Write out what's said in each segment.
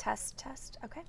Test. Okay.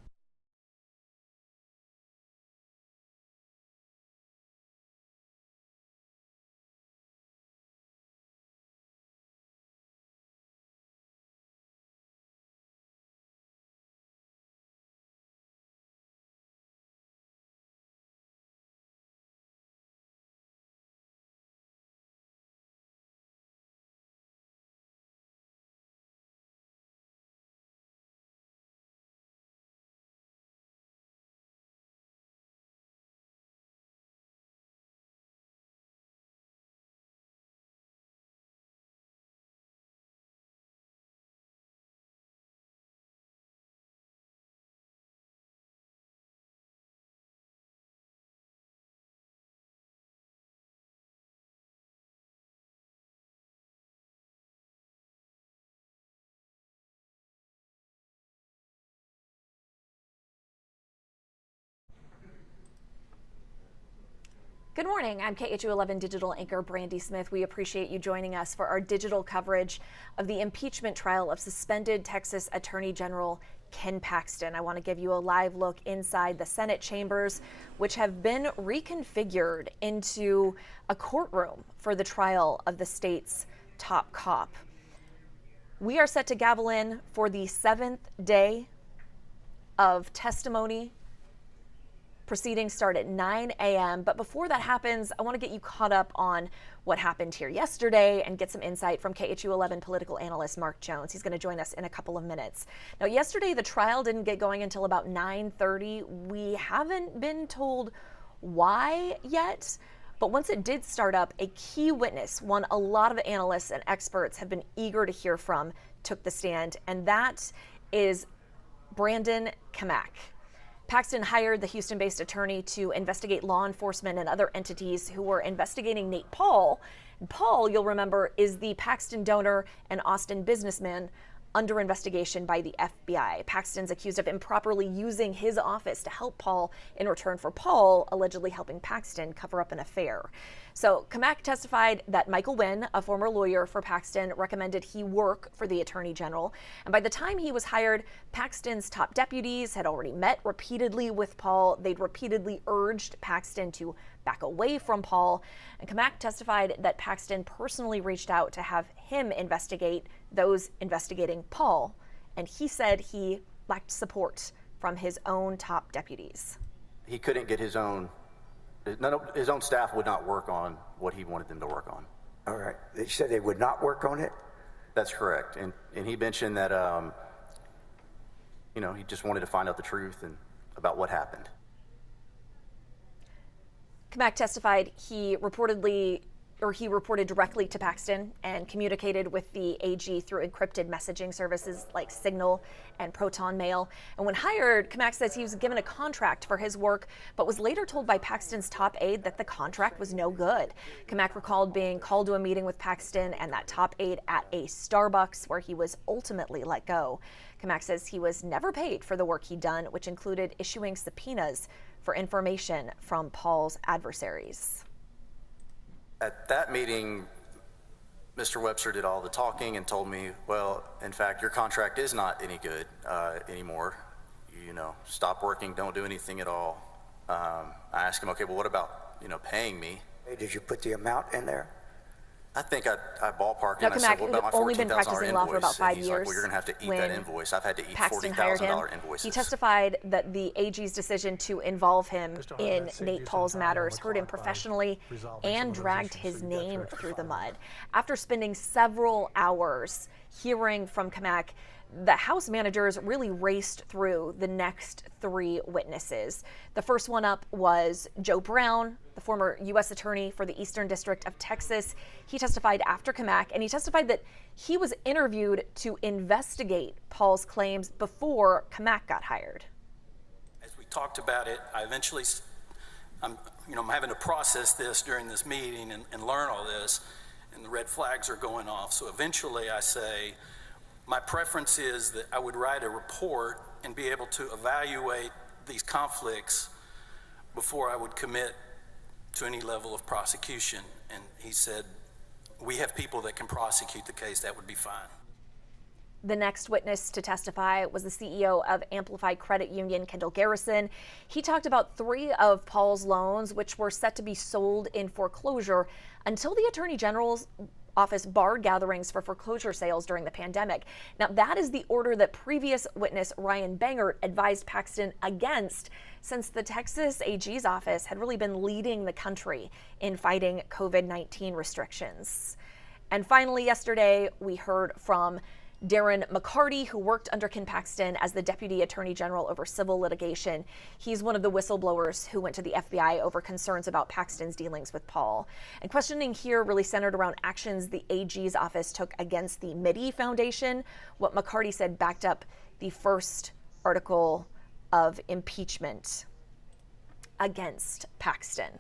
Good morning. I'm KHU11 digital anchor Brandy Smith. We appreciate you joining us for our digital coverage of the impeachment trial of suspended Texas Attorney General Ken Paxton. I want to give you a live look inside the Senate chambers, which have been reconfigured into a courtroom for the trial of the state's top cop. We are set to gavel in for the 7th day of testimony. Proceedings start at 9 a.m. But before that happens, I want to get you caught up on what happened here yesterday and get some insight from KHU11 political analyst Mark Jones. He's going to join us in a couple of minutes. Now, yesterday, the trial didn't get going until about 9:30. We haven't been told why yet. But once it did start up, a key witness, one a lot of analysts and experts have been eager to hear from, took the stand, and that is Brandon Kamak. Paxton hired the Houston-based attorney to investigate law enforcement and other entities who were investigating Nate Paul. And Paul, you'll remember, is the Paxton donor and Austin businessman under investigation by the FBI. Paxton's accused of improperly using his office to help Paul in return for Paul allegedly helping Paxton cover up an affair. So Kamak testified that Michael Wynn, a former lawyer for Paxton, recommended he work for the attorney general. And by the time he was hired, Paxton's top deputies had already met repeatedly with Paul. They'd repeatedly urged Paxton to back away from Paul. And Kamak testified that Paxton personally reached out to have him investigate those investigating Paul. And he said he lacked support from his own top deputies. He couldn't get his own staff would not work on what he wanted them to work on. All right. They said they would not work on it? That's correct. And he mentioned that, he just wanted to find out the truth and about what happened. Kamak testified he reported directly to Paxton and communicated with the AG through encrypted messaging services like Signal and Proton Mail. And when hired, Kamak says he was given a contract for his work, but was later told by Paxton's top aide that the contract was no good. Kamak recalled being called to a meeting with Paxton and that top aide at a Starbucks where he was ultimately let go. Kamak says he was never paid for the work he'd done, which included issuing subpoenas for information from Paul's adversaries. At that meeting, Mr. Webster did all the talking and told me, well, in fact, your contract is not any good anymore. Stop working, don't do anything at all. I asked him, okay, well, what about, paying me? Did you put the amount in there? I think I ballparked Now, and I said, Kamak what about my only been $14,000 practicing law for about invoice? 5 And he's years. like, well, you're gonna have to eat that invoice. I've had to eat $40,000 invoices. He testified that the AG's decision to involve him in Nate Paul's matters hurt him professionally and dragged his name through the mud. After spending several hours hearing from Kamak, the House managers really raced through the next 3 witnesses. The first one up was Joe Brown, the former U.S. attorney for the Eastern District of Texas. He testified after Kamak, and he testified that he was interviewed to investigate Paul's claims before Kamak got hired. As we talked about it, I'm having to process this during this meeting and learn all this, and the red flags are going off. So eventually I say, my preference is that I would write a report and be able to evaluate these conflicts before I would commit to any level of prosecution. And he said, we have people that can prosecute the case, that would be fine. The next witness to testify was the CEO of Amplify Credit Union, Kendall Garrison. He talked about 3 of Paul's loans, which were set to be sold in foreclosure until the Attorney General's office barred gatherings for foreclosure sales during the pandemic. Now, that is the order that previous witness Ryan Bangert advised Paxton against, since the Texas AG's office had really been leading the country in fighting COVID-19 restrictions. And finally, yesterday, we heard from Darren McCarty, who worked under Ken Paxton as the Deputy Attorney General over civil litigation. He's one of the whistleblowers who went to the FBI over concerns about Paxton's dealings with Paul. And questioning here really centered around actions the AG's office took against the Mitty Foundation. What McCarty said backed up the first article of impeachment against Paxton.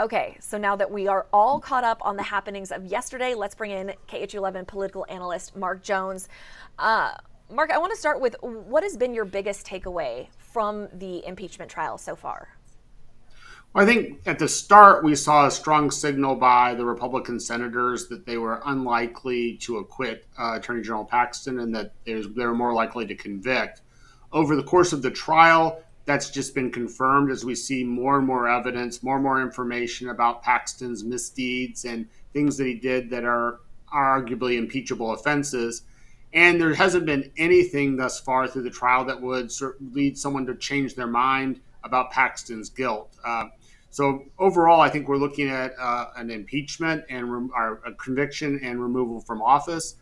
Okay, so now that we are all caught up on the happenings of yesterday, let's bring in KHU11 political analyst Mark Jones. Mark, I want to start with what has been your biggest takeaway from the impeachment trial so far? Well, I think at the start, we saw a strong signal by the Republican senators that they were unlikely to acquit Attorney General Paxton and that they were more likely to convict. Over the course of the trial, that's just been confirmed as we see more and more evidence, more and more information about Paxton's misdeeds and things that he did that are arguably impeachable offenses. And there hasn't been anything thus far through the trial that would lead someone to change their mind about Paxton's guilt. So overall, I think we're looking at an impeachment and a conviction and removal from office.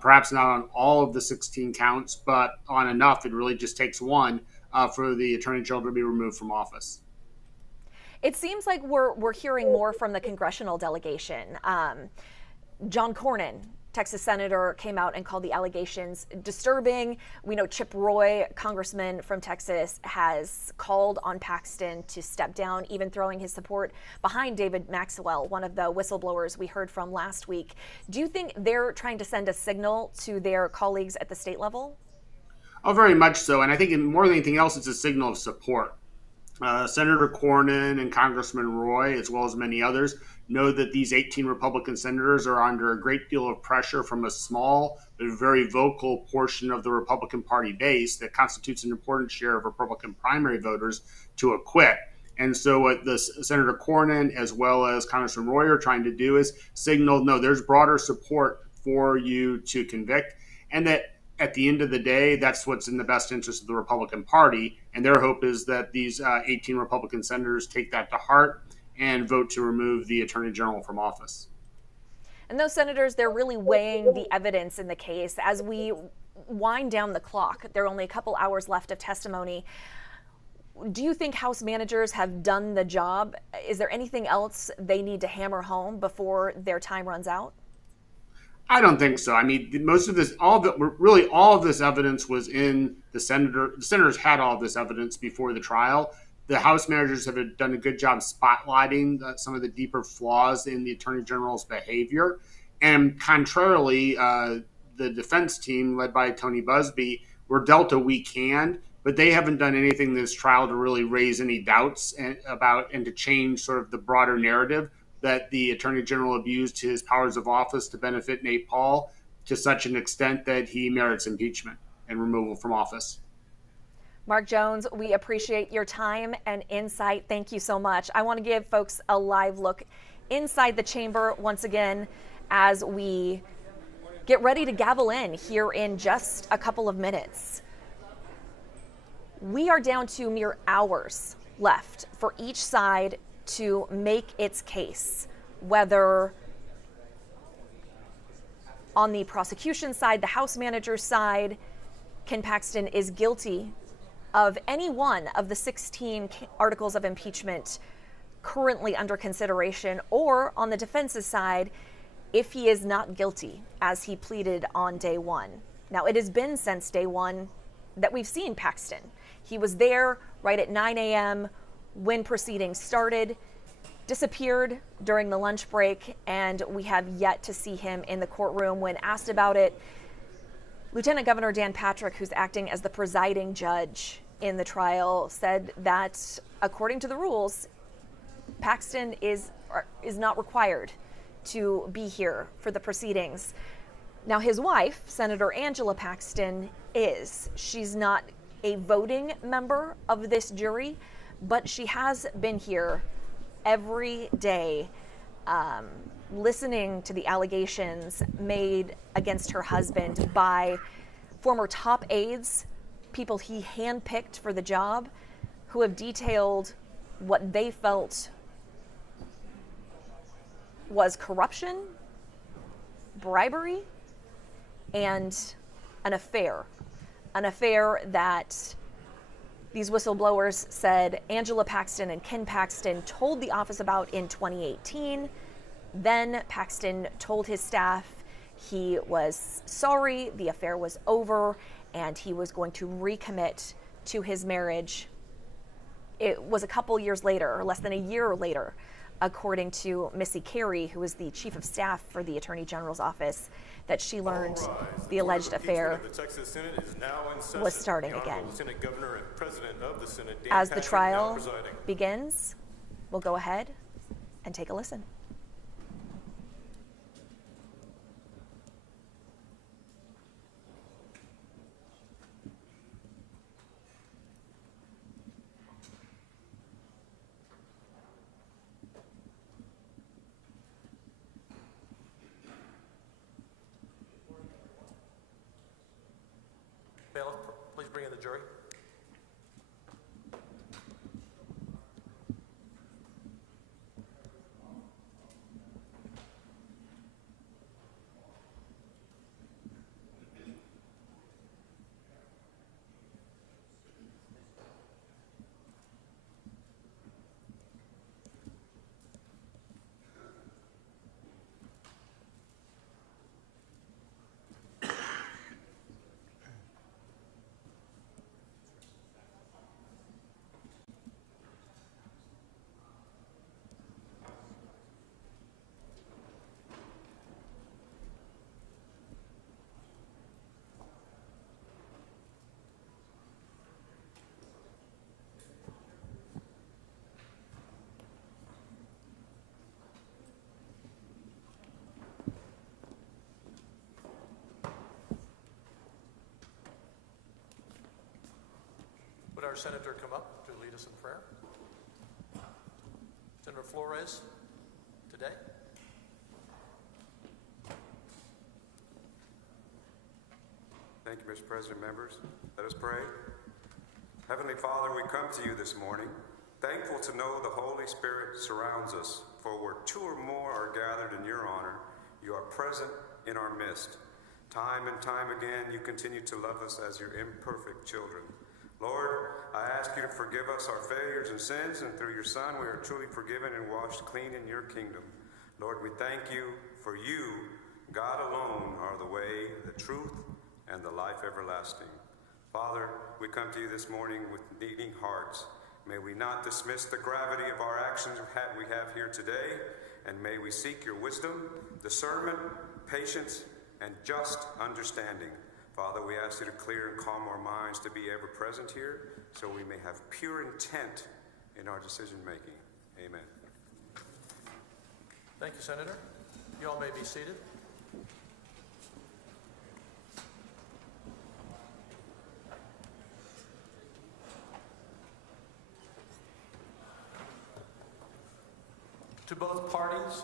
Perhaps not on all of the 16 counts, but on enough. It really just takes one for the Attorney General to be removed from office. It seems like we're hearing more from the congressional delegation. John Cornyn, Texas senator, came out and called the allegations disturbing. We know Chip Roy, congressman from Texas, has called on Paxton to step down, even throwing his support behind David Maxwell, one of the whistleblowers we heard from last week. Do you think they're trying to send a signal to their colleagues at the state level? Oh, very much so. And I think more than anything else, it's a signal of support. Senator Cornyn and Congressman Roy, as well as many others, know that these 18 Republican senators are under a great deal of pressure from a small but very vocal portion of the Republican Party base that constitutes an important share of Republican primary voters to acquit. And so what Senator Cornyn as well as Congressman Roy are trying to do is signal, no, there's broader support for you to convict, and that at the end of the day, that's what's in the best interest of the Republican Party. And their hope is that these 18 Republican senators take that to heart and vote to remove the Attorney General from office. And those senators, they're really weighing the evidence in the case. As we wind down the clock, there are only a couple hours left of testimony. Do you think House managers have done the job? Is there anything else they need to hammer home before their time runs out? I don't think so. I mean, most of this, all of this evidence was in the senator. The senators had all of this evidence before the trial. The House managers have done a good job spotlighting some of the deeper flaws in the Attorney General's behavior. And contrarily, the defense team led by Tony Busby were dealt a weak hand, but they haven't done anything in this trial to really raise any doubts about and to change sort of the broader narrative that the Attorney General abused his powers of office to benefit Nate Paul to such an extent that he merits impeachment and removal from office. Mark Jones, we appreciate your time and insight. Thank you so much. I want to give folks a live look inside the chamber once again as we get ready to gavel in here in just a couple of minutes. We are down to mere hours left for each side to make its case, whether on the prosecution side, the House manager's side, Ken Paxton is guilty of any one of the 16 articles of impeachment currently under consideration, or on the defense's side, if he is not guilty, as he pleaded on day one. Now, it has been since day one that we've seen Paxton. He was there right at 9 a.m. when proceedings started, disappeared during the lunch break, and we have yet to see him in the courtroom. When asked about it, Lieutenant Governor Dan Patrick, who's acting as the presiding judge in the trial, said that according to the rules, Paxton is not required to be here for the proceedings. Now, his wife, Senator Angela Paxton, is. She's not a voting member of this jury, but she has been here every day listening to the allegations made against her husband by former top aides, people he handpicked for the job, who have detailed what they felt was corruption, bribery, and an affair that these whistleblowers said Angela Paxton and Ken Paxton told the office about in 2018. Then Paxton told his staff he was sorry, the affair was over, and he was going to recommit to his marriage. It was a couple years later, or less than a year later, according to Missy Carey, who is the chief of staff for the Attorney General's office, that she learned the alleged affair was starting again. As the trial begins, we'll go ahead and take a listen. Bailiff, please bring in the jury. Would our senator come up to lead us in prayer? Senator Flores, today. Thank you, Mr. President, members. Let us pray. Heavenly Father, we come to you this morning, thankful to know the Holy Spirit surrounds us, for where two or more are gathered in your honor, you are present in our midst. Time and time again, you continue to love us as your imperfect children. Lord, I ask you to forgive us our failures and sins, and through your Son, we are truly forgiven and washed clean in your kingdom. Lord, we thank you, for you, God alone, are the way, the truth, and the life everlasting. Father, we come to you this morning with beating hearts. May we not dismiss the gravity of our actions we have here today, and may we seek your wisdom, discernment, patience, and just understanding. Father, we ask you to clear and calm our minds to be ever present here, so we may have pure intent in our decision making. Amen. Thank you, Senator. You all may be seated. To both parties,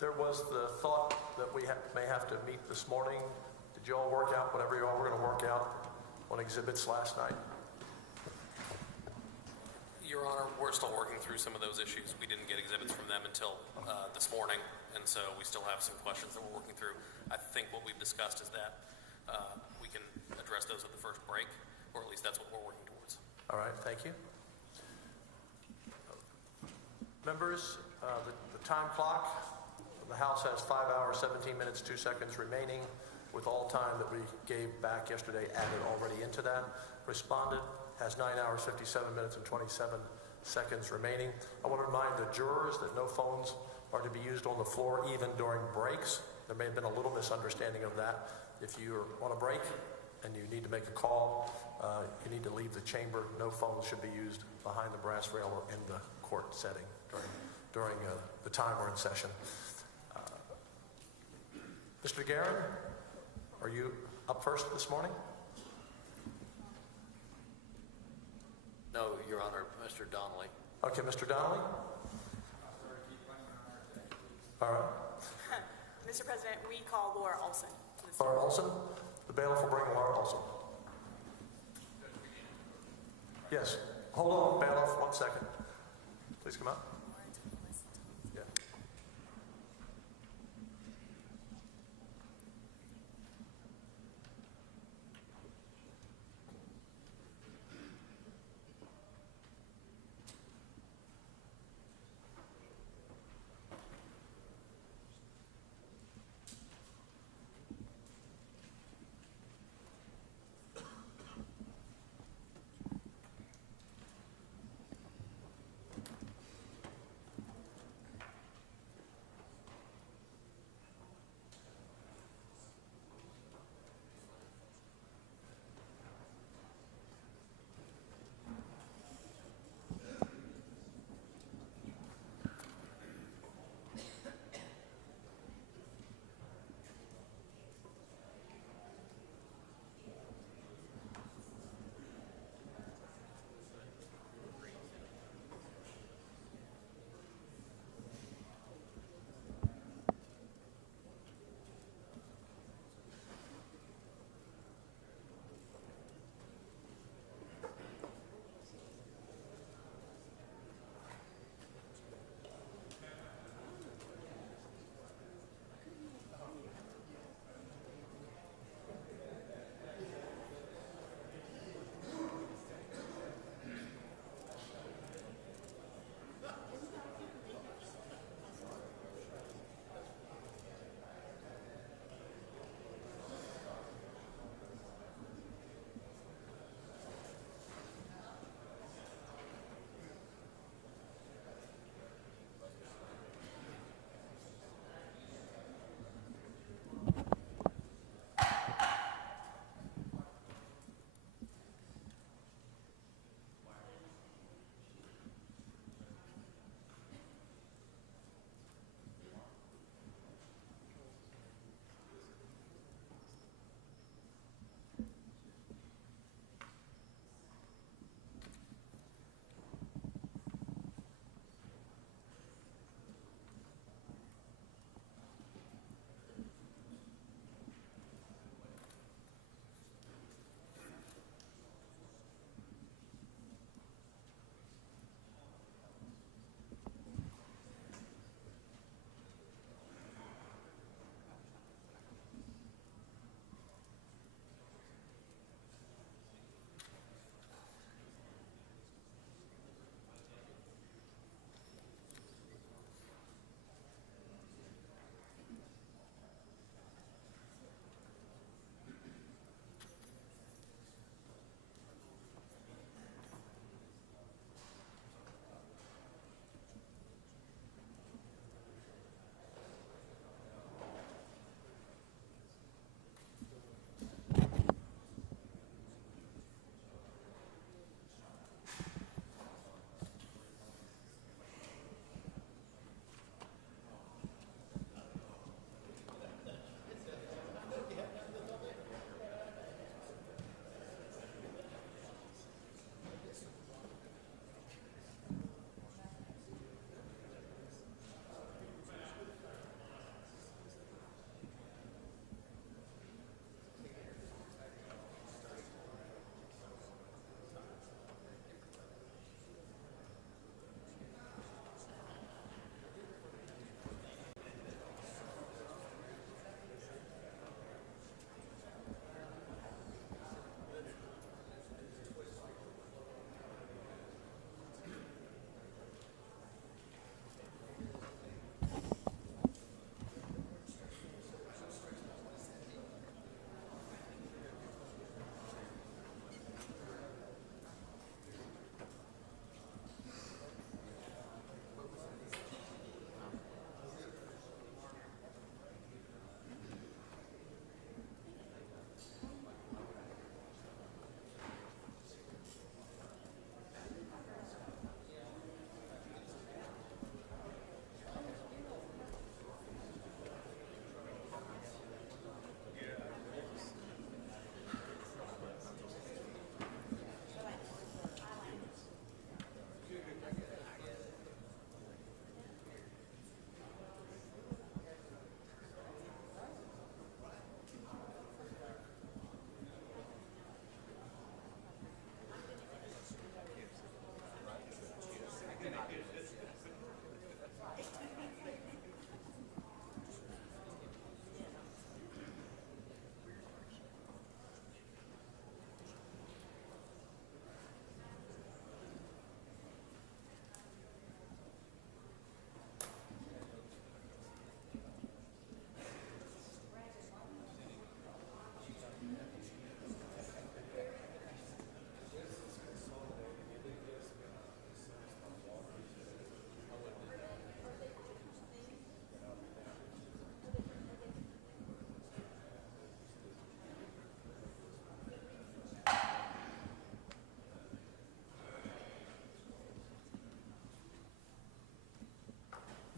there was the thought that we may have to meet this morning. Did you all work out whatever you all were going to work out on exhibits last night? Your Honor, we're still working through some of those issues. We didn't get exhibits from them until this morning, and so we still have some questions that we're working through. I think what we've discussed is that we can address those at the first break, or at least that's what we're working towards. All right, thank you. Members, the time clock, the House has 5 hours, 17 minutes, 2 seconds remaining, with all time that we gave back yesterday added already into that. Respondent has 9 hours, 57 minutes, and 27 seconds remaining. I want to remind the jurors that no phones are to be used on the floor, even during breaks. There may have been a little misunderstanding of that. If you're on a break and you need to make a call, you need to leave the chamber. No phones should be used behind the brass rail or in the court setting during the time we're in session. Mr. Guerin, are you up first this morning? No, Your Honor, Mr. Donnelly. Okay, Mr. Donnelly? All right. Mr. President, we call Laura Olson. Laura Olson? The bailiff will bring Laura Olson. Yes. Hold on, bailiff, 1 second. Please come up. Yeah.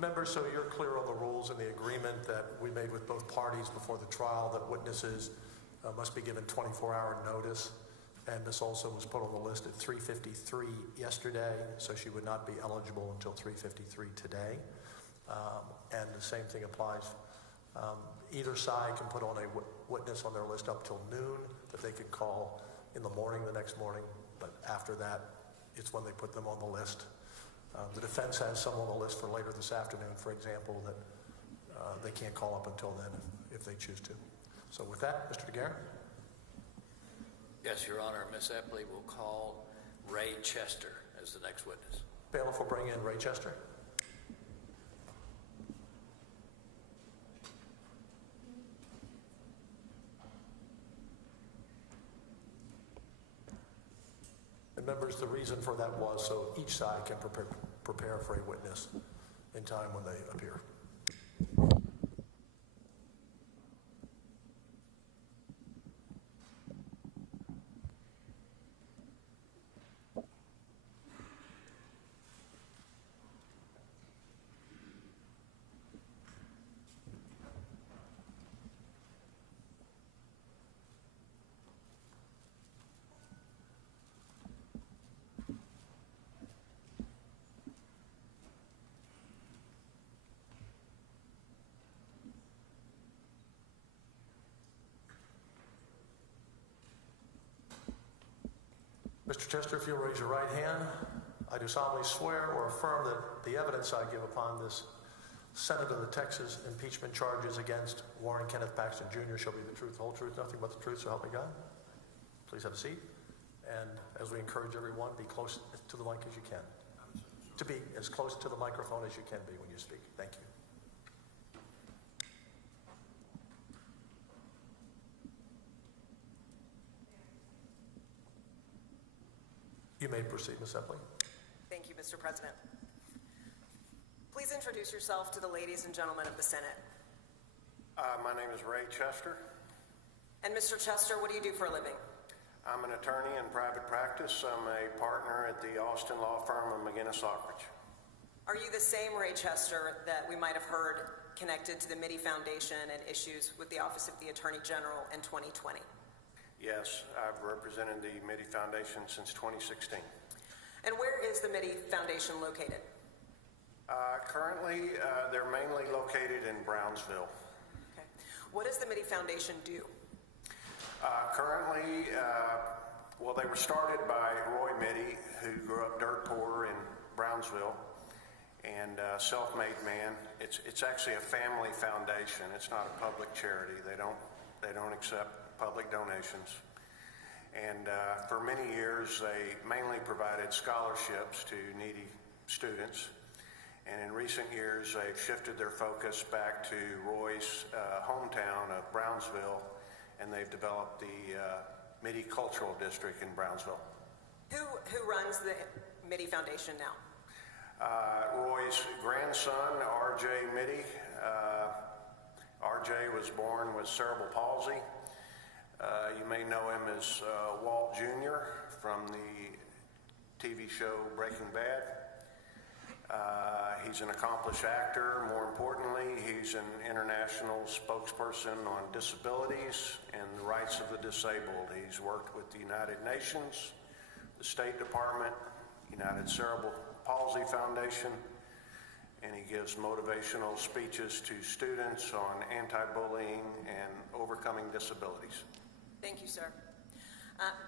Members, so you're clear on the rules and the agreement that we made with both parties before the trial that witnesses must be given 24-hour notice. And this also was put on the list at 3:53 yesterday, so she would not be eligible until 3:53 today. And the same thing applies. Either side can put on a witness on their list up till noon that they could call in the morning the next morning, but after that, it's when they put them on the list. The defense has some on the list for later this afternoon, for example, that they can't call up until then if they choose to. So with that, Mr. DeGuerre. Yes, Your Honor. Ms. Epley will call Ray Chester as the next witness. Bailiff will bring in Ray Chester. And members, the reason for that was so each side can prepare for a witness in time when they appear. Mr. Chester, if you'll raise your right hand, I do solemnly swear or affirm that the evidence I give upon this Senate of the Texas impeachment charges against Warren Kenneth Paxton Jr. shall be the truth, the whole truth, nothing but the truth, so help me God. Please have a seat. And as we encourage everyone, be close to the mic as you can. To be as close to the microphone as you can be when you speak. Thank you. You may proceed, Ms. Epley. Thank you, Mr. President. Please introduce yourself to the ladies and gentlemen of the Senate. My name is Ray Chester. And Mr. Chester, what do you do for a living? I'm an attorney in private practice. I'm a partner at the Austin law firm of McGinnis Lockridge. Are you the same Ray Chester that we might have heard connected to the Mitty Foundation and issues with the Office of the Attorney General in 2020? Yes, I've represented the Mitty Foundation since 2016. And where is the Mitty Foundation located? Currently, they're mainly located in Brownsville. Okay. What does the Mitty Foundation do? Currently, well, they were started by Roy Mitty, who grew up dirt poor in Brownsville, and self-made man. It's actually a family foundation. It's not a public charity. They don't accept public donations. And for many years, they mainly provided scholarships to needy students. And in recent years, they've shifted their focus back to Roy's hometown of Brownsville, and they've developed the Mitty Cultural District in Brownsville. Who runs the Mitty Foundation now? Roy's grandson, R.J. Mitty. R.J. was born with cerebral palsy. You may know him as Walt Jr. from the TV show Breaking Bad. He's an accomplished actor. More importantly, he's an international spokesperson on disabilities and the rights of the disabled. He's worked with the United Nations, the State Department, United Cerebral Palsy Foundation, and he gives motivational speeches to students on anti-bullying and overcoming disabilities. Thank you, sir.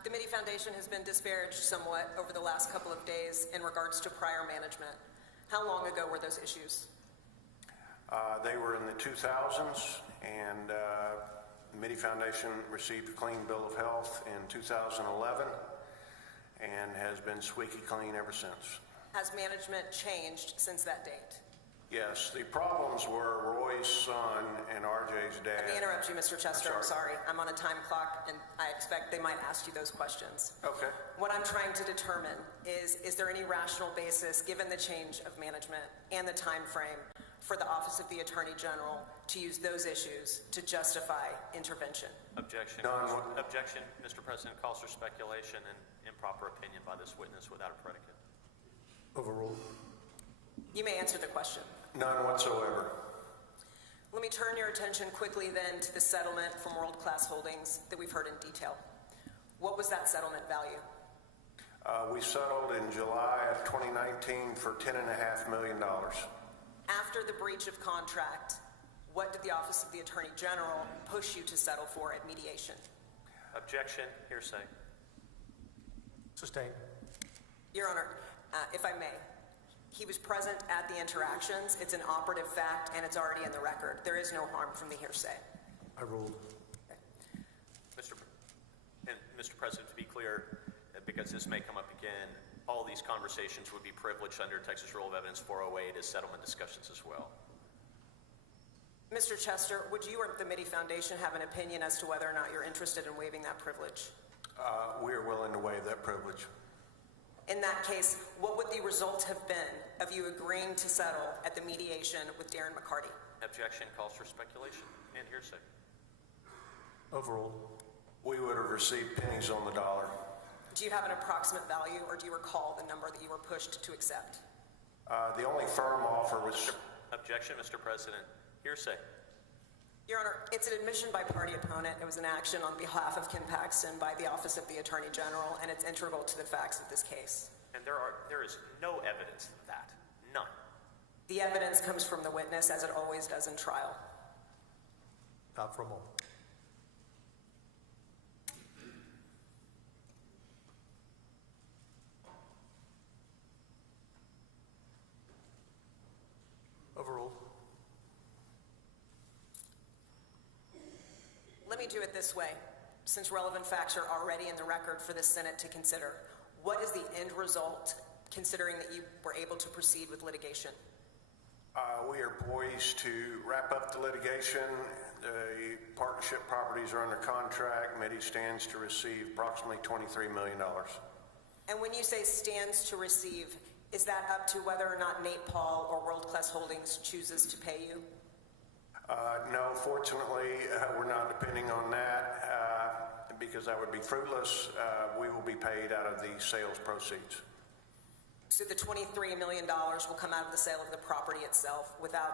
The Mitty Foundation has been disparaged somewhat over the last couple of days in regards to prior management. How long ago were those issues? They were in the 2000s, and the Mitty Foundation received a clean bill of health in 2011 and has been squeaky clean ever since. Has management changed since that date? Yes, the problems were Roy's son and RJ's dad. Let me interrupt you, Mr. Chester. I'm sorry. I'm on a time clock, and I expect they might ask you those questions. Okay. What I'm trying to determine is there any rational basis, given the change of management and the time frame, for the Office of the Attorney General to use those issues to justify intervention? Objection. Objection. Mr. President, calls for speculation and improper opinion by this witness without a predicate. Overruled. You may answer the question. None whatsoever. Let me turn your attention quickly then to the settlement from World Class Holdings that we've heard in detail. What was that settlement value? We settled in July of 2019 for $10.5 million. After the breach of contract, what did the Office of the Attorney General push you to settle for at mediation? Objection, hearsay. Sustained. Your Honor, if I may, he was present at the interactions. It's an operative fact, and it's already in the record. There is no harm from the hearsay. I ruled. Mr. President, to be clear, because this may come up again, all these conversations would be privileged under Texas Rule of Evidence 408 as settlement discussions as well. Mr. Chester, would you or the Mitty Foundation have an opinion as to whether or not you're interested in waiving that privilege? We are willing to waive that privilege. In that case, what would the result have been of you agreeing to settle at the mediation with Darren McCarty? Objection calls for speculation and hearsay. Overruled. We would have received pennies on the dollar. Do you have an approximate value, or do you recall the number that you were pushed to accept? The only firm offer was... Objection, Mr. President. Hearsay. Your Honor, it's an admission by party opponent. It was an action on behalf of Ken Paxton by the Office of the Attorney General, and it's integral to the facts of this case. And there is no evidence of that. None. The evidence comes from the witness, as it always does in trial. Not for a moment. Overruled. Let me do it this way. Since relevant facts are already in the record for the Senate to consider, what is the end result, considering that you were able to proceed with litigation? We are poised to wrap up the litigation. The partnership properties are under contract. Mitty stands to receive approximately $23 million. And when you say stands to receive, is that up to whether or not Nate Paul or World Class Holdings chooses to pay you? No, fortunately, we're not depending on that because that would be fruitless. We will be paid out of the sales proceeds. So the $23 million will come out of the sale of the property itself without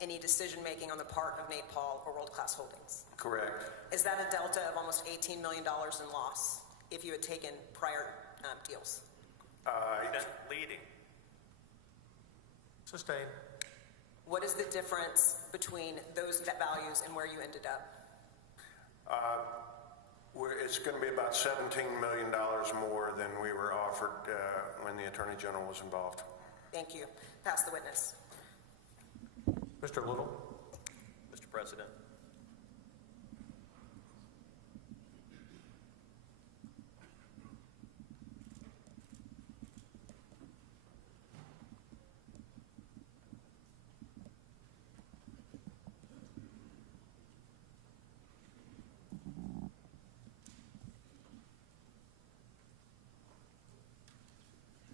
any decision-making on the part of Nate Paul or World Class Holdings? Correct. Is that a delta of almost $18 million in loss if you had taken prior deals? Leading. Sustained. What is the difference between those values and where you ended up? It's going to be about $17 million more than we were offered when the Attorney General was involved. Thank you. Pass the witness. Mr. Little. Mr. President.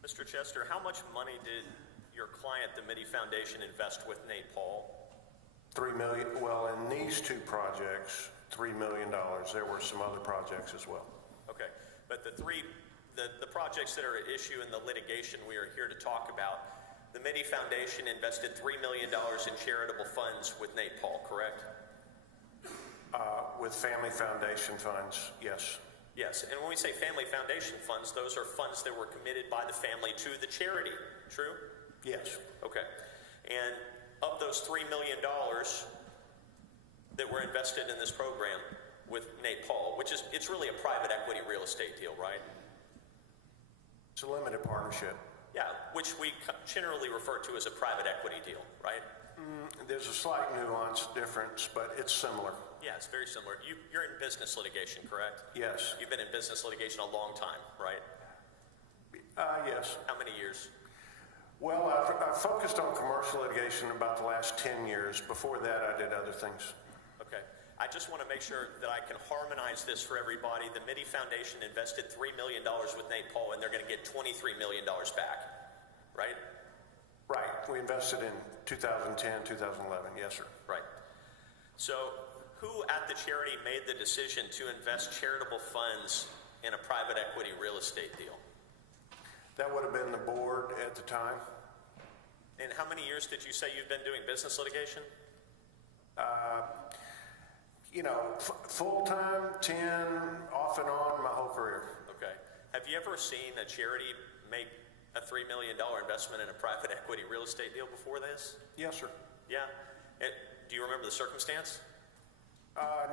Mr. Chester, how much money did your client, the Mitty Foundation, invest with Nate Paul? $3 million. Well, in these two projects, $3 million. There were some other projects as well. Okay, but the projects that are at issue in the litigation we are here to talk about, the Mitty Foundation invested $3 million in charitable funds with Nate Paul, correct? With family foundation funds, yes. Yes, and when we say family foundation funds, those are funds that were committed by the family to the charity, true? Yes. Okay, and of those $3 million that were invested in this program with Nate Paul, which is, it's really a private equity real estate deal, right? It's a limited partnership. Yeah, which we generally refer to as a private equity deal, right? There's a slight nuance difference, but it's similar. Yeah, it's very similar. You're in business litigation, correct? Yes. You've been in business litigation a long time, right? Yes. How many years? Well, I focused on commercial litigation about the last 10 years. Before that, I did other things. Okay. I just want to make sure that I can harmonize this for everybody. The Mitty Foundation invested $3 million with Nate Paul, and they're going to get $23 million back, right? Right. We invested in 2010, 2011. Yes, sir. Right. So who at the charity made the decision to invest charitable funds in a private equity real estate deal? That would have been the board at the time. And how many years did you say you've been doing business litigation? Full-time, 10, off and on, my whole career. Okay. Have you ever seen a charity make a $3 million investment in a private equity real estate deal before this? Yes, sir. Yeah. Do you remember the circumstance?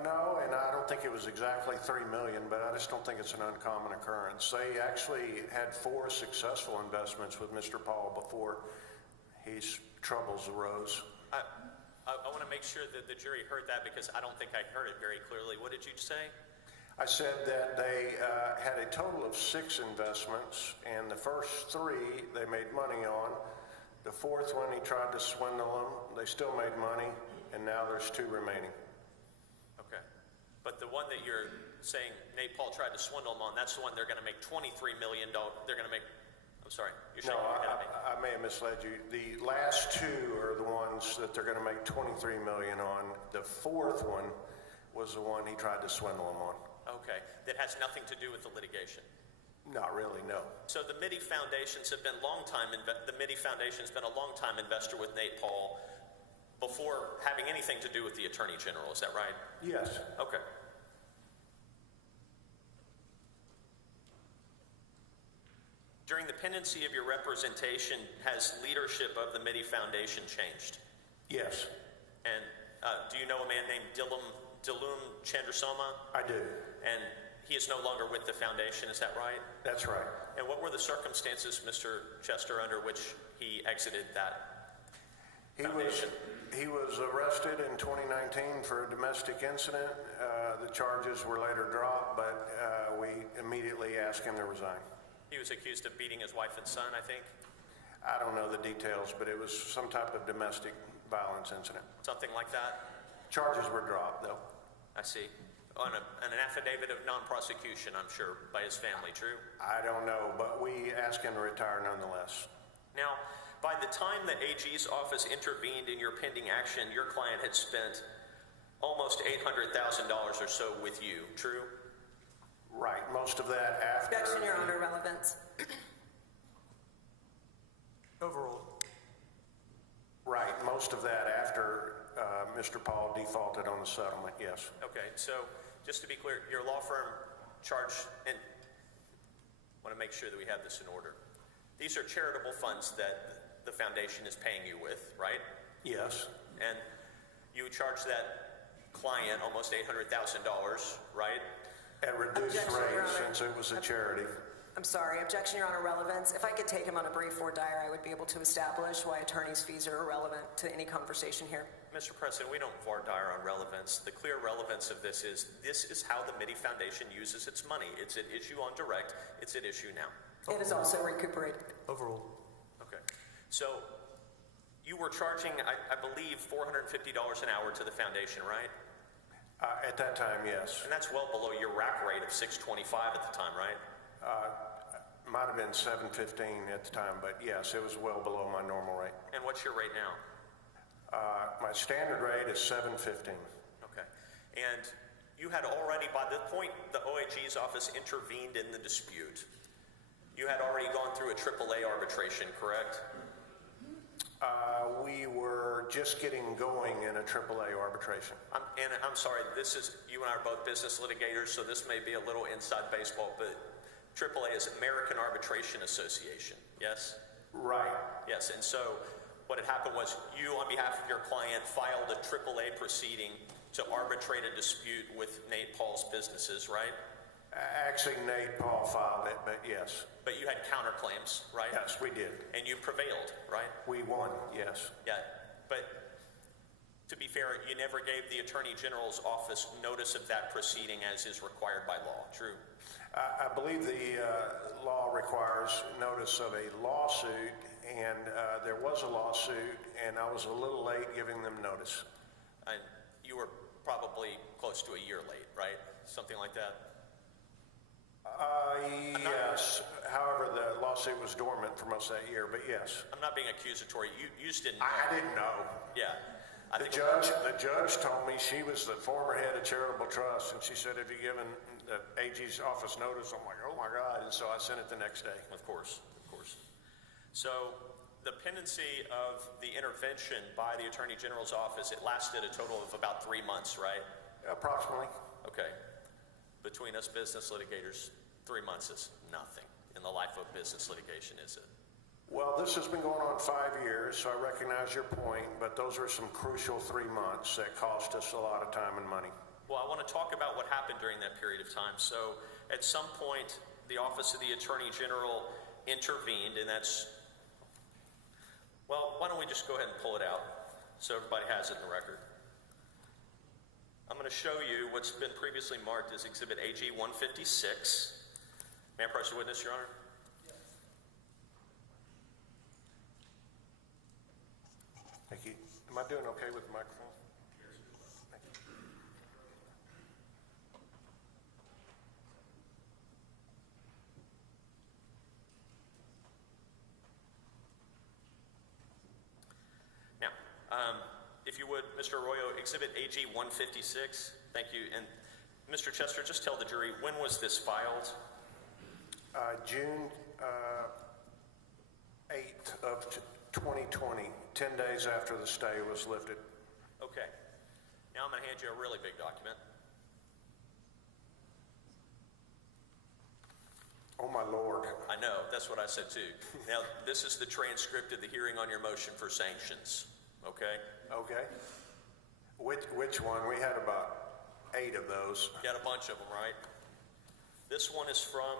No, and I don't think it was exactly $3 million, but I just don't think it's an uncommon occurrence. They actually had 4 successful investments with Mr. Paul before his troubles arose. I want to make sure that the jury heard that because I don't think I heard it very clearly. What did you say? I said that they had a total of 6 investments, and the first 3 they made money on. The 4th one, he tried to swindle them. They still made money, and now there's 2 remaining. Okay. But the one that you're saying Nate Paul tried to swindle them on, that's the one they're going to make $23 million. They're going to make, I'm sorry, you're shaking your head at me. I may have misled you. The last 2 are the ones that they're going to make $23 million on. The 4th one was the one he tried to swindle them on. Okay. That has nothing to do with the litigation. Not really, no. So the Mitty Foundations have been the Mitty Foundation's been a long-time investor with Nate Paul before having anything to do with the Attorney General. Is that right? Yes. Okay. During the pendency of your representation, has leadership of the Mitty Foundation changed? Yes. And do you know a man named Dilum Chandrasoma? I do. And he is no longer with the foundation, is that right? That's right. And what were the circumstances, Mr. Chester, under which he exited that foundation? He was arrested in 2019 for a domestic incident. The charges were later dropped, but we immediately asked him to resign. He was accused of beating his wife and son, I think? I don't know the details, but it was some type of domestic violence incident. Something like that? Charges were dropped, though. I see. On an affidavit of non-prosecution, I'm sure, by his family, true? I don't know, but we asked him to retire nonetheless. Now, by the time the AG's office intervened in your pending action, your client had spent almost $800,000 or so with you, true? Right, most of that after... Objection, Your Honor, relevance. Overruled. Right, most of that after Mr. Paul defaulted on the settlement, yes. Okay, so just to be clear, your law firm charged, and I want to make sure that we have this in order. These are charitable funds that the foundation is paying you with, right? Yes. And you charge that client almost $800,000, right? At reduced Objection, Your rate, Honor. since it was a charity. I'm sorry, objection, Your Honor, relevance. If I could take him on a brief voir dire, I would be able to establish why attorney's fees are irrelevant to any conversation here. Mr. President, we don't voir dire on relevance. The clear relevance of this is how the Mitty Foundation uses its money. It's at issue on direct. It's at issue now. It is also recuperated. Overruled. Okay. So you were charging, I believe, $450 an hour to the foundation, right? At that time, yes. And that's well below your rack rate of $625 at the time, right? Might have been $715 at the time, but yes, it was well below my normal rate. And what's your rate now? My standard rate is $715. Okay. And you had already, by the point the OAG's office intervened in the dispute, you had already gone through a AAA arbitration, correct? We were just getting going in a AAA arbitration. I'm sorry, you and I are both business litigators, so this may be a little inside baseball, but AAA is American Arbitration Association, yes? Right. Yes, and so what had happened was you, on behalf of your client, filed a AAA proceeding to arbitrate a dispute with Nate Paul's businesses, right? Actually, Nate Paul filed it, but yes. But you had counterclaims, right? Yes, we did. And you prevailed, right? We won, yes. Yeah, but to be fair, you never gave the Attorney General's office notice of that proceeding as is required by law, true? I believe the law requires notice of a lawsuit, and there was a lawsuit, and I was a little late giving them notice. And you were probably close to a year late, right? Something like that? Yes. However, the lawsuit was dormant for most of that year, but yes. I'm not being accusatory. You just didn't know. I didn't know. Yeah. The judge told me she was the former head of charitable trust, and she said, "Have you given the AG's office notice?" I'm like, "Oh my God!" And so I sent it the next day. Of course. So the pendency of the intervention by the Attorney General's office, it lasted a total of about 3 months, right? Approximately. Okay. Between us business litigators, 3 months is nothing in the life of business litigation, is it? Well, this has been going on 5 years, so I recognize your point, but those are some crucial 3 months that cost us a lot of time and money. Well, I want to talk about what happened during that period of time. So at some point, the Office of the Attorney General intervened, and that's, well, why don't we just go ahead and pull it out so everybody has it in the record. I'm going to show you what's been previously marked as Exhibit AG 156. May I press the witness, Your Honor? Thank you. Am I doing okay with the microphone? Thank you. Now, if you would, Mr. Arroyo, Exhibit AG 156. Thank you. And Mr. Chester, just tell the jury, when was this filed? June 8th of 2020, 10 days after the stay was lifted. Okay. Now I'm going to hand you a really big document. Oh, my Lord. I know, that's what I said too. Now, this is the transcript of the hearing on your motion for sanctions, okay? Okay. Which one? We had about 8 of those. You had a bunch of them, right? This one is from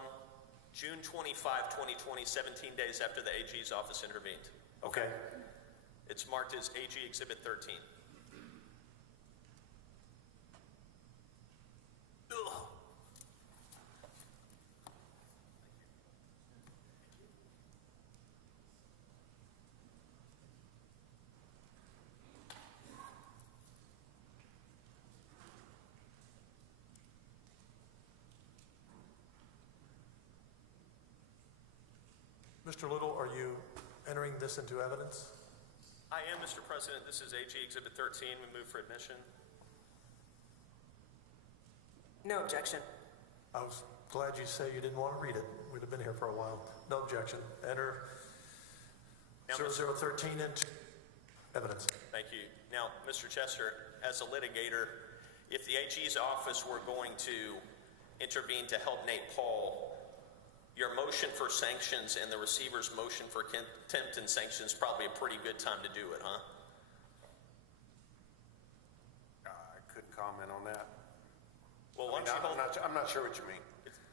June 25, 2020, 17 days after the AG's office intervened. Okay. It's marked as AG Exhibit 13. Ugh. Mr. Little, are you entering this into evidence? I am, Mr. President. This is AG Exhibit 13. We move for admission. No objection. I was glad you say you didn't want to read it. We'd have been here for a while. No objection. Enter Now, 0013 into evidence. Thank you. Now, Mr. Chester, as a litigator, if the AG's office were going to intervene to help Nate Paul, your motion for sanctions and the receiver's motion for contempt and sanctions probably a pretty good time to do it, huh? I couldn't comment on that. Well, why don't you hold... I'm not sure what you mean.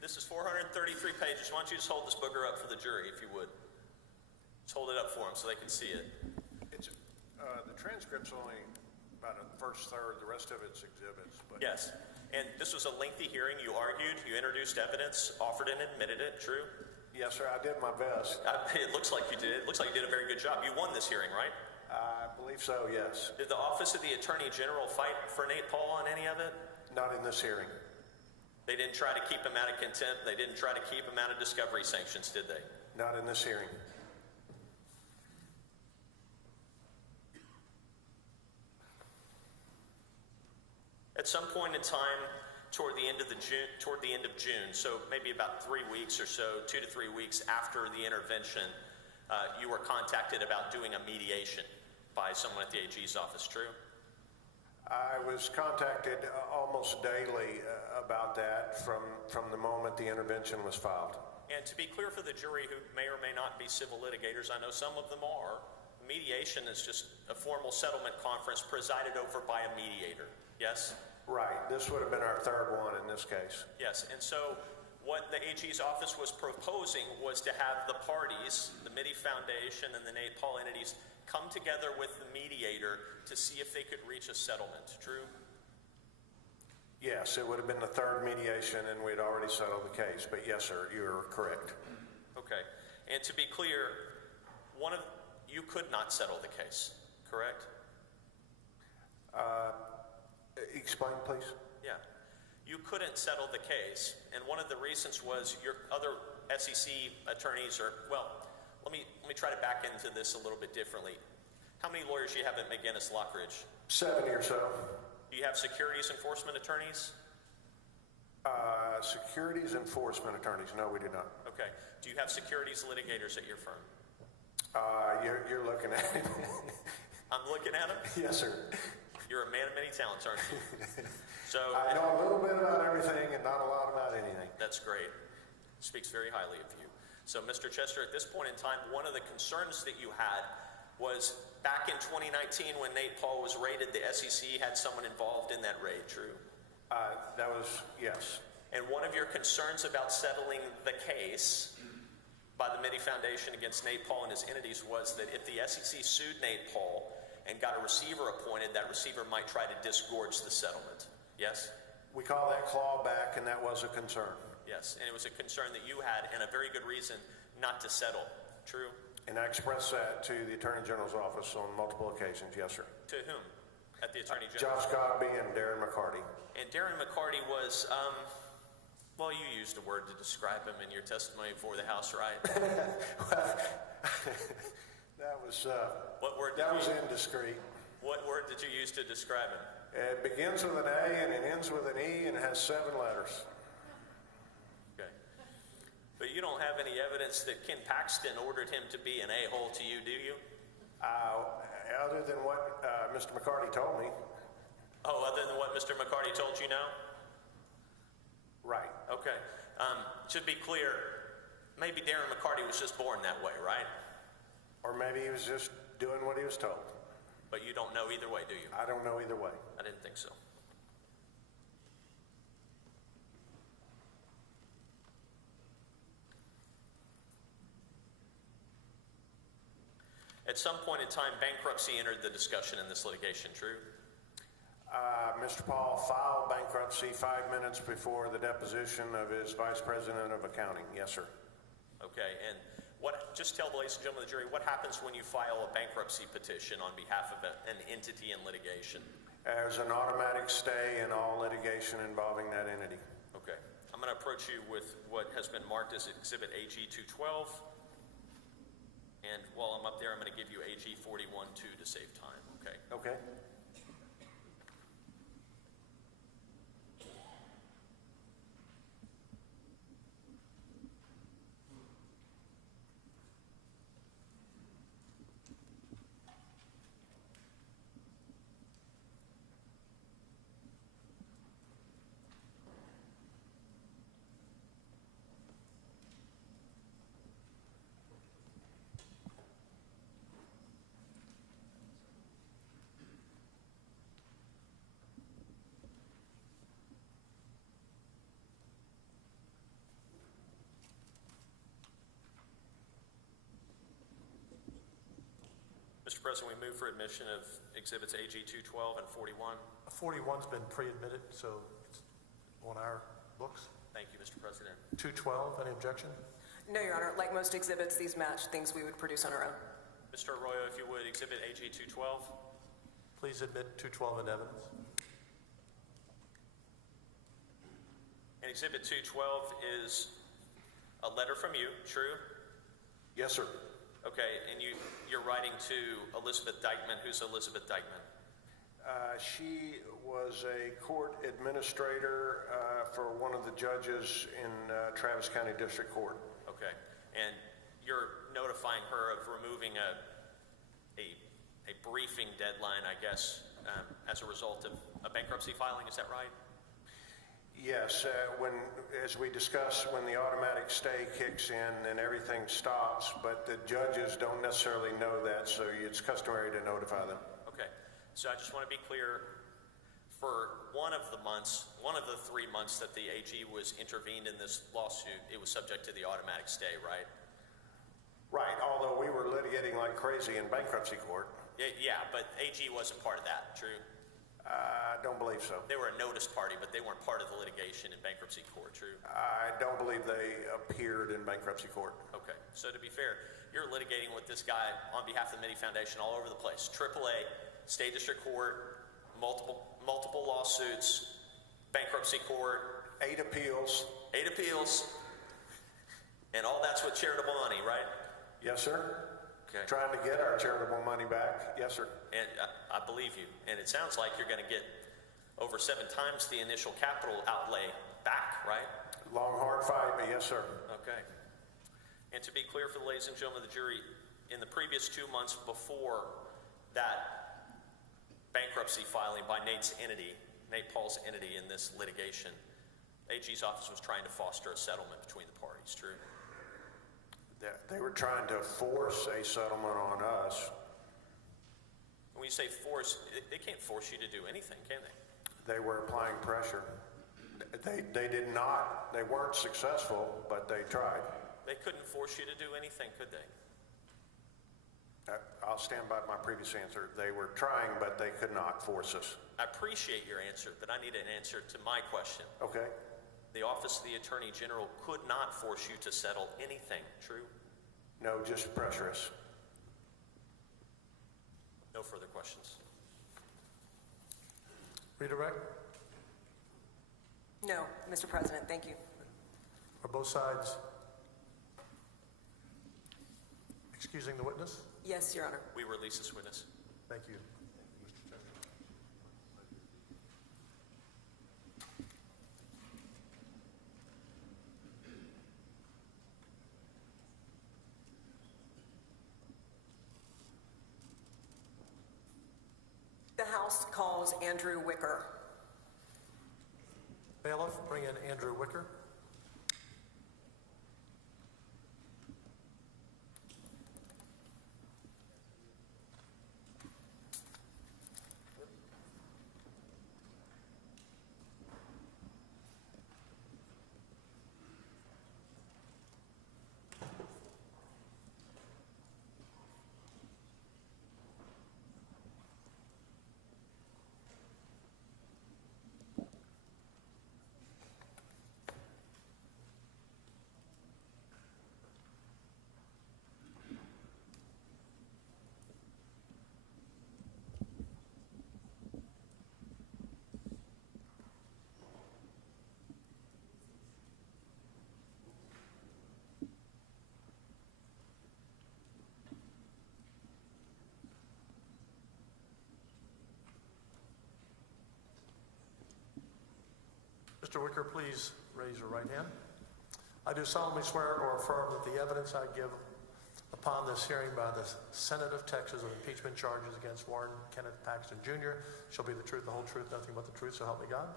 This is 433 pages. Why don't you just hold this booger up for the jury, if you would? Just hold it up for them so they can see it. It's the transcript's only about a first third. The rest of it's exhibits. But Yes. And this was a lengthy hearing. You argued, you introduced evidence, offered and admitted it. True? yes, sir. I did my best. It looks like you did. It looks like you did a very good job. You won this hearing, right? I believe so. Yes. Did the Office of the Attorney General fight for Nate Paul on any of it? Not in this hearing. They didn't try to keep him out of contempt. They didn't try to keep him out of discovery sanctions, did they? Not in this hearing. At some point in time, toward the end of June, so maybe about 3 weeks or so, 2 to 3 weeks after the intervention, you were contacted about doing a mediation by someone at the AG's office. True? I was contacted almost daily about that from the moment the intervention was filed. And to be clear for the jury who may or may not be civil litigators, I know some of them are, mediation is just a formal settlement conference presided over by a mediator. Yes? Right. This would have been our third one in this case. Yes. And so what the AG's office was proposing was to have the parties, the Mitty Foundation and the Nate Paul entities, come together with the mediator to see if they could reach a settlement. True? Yes, it would have been the third mediation and we'd already settled the case. But yes, sir, you're correct. Okay. And to be clear, you could not settle the case, correct? Explain, please. Yeah. You couldn't settle the case, and one of the reasons was your other SEC attorneys are, well, let me try to back into this a little bit differently. How many lawyers do you have at McGinnis Lockridge? 70 or so. Do you have securities enforcement attorneys? Securities enforcement attorneys. No, we do not. Okay. Do you have securities litigators at your firm? You're looking at it. I'm looking at him? Yes, sir. You're a man of many talents, aren't you? So I know a little bit about everything and not a lot about anything. that's great. Speaks very highly of you. So, Mr. Chester, at this point in time, one of the concerns that you had was back in 2019 when Nate Paul was raided, the SEC had someone involved in that raid, true? That was, yes. And one of your concerns about settling the case by the Mitty Foundation against Nate Paul and his entities was that if the SEC sued Nate Paul and got a receiver appointed, that receiver might try to disgorge the settlement. Yes? We call that clawback, and that was a concern. Yes, and it was a concern that you had, and a very good reason not to settle. True? And I expressed that to the Attorney General's office on multiple occasions, yes, sir. To whom? At the Attorney General? Josh Godby and Darren McCarty. And Darren McCarty was, well, you used a word to describe him in your testimony before the House, right? That was, What word that did was you, indiscreet. what word did you use to describe him? It begins with an A and it ends with an E and it has 7 letters. Okay. But you don't have any evidence that Ken Paxton ordered him to be an a-hole to you, do you? Other than what Mr. McCarty told me. Oh, other than what Mr. McCarty told you now? Right. Okay. To be clear, maybe Darren McCarty was just born that way, right? Or maybe he was just doing what he was told. But you don't know either way, do you? I don't know either way. I didn't think so. At some point in time, bankruptcy entered the discussion in this litigation, true? Mr. Paul filed bankruptcy 5 minutes before the deposition of his vice president of accounting. Yes, sir. Okay, and just tell the ladies and gentlemen of the jury, what happens when you file a bankruptcy petition on behalf of an entity in litigation? There's an automatic stay in all litigation involving that entity. Okay, I'm going to approach you with what has been marked as Exhibit AG 212. And while I'm up there, I'm going to give you AG 41-2 to save time, okay? Okay. Mr. President, we move for admission of Exhibits AG 212 and 41. 41's been pre-admitted, so it's on our books. Thank you, Mr. President. 212, any objection? No, Your Honor. Like most exhibits, these match things we would produce on our own. Mr. Arroyo, if you would, Exhibit AG 212. Please admit 212 into evidence. And Exhibit 212 is a letter from you, true? Yes, sir. Okay, and you're writing to Elizabeth Dykeman. Who's Elizabeth Dykeman? She was a court administrator for one of the judges in Travis County District Court. Okay, and you're notifying her of removing a briefing deadline, I guess, as a result of a bankruptcy filing. Is that right? Yes, as we discussed, when the automatic stay kicks in, then everything stops, but the judges don't necessarily know that, so it's customary to notify them. Okay, so I just want to be clear, for one of the 3 months that the AG was intervened in this lawsuit, it was subject to the automatic stay, right? Right, although we were litigating like crazy in bankruptcy court. Yeah, but AG wasn't part of that, true? I don't believe so. They were a notice party, but they weren't part of the litigation in bankruptcy court, true? I don't believe they appeared in bankruptcy court. Okay, so to be fair, you're litigating with this guy on behalf of the Mitty Foundation all over the place. AAA, State District Court, multiple lawsuits, bankruptcy court. 8 appeals. 8 appeals. And all that's with charitable money, right? Yes, sir. Okay. Trying to get our charitable money back. Yes, sir. And I believe you. And it sounds like you're going to get over 7 times the initial capital outlay back, right? Long, hard fight, but yes, sir. Okay. And to be clear for the ladies and gentlemen of the jury, in the previous 2 months before that bankruptcy filing by Nate Paul's entity in this litigation, AG's office was trying to foster a settlement between the parties, true? They were trying to force a settlement on us. When you say force, they can't force you to do anything, can they? They were applying pressure. They did not, they weren't successful, but they tried. They couldn't force you to do anything, could they? I'll stand by my previous answer. They were trying, but they could not force us. I appreciate your answer, but I need an answer to my question. Okay? The Office of the Attorney General could not force you to settle anything, true? No, just pressure us. No further questions. Redirect? No, Mr. President, thank you. Are both sides excusing the witness? Yes, Your Honor. We release this witness. Thank you. The House calls Andrew Wicker. Bailiff, bring in Andrew Wicker. Mr. Wicker, please raise your right hand. I do solemnly swear or affirm that the evidence I give upon this hearing by the Senate of Texas of impeachment charges against Warren Kenneth Paxton Jr. shall be the truth, the whole truth, nothing but the truth, so help me God.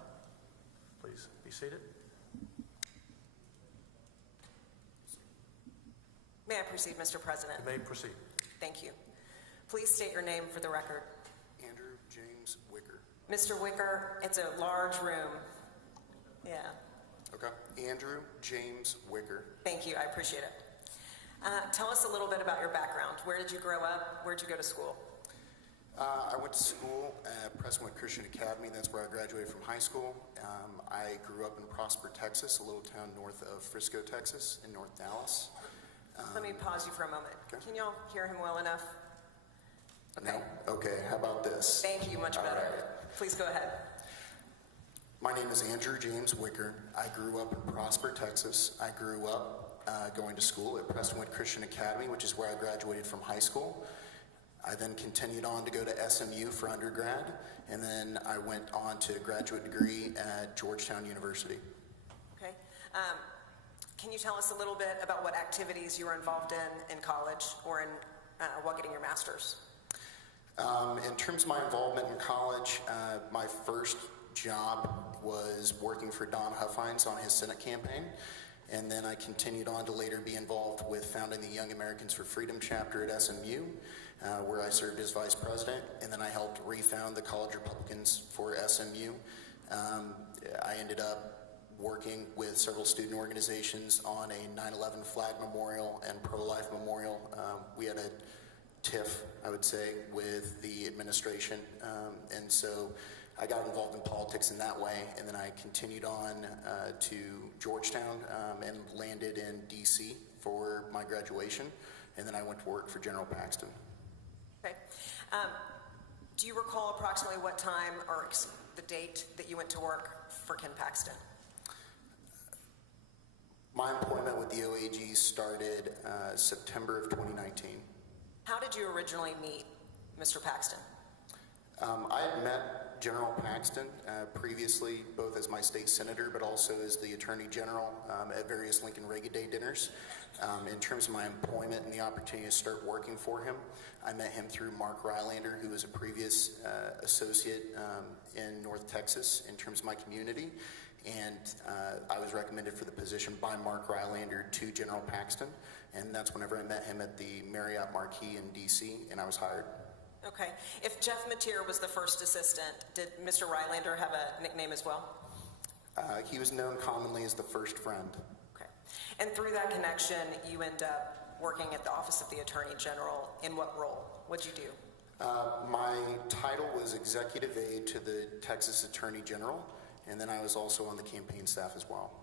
Please be seated. May I proceed, Mr. President? You may proceed. Thank you. Please state your name for the record. Andrew James Wicker. Mr. Wicker, it's a large room. Yeah. Okay. Andrew James Wicker. Thank you. I appreciate it. Tell us a little bit about your background. Where did you grow up? Where did you go to school? I went to school at Prestonwood Christian Academy. That's where I graduated from high school. I grew up in Prosper, Texas, a little town north of Frisco, Texas, in North Dallas. Let me pause you for a moment. Okay. Can y'all hear him well enough? Okay. No? Okay. How about this? Thank you. Much better. Right. Please go ahead. My name is Andrew James Wicker. I grew up in Prosper, Texas. I grew up going to school at Prestonwood Christian Academy, which is where I graduated from high school. I then continued on to go to SMU for undergrad, and then I went on to a graduate degree at Georgetown University. Okay. Can you tell us a little bit about what activities you were involved in college or in while getting your master's? In terms of my involvement in college, my first job was working for Don Huffines on his Senate campaign, and then I continued on to later be involved with founding the Young Americans for Freedom chapter at SMU, where I served as vice president, and then I helped refound the College Republicans for SMU. I ended up working with several student organizations on a 9/11 flag memorial and pro-life memorial. We had a tiff, I would say, with the administration, and so I got involved in politics in that way, and then I continued on to Georgetown and landed in DC for my graduation, and then I went to work for General Paxton. Okay. Do you recall approximately what time or the date that you went to work for Ken Paxton? My employment with the OAG started September of 2019. How did you originally meet Mr. Paxton? I had met General Paxton, previously both as my state senator, but also as the Attorney General at various Lincoln Reagan Day dinners. In terms of my employment and the opportunity to start working for him, I met him through Mark Rylander, who was a previous associate in North Texas in terms of my community. And I was recommended for the position by Mark Rylander to General Paxton. And that's whenever I met him at the Marriott Marquis in DC, and I was hired. Okay. If Jeff Mateer was the first assistant, did Mr. Rylander have a nickname as well? He was known commonly as the first friend. Okay. And through that connection, you end up working at the Office of the Attorney General. In what role? What'd you do? My title was Executive Aide to the Texas Attorney General, and then I was also on the campaign staff as well.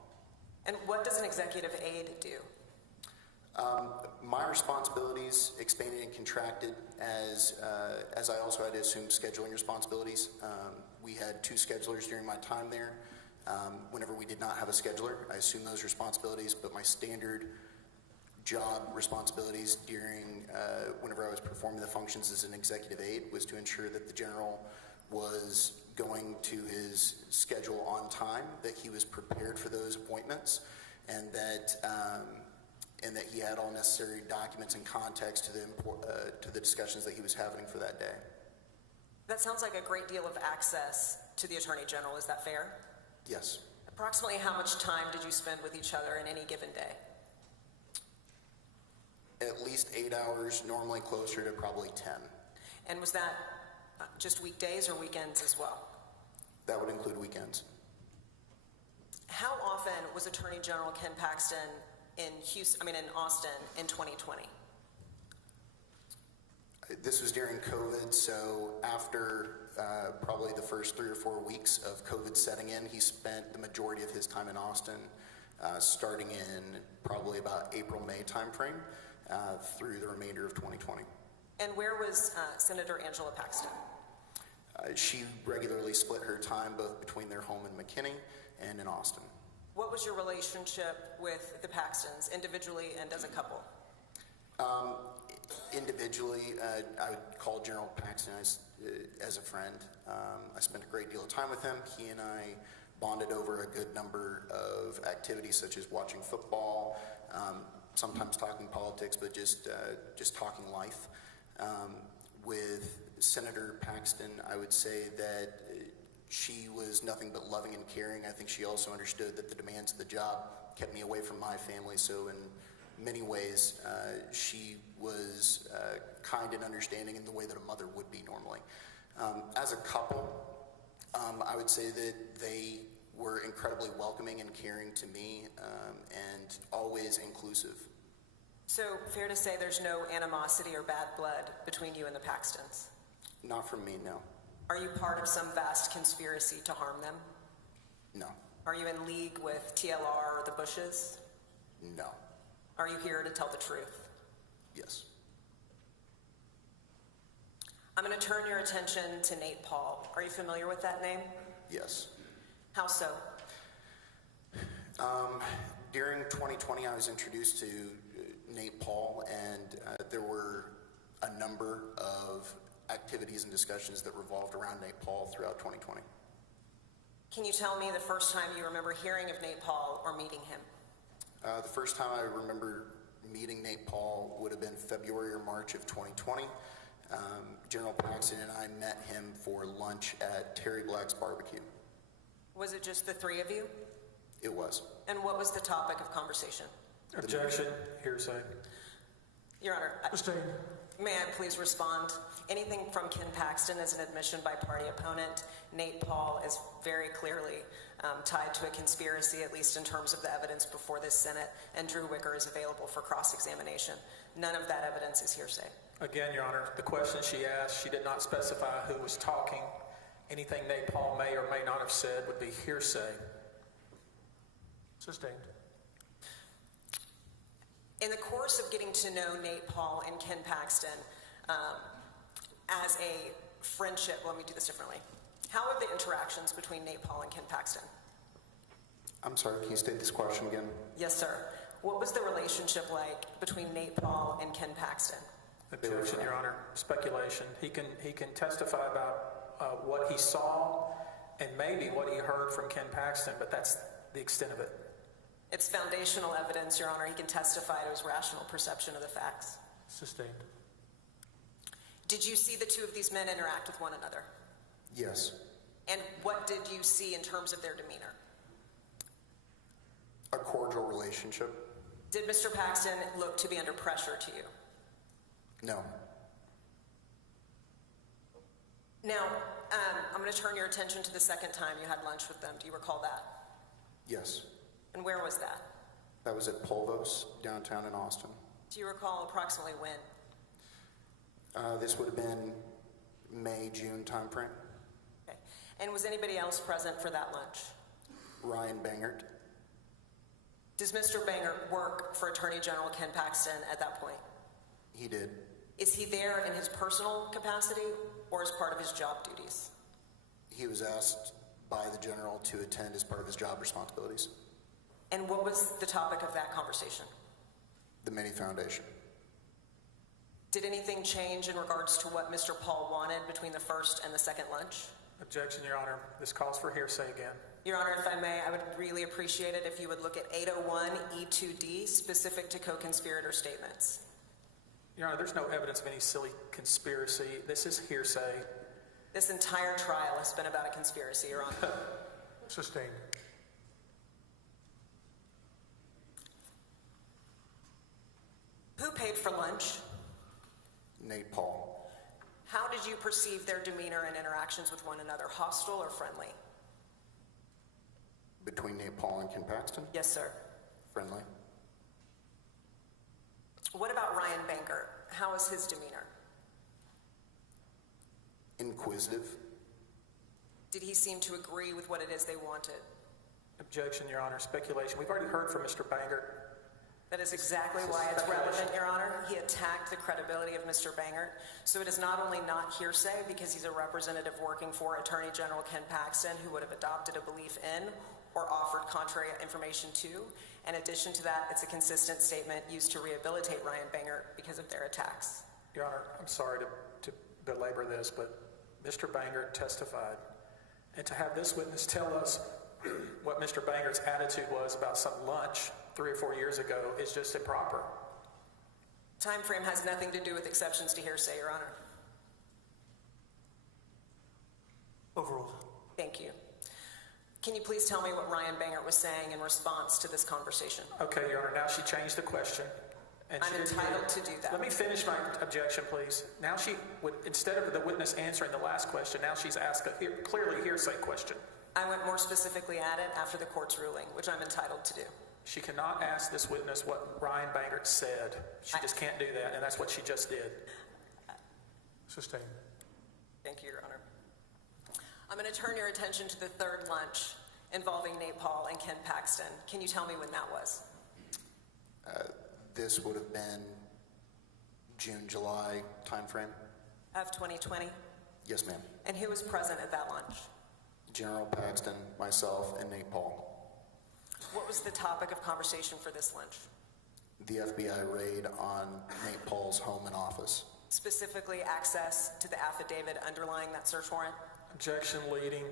And what does an executive aide do? My responsibilities expanded and contracted as I also had to assume scheduling responsibilities. We had 2 schedulers during my time there. Whenever we did not have a scheduler, I assumed those responsibilities, but my standard job responsibilities during whenever I was performing the functions as an executive aide was to ensure that the general was going to his schedule on time, that he was prepared for those appointments, and that he had all necessary documents and context to the discussions that he was having for that day. That sounds like a great deal of access to the Attorney General. Is that fair? Yes. Approximately how much time did you spend with each other in any given day? At least 8 hours, normally closer to probably 10. And was that just weekdays or weekends as well? That would include weekends. How often was Attorney General Ken Paxton in Austin in 2020? This was during COVID, so after probably the first 3 or 4 weeks of COVID setting in, he spent the majority of his time in Austin, starting in probably about April-May timeframe through the remainder of 2020. And where was Senator Angela Paxton? She regularly split her time both between their home in McKinney and in Austin. What was your relationship with the Paxtons, individually and as a couple? Individually, I would call General Paxton as a friend. I spent a great deal of time with him. He and I bonded over a good number of activities such as watching football, sometimes talking politics, but just talking life. With Senator Paxton, I would say that she was nothing but loving and caring. I think she also understood that the demands of the job kept me away from my family, so in many ways, she was kind and understanding in the way that a mother would be normally. As a couple, I would say that they were incredibly welcoming and caring to me, and always inclusive. So, fair to say there's no animosity or bad blood between you and the Paxtons? Not from me, no. Are you part of some vast conspiracy to harm them? No. Are you in league with TLR or the Bushes? No. Are you here to tell the truth? Yes. I'm going to turn your attention to Nate Paul. Are you familiar with that name? Yes. How so? During 2020, I was introduced to Nate Paul, and there were a number of activities and discussions that revolved around Nate Paul throughout 2020. Can you tell me the first time you remember hearing of Nate Paul or meeting him? The first time I remember meeting Nate Paul would have been February or March of 2020. General Paxton and I met him for lunch at Terry Black's barbecue. Was it just the 3 of you? It was. And what was the topic of conversation? Objection, hearsay. Your Honor, Sustained. may I please respond? Anything from Ken Paxton is an admission by party opponent. Nate Paul is very clearly tied to a conspiracy, at least in terms of the evidence before this Senate, and Drew Wicker is available for cross-examination. None of that evidence is hearsay. Again, Your Honor, the question she asked, she did not specify who was talking. Anything Nate Paul may or may not have said would be hearsay. Sustained. In the course of getting to know Nate Paul and Ken Paxton as a friendship, let me do this differently. How are the interactions between Nate Paul and Ken Paxton? I'm sorry, can you state this question again? Yes, sir. What was the relationship like between Nate Paul and Ken Paxton? Objection, Your Honor. Speculation. He can testify about what he saw and maybe what he heard from Ken Paxton, but that's the extent of it. It's foundational evidence, Your Honor. He can testify to his rational perception of the facts. Sustained. Did you see the two of these men interact with one another? Yes. And what did you see in terms of their demeanor? A cordial relationship? Did Mr. Paxton look to be under pressure to you? No. Now, I'm going to turn your attention to the second time you had lunch with them. Do you recall that? Yes. And where was that? That was at Polvos, downtown in Austin. Do you recall approximately when? This would have been May, June timeframe. Okay. And was anybody else present for that lunch? Ryan Bangert. Does Mr. Bangert work for Attorney General Ken Paxton at that point? He did. Is he there in his personal capacity or as part of his job duties? He was asked by the general to attend as part of his job responsibilities. And what was the topic of that conversation? The Mini Foundation. Did anything change in regards to what Mr. Paul wanted between the first and the second lunch? Objection, Your Honor. This calls for hearsay again. Your Honor, if I may, I would really appreciate it if you would look at 801 E2D, specific to co-conspirator statements. Your Honor, there's no evidence of any silly conspiracy. This is hearsay. This entire trial has been about a conspiracy, Your Honor. Sustained. Who paid for lunch? Nate Paul. How did you perceive their demeanor and interactions with one another, hostile or friendly? Between Nate Paul and Ken Paxton? Yes, sir. Friendly. What about Ryan Bangert? How was his demeanor? Inquisitive. Did he seem to agree with what it is they wanted? Objection, Your Honor. Speculation. We've already heard from Mr. Bangert. That is exactly why it's relevant, Your Honor. He attacked the credibility of Mr. Bangert. So it is not only not hearsay because he's a representative working for Attorney General Ken Paxton who would have adopted a belief in or offered contrary information to. In addition to that, it's a consistent statement used to rehabilitate Ryan Bangert because of their attacks. Your Honor, I'm sorry to belabor this, but Mr. Bangert testified. And to have this witness tell us what Mr. Bangert's attitude was about some lunch 3 or 4 years ago is just improper. Time frame has nothing to do with exceptions to hearsay, Your Honor. Overruled. Thank you. Can you please tell me what Ryan Bangert was saying in response to this conversation? Okay, Your Honor, now she changed the question. And I'm entitled to do that. Let me finish my objection, please. Now she would, instead of the witness answering the last question, now she's asked a clearly hearsay question. I went more specifically at it after the court's ruling, which I'm entitled to do. She cannot ask this witness what Ryan Bangert said. She just can't do that, and that's what she just did. Sustained. Thank you, Your Honor. I'm going to turn your attention to the third lunch involving Nate Paul and Ken Paxton. Can you tell me when that was? This would have been June, July timeframe. Of 2020? Yes, ma'am. And who was present at that lunch? General Paxton, myself, and Nate Paul. What was the topic of conversation for this lunch? The FBI raid on Nate Paul's home and office. Specifically, access to the affidavit underlying that search warrant? Objection leading.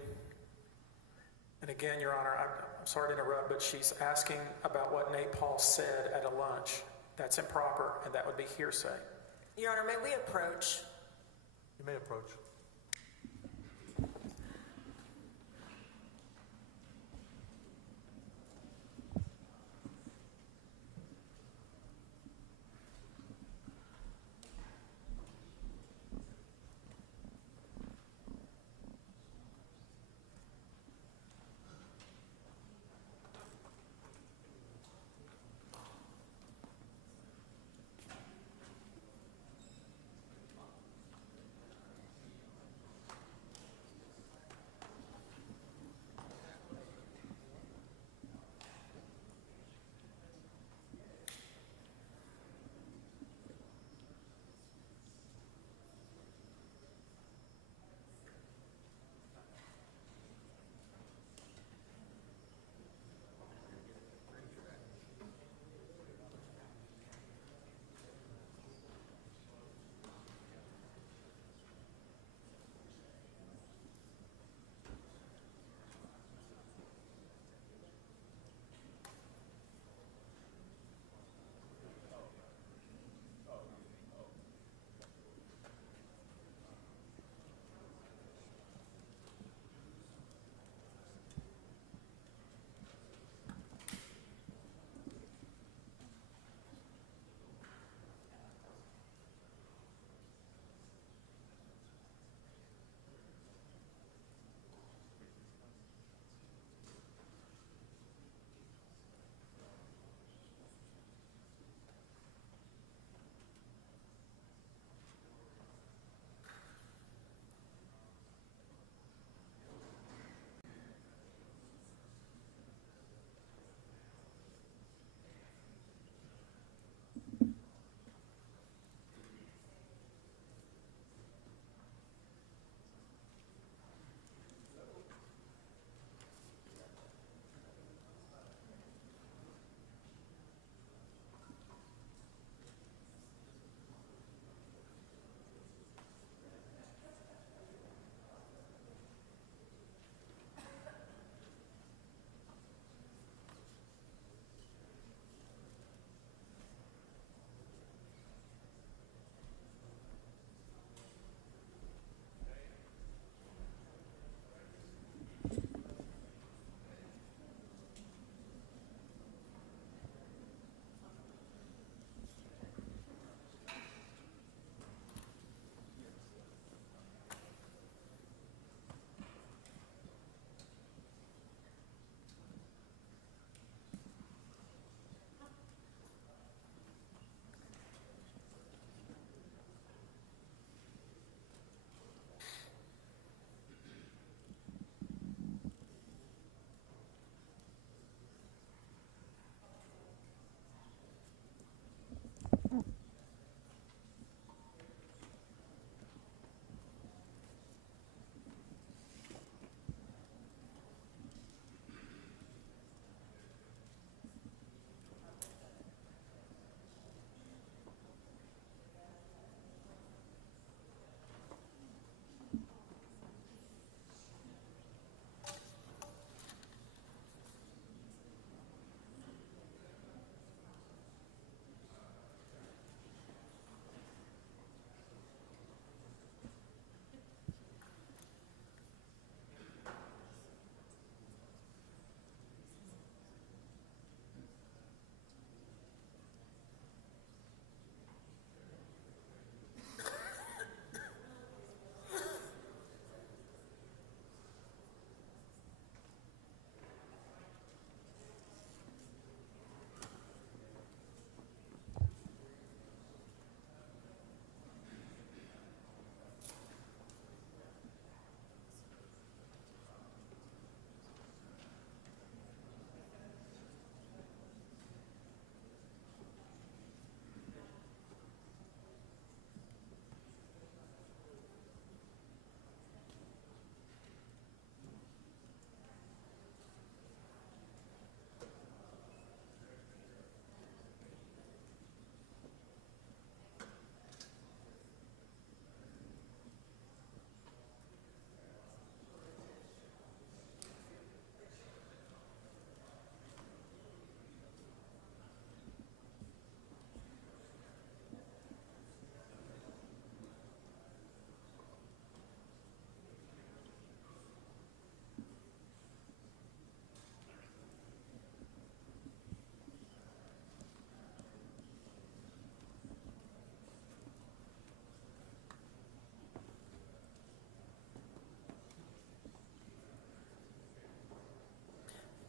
And again, Your Honor, I'm sorry to interrupt, but she's asking about what Nate Paul said at a lunch. That's improper, and that would be hearsay. Your Honor, may we approach? You may approach.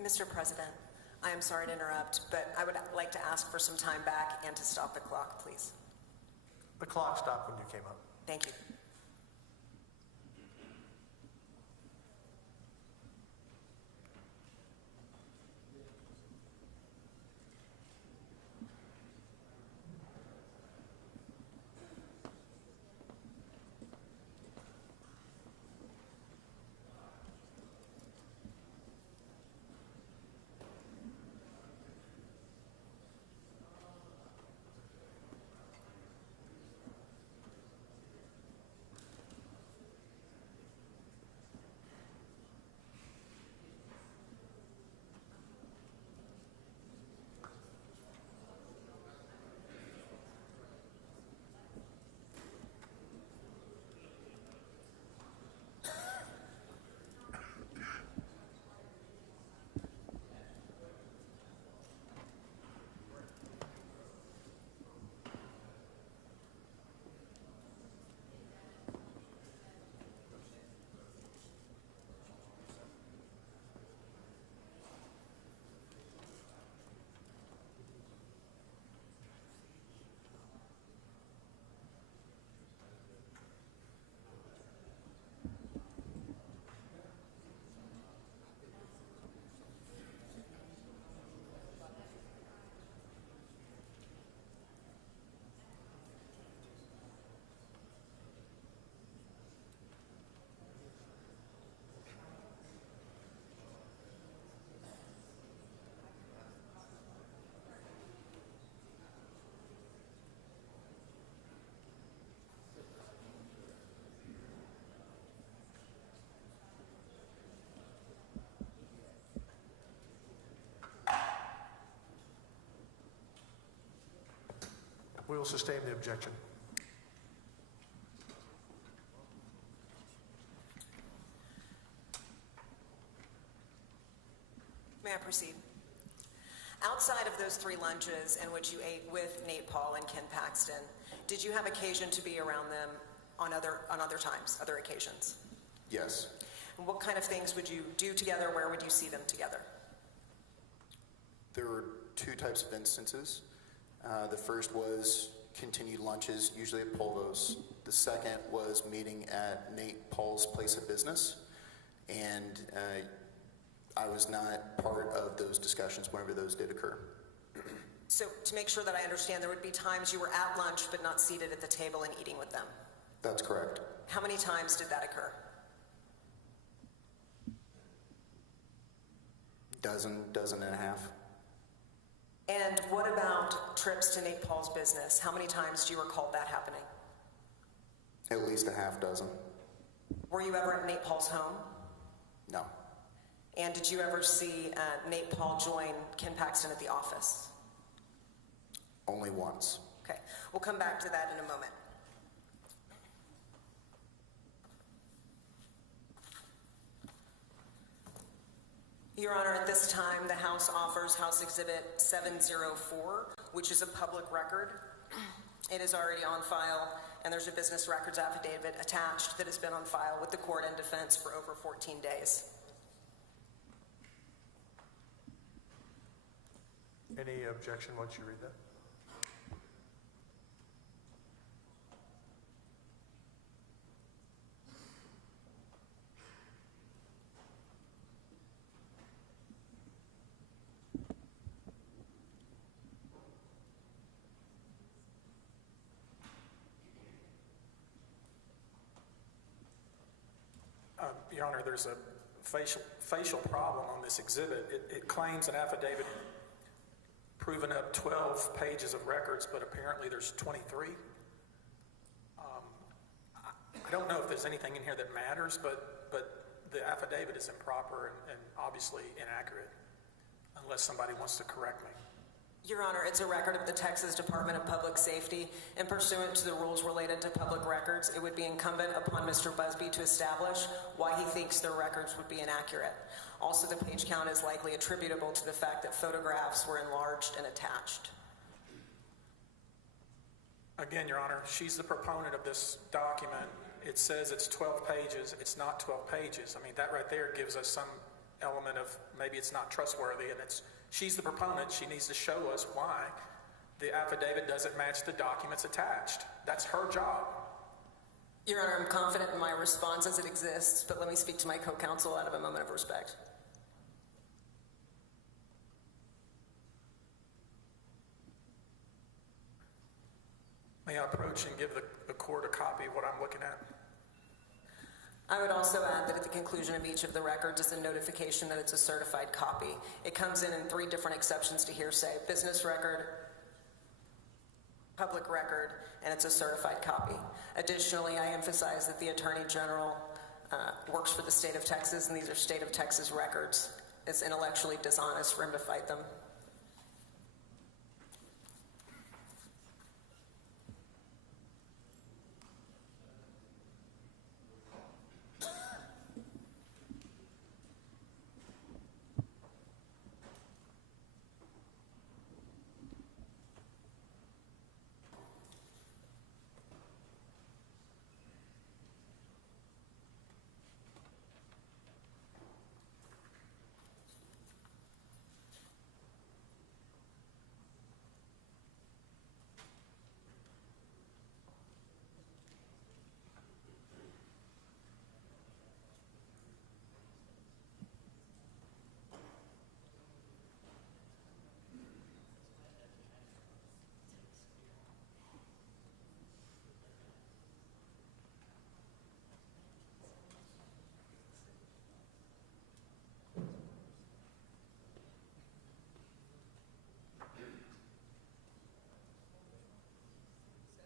Mr. President, I am sorry to interrupt, but I would like to ask for some time back and to stop the clock, please. The clock stopped when you came up. Thank you. We will sustain the objection. May I proceed? Outside of those 3 lunches in which you ate with Nate Paul and Ken Paxton, did you have occasion to be around them on other times, other occasions? Yes. And what kind of things would you do together? Where would you see them together? There were 2 types of instances. The first was continued lunches, usually at Polvo's. The second was meeting at Nate Paul's place of business, and I was not part of those discussions whenever those did occur. So to make sure that I understand, there would be times you were at lunch but not seated at the table and eating with them. That's correct. How many times did that occur? Dozen and a half. And what about trips to Nate Paul's business? How many times do you recall that happening? At least a half dozen. Were you ever at Nate Paul's home? No. And did you ever see Nate Paul join Ken Paxton at the office? Only once. Okay, we'll come back to that in a moment. Your Honor, at this time, the House offers House Exhibit 704, which is a public record. It is already on file, and there's a business records affidavit attached that has been on file with the court and defense for over 14 days. Any objection once you read that? Your Honor, there's a facial problem on this exhibit. It claims an affidavit proving up 12 pages of records, but apparently there's 23. I don't know if there's anything in here that matters, but the affidavit is improper and obviously inaccurate, unless somebody wants to correct me. Your Honor, it's a record of the Texas Department of Public Safety, and pursuant to the rules related to public records, it would be incumbent upon Mr. Busby to establish why he thinks their records would be inaccurate. Also, the page count is likely attributable to the fact that photographs were enlarged and attached. Again, Your Honor, she's the proponent of this document. It says it's 12 pages. It's not 12 pages. I mean, that right there gives us element of maybe it's not trustworthy, and she's the proponent. She needs to show us why the affidavit doesn't match the documents attached. That's her job. Your Honor, I'm confident in my response as it exists, but let me speak to my co-counsel out of a moment of respect. May I approach and give the court a copy of what I'm looking at? I would also add that at the conclusion of each of the records is a notification that it's a certified copy. It comes in 3 different exceptions to hearsay: business record, public record, and it's a certified copy. Additionally, I emphasize that the Attorney General works for the state of Texas, and these are state of Texas records. It's intellectually dishonest for him to fight them.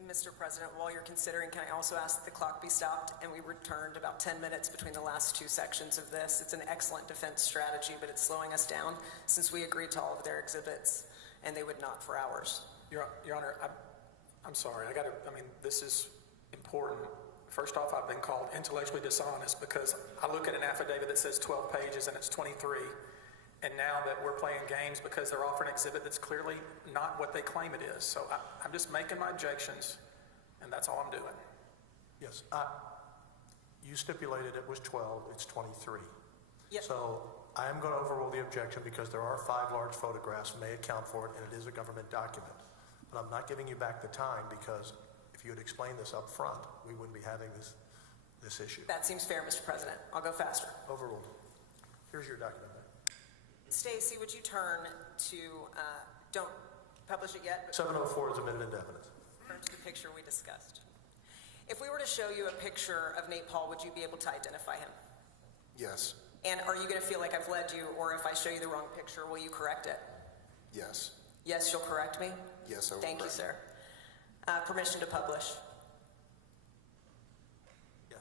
Mr. President, while you're considering, can I also ask that the clock be stopped and we returned about 10 minutes between the last 2 sections of this? It's an excellent defense strategy, but it's slowing us down since we agreed to all of their exhibits, and they would not for hours. Your Honor, I'm sorry. This is important. First off, I've been called intellectually dishonest because I look at an affidavit that says 12 pages and it's 23. And now that we're playing games because they're offering an exhibit that's clearly not what they claim it is. So I'm just making my objections, and that's all I'm doing. Yes, you stipulated it was 12, it's 23. Yep. So I am going to overrule the objection because there are 5 large photographs, may account for it, and it is a government document. But I'm not giving you back the time because if you had explained this up front, we wouldn't be having this issue. That seems fair, Mr. President. I'll go faster. Overruled. Here's your document. Stacy, would you turn to, don't publish it yet, but 704 is omitted indefinite. turn to the picture we discussed. If we were to show you a picture of Nate Paul, would you be able to identify him? Yes. And are you going to feel like I've led you, or if I show you the wrong picture, will you correct it? Yes. Yes, you'll correct me? Yes, I will. Thank you, correct. sir. Permission to publish. Yes.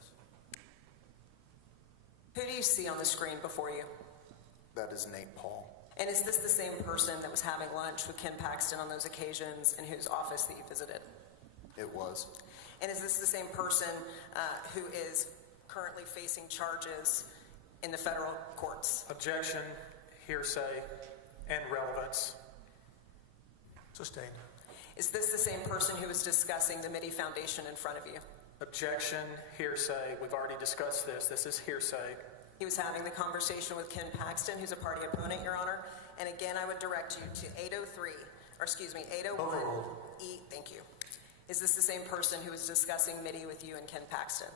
Who do you see on the screen before you? That is Nate Paul. And is this the same person that was having lunch with Ken Paxton on those occasions and whose office that you visited? It was. And is this the same person who is currently facing charges in the federal courts? Objection, hearsay, and relevance. Sustained. Is this the same person who was discussing the Mitty Foundation in front of you? Objection, hearsay. We've already discussed this. This is hearsay. He was having the conversation with Ken Paxton, who's a party opponent, Your Honor. And again, I would direct you to 801E, thank you. Is this the same person who was discussing Mitty with you and Ken Paxton?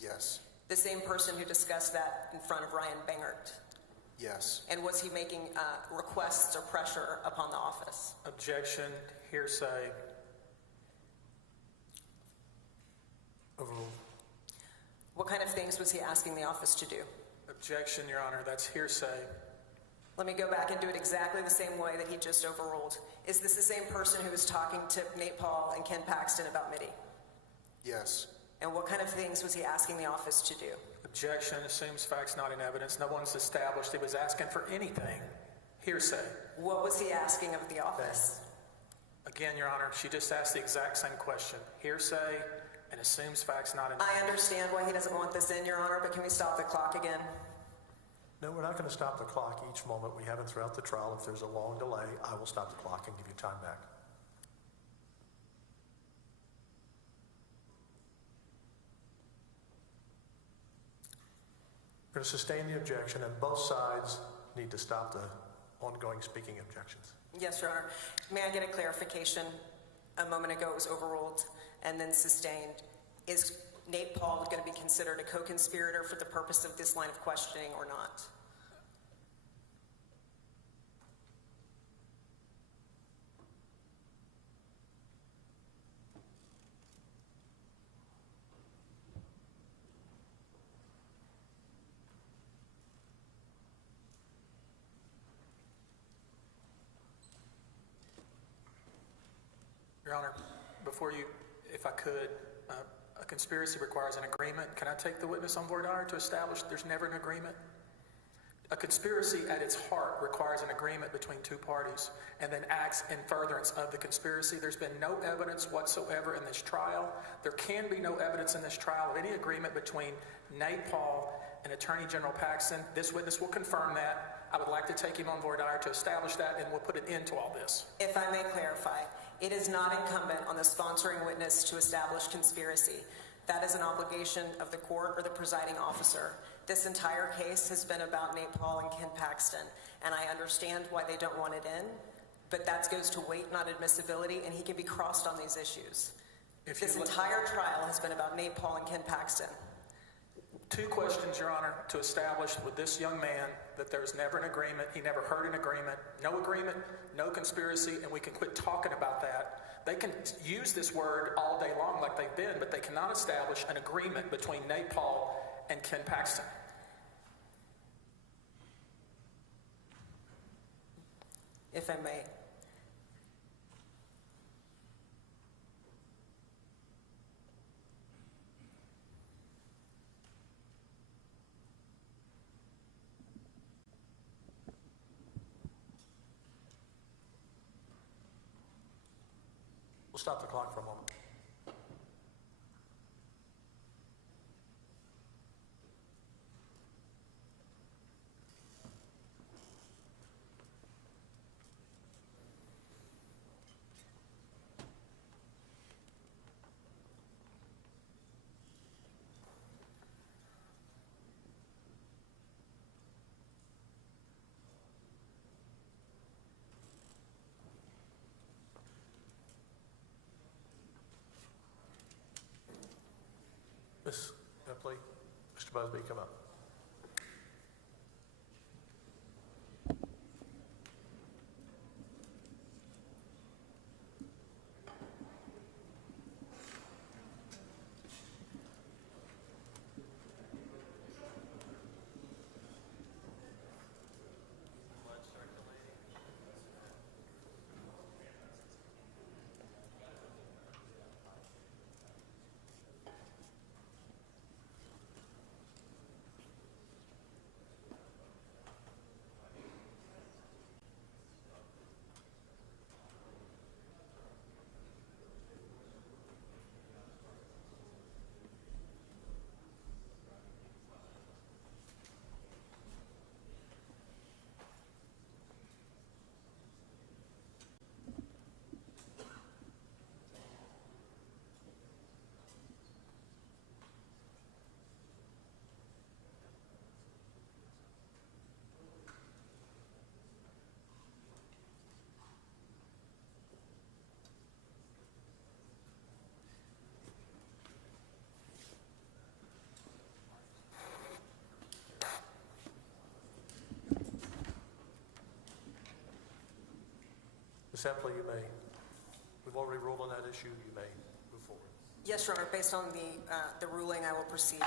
Yes. The same person who discussed that in front of Ryan Bangert? Yes. And was he making requests or pressure upon the office? Objection, hearsay. Overruled. What kind of things was he asking the office to do? Objection, Your Honor. That's hearsay. Let me go back and do it exactly the same way that he just overruled. Is this the same person who was talking to Nate Paul and Ken Paxton about Mitty? Yes. And what kind of things was he asking the office to do? Objection, assumes facts not in evidence. No one's established he was asking for anything. Hearsay. What was he asking of the office? Again, Your Honor, she just asked the exact same question. Hearsay and assumes facts not in evidence. I understand why he doesn't want this in, Your Honor, but can we stop the clock again? No, we're not going to stop the clock each moment. We haven't throughout the trial. If there's a long delay, I will stop the clock and give you time back. We're going to sustain the objection, and both sides need to stop the ongoing speaking objections. Yes, Your Honor. May I get a clarification? A moment ago it was overruled and then sustained. Is Nate Paul going to be considered a co-conspirator for the purpose of this line of questioning or not? Your Honor, before you, if I could, a conspiracy requires an agreement. Can I take the witness on voir dire to establish there's never an agreement? A conspiracy at its heart requires an agreement between two parties and then acts in furtherance of the conspiracy. There's been no evidence whatsoever in this trial. There can be no evidence in this trial of any agreement between Nate Paul and Attorney General Paxton. This witness will confirm that. I would like to take him on voir dire to establish that, and we'll put an end to all this. If I may clarify, it is not incumbent on the sponsoring witness to establish conspiracy. That is an obligation of the court or the presiding officer. This entire case has been about Nate Paul and Ken Paxton, and I understand why they don't want it in, but that goes to weight, not admissibility, and he can be crossed on these issues. This entire trial has been about Nate Paul and Ken Paxton. Two questions, Your Honor, to establish with this young man that there's never an agreement. He never heard an agreement, no conspiracy, and we can quit talking about that. They can use this word all day long like they've been, but they cannot establish an agreement between Nate Paul and Ken Paxton. If I may. We'll stop the clock for a moment. Ms. Epley, Mr. Busby, come up. Ms. Epley, we've already ruled on that issue. You may move forward. Yes, Your Honor, based on the ruling, I will proceed.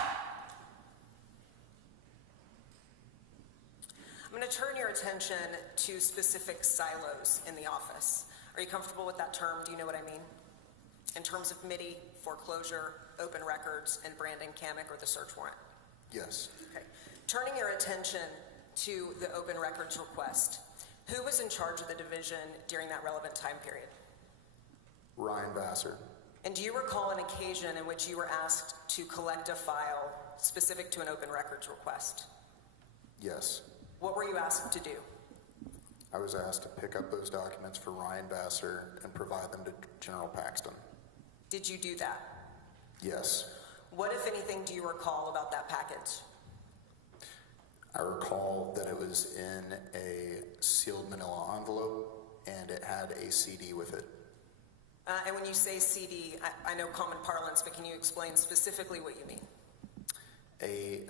I'm going to turn your attention to specific silos in the office. Are you comfortable with that term? Do you know what I mean? In terms of MIDI, foreclosure, open records, and Brandon Kamek or the search warrant? Yes. Okay. Turning your attention to the open records request, who was in charge of the division during that relevant time period? Ryan Vassar. And do you recall an occasion in which you were asked to collect a file specific to an open records request? Yes. What were you asked to do? I was asked to pick up those documents for Ryan Vassar and provide them to General Paxton. Did you do that? Yes. What, if anything, do you recall about that package? I recall that it was in a sealed manila envelope and it had a CD with it. And when you say CD, I know common parlance, but can you explain specifically what you mean? A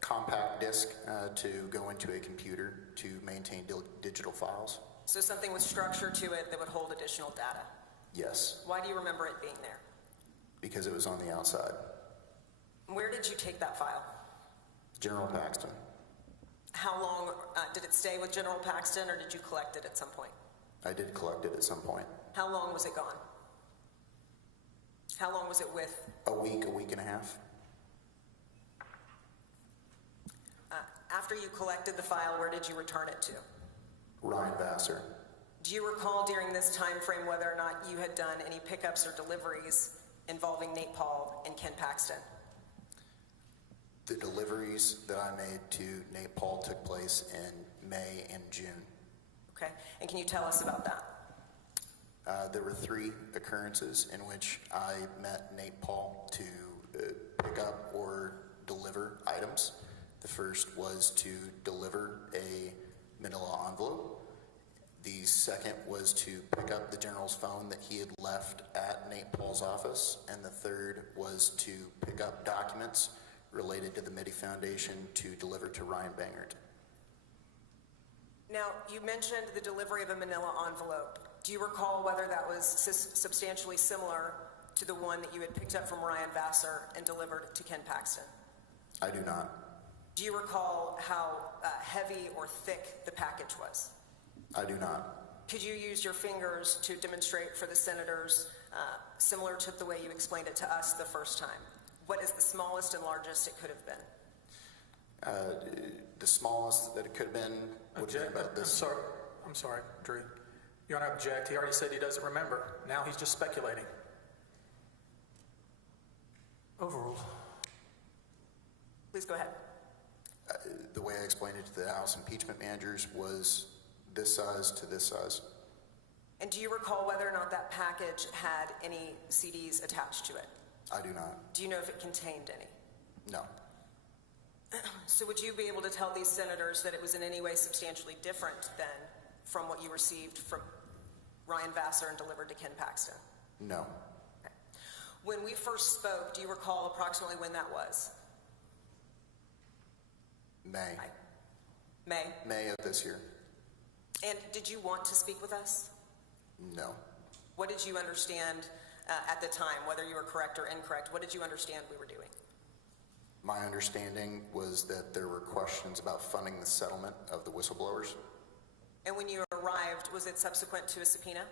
compact disc to go into a computer to maintain digital files. So something with structure to it that would hold additional data. Yes, Why do you remember it being there? because it was on the outside. Where did you take that file? General Paxton. How long did it stay with General Paxton, or did you collect it at some point? I did collect it at some point. How long was it gone? How long was it with? A week and a half. After you collected the file, where did you return it to? Ryan Vassar. Do you recall during this time frame whether or not you had done any pickups or deliveries involving Nate Paul and Ken Paxton? The deliveries that I made to Nate Paul took place in May and June. Okay, and can you tell us about that? There were 3 occurrences in which I met Nate Paul to pick up or deliver items. The first was to deliver a manila envelope. The second was to pick up the general's phone that he had left at Nate Paul's office. And the third was to pick up documents related to the Mitty Foundation to deliver to Ryan Bangert. Now, you mentioned the delivery of a manila envelope. Do you recall whether that was substantially similar to the one that you had picked up from Ryan Vassar and delivered to Ken Paxton? I do not. Do you recall how heavy or thick the package was? I do not. Could you use your fingers to demonstrate for the senators, similar to the way you explained it to us the first time? What is the smallest and largest it could have been? The smallest that it could have been would be about this. I'm sorry, Drew. You want to object? He already said he doesn't remember. Now he's just speculating. Overruled. Please go ahead. The way I explained it to the House impeachment managers was this size to this size. And do you recall whether or not that package had any CDs attached to it? I do not. Do you know if it contained any? No. So would you be able to tell these senators that it was in any way substantially different than from what you received from Ryan Vassar and delivered to Ken Paxton? No. Okay. When we first spoke, do you recall approximately when that was? May. May? May of this year. And did you want to speak with us? No. What did you understand at the time, whether you were correct or incorrect? What did you understand we were doing? My understanding was that there were questions about funding the settlement of the whistleblowers. And when you arrived, was it subsequent to a subpoena?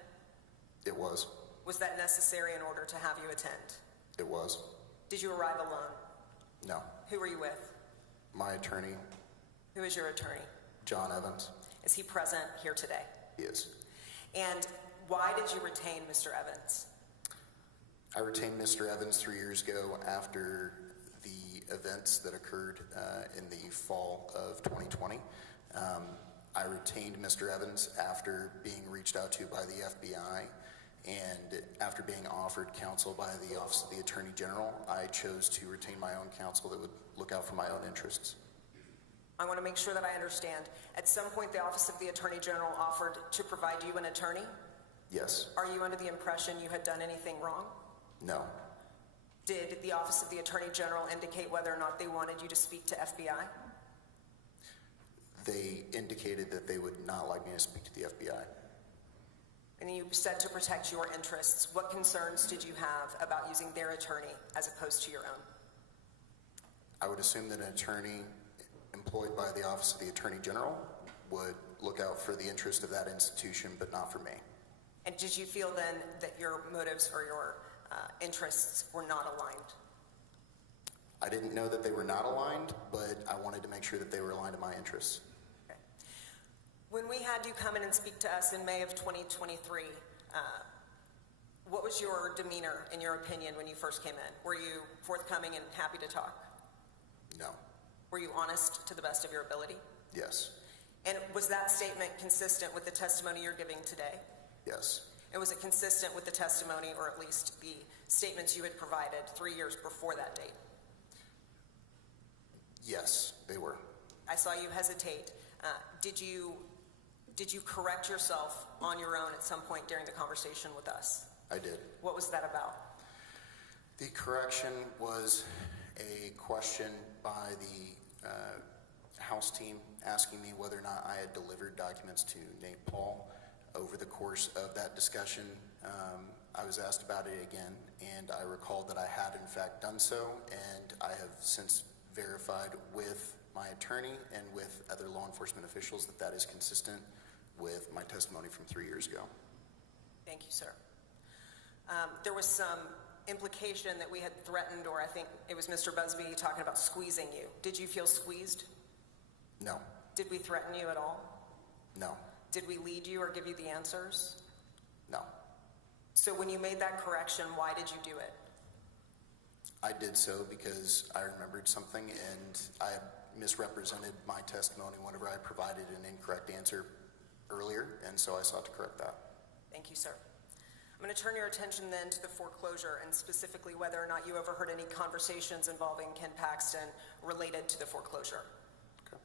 It was. Was that necessary in order to have you attend? It was. Did you arrive alone? No. Who were you with? My attorney. Who is your attorney? John Evans. Is he present here today? He is. And why did you retain Mr. Evans? I retained Mr. Evans 3 years ago after the events that occurred in the fall of 2020. I retained Mr. Evans after being reached out to by the FBI and after being offered counsel by the Office of the Attorney General. I chose to retain my own counsel that would look out for my own interests. I want to make sure that I understand. At some point, the Office of the Attorney General offered to provide you an attorney? Yes. Are you under the impression you had done anything wrong? No. Did the Office of the Attorney General indicate whether or not they wanted you to speak to FBI? They indicated that they would not like me to speak to the FBI. And you said to protect your interests. What concerns did you have about using their attorney as opposed to your own? I would assume that an attorney employed by the Office of the Attorney General would look out for the interest of that institution, but not for me. And did you feel then that your motives or your interests were not aligned? I didn't know that they were not aligned, but I wanted to make sure that they were aligned to my interests. Okay. When we had you come in and speak to us in May of 2023, what was your demeanor, in your opinion, when you first came in? Were you forthcoming and happy to talk? No. Were you honest to the best of your ability? Yes. And was that statement consistent with the testimony you're giving today? Yes. And was it consistent with the testimony, or at least the statements you had provided 3 years before that date? Yes, they were. I saw you hesitate. Did you correct yourself on your own at some point during the conversation with us? I did. What was that about? The correction was a question by the House team asking me whether or not I had delivered documents to Nate Paul. Over the course of that discussion, I was asked about it again, and I recalled that I had in fact done so, and I have since verified with my attorney and with other law enforcement officials that that is consistent with my testimony from 3 years ago. Thank you, sir. There was some implication that we had threatened, or I think it was Mr. Busby talking about squeezing you. Did you feel squeezed? No. Did we threaten you at all? No. Did we lead you or give you the answers? No. So when you made that correction, why did you do it? I did so because I remembered something and I misrepresented my testimony whenever I provided an incorrect answer earlier, and so I sought to correct that. Thank you, sir. I'm going to turn your attention then to the foreclosure and specifically whether or not you overheard any conversations involving Ken Paxton related to the foreclosure. Okay.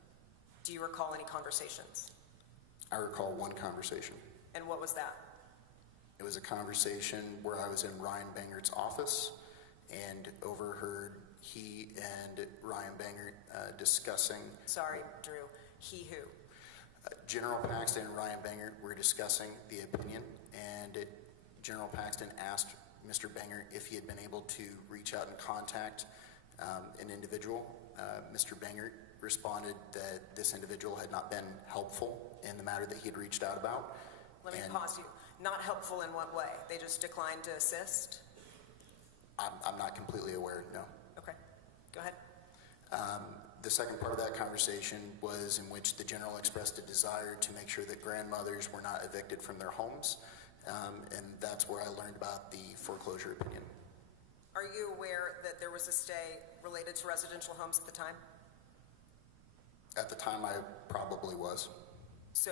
Do you recall any conversations? I recall one conversation. And what was that? It was a conversation where I was in Ryan Bangert's office and overheard he and Ryan Bangert discussing... Sorry, Drew. He who? General Paxton and Ryan Bangert were discussing the opinion, and General Paxton asked Mr. Bangert if he had been able to reach out and contact an individual. Mr. Bangert responded that this individual had not been helpful in the matter that he had reached out about. Let me pause you. Not helpful in what way? They just declined to assist? I'm not completely aware, no. Okay, go ahead. The second part of that conversation was in which the general expressed a desire to make sure that grandmothers were not evicted from their homes, and that's where I learned about the foreclosure opinion. Are you aware that there was a stay related to residential homes at the time? At the time, I probably was. So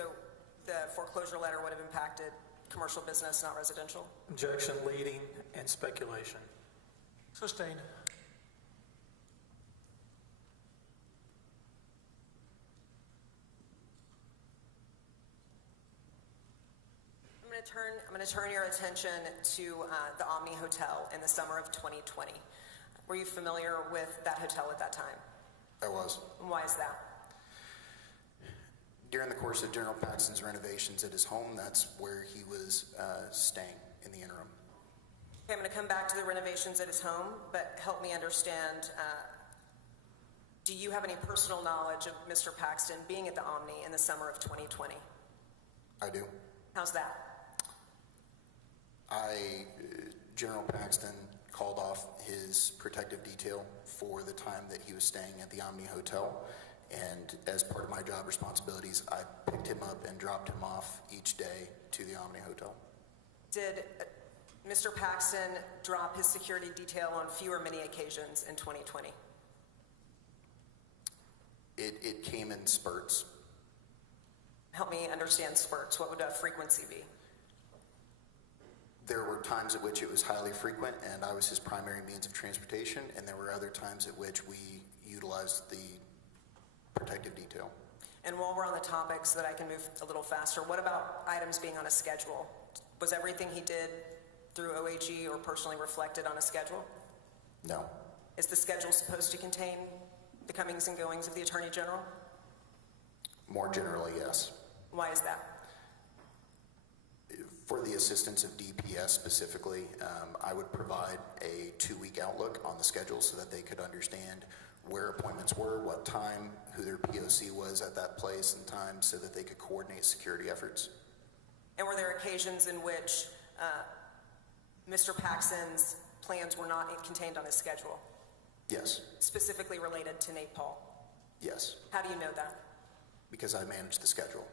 the foreclosure letter would have impacted commercial business, not residential? Objection, leading, and speculation. Sustained. I'm going to turn your attention to the Omni Hotel in the summer of 2020. Were you familiar with that hotel at that time? I was. And why is that? During the course of General Paxton's renovations at his home, that's where he was staying in the interim. Okay, I'm going to come back to the renovations at his home, but help me understand, do you have any personal knowledge of Mr. Paxton being at the Omni in the summer of 2020? I do. How's that? General Paxton called off his protective detail for the time that he was staying at the Omni Hotel, and as part of my job responsibilities, I picked him up and dropped him off each day to the Omni Hotel. Did Mr. Paxton drop his security detail on few or many occasions in 2020? It came in spurts. Help me understand spurts. What would a frequency be? There were times at which it was highly frequent and I was his primary means of transportation, and there were other times at which we utilized the protective detail. And while we're on the topic so that I can move a little faster, what about items being on a schedule? Was everything he did through OHE or personally reflected on a schedule? No. Is the schedule supposed to contain the comings and goings of the Attorney General? More generally, yes. Why is that? For the assistance of DPS specifically, I would provide a 2-week outlook on the schedule so that they could understand where appointments were, what time, who their POC was at that place and time, so that they could coordinate security efforts. And were there occasions in which Mr. Paxton's plans were not contained on his schedule? Yes. Specifically related to Nate Paul? Yes. How do you know that? Because I managed the schedule.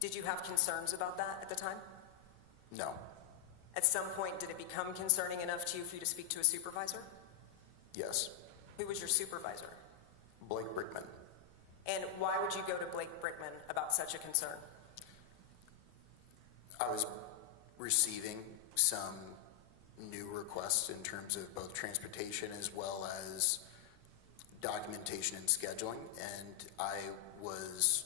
Did you have concerns about that at the time? No. At some point, did it become concerning enough to you for you to speak to a supervisor? Yes. Who was your supervisor? Blake Brickman. And why would you go to Blake Brickman about such a concern? I was receiving some new requests in terms of both transportation as well as documentation and scheduling, and I was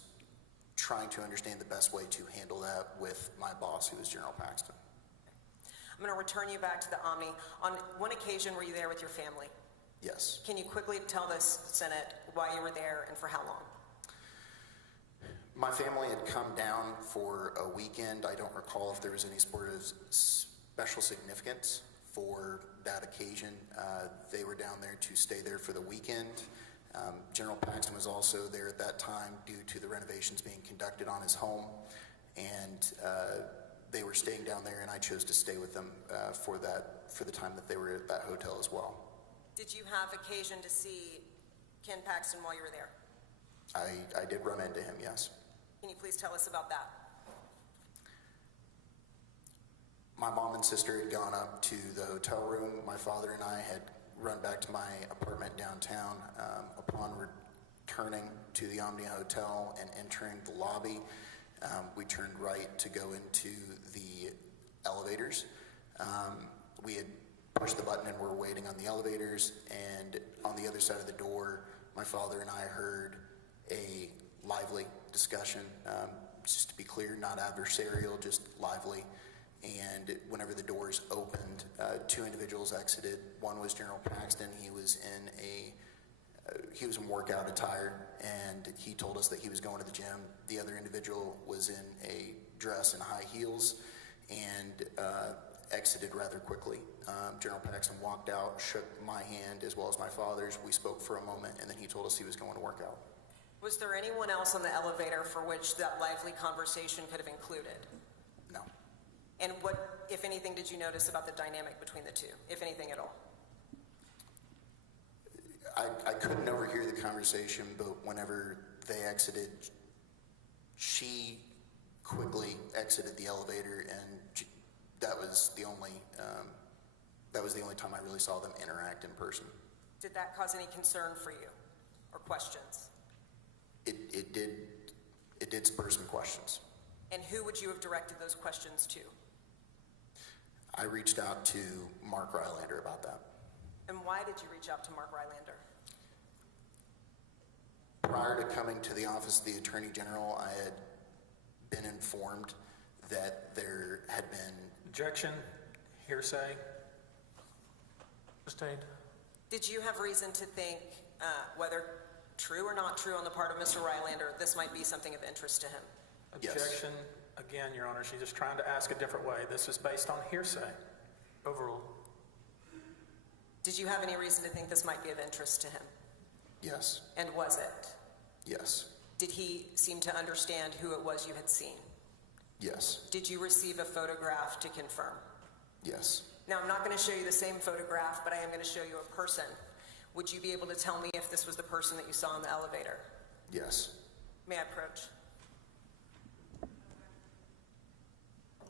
trying to understand the best way to handle that with my boss, who was General Paxton. I'm going to return you back to the Omni. On one occasion, were you there with your family? Yes. Can you quickly tell the Senate why you were there and for how long? My family had come down for a weekend. I don't recall if there was any sort of special significance for that occasion. They were down there to stay there for the weekend. General Paxton was also there at that time due to the renovations being conducted on his home, and they were staying down there, and I chose to stay with them for the time that they were at that hotel as well. Did you have occasion to see Ken Paxton while you were there? I did run into him, yes. Can you please tell us about that? My mom and sister had gone up to the hotel room. My father and I had run back to my apartment downtown. Upon returning to the Omnia Hotel and entering the lobby, we turned right to go into the elevators. We had pushed the button and were waiting on the elevators, and on the other side of the door, my father and I heard a lively discussion, just to be clear, not adversarial, just lively. And whenever the doors opened, two individuals exited. One was General Paxton. He was in workout attire, and he told us that he was going to the gym. The other individual was in a dress and high heels and exited rather quickly. General Paxton walked out, shook my hand as well as my father's. We spoke for a moment, and then he told us he was going to work out. Was there anyone else on the elevator for which that lively conversation could have included? No. And what, if anything, did you notice about the dynamic between the two, if anything at all? I couldn't overhear the conversation, but whenever they exited, she quickly exited the elevator, and that was the only time I really saw them interact in person. Did that cause any concern for you or questions? It did spur some questions. And who would you have directed those questions to? I reached out to Mark Rylander about that. And why did you reach out to Mark Rylander? Prior to coming to the office of the Attorney General, I had been informed that there had been... Objection, hearsay. Sustained. Did you have reason to think, whether true or not true on the part of Mr. Rylander, this might be something of interest to him? Objection, again, Your Honor, she's just trying to ask a different way. This is based on hearsay. Overruled. Did you have any reason to think this might be of interest to him? Yes. And was it? Yes. Did he seem to understand who it was you had seen? Yes. Did you receive a photograph to confirm? Yes. Now, I'm not going to show you the same photograph, but I am going to show you a person. Would you be able to tell me if this was the person that you saw in the elevator? Yes. May I approach?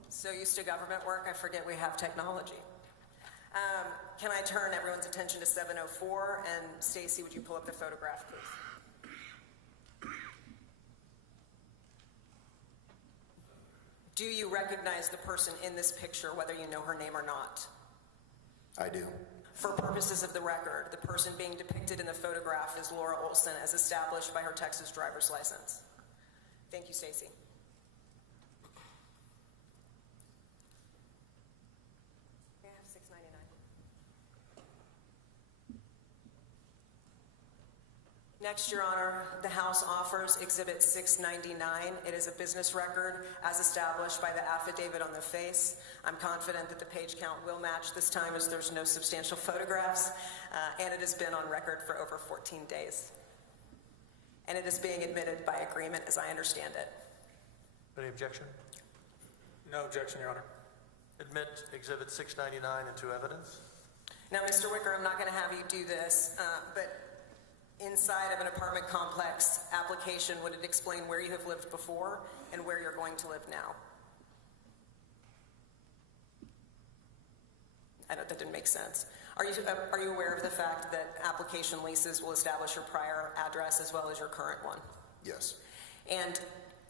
So used to government work, I forget we have technology. Can I turn everyone's attention to 704? And Stacy, would you pull up the photograph, please? Do you recognize the person in this picture, whether you know her name or not? I do. For purposes of the record, the person being depicted in the photograph is Laura Olson, as established by her Texas driver's license. Thank you, Stacy. May I have 699? Next, Your Honor, the House offers Exhibit 699. It is a business record as established by the affidavit on the face. I'm confident that the page count will match this time, as there's no substantial photographs, and it has been on record for over 14 days. And it is being admitted by agreement, as I understand it. Any objection? No objection, Your Honor. Admit Exhibit 699 into evidence. Now, Mr. Wicker, I'm not going to have you do this, but inside of an apartment complex application, would it explain where you have lived before and where you're going to live now? I know that didn't make sense. Are you aware of the fact that application leases will establish your prior address as well as your current one? Yes. And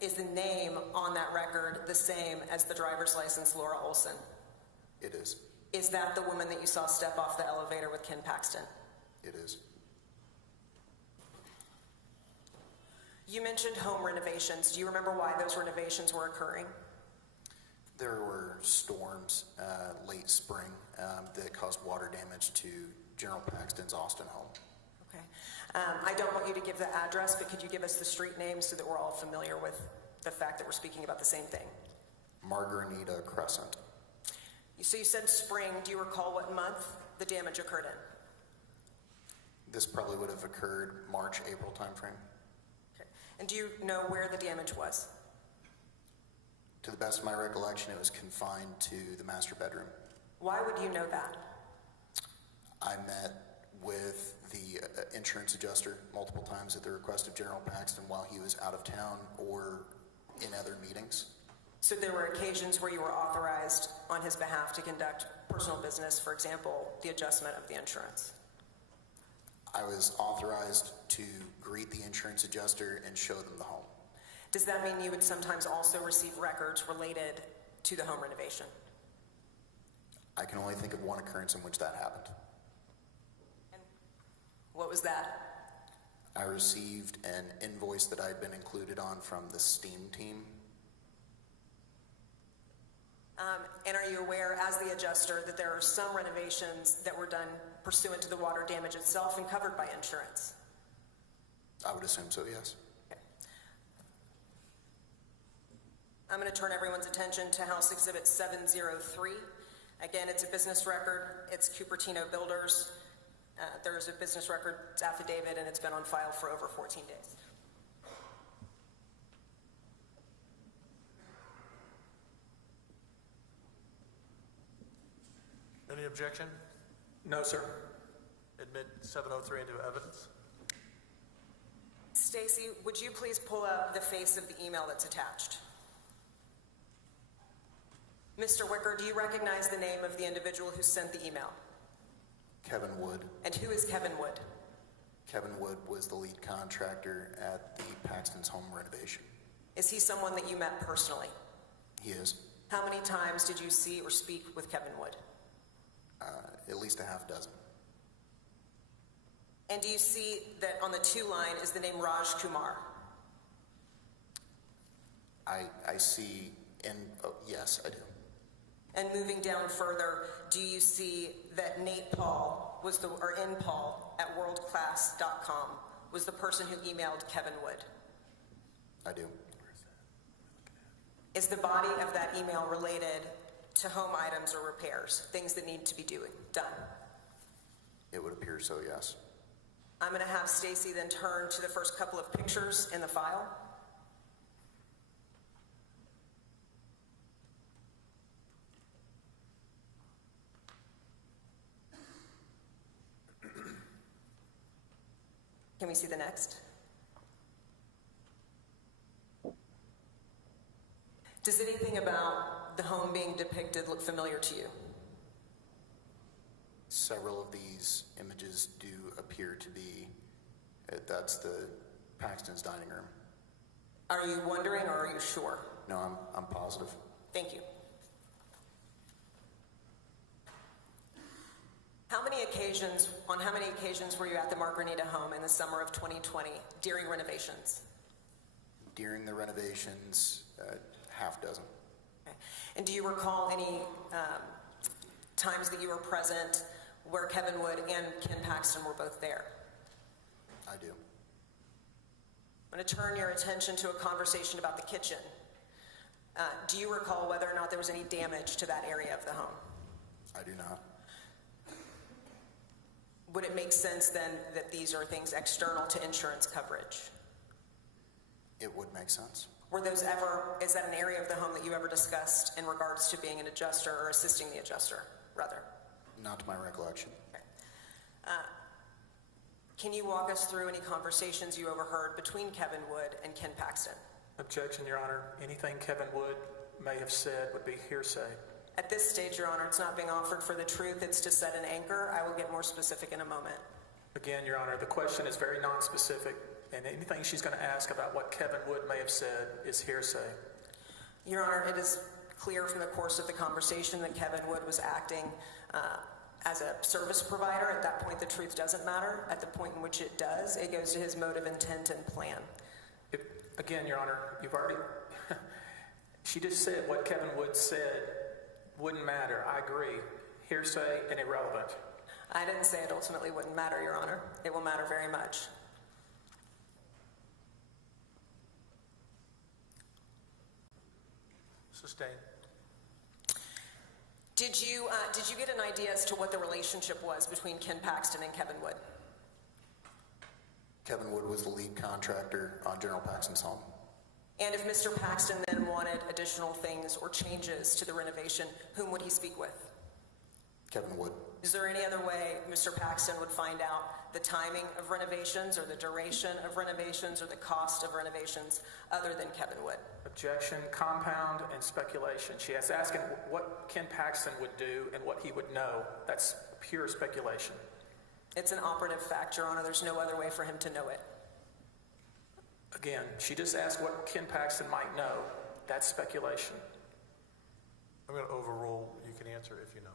is the name on that record the same as the driver's license, Laura Olson? It is. Is that the woman that you saw step off the elevator with Ken Paxton? It is. You mentioned home renovations. Do you remember why those renovations were occurring? There were storms late spring that caused water damage to General Paxton's Austin home. Okay. I don't want you to give the address, but could you give us the street name so that we're all familiar with the fact that we're speaking about the same thing? Margarinita Crescent. So you said spring. Do you recall what month the damage occurred in? This probably would have occurred March, April timeframe. Okay. And do you know where the damage was? To the best of my recollection, it was confined to the master bedroom. Why would you know that? I met with the insurance adjuster multiple times at the request of General Paxton while he was out of town or in other meetings. So there were occasions where you were authorized on his behalf to conduct personal business, for example, the adjustment of the insurance. I was authorized to greet the insurance adjuster and show them the home. Does that mean you would sometimes also receive records related to the home renovation? I can only think of one occurrence in which that happened. And what was that? I received an invoice that I had been included on from the STEAM team. And are you aware, as the adjuster, that there are some renovations that were done pursuant to the water damage itself and covered by insurance? I would assume so, yes. Okay. I'm going to turn everyone's attention to House Exhibit 703. Again, it's a business record. It's Cupertino Builders. There's a business records affidavit, and it's been on file for over 14 days. Any objection? No, sir. Admit 703 into evidence. Stacy, would you please pull up the face of the email that's attached? Mr. Wicker, do you recognize the name of the individual who sent the email? Kevin Wood. And who is Kevin Wood? Kevin Wood was the lead contractor at the Paxton's home renovation. Is he someone that you met personally? He is. How many times did you see or speak with Kevin Wood? At least a half dozen. And do you see that on the to line is the name Raj Kumar? I see, and yes, I do. And moving down further, do you see that Nate Paul was or N Paul at worldclass.com was the person who emailed Kevin Wood? I do. Is the body of that email related to home items or repairs, things that need to be done? It would appear so, yes. I'm going to have Stacy then turn to the first couple of pictures in the file. Can we see the next? Does anything about the home being depicted look familiar to you? Several of these images do appear to be, that's the Paxton's dining room. Are you wondering or are you sure? No, I'm positive. Thank you. On how many occasions were you at the Margarinita home in the summer of 2020 during renovations? During the renovations, half dozen. Okay. And do you recall any times that you were present where Kevin Wood and Ken Paxton were both there? I do. I'm going to turn your attention to a conversation about the kitchen. Do you recall whether or not there was any damage to that area of the home? I do not. Would it make sense then that these are things external to insurance coverage? It would make sense. Is that an area of the home that you ever discussed in regards to being an adjuster or assisting the adjuster, rather? Not to my recollection. Okay. Can you walk us through any conversations you overheard between Kevin Wood and Ken Paxton? Objection, Your Honor. Anything Kevin Wood may have said would be hearsay. At this stage, Your Honor, it's not being offered for the truth. It's to set an anchor. I will get more specific in a moment. Again, Your Honor, the question is very nonspecific, and anything she's going to ask about what Kevin Wood may have said is hearsay. Your Honor, it is clear from the course of the conversation that Kevin Wood was acting as a service provider. At that point, the truth doesn't matter. At the point in which it does, it goes to his motive, intent, and plan. Again, Your Honor, you've already, she just said what Kevin Wood said wouldn't matter. I agree. Hearsay and irrelevant. I didn't say it ultimately wouldn't matter, Your Honor. It will matter very much. Sustained. Did you get an idea as to what the relationship was between Ken Paxton and Kevin Wood? Kevin Wood was the lead contractor on General Paxton's home. And if Mr. Paxton then wanted additional things or changes to the renovation, whom would he speak with? Kevin Wood. Is there any other way Mr. Paxton would find out the timing of renovations or the duration of renovations or the cost of renovations other than Kevin Wood? Objection, compound, and speculation. She is asking what Ken Paxton would do and what he would know. That's pure speculation. It's an operative fact, Your Honor. There's no other way for him to know it. Again, she just asked what Ken Paxton might know. That's speculation. I'm going to overrule. You can answer if you know.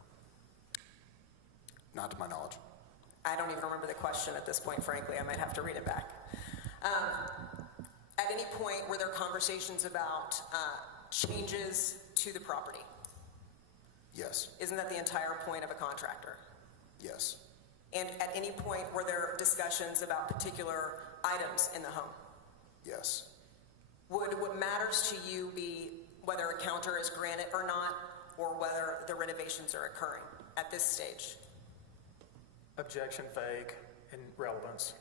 Not to my knowledge. I don't even remember the question at this point, frankly. I might have to read it back. At any point, were there conversations about changes to the property? Yes. Isn't that the entire point of a contractor? Yes. And at any point, were there discussions about particular items in the home? Yes. Would what matters to you be whether a counter is granted or not, or whether the renovations are occurring at this stage? Objection, vague, and relevance.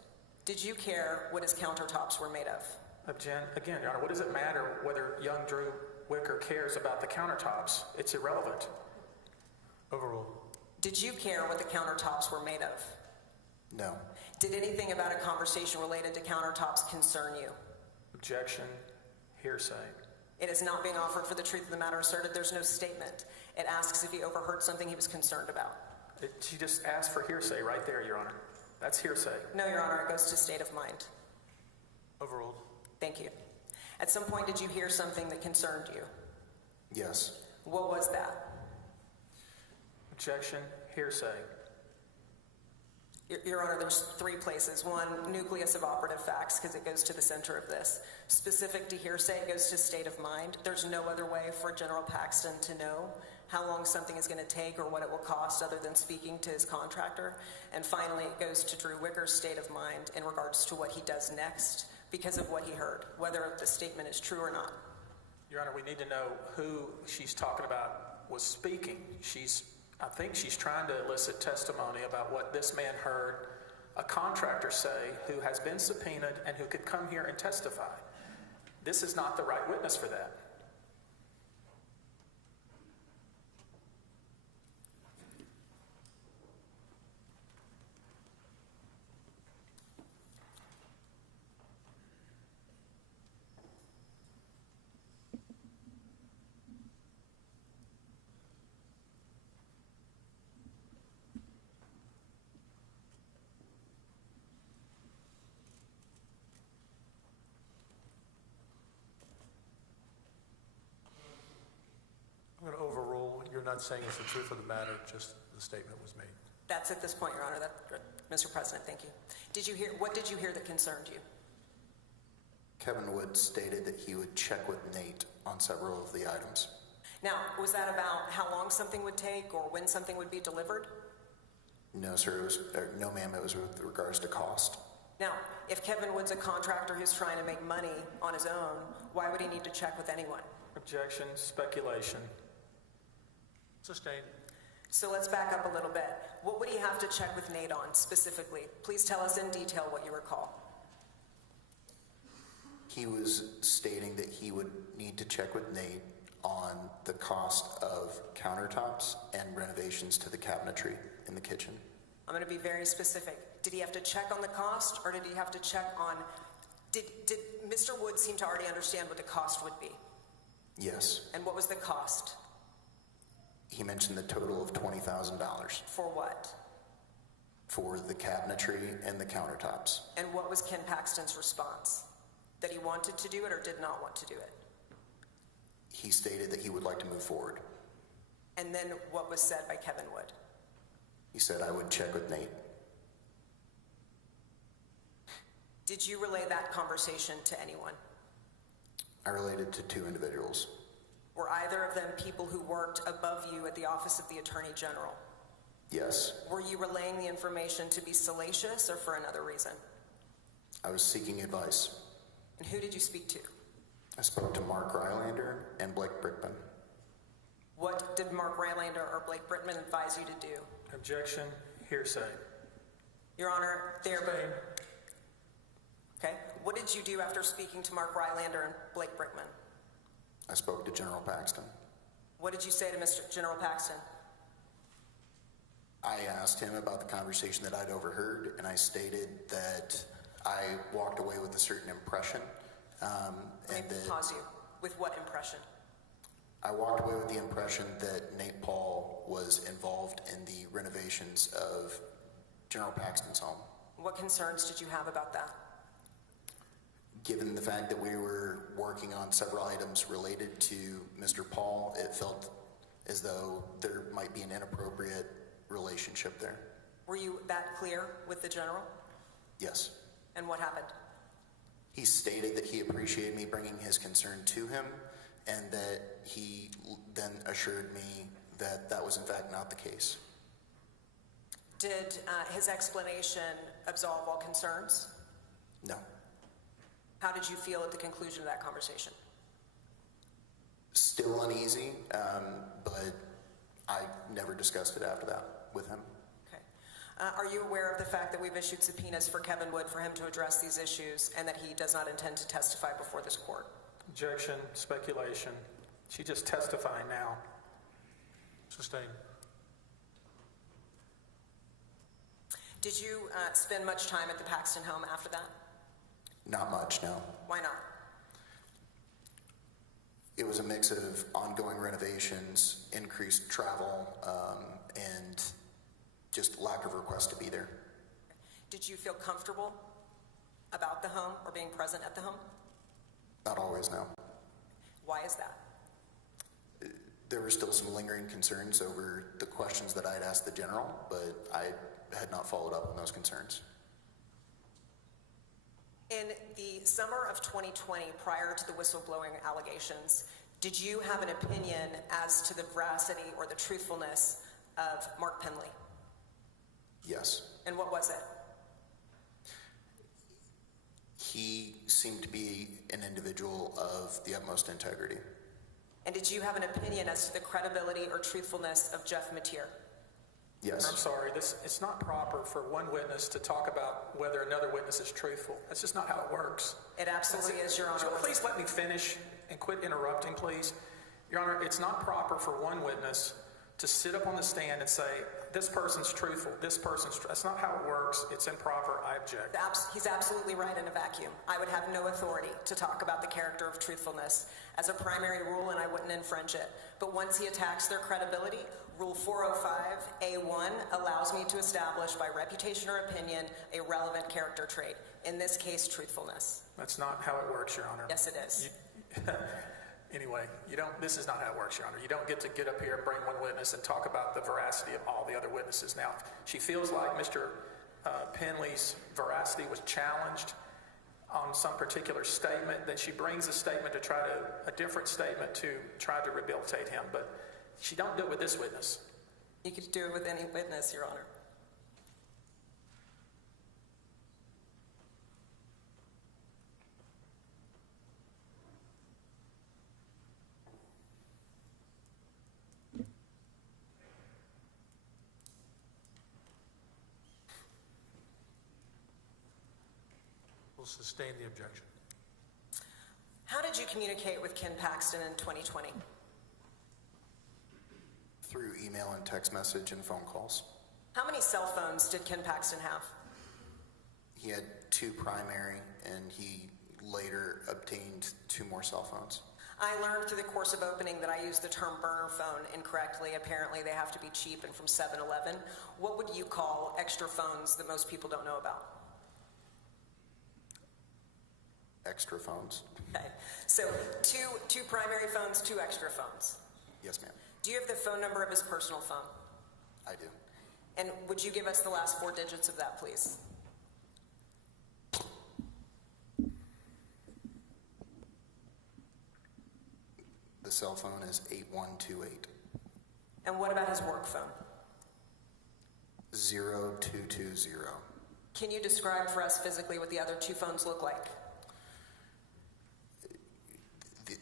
Did you care what his countertops were made of? Again, Your Honor, what does it matter whether young Drew Wicker cares about the countertops? It's irrelevant. Overruled. Did you care what the countertops were made of? No. Did anything about a conversation related to countertops concern you? Objection, hearsay. It is not being offered for the truth of the matter asserted. There's no statement. It asks if he overheard something he was concerned about. She just asked for hearsay right there, Your Honor. That's hearsay. No, Your Honor, it goes to state of mind. Overruled. Thank you. At some point, did you hear something that concerned you? Yes. What was that? Objection, hearsay. Your Honor, there's three places. One, nucleus of operative facts, because it goes to the center of this. Specific to hearsay, it goes to state of mind. There's no other way for General Paxton to know how long something is going to take or what it will cost other than speaking to his contractor. And finally, it goes to Drew Wicker's state of mind in regards to what he does next because of what he heard, whether the statement is true or not. Your Honor, we need to know who she's talking about was speaking. I think she's trying to elicit testimony about what this man heard a contractor say who has been subpoenaed and who could come here and testify. This is not the right witness for that. I'm going to overrule. You're not saying it's the truth of the matter, just the statement was made. That's at this point, Your Honor. Mr. President, thank you. What did you hear that concerned you? Kevin Wood stated that he would check with Nate on several of the items. Now, was that about how long something would take or when something would be delivered? No, sir. No, ma'am. It was with regards to cost. Now, if Kevin Wood's a contractor who's trying to make money on his own, why would he need to check with anyone? Objection, speculation. Sustained. So let's back up a little bit. What would he have to check with Nate on specifically? Please tell us in detail what you recall. He was stating that he would need to check with Nate on the cost of countertops and renovations to the cabinetry in the kitchen. I'm going to be very specific. Did he have to check on the cost, or did he have to check on... Did Mr. Wood seem to already understand what the cost would be? Yes. And what was the cost? He mentioned the total of $20,000. For what? For the cabinetry and the countertops. And what was Ken Paxton's response? That he wanted to do it or did not want to do it? He stated that he would like to move forward. And then what was said by Kevin Wood? He said, I would check with Nate. Did you relay that conversation to anyone? I related to two individuals. Were either of them people who worked above you at the Office of the Attorney General? Yes. Were you relaying the information to be salacious or for another reason? I was seeking advice. And who did you speak to? I spoke to Mark Rylander and Blake Brickman. What did Mark Rylander or Blake Brickman advise you to do? Objection, hearsay. Your Honor, Sustained. Okay. What did you do after speaking to Mark Rylander and Blake Brickman? I spoke to General Paxton. What did you say to Mr. General Paxton? I asked him about the conversation that I'd overheard, and I stated that I walked away with a certain impression. Let me pause you. With what impression? I walked away with the impression that Nate Paul was involved in the renovations of General Paxton's home. What concerns did you have about that? Given the fact that we were working on several items related to Mr. Paul, it felt as though there might be an inappropriate relationship there. Were you that clear with the General? Yes. And what happened? He stated that he appreciated me bringing his concern to him, and that he then assured me that that was in fact not the case. Did his explanation absolve all concerns? No. How did you feel at the conclusion of that conversation? Still uneasy, but I never discussed it after that with him. Okay. Are you aware of the fact that we've issued subpoenas for Kevin Wood for him to address these issues and that he does not intend to testify before this court? Objection, speculation. She just testifying now. Sustained. Did you spend much time at the Paxton home after that? Not much, no. Why not? It was a mix of ongoing renovations, increased travel, and just lack of request to be there. Did you feel comfortable about the home or being present at the home? Not always, no. Why is that? There were still some lingering concerns over the questions that I had asked the General, but I had not followed up on those concerns. In the summer of 2020, prior to the whistleblowing allegations, did you have an opinion as to the veracity or the truthfulness of Mark Penley? Yes. And what was it? He seemed to be an individual of the utmost integrity. And did you have an opinion as to the credibility or truthfulness of Jeff Mateer? Yes. I'm sorry, it's not proper for one witness to talk about whether another witness is truthful. That's just not how it works. It absolutely is, Your Honor. So please let me finish and quit interrupting, please. Your Honor, it's not proper for one witness to sit up on the stand and say, this person's truthful, this person's that's not how it works. It's improper. I object. He's absolutely right in a vacuum. I would have no authority to talk about the character of truthfulness as a primary rule, and I wouldn't infringe it. But once he attacks their credibility, Rule 405A1 allows me to establish by reputation or opinion a relevant character trait. In this case, truthfulness. That's not how it works, Your Honor. Yes, it is. Anyway, this is not how it works, Your Honor. You don't get to get up here and bring one witness and talk about the veracity of all the other witnesses. Now, she feels like Mr. Penley's veracity was challenged on some particular statement, then she brings a different statement to try to rehabilitate him, but she don't do it with this witness. You could do it with any witness, Your Honor. Will sustain the objection. How did you communicate with Ken Paxton in 2020? Through email and text message and phone calls. How many cell phones did Ken Paxton have? He had 2 primary, and he later obtained 2 more cell phones. I learned through the course of opening that I used the term burner phone incorrectly. Apparently they have to be cheap and from 7-Eleven. What would you call extra phones that most people don't know about? Extra phones. Okay, so two primary phones, 2 extra phones. Yes, ma'am. Do you have the phone number of his personal phone? I do. And would you give us the last 4 digits of that, please? cell phone is 8128. And what about his work phone? 0220. Can you describe for us physically what the other two phones look like?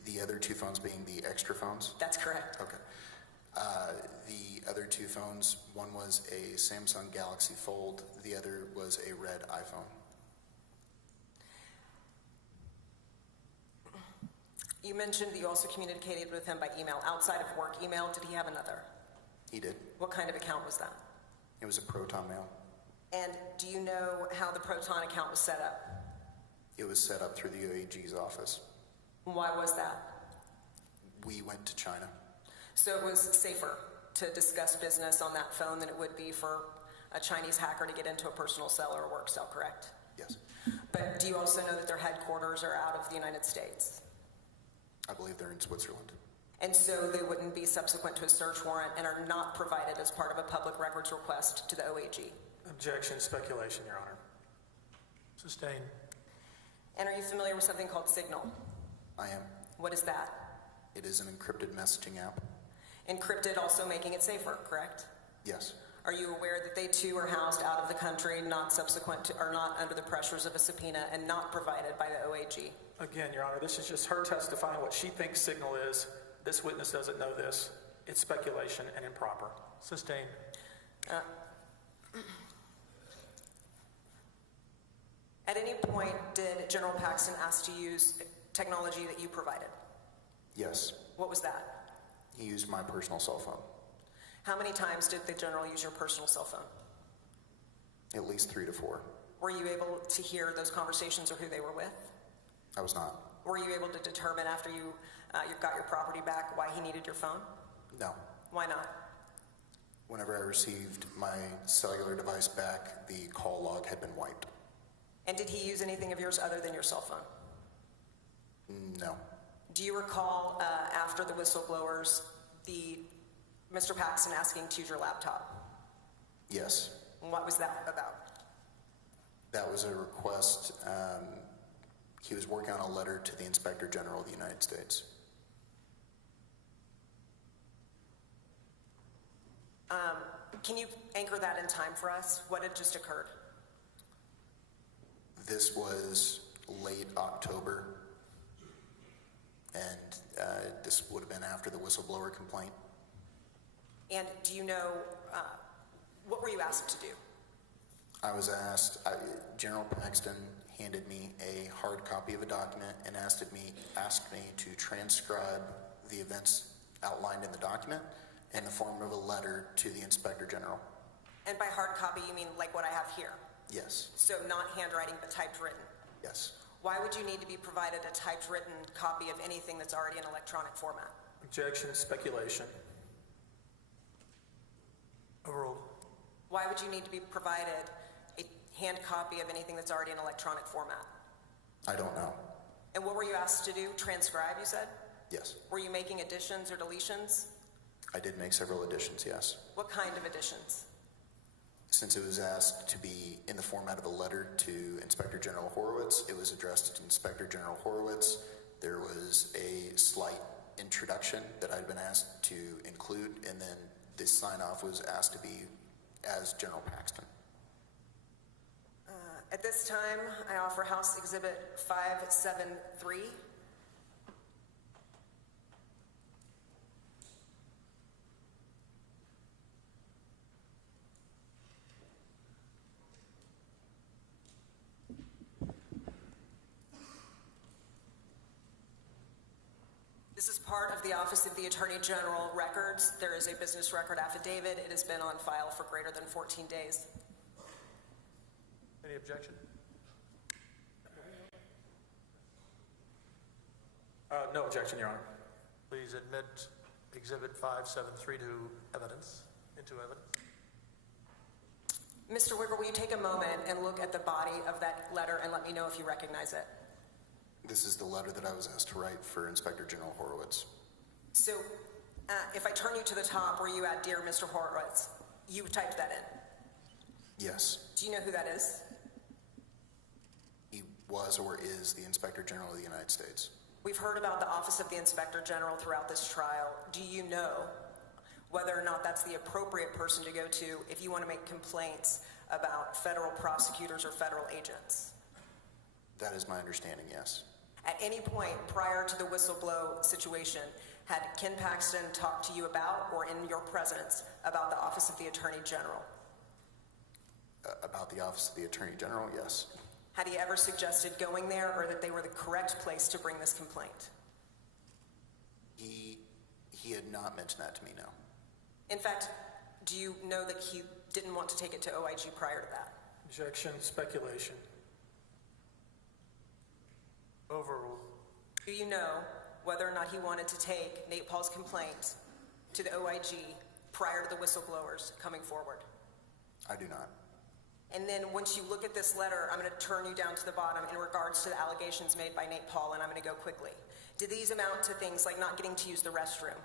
The other two phones being the extra phones? That's correct. Okay. The other two phones, one was a Samsung Galaxy Fold, the other was a red iPhone. You mentioned that you also communicated with him by email. Outside of work email, did he have another? He did. What kind of account was that? It was a Proton mail. And do you know how the Proton account was set up? It was set up through the OAG's office. Why was that? We went to China. So it was safer to discuss business on that phone than it would be for a Chinese hacker to get into a personal cell or a work cell, correct? Yes. But do you also know that their headquarters are out of the United States? I believe they're in Switzerland. And so they wouldn't be subsequent to a search warrant and are not provided as part of a public records request to the OAG? Objection, speculation, Your Honor. Sustained. And are you familiar with something called Signal? I am. What is that? It is an encrypted messaging app. Encrypted, also making it safer, correct? Yes. Are you aware that they too are housed out of the country, not subsequent to, or not under the pressures of a subpoena, and not provided by the OAG? Again, Your Honor, this is just her testifying what she thinks Signal is. This witness doesn't know this. It's speculation and improper. Sustained. At any point, did General Paxton ask to use technology that you provided? Yes. What was that? He used my personal cell phone. How many times did the General use your personal cell phone? At least 3 to 4. Were you able to hear those conversations or who they were with? I was not. Were you able to determine after you got your property back why he needed your phone? No. Why not? Whenever I received my cellular device back, the call log had been wiped. And did he use anything of yours other than your cell phone? No. Do you recall after the whistleblowers, Mr. Paxton asking to use your laptop? Yes. What was that about? That was a request. He was working on a letter to the Inspector General of the United States. Can you anchor that in time for us? What had just occurred? This was late October, and this would have been after the whistleblower complaint. And do you know, what were you asked to do? I was asked, General Paxton handed me a hard copy of a document and asked me to transcribe the events outlined in the document in the form of a letter to the Inspector General. And by hard copy, you mean like what I have here? Yes. So not handwriting, but typed written? Yes. Why would you need to be provided a typed written copy of anything that's already in electronic format? Objection, speculation. Overruled. Why would you need to be provided a hand copy of anything that's already in electronic format? I don't know. And what were you asked to do? Transcribe, you said? Yes. Were you making additions or deletions? I did make several additions, yes. What kind of additions? Since it was asked to be in the format of a letter to Inspector General Horowitz, it was addressed to Inspector General Horowitz. There was a slight introduction that I'd been asked to include, and then this sign-off was asked to be as General Paxton. At this time, I offer House Exhibit 573. This is part of the Office of the Attorney General records. There is a business record affidavit. It has been on file for greater than 14 days. Any objection? No objection, Your Honor. Please admit Exhibit 573 to evidence, into evidence. Mr. Wicker, will you take a moment and look at the body of that letter and let me know if you recognize it? This is the letter that I was asked to write for Inspector General Horowitz. So, if I turn you to the top where you add, Dear Mr. Horowitz, you typed that in? Yes. Do you know who that is? He was or is the Inspector General of the United States. We've heard about the Office of the Inspector General throughout this trial. Do you know whether or not that's the appropriate person to go to if you want to make complaints about federal prosecutors or federal agents? That is my understanding, yes. At any point prior to the whistleblow situation, had Ken Paxton talked to you about or in your presence about the Office of the Attorney General? About the Office of the Attorney General, yes. Had he ever suggested going there or that they were the correct place to bring this complaint? He had not mentioned that to me, no. In fact, do you know that he didn't want to take it to OIG prior to that? Objection, speculation. Overruled. Do you know whether or not he wanted to take Nate Paul's complaint to the OIG prior to the whistleblowers coming forward? I do not. And then once you look at this letter, I'm going to turn you down to the bottom in regards to the allegations made by Nate Paul, and I'm going to go quickly. Did these amount to things like not getting to use the restroom?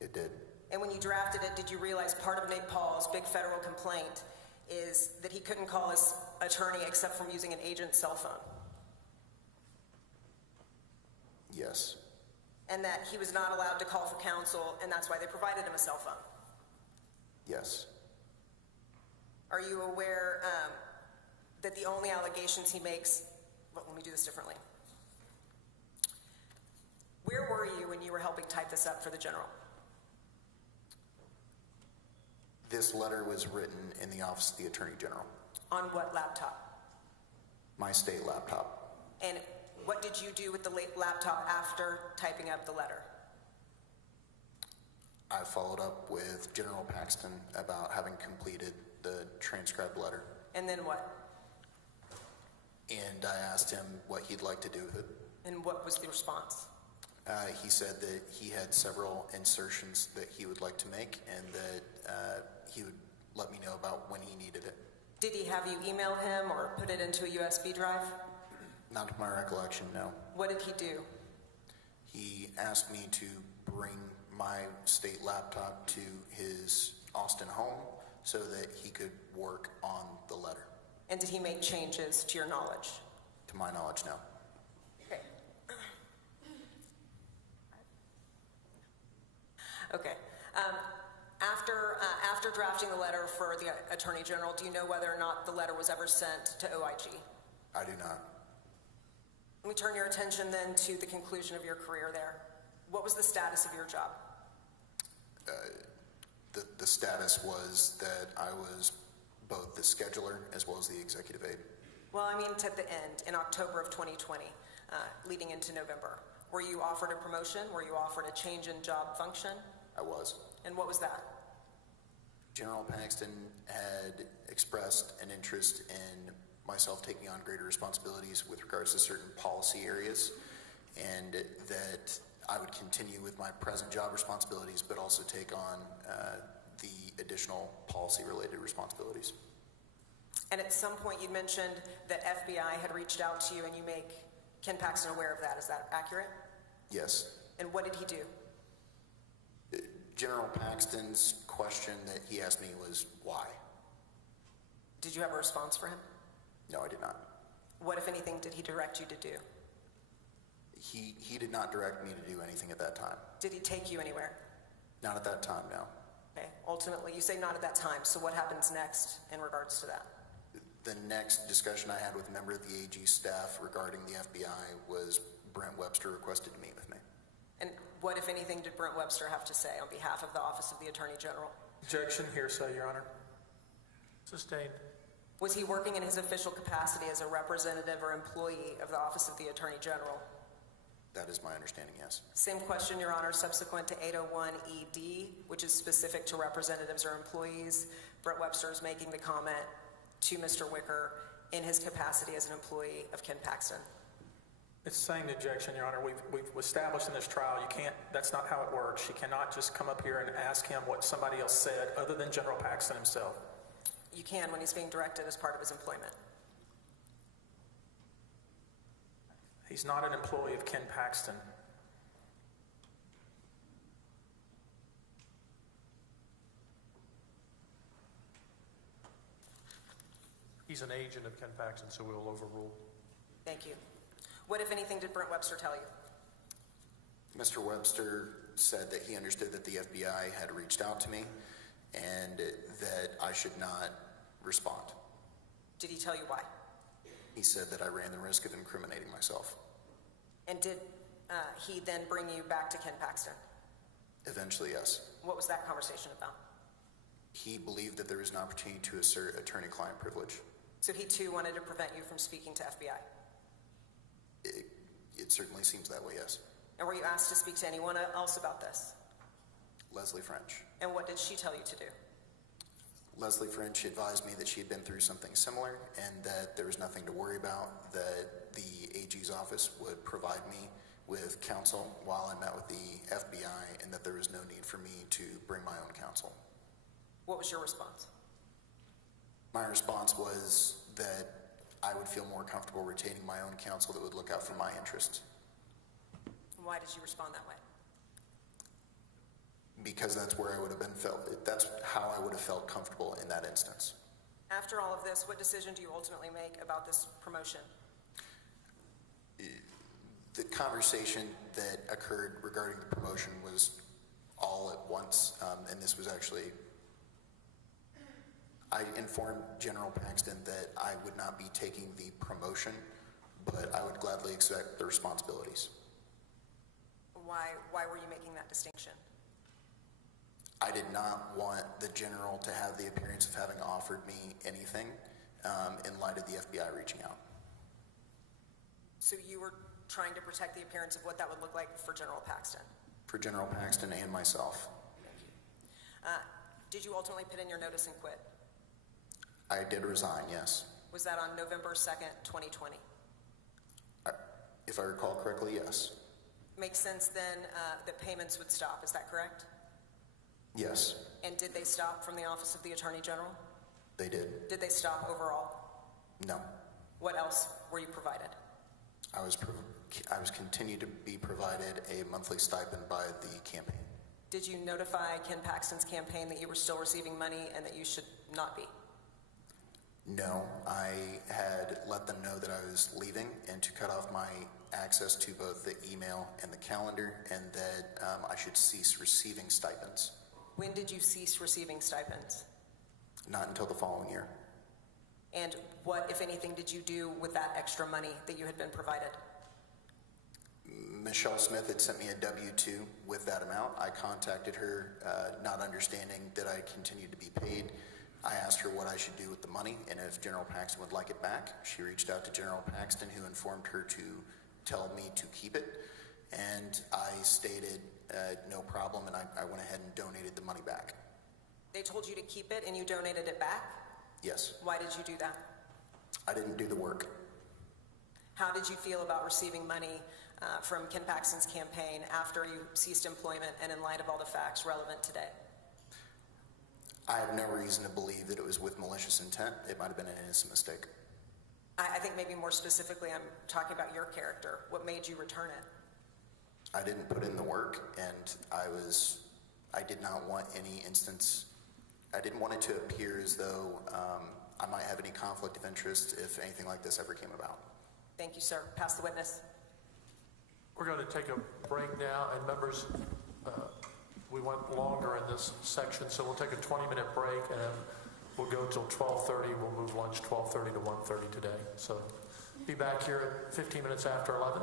It did. And when you drafted it, did you realize part of Nate Paul's big federal complaint is that he couldn't call his attorney except from using an agent's cell phone? Yes. And that he was not allowed to call for counsel, and that's why they provided him a cell phone? Yes. Are you aware that the only allegations he makes, well, let me do this differently. Where were you when you were helping type this up for the general? This letter was written in the Office of the Attorney General. On what laptop? My state laptop. And what did you do with the laptop after typing up the letter? I followed up with General Paxton about having completed the transcribed letter. And then what? And I asked him what he'd like to do with it. And what was the response? He said that he had several insertions that he would like to make and that he would let me know about when he needed it. Did he have you email him or put it into a USB drive? Not to my recollection, no. What did he do? He asked me to bring my state laptop to his Austin home so that he could work on the letter. And did he make changes to your knowledge? To my knowledge, no. Okay. Okay. After drafting the letter for the Attorney General, do you know whether or not the letter was ever sent to OIG? I do not. Let me turn your attention then to the conclusion of your career there. What was the status of your job? The status was that I was both the scheduler as well as the executive aide. Well, I mean, to the end, in October of 2020, leading into November. Were you offered a promotion? Were you offered a change in job function? I was. And what was that? General Paxton had expressed an interest in myself taking on greater responsibilities with regards to certain policy areas, and that I would continue with my present job responsibilities, but also take on the additional policy-related responsibilities. And at some point you mentioned that FBI had reached out to you and you make Ken Paxton aware of that. Is that accurate? Yes. And what did he do? General Paxton's question that he asked me was, why? Did you have a response for him? No, I did not. What, if anything, did he direct you to do? He did not direct me to do anything at that time. Did he take you anywhere? Not at that time, no. Okay. Ultimately, you say not at that time, so what happens next in regards to that? The next discussion I had with a member of the AG staff regarding the FBI was Brent Webster requested to meet with me. And what, if anything, did Brent Webster have to say on behalf of the Office of the Attorney General? Objection, hearsay, Your Honor. Sustained. Was he working in his official capacity as a representative or employee of the Office of the Attorney General? That is my understanding, yes. Same question, Your Honor, subsequent to 801ED, which is specific to representatives or employees. Brent Webster is making the comment to Mr. Wicker in his capacity as an employee of Ken Paxton. It's the same objection, Your Honor. We've established in this trial, that's not how it works. You cannot just come up here and ask him what somebody else said other than General Paxton himself. You can when he's being directed as part of his employment. He's not an employee of Ken Paxton. He's an agent of Ken Paxton, so we will overrule. Thank you. What, if anything, did Brent Webster tell you? Mr. Webster said that he understood that the FBI had reached out to me and that I should not respond. Did he tell you why? He said that I ran the risk of incriminating myself. And did he then bring you back to Ken Paxton? Eventually, yes. What was that conversation about? He believed that there was an opportunity to assert attorney-client privilege. So he too wanted to prevent you from speaking to FBI? It certainly seems that way, yes. And were you asked to speak to anyone else about this? Leslie French. And what did she tell you to do? Leslie French advised me that she had been through something similar and that there was nothing to worry about, that the AG's office would provide me with counsel while I met with the FBI, and that there was no need for me to bring my own counsel. What was your response? My response was that I would feel more comfortable retaining my own counsel that would look out for my interests. Why did you respond that way? Because that's where I would have been that's how I would have felt comfortable in that instance. After all of this, what decision do you ultimately make about this promotion? The conversation that occurred regarding the promotion was all at once, and this was actually, I informed General Paxton that I would not be taking the promotion, but I would gladly accept the responsibilities. Why were you making that distinction? I did not want the general to have the appearance of having offered me anything in light of the FBI reaching out. So you were trying to protect the appearance of what that would look like for General Paxton? For General Paxton and myself. Thank you. Did you ultimately put in your notice and quit? I did resign, yes. Was that on November 2nd, 2020? If I recall correctly, yes. Makes sense then that payments would stop, is that correct? Yes, And did they stop from the Office of the Attorney General? they did. Did they stop overall? No. What else were you provided? I was continued to be provided a monthly stipend by the campaign. Did you notify Ken Paxton's campaign that you were still receiving money and that you should not be? No, I had let them know that I was leaving and to cut off my access to both the email and the calendar, and that I should cease receiving stipends. When did you cease receiving stipends? Not until the following year. And what, if anything, did you do with that extra money that you had been provided? Michelle Smith had sent me a W-2 with that amount. I contacted her, not understanding that I continued to be paid. I asked her what I should do with the money and if General Paxton would like it back. She reached out to General Paxton, who informed her to tell me to keep it. And I stated no problem, and I went ahead and donated the money back. They told you to keep it and you donated it back? Yes. Why did you do that? I didn't do the work. How did you feel about receiving money from Ken Paxton's campaign after you ceased employment and in light of all the facts relevant today? I have no reason to believe that it was with malicious intent. It might have been an innocent mistake. I think maybe more specifically I'm talking about your character. What made you return it? I didn't put in the work, and I did not want any instance, I didn't want it to appear as though I might have any conflict of interest if anything like this ever came about. Thank you, sir. Pass the witness. We're going to take a break now, and members, we went longer in this section, so we'll take a 20-minute break, and we'll go till 12:30. We'll move lunch 12:30 to 1:30 today. So be back here at 15 minutes after 11.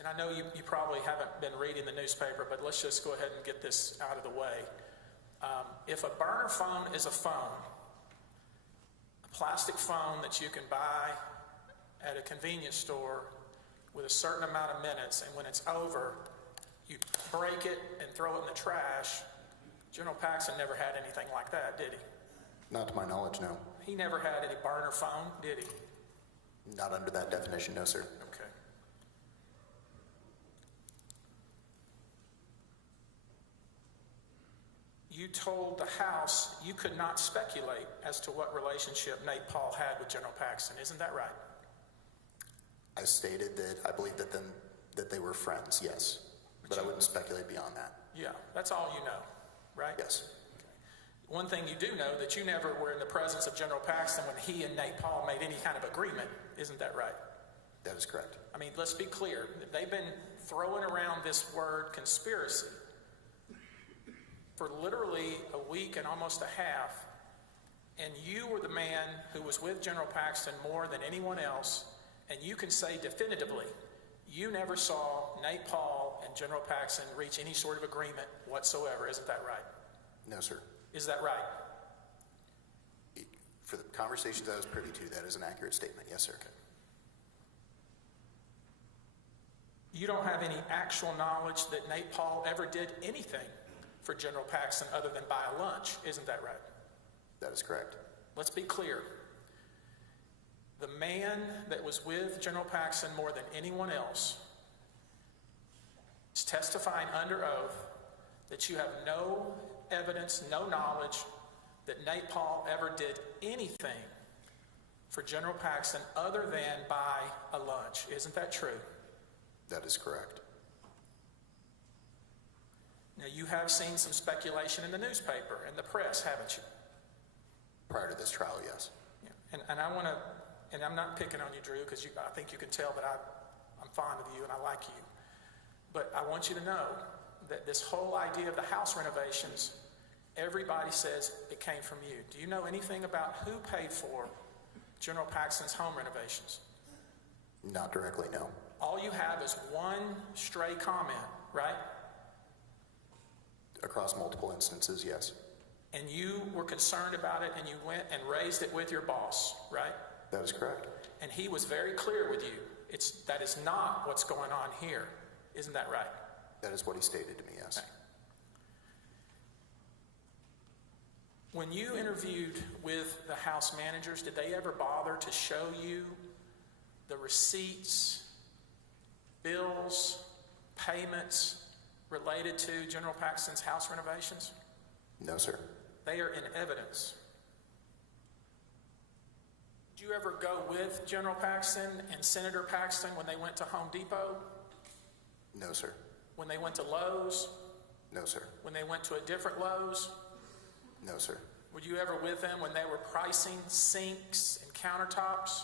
and I know you probably haven't been reading the newspaper, but let's just go ahead and get this out of the way. If a burner phone is a phone, a plastic phone that you can buy at a convenience store with a certain amount of minutes, and when it's over, you break it and throw it in the trash. General Paxton never had anything like that, did he? Not to my knowledge, no. He never had any burner phone, did he? Not under that definition, no, sir. Okay. You told the House you could not speculate as to what relationship Nate Paul had with General Paxton. Isn't that right? I stated that I believe that they were friends, yes. But I wouldn't speculate beyond that. Yeah, that's all you know, right? Yes. One thing you do know, that you never were in the presence of General Paxton when he and Nate Paul made any kind of agreement. Isn't that right? That is correct. I mean, let's be clear. They've been throwing around this word conspiracy for literally a week and almost a half, and you were the man who was with General Paxton more than anyone else, and you can say definitively, you never saw Nate Paul and General Paxton reach any sort of agreement whatsoever. Isn't that right? No, sir. Is that right? For the conversations I was privy to, that is an accurate statement. Yes, sir. You don't have any actual knowledge that Nate Paul ever did anything for General Paxton other than buy a lunch. Isn't that right? That is correct. Let's be clear. The man that was with General Paxton more than anyone else is testifying under oath that you have no evidence, no knowledge that Nate Paul ever did anything for General Paxton other than buy a lunch. Isn't that true? That is correct. Now, you have seen some speculation in the newspaper and the press, haven't you? Prior to this trial, yes. Yeah. And I want to, and I'm not picking on you, Drew, because I think you can tell that I'm fond of you and I like you. But I want you to know that this whole idea of the house renovations, everybody says it came from you. Do you know anything about who paid for General Paxton's home renovations? Not directly, no. All you have is one stray comment, right? Across multiple instances, yes. And you were concerned about it and you went and raised it with your boss, right? That is correct. And he was very clear with you. That is not what's going on here. Isn't that right? That is what he stated to me, yes. Okay. When you interviewed with the house managers, did they ever bother to show you the receipts, bills, payments related to General Paxton's house renovations? No, sir. They are in evidence. Did you ever go with General Paxton and Senator Paxton when they went to Home Depot? No, sir. When they went to Lowe's? No, sir. When they went to a different Lowe's? No, sir. Were you ever with them when they were pricing sinks and countertops?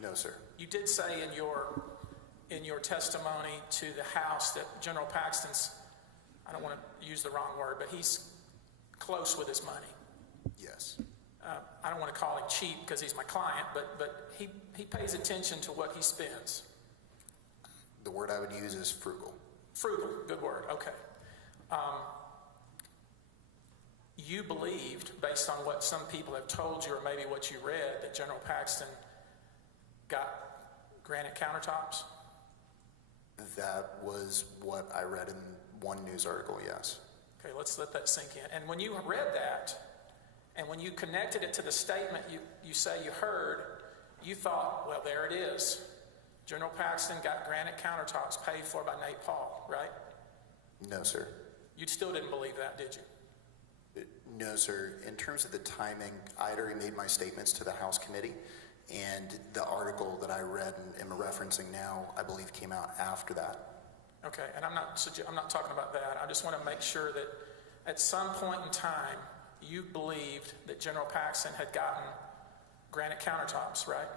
No, sir. You did say in your testimony to the House that General Paxton's, I don't want to use the wrong word, but he's close with his money. Yes. I don't want to call him cheap because he's my client, but he pays attention to what he spends. The word I would use is frugal. Frugal, good word, okay. You believed, based on what some people have told you or maybe what you read, that General Paxton got granite countertops? That was what I read in one news article, yes. Okay, let's let that sink in. And when you read that, and when you connected it to the statement you say you heard, you thought, well, there it is. General Paxton got granite countertops paid for by Nate Paul, right? No, sir. You still didn't believe that, did you? No, sir. In terms of the timing, I had already made my statements to the House committee, and the article that I read and am referencing now, I believe, came out after that. Okay, and I'm not talking about that. I just want to make sure that at some point in time, you believed that General Paxton had gotten granite countertops, right?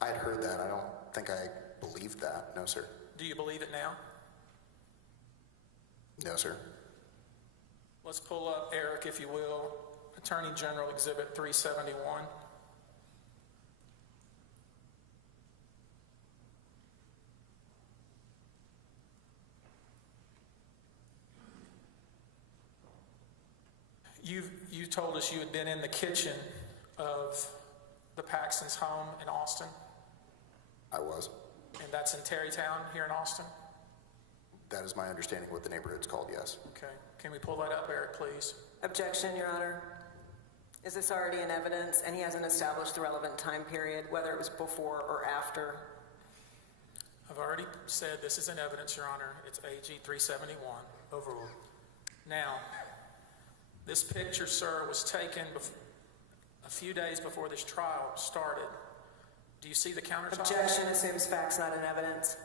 I had heard that. I don't think I believed that. No, sir. Do you believe it now? No, sir. Let's pull up, Eric, if you will, Attorney General Exhibit 371. You told us you had been in the kitchen of the Paxton's home in Austin, I was. and that's in Terrytown here in Austin? That is my understanding what the neighborhood's called, yes. Okay. Can we pull that up, Eric, please? Objection, Your Honor. Is this already in evidence, and he hasn't established the relevant time period, whether it was before or after? I've already said this is in evidence, Your Honor. It's AG 371. Overruled. Now, this picture, sir, was taken a few days before this trial started. Do you see the countertop? Objection assumes facts not in evidence.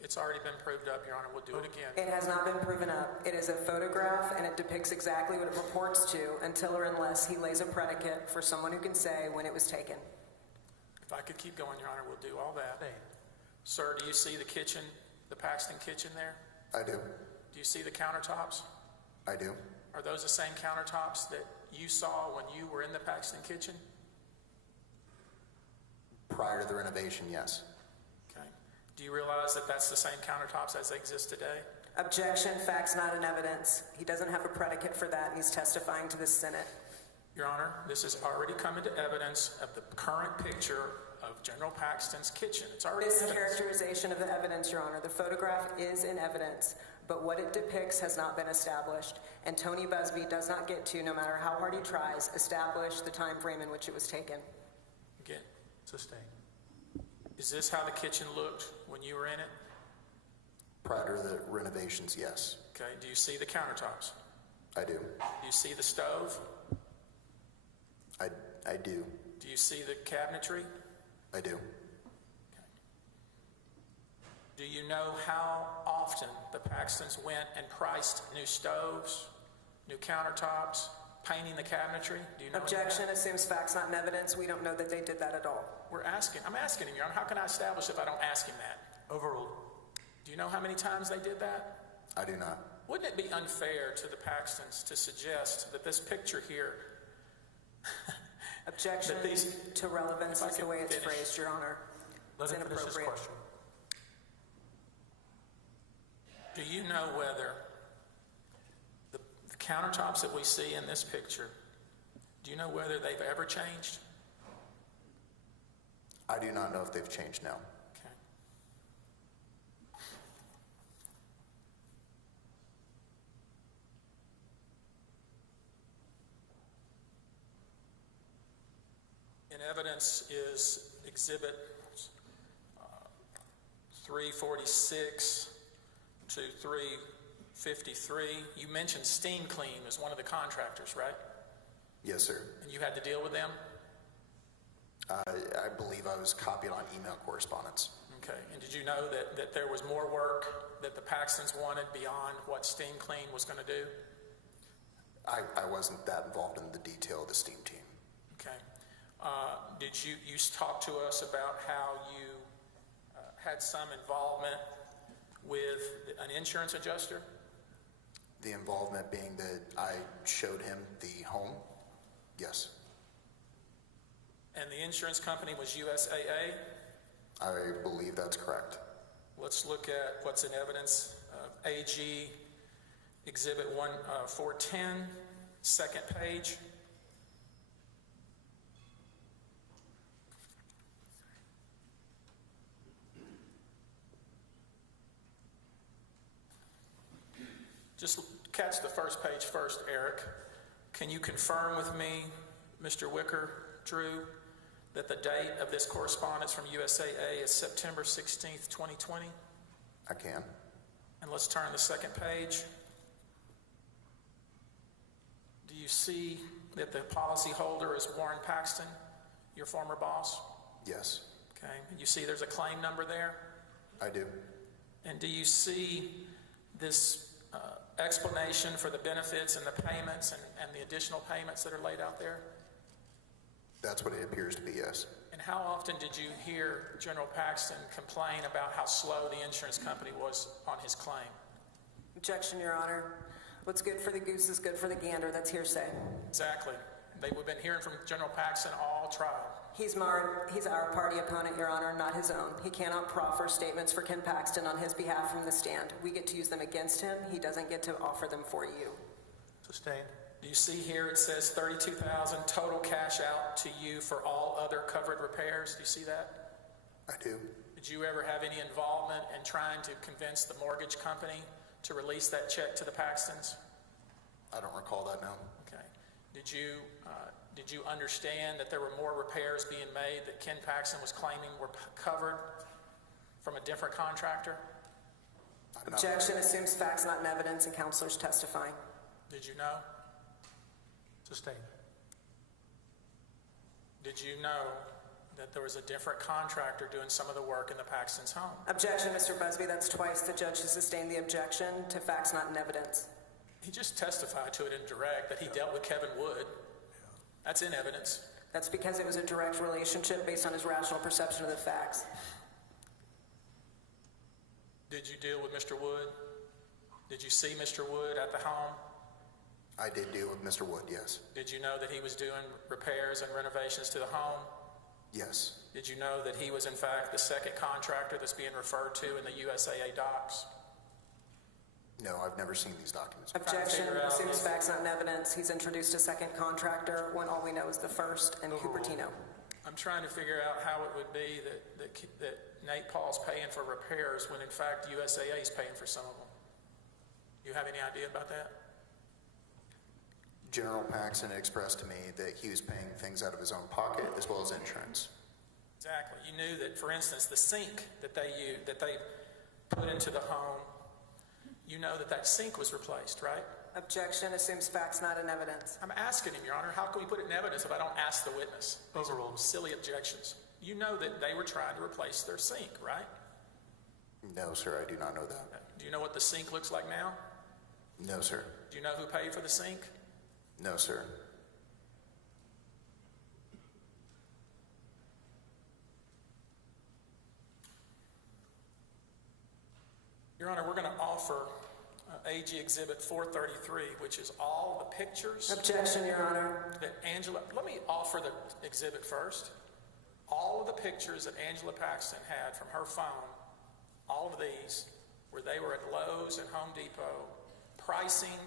It's already been proved up, Your Honor. We'll do it again. It has not been proven up. It is a photograph, and it depicts exactly what it purports to until or unless he lays a predicate for someone who can say when it was taken. If I could keep going, Your Honor, we'll do all that. Sir, do you see the kitchen, the Paxton kitchen there? I do. Do you see the countertops? I do. Are those the same countertops that you saw when you were in the Paxton kitchen? Prior to the renovation, yes. Okay. Do you realize that that's the same countertops as they exist today? Objection, facts not in evidence. He doesn't have a predicate for that, and he's testifying to the Senate. Your Honor, this has already come into evidence of the current picture of General Paxton's kitchen. It's already This in evidence. characterization of the evidence, Your Honor, the photograph is in evidence, but what it depicts has not been established, and Tony Busby does not get to, no matter how hard he tries, establish the time frame in which it was taken. Again, Sustained. is this how the kitchen looked when you were in it? Prior to the renovations, yes. Okay. Do you see the countertops? I do. Do you see the stove? I do. Do you see the cabinetry? I do. Do you know how often the Paxtons went and priced new stoves, new countertops, painting the cabinetry? Do you know? Objection assumes facts not in evidence. We don't know that they did that at all. I'm asking him, Your Honor, how can I establish if I don't ask him that? Overruled. Do you know how many times they did that? I do not. Wouldn't it be unfair to the Paxtons to suggest that this picture here, Objection to relevance is the way it's phrased, Your Honor. Let It's him finish his inappropriate. question. do you know whether the countertops that we see in this picture, do you know whether they've ever changed? I do not know if they've changed now. Okay. In evidence is Exhibit 346 to 353. You mentioned Steam Clean as one of the contractors, right? Yes, sir. And you had to deal with them? I believe I was copied on email correspondence. Okay. And did you know that there was more work that the Paxtons wanted beyond what Steam Clean was going to do? I wasn't that involved in the detail of the STEAM team. Okay. Did you talk to us about how you had some involvement with an insurance adjuster? The involvement being that I showed him the home? Yes. And the insurance company was USAA? I believe that's correct. Let's look at what's in evidence. AG Exhibit 410, second page. Just catch the first page first, Eric. Can you confirm with me, Mr. Wicker, Drew, that the date of this correspondence from USAA is September 16th, 2020? I can. And let's turn to the second page. Do you see that the policy holder is Warren Paxton, your former boss? Yes. Okay. You see there's a claim number there? I do. And do you see this explanation for the benefits and the payments and the additional payments that are laid out there? That's what it appears to be, yes. And how often did you hear General Paxton complain about how slow the insurance company was on his claim? Objection, Your Honor. What's good for the goose is good for the gander. That's hearsay. Exactly. We've been hearing from General Paxton all trial. He's our party opponent, Your Honor, not his own. He cannot proffer statements for Ken Paxton on his behalf from the stand. We get to use them against him. He doesn't get to offer them for you. Sustained. Do you see here it says 32,000 total cash out to you for all other covered repairs? Do you see that? I do. Did you ever have any involvement in trying to convince the mortgage company to release that check to the Paxtons? I don't recall that now. Okay. Did you understand that there were more repairs being made that Ken Paxton was claiming were covered from a different contractor? Objection assumes facts not in evidence and counselors testifying. Did you know? Sustained. Did you know that there was a different contractor doing some of the work in the Paxton's home? Objection, Mr. Busby. That's twice the judge has sustained the objection to facts not in evidence. He just testified to it in direct that he dealt with Kevin Wood. That's in evidence. That's because it was a direct relationship based on his rational perception of the facts. Did you deal with Mr. Wood? Did you see Mr. Wood at the home? I did deal with Mr. Wood, yes. Did you know that he was doing repairs and renovations to the home? Yes. Did you know that he was in fact the second contractor that's being referred to in the USAA docs? No, I've never seen these documents. Objection assumes facts not in evidence. He's introduced a second contractor when all we know is the first and Cupertino. I'm trying to figure out how it would be that Nate Paul's paying for repairs when in fact USAA is paying for some of them. Do you have any idea about that? General Paxton expressed to me that he was paying things out of his own pocket as well as insurance. Exactly. You knew that, for instance, the sink that they put into the home, you know that sink was replaced, right? Objection assumes facts not in evidence. I'm asking him, Your Honor, how can we put it in evidence if I don't ask the witness? These are silly objections. You know that they were trying to replace their sink, right? No, sir, I do not know that. Do you know what the sink looks like now? No, sir. Do you know who paid for the sink? No, sir. Your Honor, we're going to offer AG Exhibit 433, which is all the pictures. Objection, Your Honor. That Angela, let me offer the exhibit first. All of the pictures that Angela Paxton had from her phone, all of these, where they were at Lowe's and Home Depot, pricing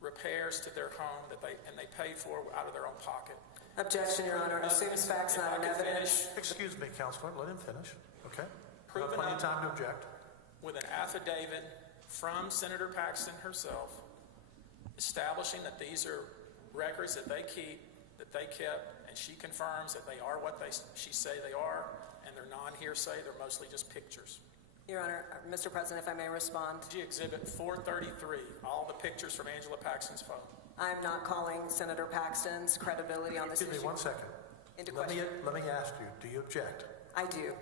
repairs to their home that they paid for out of their own pocket. Objection, Your Honor. Assumes facts not in evidence. Excuse me, Counselor, let him finish, okay? Proven Plenty of time to object. With an affidavit from Senator Paxton herself, establishing that these are records that they keep, that they kept, and she confirms that they are what she say they are, and they're non-hearsay, they're mostly just pictures. Your Honor, Mr. President, if I may respond. AG Exhibit 433, all the pictures from Angela Paxton's phone. I am not calling Senator Paxton's credibility on this issue. Excuse me 1 second. Into question. Let me ask you, do you object? I do.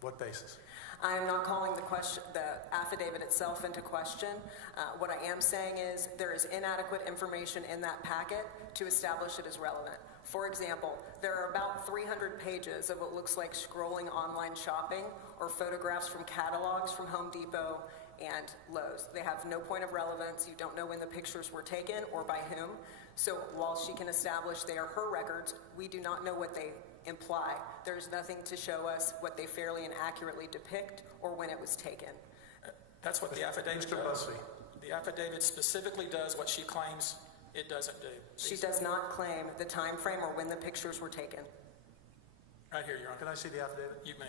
What basis? I am not calling the affidavit itself into question. What I am saying is there is inadequate information in that packet to establish it as relevant. For example, there are about 300 pages of what looks like scrolling online shopping or photographs from catalogs from Home Depot and Lowe's. They have no point of relevance. You don't know when the pictures were taken or by whom. So while she can establish they are her records, we do not know what they imply. There's nothing to show us what they fairly and accurately depict or when it was taken. That's what the affidavit Mr. does. Busby. The affidavit specifically does what she claims it doesn't do. She does not claim the time frame or when the pictures were taken. Right here, Your Honor. Can I see the affidavit? You may.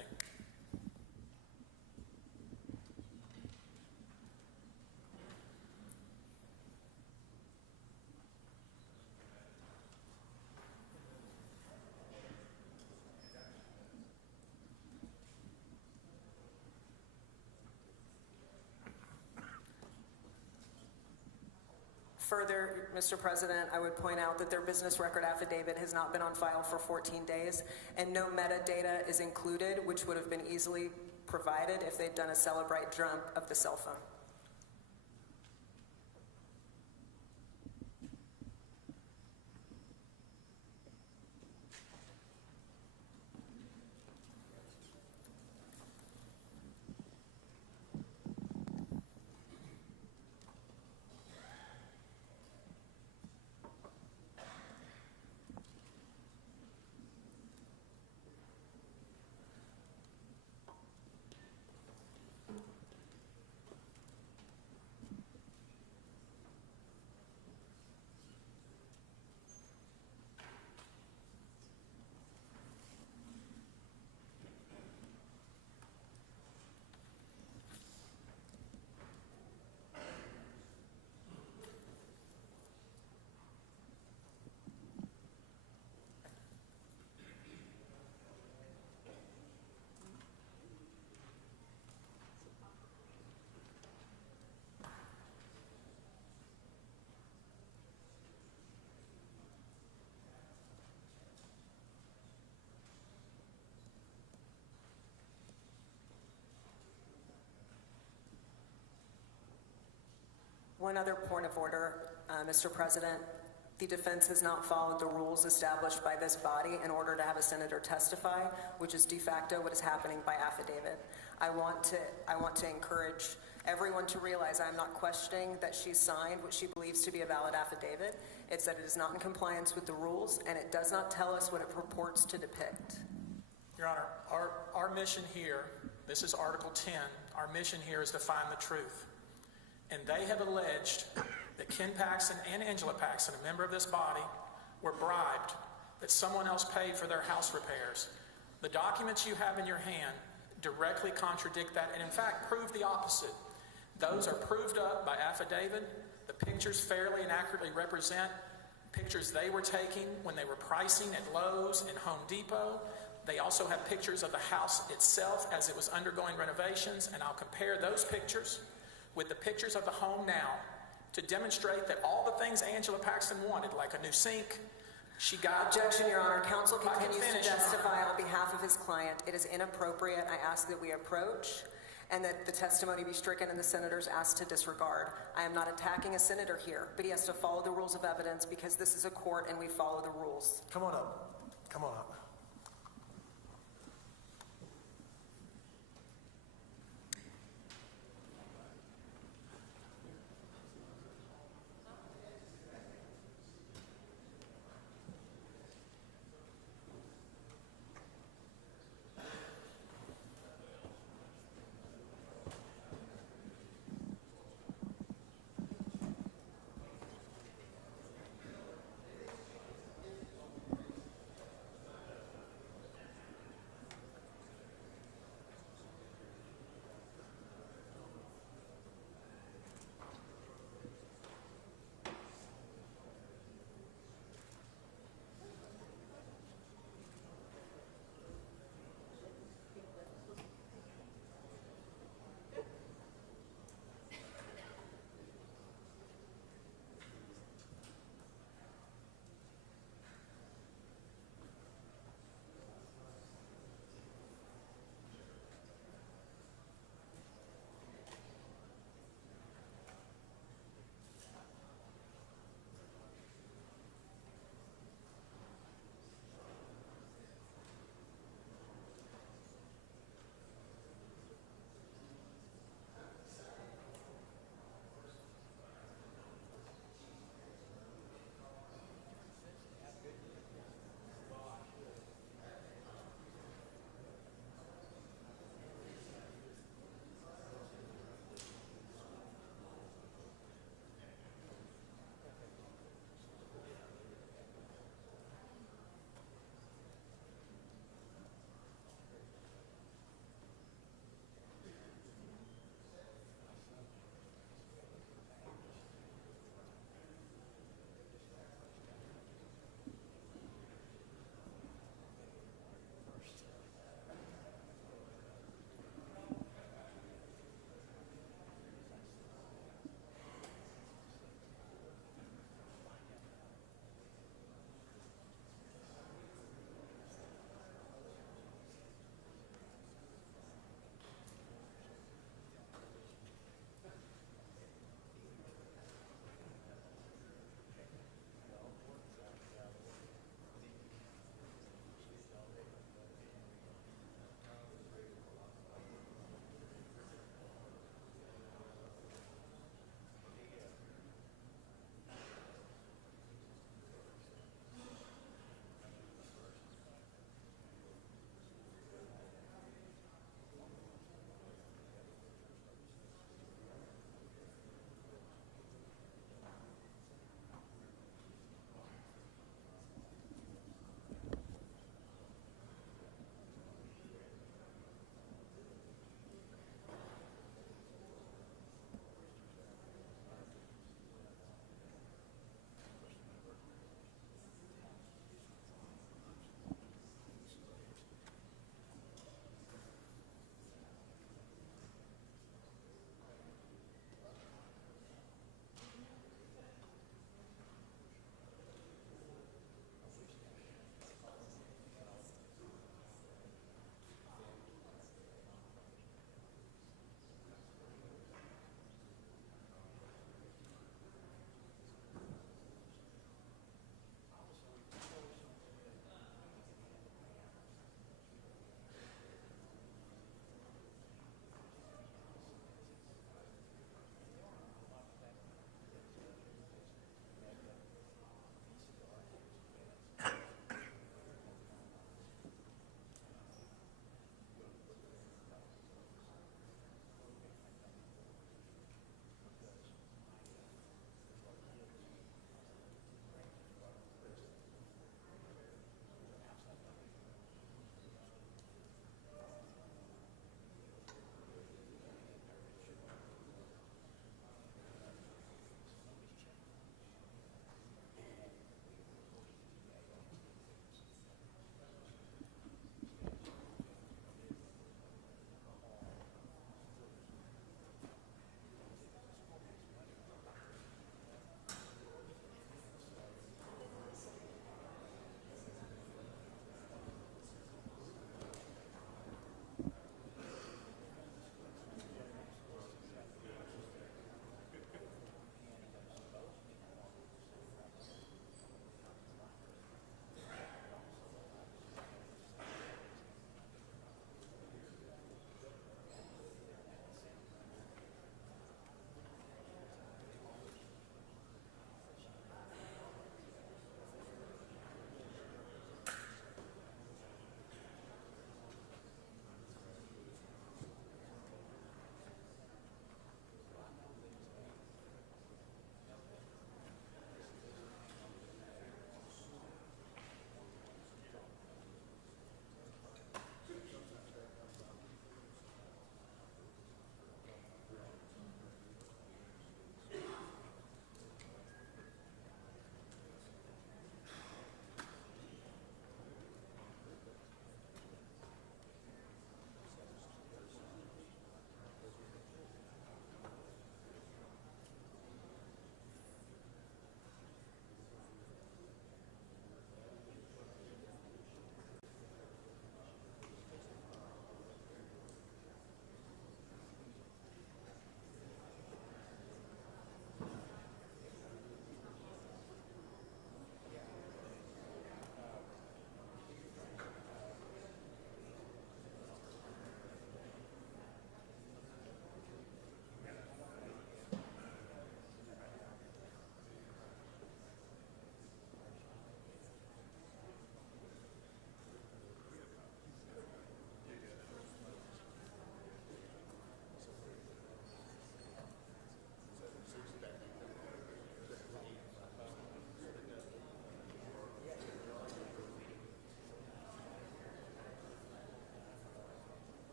Further, Mr. President, I would point out that their business record affidavit has not been on file for 14 days, and no metadata is included, which would have been easily provided if they'd done a Celebrite dump of the cell phone. One other point of order, Mr. President. The defense has not followed the rules established by this body in order to have a senator testify, which is de facto what is happening by affidavit. I want to encourage everyone to realize I'm not questioning that she signed what she believes to be a valid affidavit. It's that it is not in compliance with the rules, and it does not tell us what it purports to depict. Your Honor, our mission here, this is Article 10, our mission here is to find the truth. And they have alleged that Ken Paxton and Angela Paxton, a member of this body, were bribed, that someone else paid for their house repairs. The documents you have in your hand directly contradict that, and in fact prove the opposite. Those are proved up by affidavit. The pictures fairly and accurately represent pictures they were taking when they were pricing at Lowe's and Home Depot. They also have pictures of the house itself as it was undergoing renovations, and I'll compare those pictures with the pictures of the home now to demonstrate that all the things Angela Paxton wanted, like a new sink, she got... Objection, Your Honor. Counsel continues finish, to testify on behalf of his client. It is inappropriate. I ask that we approach and that the testimony be stricken and the senator's asked to disregard. I am not attacking a senator here, but he has to follow the rules of evidence because this is a court and we follow the rules. Come on up. Come on up.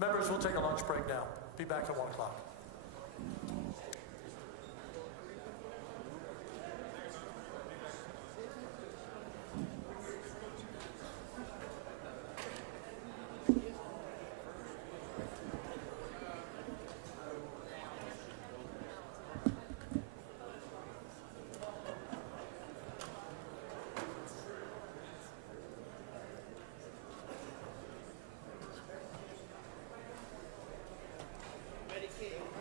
Members, we'll take a lunch break now. Be back at 1 o'clock. Medicaid.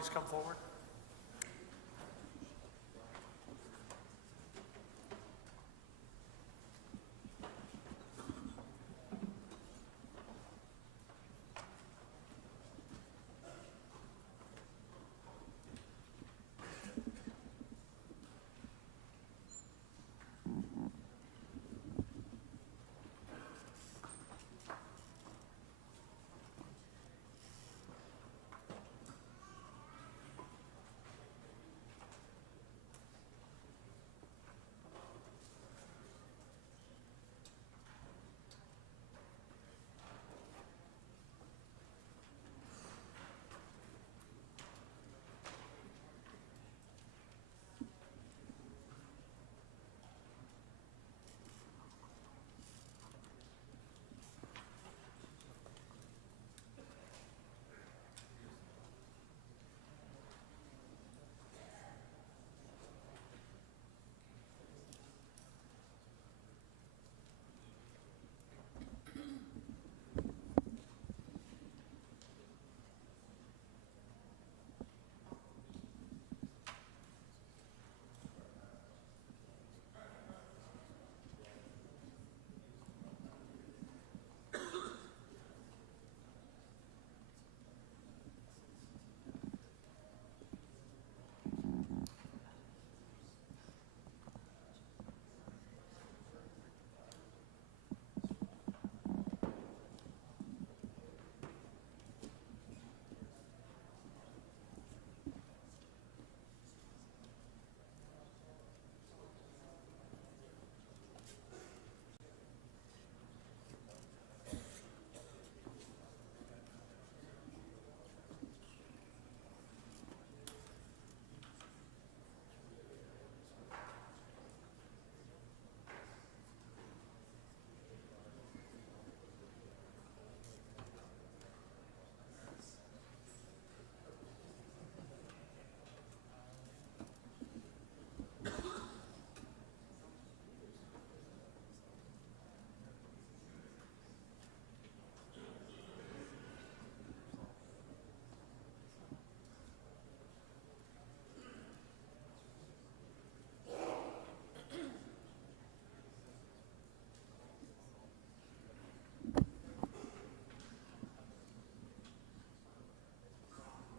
parties come forward?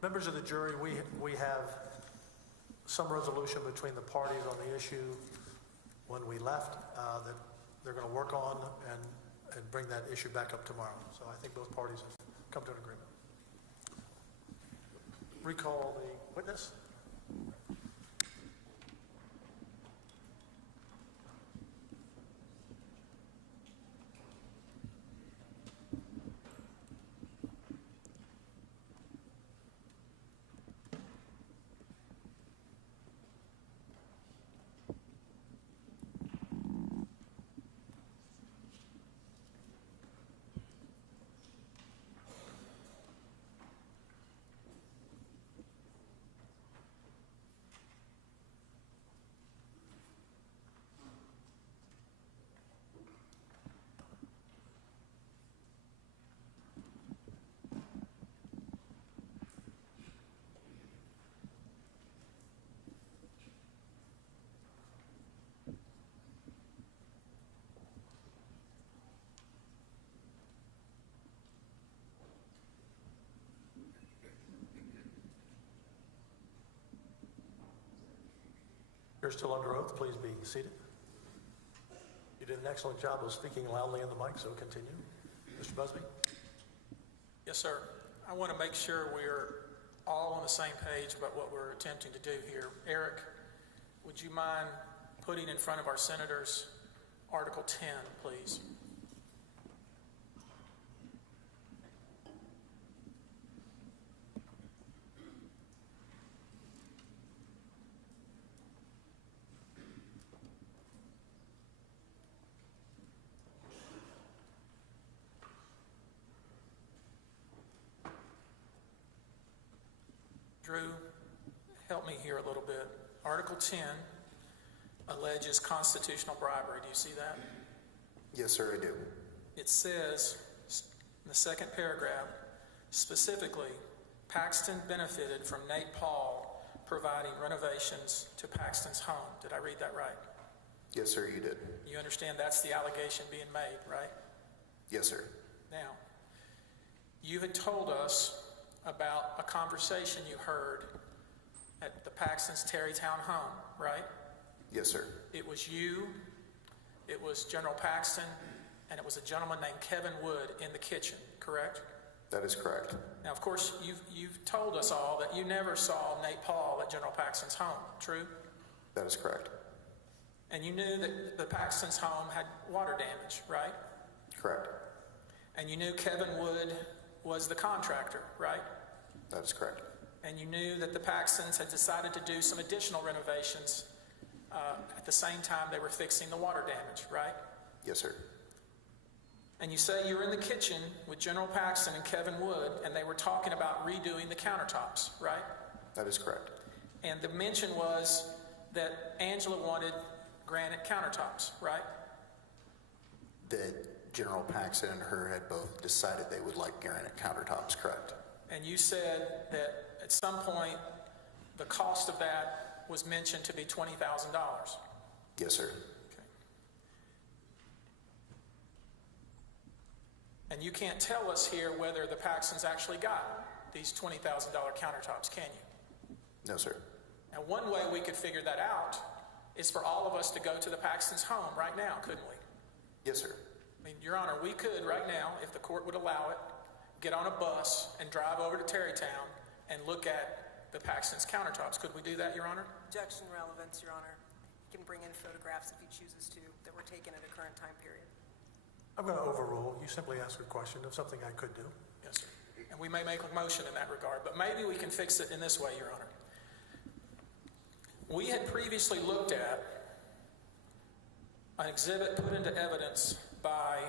Members of the jury, we have some resolution between the parties on the issue when we left that they're going to work on and bring that issue back up tomorrow. So I think both parties have come to an agreement. Recall the witness. You're still under oath. Please be seated. You did an excellent job of speaking loudly in the mic, so continue. Mr. Busby? Yes, sir. I want to make sure we're all on the same page about what we're attempting to do here. Eric, would you mind putting in front of our senators Article 10, please? Drew, help me here a little bit. Article 10 alleges constitutional bribery. Do you see that? Yes, sir, I do. It says in the second paragraph, specifically, Paxton benefited from Nate Paul providing renovations to Paxton's home. Did I read that right? Yes, sir, you did. You understand that's the allegation being made, right? Yes, sir. Now, you had told us about a conversation you heard at the Paxton's Terrytown home, right? Yes, sir. It was you, it was General Paxton, and it was a gentleman named Kevin Wood in the kitchen, correct? That is correct. Now, of course, you've told us all that you never saw Nate Paul at General Paxton's home, true? That is correct. And you knew that the Paxton's home had water damage, right? Correct. And you knew Kevin Wood was the contractor, right? That is correct. And you knew that the Paxtons had decided to do some additional renovations at the same time they were fixing the water damage, right? Yes, sir. And you say you were in the kitchen with General Paxton and Kevin Wood, and they were talking about redoing the countertops, right? That is correct. And the mention was that Angela wanted granite countertops, right? That General Paxton and her had both decided they would like granite countertops, correct? And you said that at some point the cost of that was mentioned to be $20,000. Yes, sir. Okay. And you can't tell us here whether the Paxtons actually got these $20,000 countertops, can you? No, sir. Now, one way we could figure that out is for all of us to go to the Paxtons' home right now, couldn't we? Yes, sir. I mean, Your Honor, we could right now, if the court would allow it, get on a bus and drive over to Terrytown and look at the Paxtons' countertops. Could we do that, Your Honor? Objection relevance, Your Honor. He can bring in photographs if he chooses to that were taken at a current time period. I'm going to overrule. You simply asked a question of something I could do. Yes, sir. And we may make a motion in that regard, but maybe we can fix it in this way, Your Honor. We had previously looked at an exhibit put into evidence by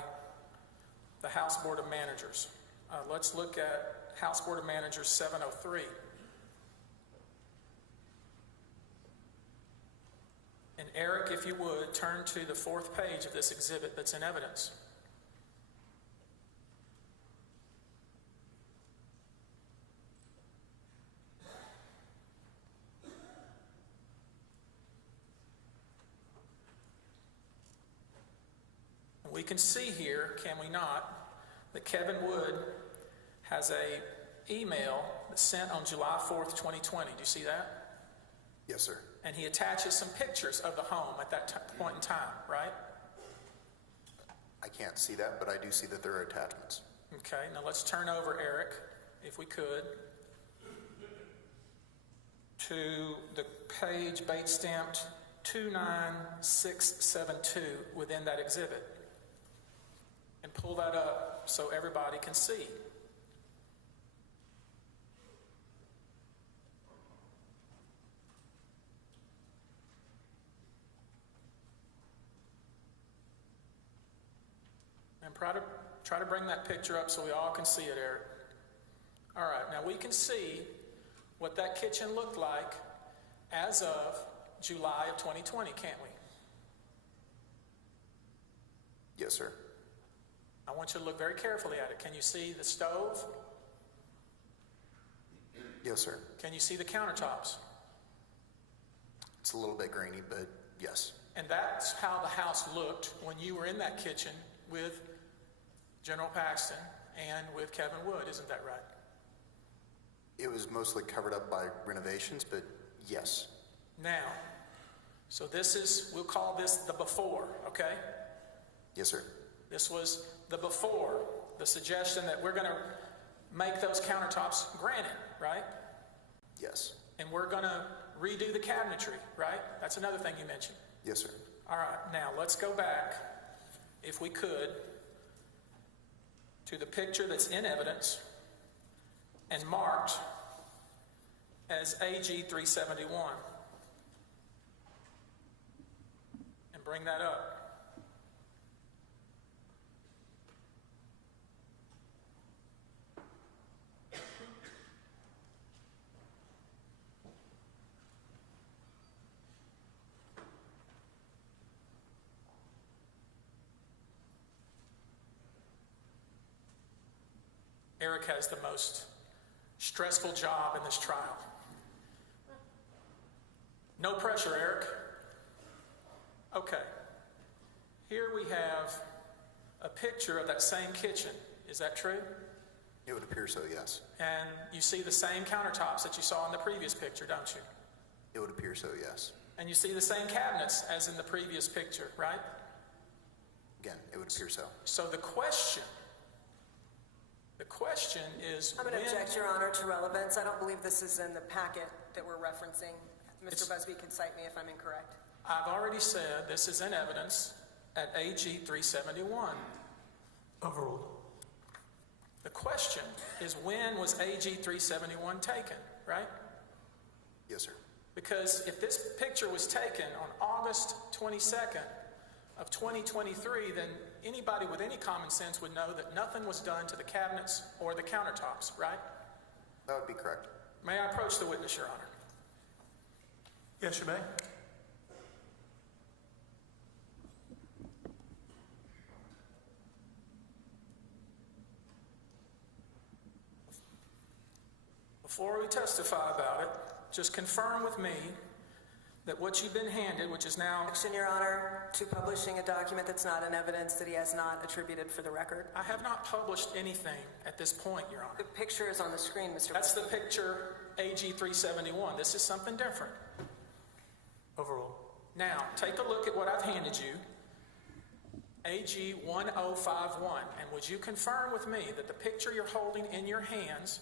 the House Board of Managers. Let's look at House Board of Managers 703. And Eric, if you would, turn to the 4th page of this exhibit that's in evidence. We can see here, can we not, that Kevin Wood has a email that's sent on July 4th, 2020. Do you see that? Yes, sir. And he attaches some pictures of the home at that point in time, right? I can't see that, but I do see that there are attachments. Okay, now let's turn over, Eric, if we could, to the page bait stamped 29672 within that exhibit. And pull that up so everybody can see. And try to bring that picture up so we all can see it, Eric. All right, now we can see what that kitchen looked like as of July of 2020, can't we? Yes, sir. I want you to look very carefully at it. Can you see the stove? Yes, sir. Can you see the countertops? It's a little bit grainy, but yes. And that's how the house looked when you were in that kitchen with General Paxton and with Kevin Wood, isn't that right? It was mostly covered up by renovations, but yes. Now, so this is, we'll call this the before, okay? Yes, sir. This was the before, the suggestion that we're going to make those countertops granite, right? Yes. And we're going to redo the cabinetry, right? That's another thing you mentioned. Yes, sir. All right, now let's go back, if we could, to the picture that's in evidence and marked as AG 371. And bring that up. Eric has the most stressful job in this trial. No pressure, Eric. Okay. Here we have a picture of that same kitchen. Is that true? It would appear so, yes. And you see the same countertops that you saw in the previous picture, don't you? It would appear so, yes. And you see the same cabinets as in the previous picture, right? Again, it would appear so. So the question is, I'm going to object, Your Honor, to relevance. I don't believe this is in the packet that we're referencing. Mr. Busby can cite me if I'm incorrect. I've already said this is in evidence at AG 371. Overruled. The question is, when was AG 371 taken, right? Yes, sir. Because if this picture was taken on August 22nd of 2023, then anybody with any common sense would know that nothing was done to the cabinets or the countertops, right? That would be correct. May I approach the witness, Your Honor? Yes, you may. Before we testify about it, just confirm with me that what you've been handed, which is now... Objection, Your Honor, to publishing a document that's not in evidence that he has not attributed for the record. I have not published anything at this point, Your Honor. The picture is on the screen, Mr. That's Busby. the picture AG 371. This is something different. Overruled. Now, take a look at what I've handed you, AG 1051, and would you confirm with me that the picture you're holding in your hands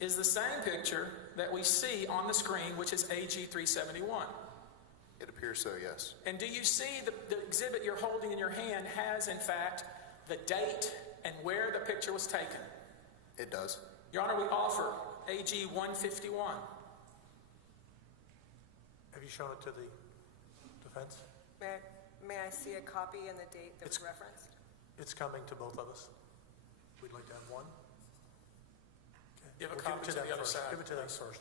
is the same picture that we see on the screen, which is AG 371? It appears so, yes. And do you see the exhibit you're holding in your hand has, in fact, the date and where the picture was taken? It does. Your Honor, we offer AG 151. Have you shown it to the defense? May I see a copy and the date that was referenced? It's coming to both of us. We'd like to have one. Give a We'll copy to the them other first. side. Give it to them first.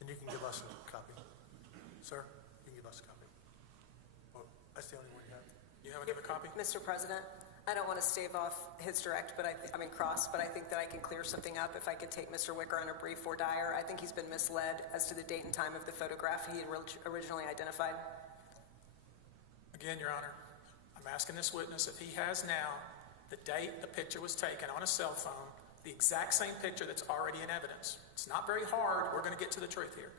And you can give us a copy. Sir, you can give us a copy. Oh, that's the only one you have. You have another copy? Mr. President, I don't want to stave off his direct, but cross, but I think that I can clear something up if I could take Mr. Wicker on a brief for Dyer. I think he's been misled as to the date and time of the photograph he had originally identified. Again, Your Honor, I'm asking this witness if he has now the date the picture was taken on a cell phone, the exact same picture that's already in evidence. It's not very hard. We're going to get to the truth here.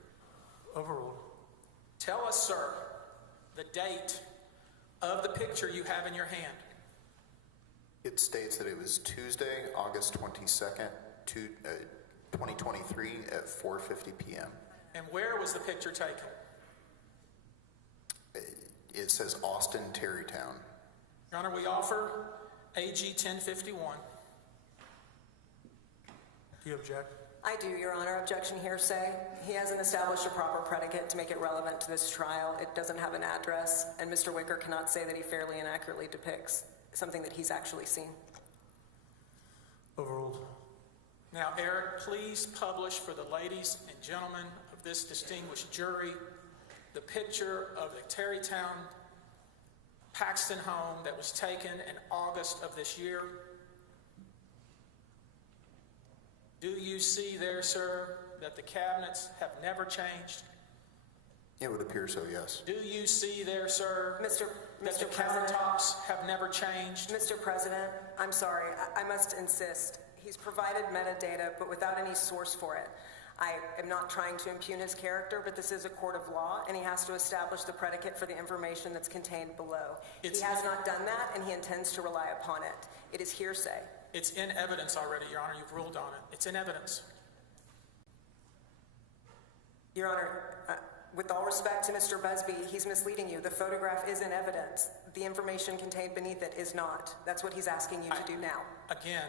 Overruled. Tell us, sir, the date of the picture you have in your hand. It states that it was Tuesday, August 22nd, 2023 at 4:50 p.m. And where was the picture taken? It says Austin, Terrytown. Your Honor, we offer AG 1051. Do you object? I do, Your Honor. Objection hearsay. He hasn't established a proper predicate to make it relevant to this trial. It doesn't have an address, and Mr. Wicker cannot say that he fairly and accurately depicts something that he's actually seen. Overruled. Now, Eric, please publish for the ladies and gentlemen of this distinguished jury the picture of the Terrytown Paxton home that was taken in August of this year. Do you see there, sir, that the cabinets have never changed? It would appear so, yes. Do you see there, sir, that the President, countertops have never changed? Mr. President, I'm sorry. I must insist. He's provided metadata, but without any source for it. I am not trying to impugn his character, but this is a court of law, and he has to establish the predicate for the information that's contained below. He has not done that, and he intends to rely upon it. It is hearsay. It's in evidence already, Your Honor. You've ruled on it. It's in evidence. Your Honor, with all respect to Mr. Busby, he's misleading you. The photograph is in evidence. The information contained beneath it is not. That's what he's asking you to do now. Again,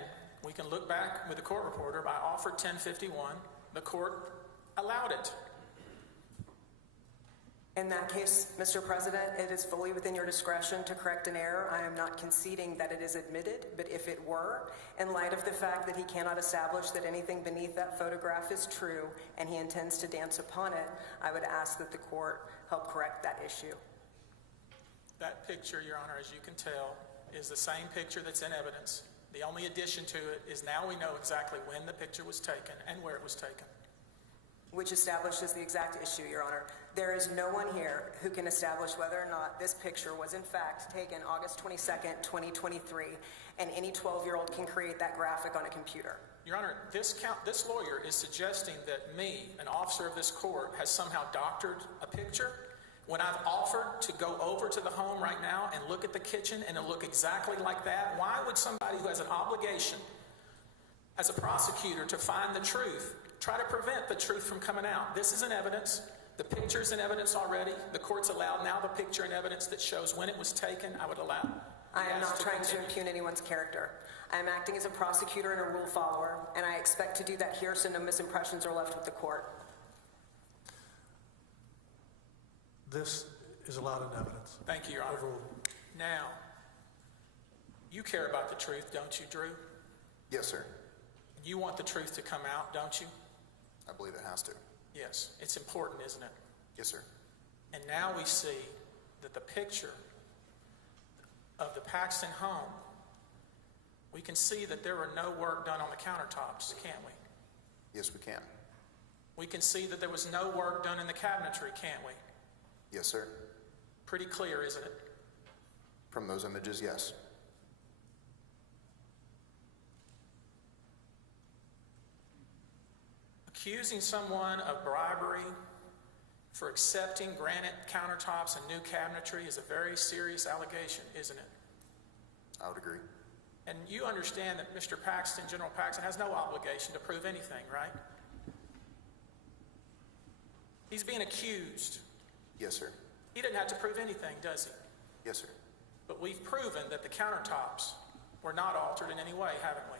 we can look back with the court reporter. I offered 1051. The court allowed it. In that case, Mr. President, it is fully within your discretion to correct an error. I am not conceding that it is admitted, but if it were, in light of the fact that he cannot establish that anything beneath that photograph is true and he intends to dance upon it, I would ask that the court help correct that issue. That picture, Your Honor, as you can tell, is the same picture that's in evidence. The only addition to it is now we know exactly when the picture was taken and where it was taken. Which establishes the exact issue, Your Honor. There is no one here who can establish whether or not this picture was in fact taken August 22nd, 2023, and any 12-year-old can create that graphic on a computer. Your Honor, this lawyer is suggesting that me, an officer of this court, has somehow doctored a picture when I've offered to go over to the home right now and look at the kitchen and it'll look exactly like that. Why would somebody who has an obligation as a prosecutor to find the truth try to prevent the truth from coming out? This is in evidence. The picture's in evidence already. The court's allowed now the picture in evidence that shows when it was taken. I would allow. I am not trying to impugn anyone's character. I am acting as a prosecutor and a rule follower, and I expect to do that here so no misimpressions are left with the court. This is allowed in evidence. Thank you, Your Honor. Overruled. Now, you care about the truth, don't you, Drew? Yes, sir. You want the truth to come out, don't you? I believe it has to. Yes. It's important, isn't it? Yes, sir. And now we see that the picture of the Paxton home, we can see that there were no work done on the countertops, can't we? Yes, we can. We can see that there was no work done in the cabinetry, can't we? Yes, sir. Pretty clear, isn't it? From those images, yes. Accusing someone of bribery for accepting granite countertops and new cabinetry is a very serious allegation, isn't it? I would agree. And you understand that Mr. Paxton, General Paxton, has no obligation to prove anything, right? He's being accused. Yes, sir. He didn't have to prove anything, does he? Yes, sir. But we've proven that the countertops were not altered in any way, haven't we?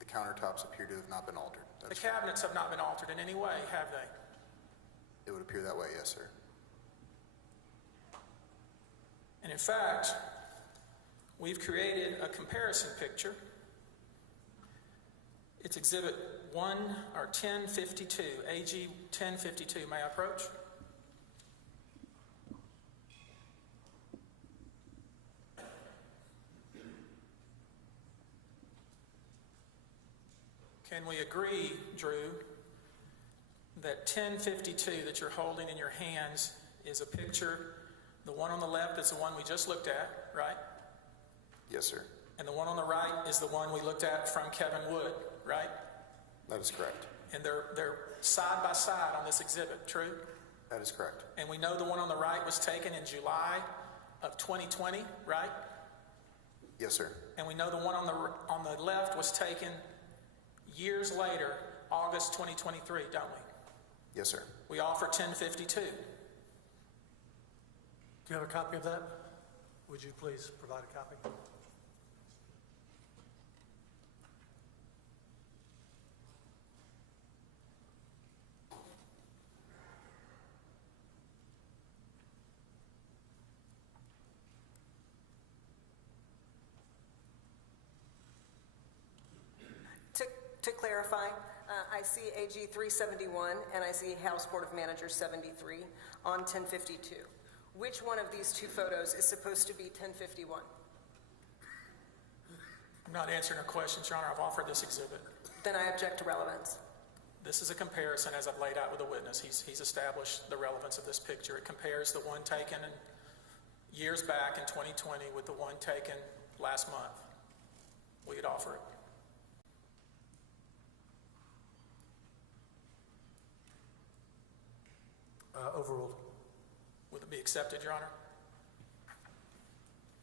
The countertops appear to have not been altered. The cabinets have not been altered in any way, have they? It would appear that way, yes, sir. And in fact, we've created a comparison picture. It's exhibit 1052, AG 1052. May I approach? Can we agree, Drew, that 1052 that you're holding in your hands is a picture, the one on the left is the one we just looked at, right? Yes, sir. And the one on the right is the one we looked at from Kevin Wood, right? That is correct. And they're side by side on this exhibit, true? That is correct. And we know the one on the right was taken in July of 2020, right? Yes, sir. And we know the one on the left was taken years later, August 2023, don't we? Yes, sir. We offer 1052. Do you have a copy of that? Would you please provide a copy? To clarify, I see AG 371 and I see House Board of Managers 73 on 1052. Which one of these two photos is supposed to be 1051? I'm not answering a question, Your Honor. I've offered this exhibit. Then I object to relevance. This is a comparison, as I've laid out with the witness. He's established the relevance of this picture. It compares the one taken years back in 2020 with the one taken last month. We could offer it. Overruled. Would it be accepted, Your Honor?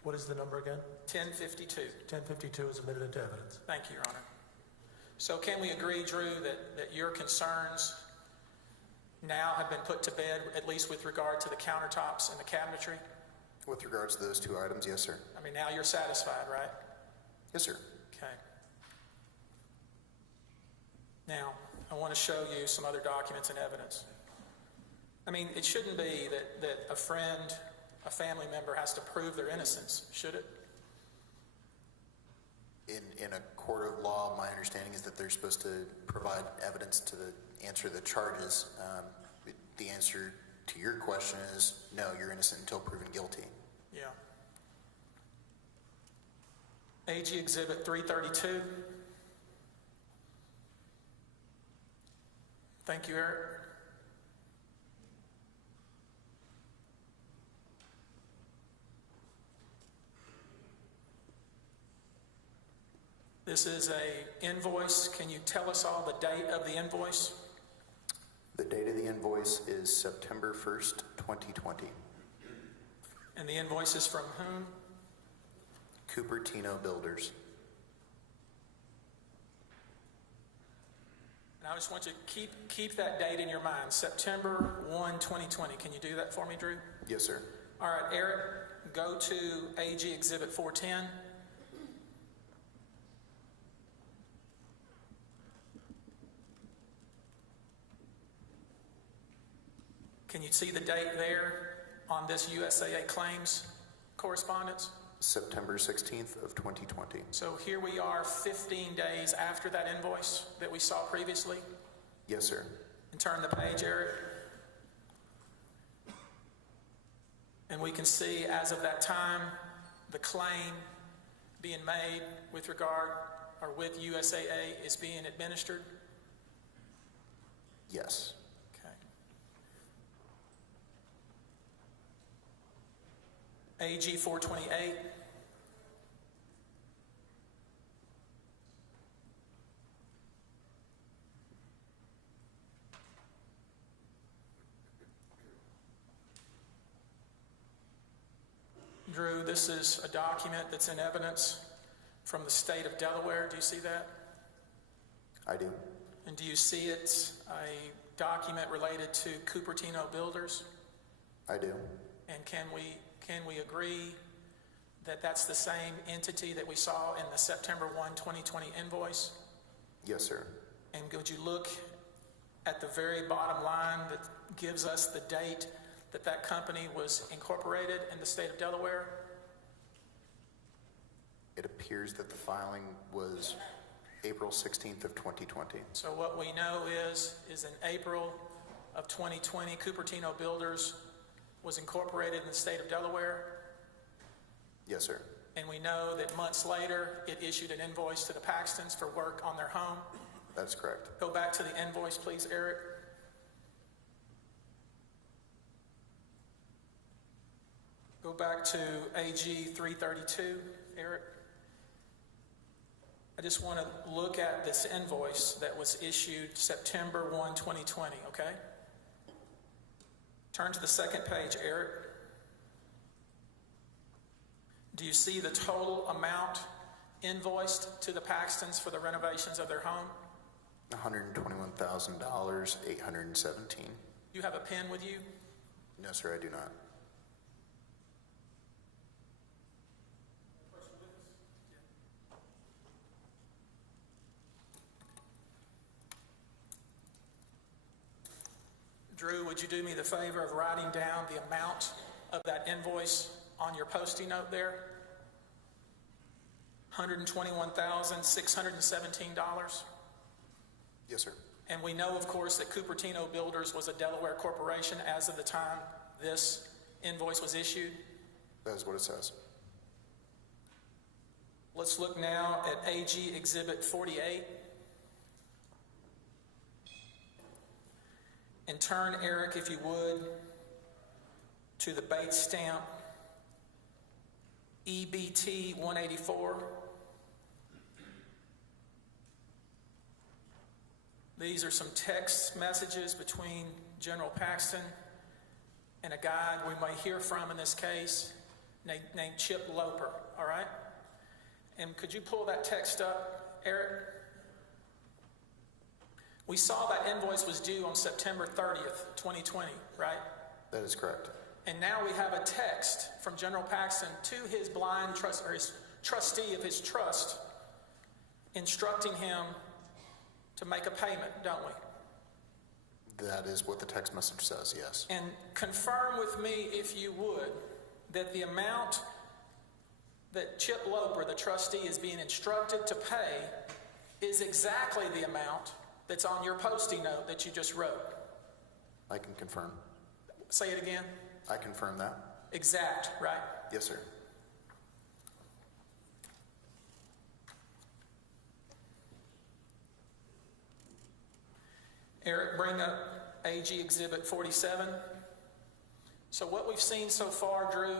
What is the number again? 1052. 1052 is admitted into evidence. Thank you, Your Honor. So can we agree, Drew, that your concerns now have been put to bed, at least with regard to the countertops and the cabinetry? With regards to those two items, yes, sir. I mean, now you're satisfied, right? Yes, sir. Okay. Now, I want to show you some other documents and evidence. I mean, it shouldn't be that a friend, a family member has to prove their innocence, should it? In a court of law, my understanding is that they're supposed to provide evidence to answer the charges. The answer to your question is no, you're innocent until proven guilty. Yeah. AG Exhibit 332. Thank you, Eric. This is a invoice. Can you tell us all the date of the invoice? The date of the invoice is September 1st, 2020. And the invoice is from whom? Cupertino Builders. And I just want you to keep that date in your mind, September 1, 2020. Can you do that for me, Drew? Yes, sir. All right, Eric, go to AG Exhibit 410. Can you see the date there on this USAA claims correspondence? September 16th of 2020. So here we are 15 days after that invoice that we saw previously. Yes, sir. And turn the page, Eric. And we can see as of that time, the claim being made with regard or with USAA is being administered. Yes. AG 428. Drew, this is a document that's in evidence from the state of Delaware. Do you see that? I do. And do you see it's a document related to Cupertino Builders? I do. And can we agree that that's the same entity that we saw in the September 1, 2020 invoice? Yes, sir. And would you look at the very bottom line that gives us the date that that company was incorporated in the state of Delaware? It appears that the filing was April 16th of 2020. So what we know is in April of 2020, Cupertino Builders was incorporated in the state of Delaware. Yes, sir. And we know that months later, it issued an invoice to the Paxtons for work on their home. That's correct. Go back to the invoice, please, Eric. Go back to AG 332, Eric. I just want to look at this invoice that was issued September 1, 2020, okay? Turn to the second page, Eric. Do you see the total amount invoiced to the Paxtons for the renovations of their home? $121,000, 817. You have a pen with you? No, sir, I do not. Drew, would you do me the favor of writing down the amount of that invoice on your Post-it note there? $121,617. Yes, sir. And we know, of course, that Cupertino Builders was a Delaware corporation as of the time this invoice was issued. That is what it says. Let's look now at AG Exhibit 48. And turn, Eric, if you would, to the Bates stamp, EBT 184. These are some text messages between General Paxton and a guy we may hear from in this case named Chip Loper, all right? And could you pull that text up, Eric? We saw that invoice was due on September 30th, 2020, right? That is correct. And now we have a text from General Paxton to his blind trust, or his trustee of his trust, instructing him to make a payment, don't we? That is what the text message says, yes. And confirm with me, if you would, that the amount that Chip Loper, the trustee, is being instructed to pay is exactly the amount that's on your Post-it note that you just wrote. I can confirm. Say it again. I confirm that. Exact, right? Yes, sir. Eric, bring up AG Exhibit 47. So what we've seen so far, Drew,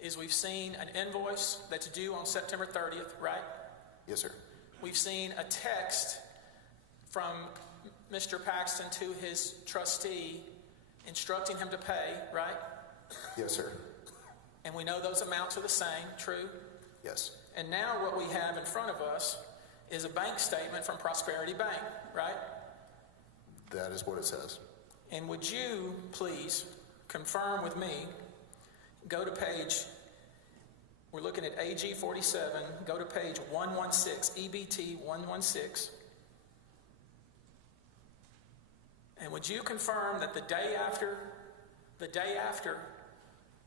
is we've seen an invoice that's due on September 30th, right? Yes, sir. We've seen a text from Mr. Paxton to his trustee instructing him to pay, right? Yes, sir. And we know those amounts are the same, true? Yes. And now what we have in front of us is a bank statement from Prosperity Bank, right? That is what it says. And would you please confirm with me, go to page, we're looking at AG 47, go to page 116, EBT 116. And would you confirm that the day after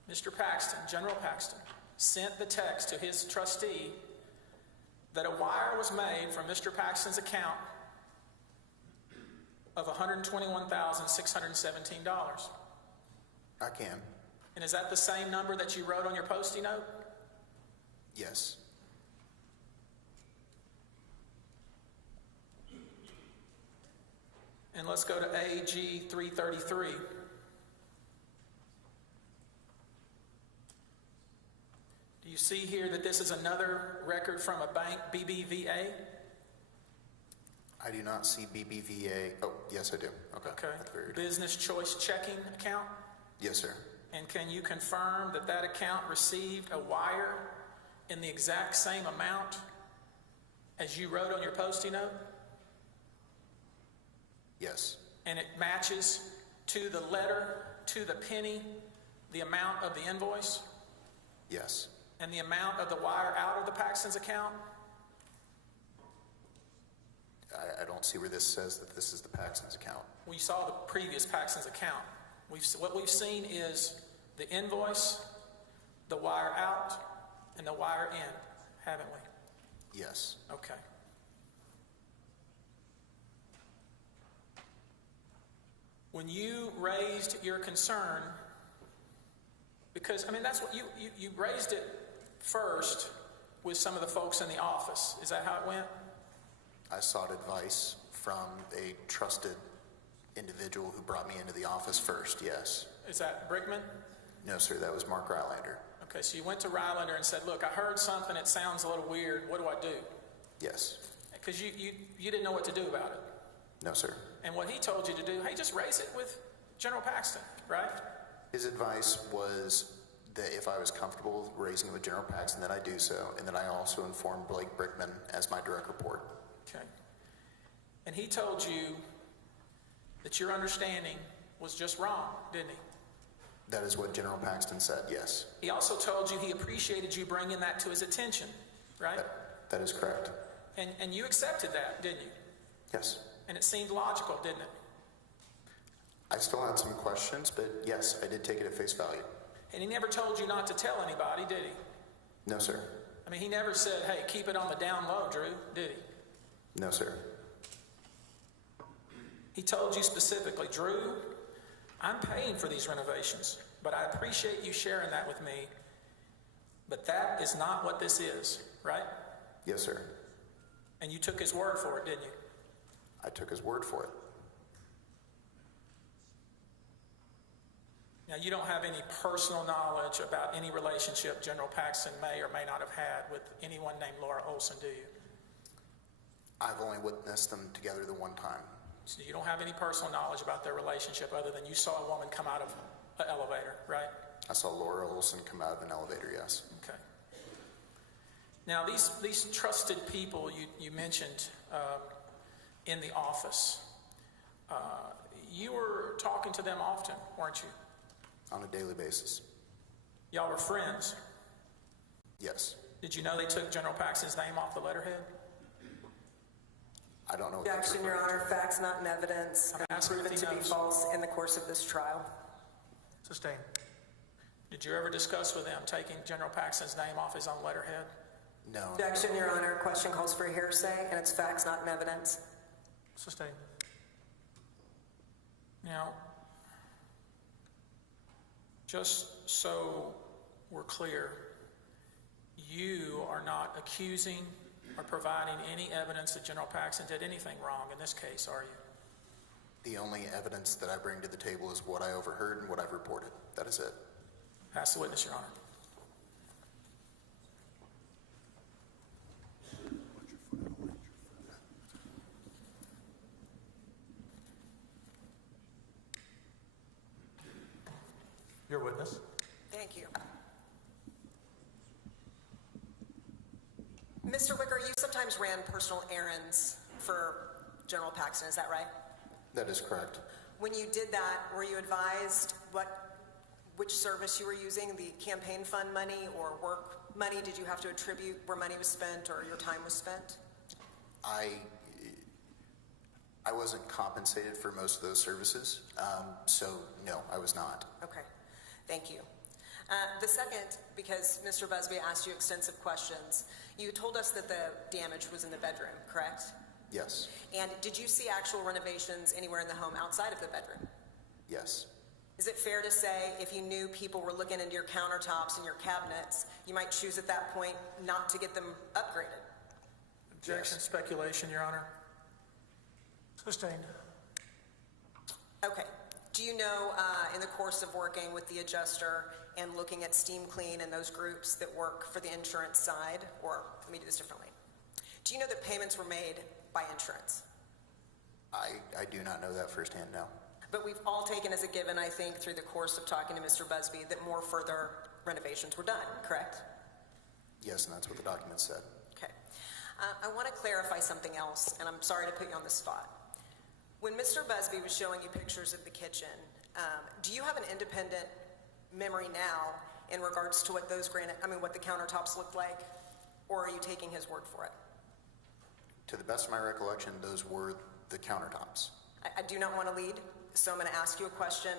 Mr. Paxton, General Paxton, sent the text to his trustee that a wire was made from Mr. Paxton's account of $121,617? I can. And is that the same number that you wrote on your Post-it note? Yes. And let's go to AG 333. Do you see here that this is another record from a bank, BBVA? I do not see BBVA. Oh, yes, I do. Okay. Business Choice Checking Account? Yes, sir. And can you confirm that that account received a wire in the exact same amount as you wrote on your Post-it note? Yes. And it matches to the letter, to the penny, the amount of the invoice? Yes. And the amount of the wire out of the Paxton's account? I don't see where this says that this is the Paxton's account. We saw the previous Paxton's account. What we've seen is the invoice, the wire out, and the wire in, haven't we? Yes. Okay. When you raised your concern, because, I mean, that's what you raised it first with some of the folks in the office. Is that how it went? I sought advice from a trusted individual who brought me into the office first, yes. Is that Brickman? No, sir, that was Mark Rylander. Okay, so you went to Rylander and said, look, I heard something, it sounds a little weird, what do I do? Yes. Because you didn't know what to do about it. No, sir. And what he told you to do, hey, just raise it with General Paxton, right? His advice was that if I was comfortable raising it with General Paxton, that I do so, and that I also informed Blake Brickman as my direct report. Okay. And he told you that your understanding was just wrong, didn't he? That is what General Paxton said, yes. He also told you he appreciated you bringing that to his attention, right? That is correct. And you accepted that, didn't you? Yes. And it seemed logical, didn't it? I still had some questions, but yes, I did take it at face value. And he never told you not to tell anybody, did he? No, sir. I mean, he never said, hey, keep it on the down low, Drew, did he? No, sir. He told you specifically, Drew, I'm paying for these renovations, but I appreciate you sharing that with me. But that is not what this is, right? Yes, sir. And you took his word for it, didn't you? I took his word for it. Now, you don't have any personal knowledge about any relationship General Paxton may or may not have had with anyone named Laura Olson, do you? I've only witnessed them together the one time. So you don't have any personal knowledge about their relationship other than you saw a woman come out of an elevator, right? I saw Laura Olson come out of an elevator, yes. Okay. Now, these trusted people you mentioned in the office, you were talking to them often, weren't you? On a daily basis. Y'all were friends? Yes. Did you know they took General Paxton's name off the letterhead? I don't know. Objection, Your Honor. Facts not in evidence and proven to be false in the course of this trial. Sustained. Did you ever discuss with them taking General Paxton's name off his own letterhead? No. Objection, Your Honor. Question calls for hearsay, and it's facts not in evidence. Sustained. Now, just so we're clear, you are not accusing or providing any evidence that General Paxton did anything wrong in this case, are you? The only evidence that I bring to the table is what I overheard and what I've reported. That is it. Ask the witness, Your Honor. Your witness. Thank you. Mr. Wicker, you sometimes ran personal errands for General Paxton, is that right? That is correct. When you did that, were you advised which service you were using, the campaign fund money or work money? Did you have to attribute where money was spent or your time was spent? I wasn't compensated for most of those services, so no, I was not. Okay, thank you. The second, because Mr. Busby asked you extensive questions, you told us that the damage was in the bedroom, correct? Yes. And did you see actual renovations anywhere in the home outside of the bedroom? Yes. Is it fair to say if you knew people were looking into your countertops and your cabinets, you might choose at that point not to get them upgraded? Objection, speculation, Your Honor. Sustained. Okay. Do you know, in the course of working with the adjuster and looking at Steam Clean and those groups that work for the insurance side, or let me do this differently. Do you know that payments were made by insurance? I do not know that firsthand, no. But we've all taken as a given, I think, through the course of talking to Mr. Busby, that more further renovations were done, correct? Yes, and that's what the document said. Okay. I want to clarify something else, and I'm sorry to put you on the spot. When Mr. Busby was showing you pictures of the kitchen, do you have an independent memory now in regards to what those what the countertops looked like, or are you taking his word for it? To the best of my recollection, those were the countertops. I do not want to lead, so I'm going to ask you a question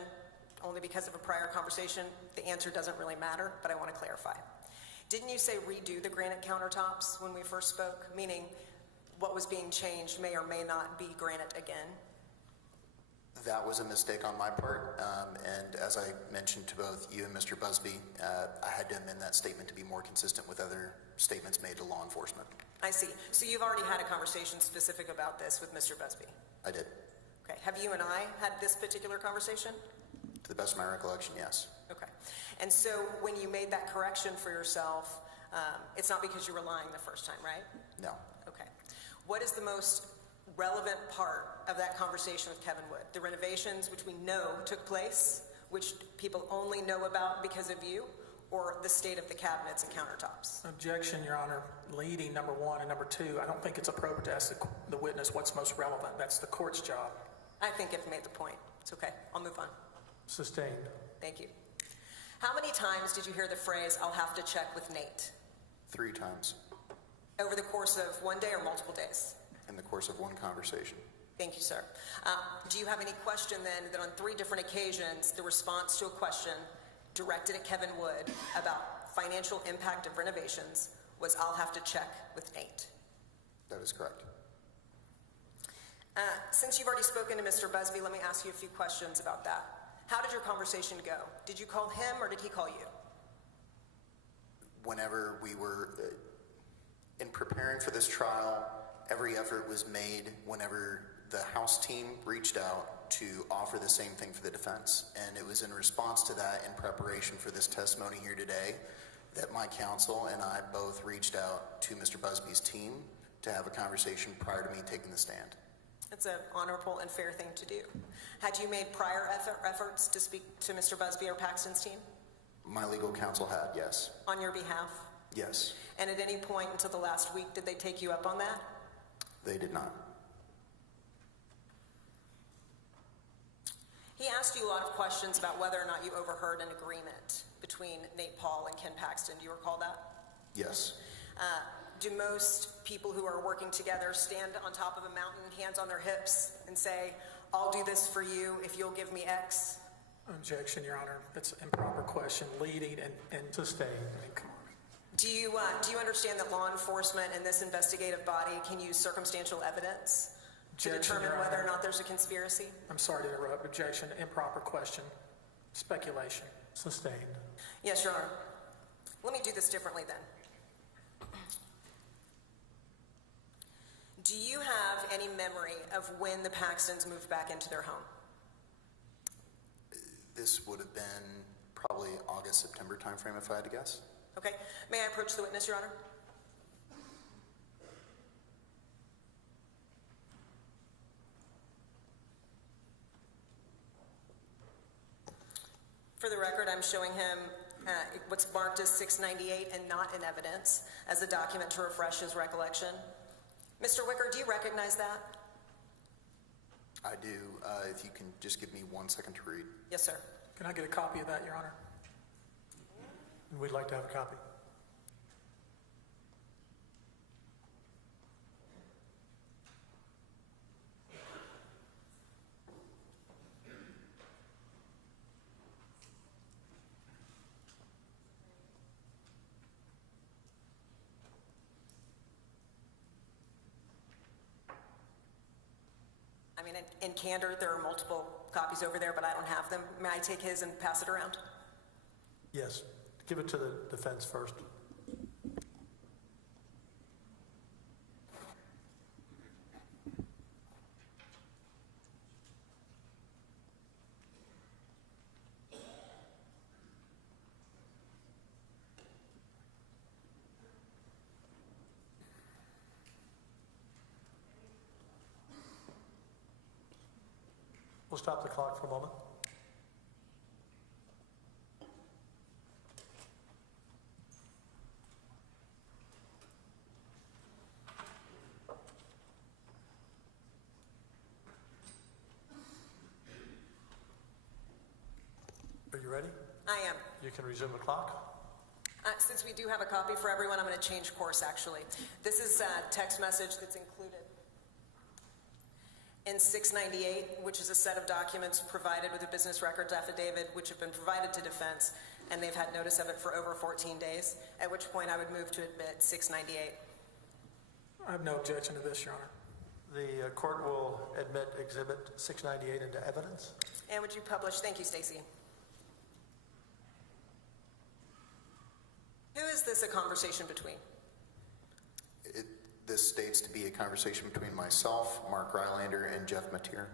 only because of a prior conversation. The answer doesn't really matter, but I want to clarify. Didn't you say redo the granite countertops when we first spoke? Meaning what was being changed may or may not be granite again? That was a mistake on my part, and as I mentioned to both you and Mr. Busby, I had to amend that statement to be more consistent with other statements made to law enforcement. I see. So you've already had a conversation specific about this with Mr. Busby? I did. Okay. Have you and I had this particular conversation? To the best of my recollection, yes. Okay. And so when you made that correction for yourself, it's not because you were lying the first time, right? No. Okay. What is the most relevant part of that conversation with Kevin Wood? The renovations, which we know took place, which people only know about because of you, or the state of the cabinets and countertops? Objection, Your Honor. Leading, number one, and number two, I don't think it's appropriate to ask the witness what's most relevant. That's the court's job. I think I've made the point. It's okay. I'll move on. Sustained. Thank you. How many times did you hear the phrase, "I'll have to check with Nate"? 3 times. Over the course of one day or multiple days? In the course of one conversation. Thank you, sir. Do you have any question then that on 3 different occasions, the response to a question directed at Kevin Wood about financial impact of renovations was, "I'll have to check with Nate"? That is correct. Since you've already spoken to Mr. Busby, let me ask you a few questions about that. How did your conversation go? Did you call him or did he call you? Whenever we were in preparing for this trial, every effort was made whenever the House team reached out to offer the same thing for the defense. And it was in response to that, in preparation for this testimony here today, that my counsel and I both reached out to Mr. Busby's team to have a conversation prior to me taking the stand. It's an honorable and fair thing to do. Had you made prior efforts to speak to Mr. Busby or Paxton's team? My legal counsel had, yes. On your behalf? Yes. And at any point until the last week, did they take you up on that? They did not. He asked you a lot of questions about whether or not you overheard an agreement between Nate Paul and Ken Paxton. Do you recall that? Yes. Do most people who are working together stand on top of a mountain, hands on their hips, and say, "I'll do this for you if you'll give me X"? Objection, Your Honor. That's an improper question. Leading and Sustained. I mean, come on. Do you understand that law enforcement and this investigative body can use circumstantial evidence to Objection, determine Your whether or Honor. not there's a conspiracy? I'm sorry to interrupt. Objection, improper question. Speculation. Sustained. Yes, Your Honor. Let me do this differently then. Do you have any memory of when the Paxtons moved back into their home? This would have been probably August, September timeframe, if I had to guess. Okay. May I approach the witness, Your Honor? For the record, I'm showing him what's marked as 698 and not in evidence as a document to refresh his recollection. Mr. Wicker, do you recognize that? I do. If you can just give me 1 second to read. Yes, sir. Can I get a copy of that, Your Honor? And we'd like to have a copy. I mean, in candor, there are multiple copies over there, but I don't have them. May I take his and pass it around? Yes. Give it to the defense first. We'll stop the clock for a moment. Are you ready? I am. You can resume the clock. Since we do have a copy for everyone, I'm going to change course, actually. This is a text message that's included in 698, which is a set of documents provided with a business records affidavit, which have been provided to defense, and they've had notice of it for over 14 days, at which point I would move to admit 698. I have no objection to this, Your Honor. The court will admit Exhibit 698 into evidence. And would you publish? Thank you, Stacy. Who is this a conversation between? This states to be a conversation between myself, Mark Rylander, and Jeff Mateer.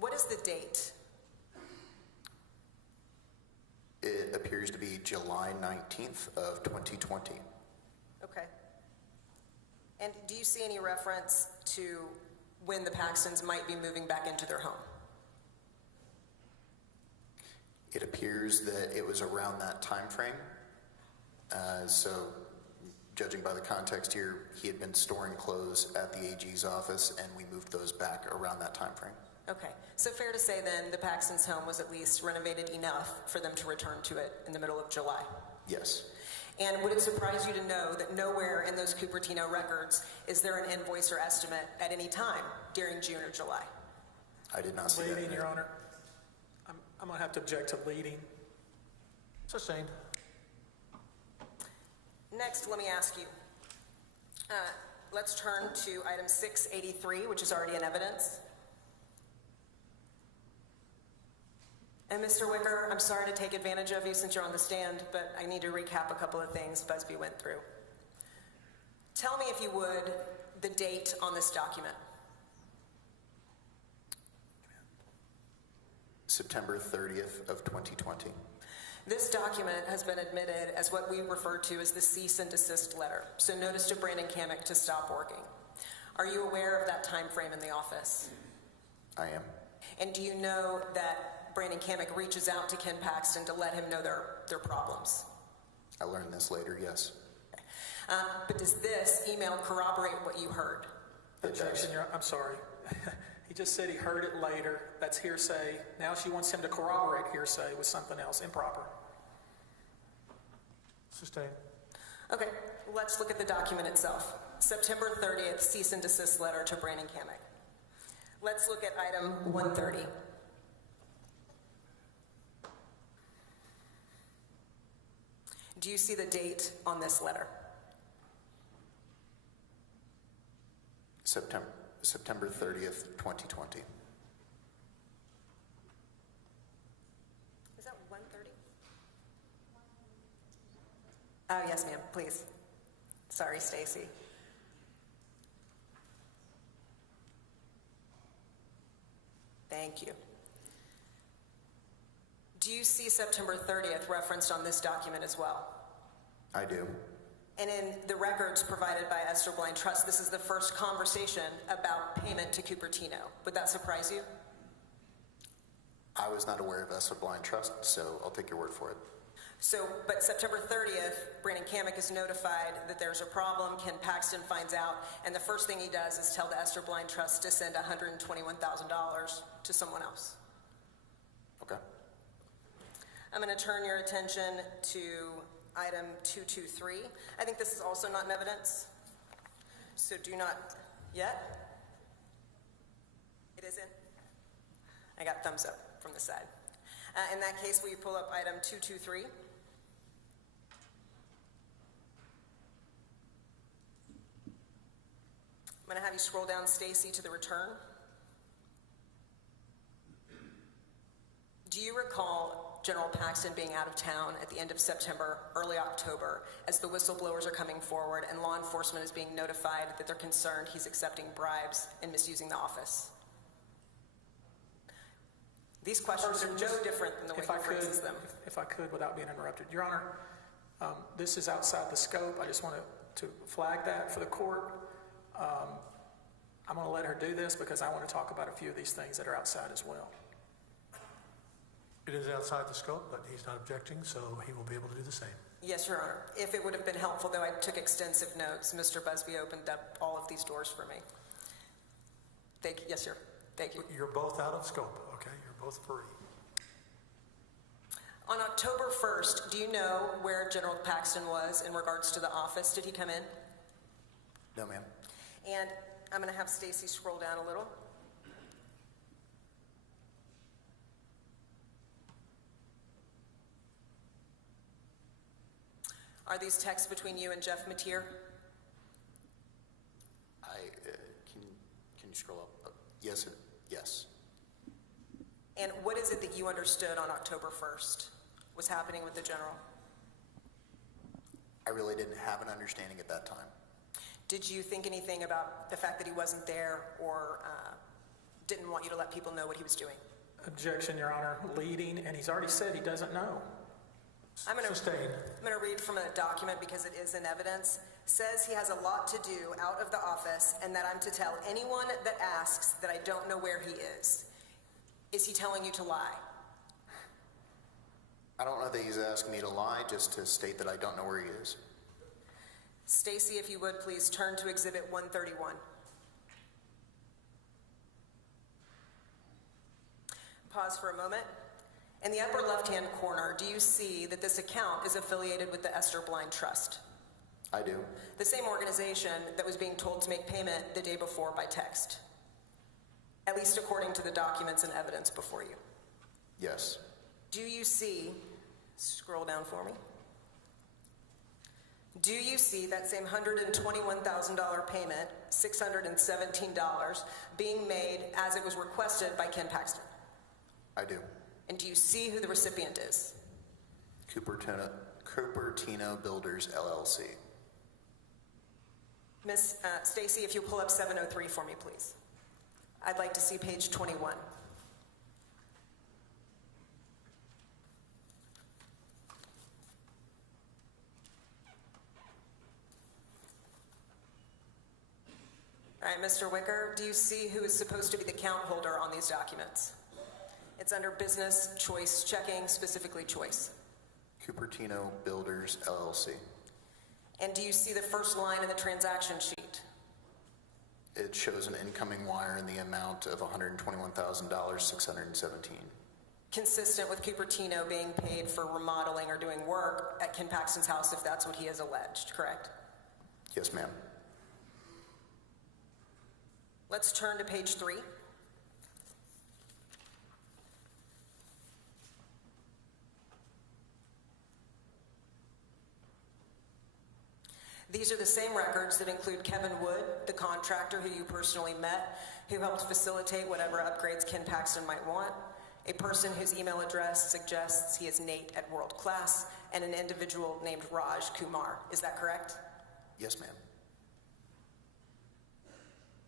What is the date? It appears to be July 19th of 2020. Okay. And do you see any reference to when the Paxtons might be moving back into their home? It appears that it was around that time frame. So, judging by the context here, he had been storing clothes at the AG's office, and we moved those back around that time frame. Okay. So fair to say then the Paxtons' home was at least renovated enough for them to return to it in the middle of July? Yes. And would it surprise you to know that nowhere in those Cupertino records is there an invoice or estimate at any time during June or July? I did not see that. Leading, Your Honor. I'm going to have to object to leading. Sustained. Next, let me ask you. Let's turn to item 683, which is already in evidence. And Mr. Wicker, I'm sorry to take advantage of you since you're on the stand, but I need to recap a couple of things Busby went through. Tell me, if you would, the date on this document. September 30th of 2020. This document has been admitted as what we refer to as the cease and desist letter, so notice to Brandon Kamek to stop working. Are you aware of that time frame in the office? I am. And do you know that Brandon Kamek reaches out to Ken Paxton to let him know their problems? I learned this later, yes. But does this email corroborate what you heard? Objection, Your Honor. I'm sorry. He just said he heard it later. That's hearsay. Now she wants him to corroborate hearsay with something else improper. Sustained. Okay, let's look at the document itself. September 30th, cease and desist letter to Brandon Kamek. Let's look at item 130. Do you see the date on this letter? September 30th, 2020. Is that 130? Yes, ma'am, please. Sorry, Stacy. Thank you. Do you see September 30th referenced on this document as well? I do. And in the records provided by Esther Blind Trust, this is the first conversation about payment to Cupertino. Would that surprise you? I was not aware of Esther Blind Trust, so I'll take your word for it. So, but September 30th, Brandon Kamek is notified that there's a problem. Ken Paxton finds out, and the first thing he does is tell the Esther Blind Trust to send $121,000 to someone else. Okay. I'm going to turn your attention to item 223. I think this is also not in evidence, so do not yet. It isn't? I got thumbs up from the side. In that case, will you pull up item 223? I'm going to have you scroll down, Stacy, to the return. Do you recall General Paxton being out of town at the end of September, early October, as the whistleblowers are coming forward and law enforcement is being notified that they're concerned he's accepting bribes and misusing the office? These questions are no different than the way he phrases them. If I could, without being interrupted. Your Honor, this is outside the scope. I just want to flag that for the court. I'm going to let her do this because I want to talk about a few of these things that are outside as well. It is outside the scope, but he's not objecting, so he will be able to do the same. Yes, Your Honor. If it would have been helpful, though, I took extensive notes. Mr. Busby opened up all of these doors for me. Yes, sir. Thank you. You're both out of scope, okay? You're both free. On October 1st, do you know where General Paxton was in regards to the office? Did he come in? No, ma'am. And I'm going to have Stacy scroll down a little. Are these texts between you and Jeff Mateer? Can you scroll up? Yes, yes. And what is it that you understood on October 1st was happening with the general? I really didn't have an understanding at that time. Did you think anything about the fact that he wasn't there or didn't want you to let people know what he was doing? Objection, Your Honor. Leading, and he's already said he doesn't know. I'm going Sustained. to read from a document because it is in evidence. Says he has a lot to do out of the office and that I'm to tell anyone that asks that I don't know where he is. Is he telling you to lie? I don't know that he's asking me to lie, just to state that I don't know where he is. Stacy, if you would please turn to Exhibit 131. Pause for a moment. In the upper left-hand corner, do you see that this account is affiliated with the Esther Blind Trust? I do. The same organization that was being told to make payment the day before by text. At least according to the documents and evidence before you. Yes. Do you see, scroll down for me. Do you see that same $121,000 payment, $617, being made as it was requested by Ken Paxton? I do. And do you see who the recipient is? Cupertino Builders, LLC. Miss Stacy, if you'll pull up 703 for me, please. I'd like to see page 21. All right, Mr. Wicker, do you see who is supposed to be the count holder on these documents? It's under business choice checking, specifically choice. Cupertino Builders, LLC. And do you see the first line in the transaction sheet? It shows an incoming wire in the amount of $121,000, 617. Consistent with Cupertino being paid for remodeling or doing work at Ken Paxton's house, if that's what he has alleged, correct? Yes, ma'am. Let's turn to page 3. These are the same records that include Kevin Wood, the contractor who you personally met, who helped facilitate whatever upgrades Ken Paxton might want. a person whose email address suggests he is Nate at World Class, and an individual named Raj Kumar. Is that correct? Yes, ma'am.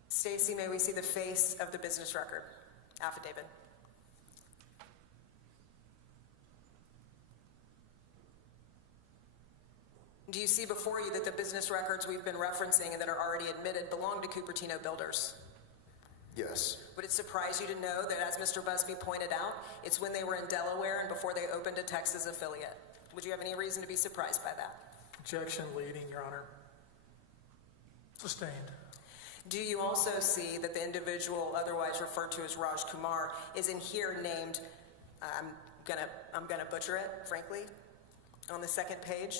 Stacy, may we see the face of the business record affidavit? Do you see before you that the business records we've been referencing and that are already admitted belong to Cupertino Builders? Yes. Would it surprise you to know that, as Mr. Busby pointed out, it's when they were in Delaware and before they opened a Texas affiliate? Would you have any reason to be surprised by that? Objection leading, Your Honor. Sustained. Do you also see that the individual otherwise referred to as Raj Kumar is in here named, I'm gonna butcher it, frankly, on the second page?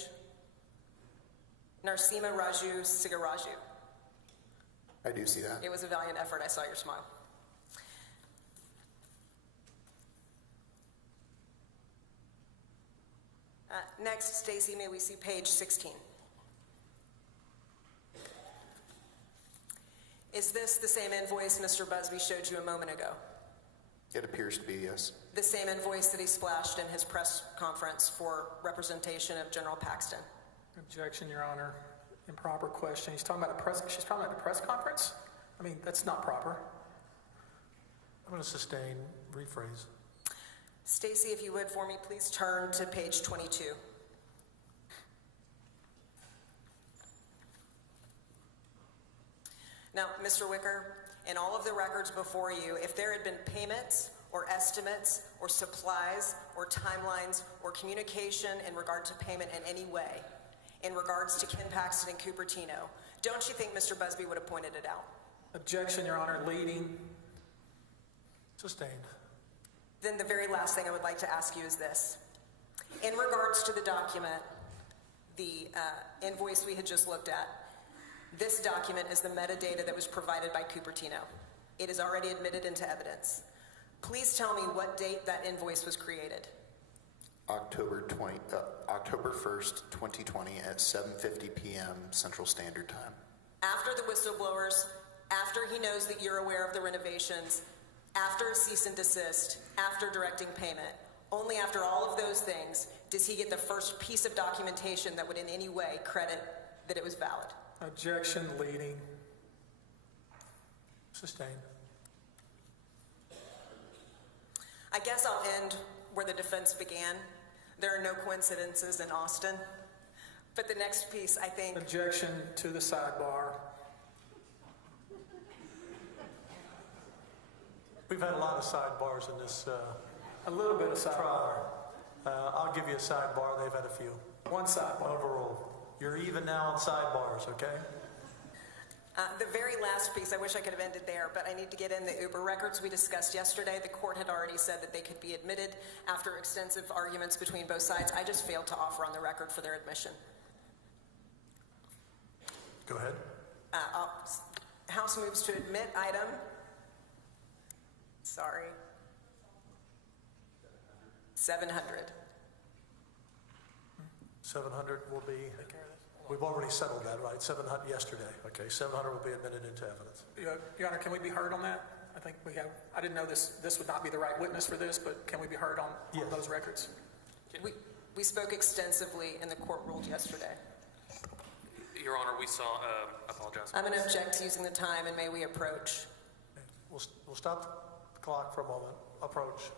Narsima Raju Sigaraju. I do see that. It was a valiant effort. I saw your smile. Next, Stacy, may we see page 16? Is this the same invoice Mr. Busby showed you a moment ago? It appears to be, yes. The same invoice that he splashed in his press conference for representation of General Paxton? Objection, Your Honor. Improper question. She's talking about the press conference? I mean, that's not proper. I'm going to sustain, rephrase. Stacy, if you would for me, please turn to page 22. Now, Mr. Wicker, in all of the records before you, if there had been payments or estimates or supplies or timelines or communication in regard to payment in any way, in regards to Ken Paxton and Cupertino, don't you think Mr. Busby would have pointed it out? Objection, Your Honor. Leading. Sustained. Then the very last thing I would like to ask you is this. In regards to the document, the invoice we had just looked at, this document is the metadata that was provided by Cupertino. It is already admitted into evidence. Please tell me what date that invoice was created. October 1st, 2020 at 7:50 p.m. Central Standard Time. After the whistleblowers, after he knows that you're aware of the renovations, after a cease and desist, after directing payment, only after all of those things does he get the first piece of documentation that would in any way credit that it was valid. Objection, leading. Sustained. I guess I'll end where the defense began. There are no coincidences in Austin. But the next piece, I think... Objection to the sidebar. We've had a lot of sidebars in this A little bit of sidebar. trial. I'll give you a sidebar. They've had a few. One sidebar. Overruled. You're even now on sidebars, okay? The very last piece, I wish I could have ended there, but I need to get in the Uber records we discussed yesterday. The court had already said that they could be admitted after extensive arguments between both sides. I just failed to offer on the record for their admission. Go ahead. House moves to admit item. Sorry. 700. 700 will be, we've already settled that, right? 700 yesterday. Okay, 700 will be admitted into evidence. Your Honor, can we be heard on that? I think we have, I didn't know this would not be the right witness for this, but can we be heard on those records? We spoke extensively and the court ruled yesterday. Your Honor, we saw, I apologize. I'm going to object to using the time, and may we approach. We'll stop the clock for a moment. Approach.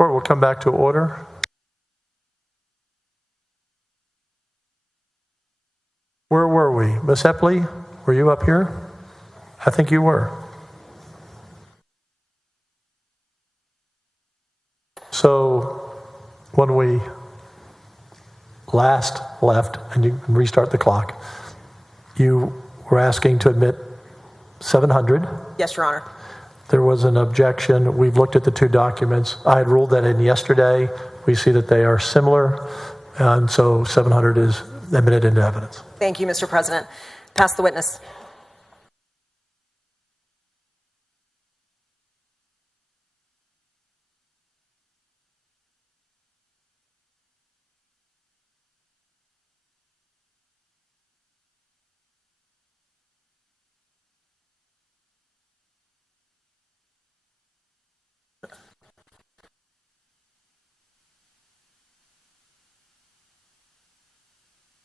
Court will come back to order. Where were we? Ms. Epley, were you up here? I think you were. So when we last left, and you can restart the clock, you were asking to admit 700. Yes, Your Honor. There was an objection. We've looked at the two documents. I had ruled that in yesterday. We see that they are similar, and so 700 is admitted into evidence. Thank you, Mr. President. Pass the witness.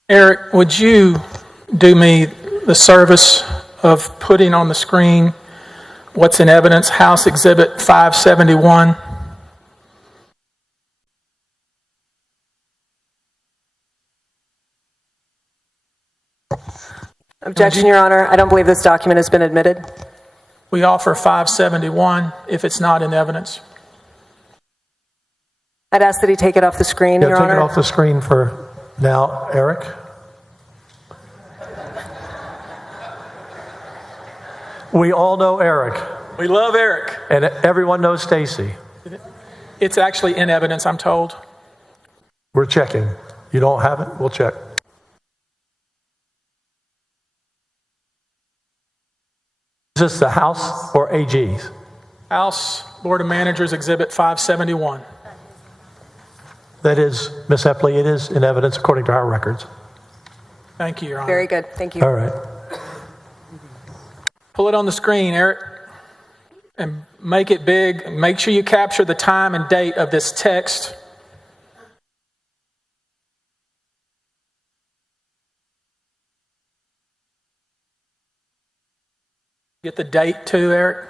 Eric, would you do me the service of putting on the screen what's in evidence, House Exhibit 571? Objection, Your Honor. I don't believe this document has been admitted. We offer 571 if it's not in evidence. I'd ask that he take it off the screen, Yeah, Your take Honor. it off the screen for now, Eric. We all know Eric, We love Eric. and everyone knows Stacy. It's actually in evidence, I'm told. We're checking. You don't have it? We'll check. Is this the House or AG's? House Board of Managers Exhibit 571. That is, Ms. Epley, it is in evidence according to our records. Thank you, Your Honor. Very good. Thank you. All right. Pull it on the screen, Eric, and make it big. Make sure you capture the time and date of this text. Get the date too, Eric.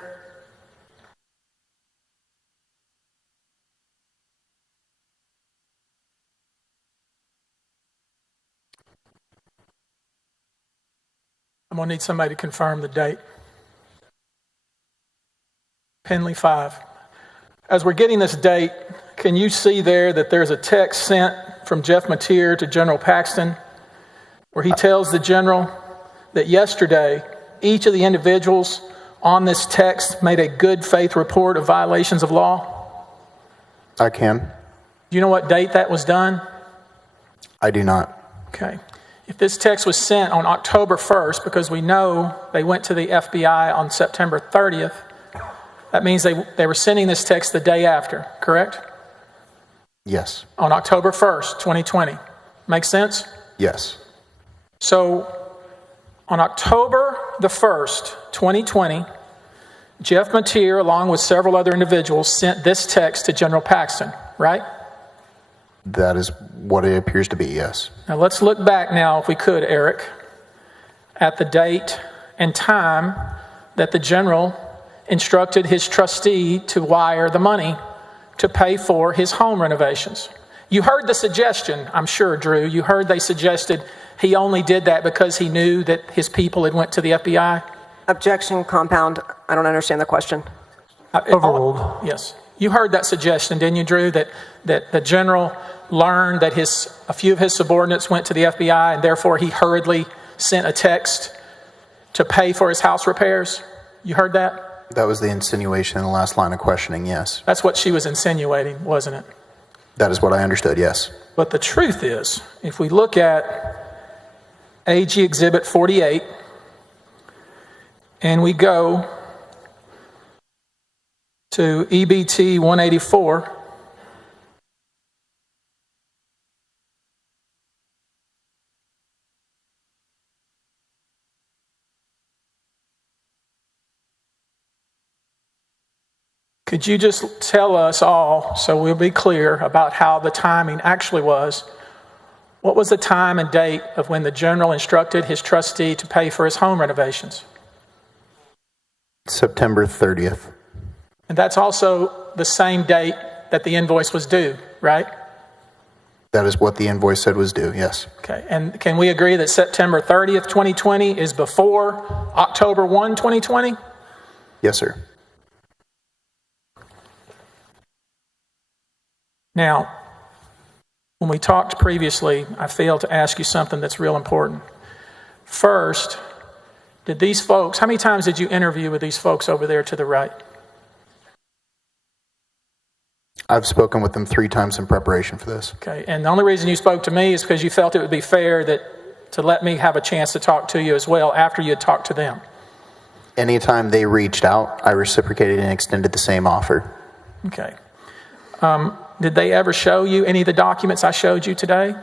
I'm going to need somebody to confirm the date. Penley 5. As we're getting this date, can you see there that there's a text sent from Jeff Mateer to General Paxton where he tells the general that yesterday each of the individuals on this text made a good faith report of violations of law? I can. Do you know what date that was done? I do not. Okay. If this text was sent on October 1st, because we know they went to the FBI on September 30th, that means they were sending this text the day after, correct? Yes. On October 1st, 2020. Make sense? Yes. So on October the 1st, 2020, Jeff Mateer, along with several other individuals, sent this text to General Paxton, right? That is what it appears to be, yes. Now let's look back now, if we could, Eric, at the date and time that the general instructed his trustee to wire the money to pay for his home renovations. You heard the suggestion, I'm sure, Drew. You heard they suggested he only did that because he knew that his people had went to the FBI? Objection, compound. I don't understand the question. Overruled. Yes. You heard that suggestion, didn't you, Drew, that the general learned that a few of his subordinates went to the FBI and therefore he hurriedly sent a text to pay for his house repairs? You heard that? That was the insinuation in the last line of questioning, yes. That's what she was insinuating, wasn't it? That is what I understood, yes. But the truth is, if we look at AG Exhibit 48 and we go to EBT 184, could you just tell us all, so we'll be clear about how the timing actually was? What was the time and date of when the general instructed his trustee to pay for his home renovations? September 30th. And that's also the same date that the invoice was due, right? That is what the invoice said was due, yes. Okay, and can we agree that September 30th, 2020 is before October 1, 2020? Yes, sir. Now, when we talked previously, I failed to ask you something that's real important. First, did these folks, how many times did you interview with these folks over there to the right? I've spoken with them 3 times in preparation for this. Okay, and the only reason you spoke to me is because you felt it would be fair to let me have a chance to talk to you as well after you had talked to them. Anytime they reached out, I reciprocated and extended the same offer. Okay. Did they ever show you any of the documents I showed you today?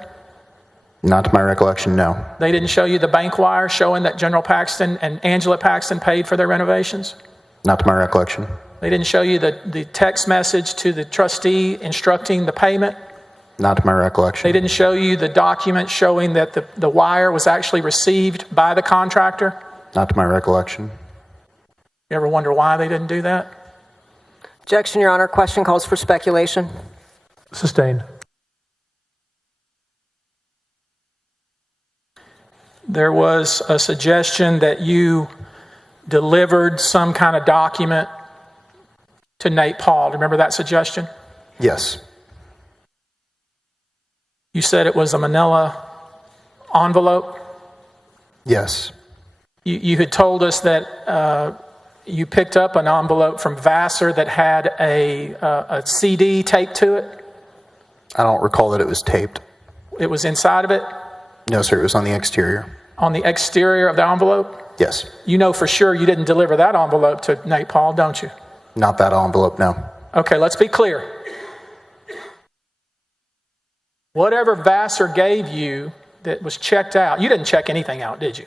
Not to my recollection, no. They didn't show you the bank wire showing that General Paxton and Angela Paxton paid for their renovations? Not to my recollection. They didn't show you the text message to the trustee instructing the payment? Not to my recollection. They didn't show you the document showing that the wire was actually received by the contractor? Not to my recollection. You ever wonder why they didn't do that? Objection, Your Honor. Question calls for speculation. Sustained. There was a suggestion that you delivered some kind of document to Nate Paul. Do you remember that suggestion? Yes. You said it was a manila envelope? Yes. You had told us that you picked up an envelope from Vassar that had a CD taped to it? I don't recall that it was taped. It was inside of it? No, sir. It was on the exterior. On the exterior of the envelope? Yes. You know for sure you didn't deliver that envelope to Nate Paul, don't you? Not that envelope, no. Okay, let's be clear. Whatever Vassar gave you that was checked out, you didn't check anything out, did you?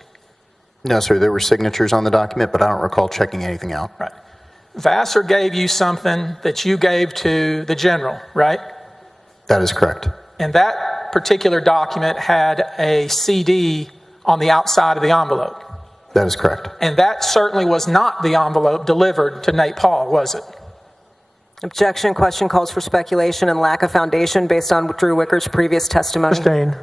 No, sir. There were signatures on the document, but I don't recall checking anything out. Right. Vassar gave you something that you gave to the general, right? That is correct. And that particular document had a CD on the outside of the envelope. That is correct. And that certainly was not the envelope delivered to Nate Paul, was it? Objection. Question calls for speculation and lack of foundation based on Drew Wicker's previous testimony. Sustained.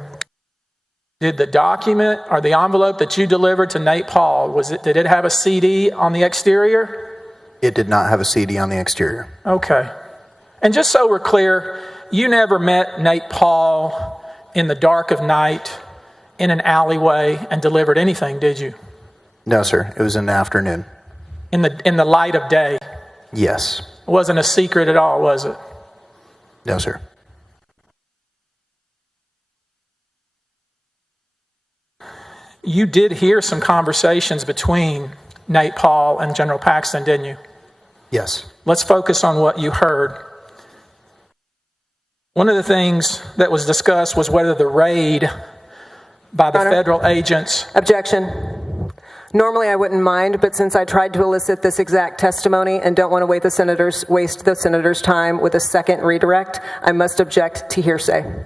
Did the document or the envelope that you delivered to Nate Paul, did it have a CD on the exterior? It did not have a CD on the exterior. Okay. And just so we're clear, you never met Nate Paul in the dark of night in an alleyway and delivered anything, did you? No, sir. It was in the afternoon. In the light of day? Yes. It wasn't a secret at all, was it? No, sir. You did hear some conversations between Nate Paul and General Paxton, didn't you? Yes. Let's focus on what you heard. One of the things that was discussed was whether the raid by the federal agents... Objection. Normally I wouldn't mind, but since I tried to elicit this exact testimony and don't want to waste the senator's time with a second redirect, I must object to hearsay.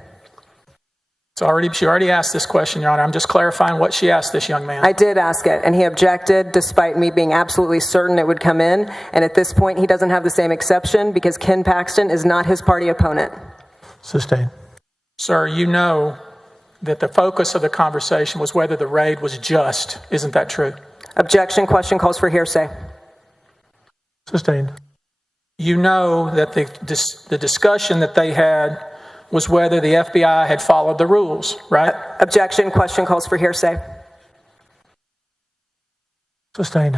She already asked this question, Your Honor. I'm just clarifying what she asked this young man. I did ask it, and he objected despite me being absolutely certain it would come in. And at this point, he doesn't have the same exception because Ken Paxton is not his party opponent. Sustained. Sir, you know that the focus of the conversation was whether the raid was just. Isn't that true? Objection. Question calls for hearsay. Sustained. You know that the discussion that they had was whether the FBI had followed the rules, right? Objection. Question calls for hearsay. Sustained.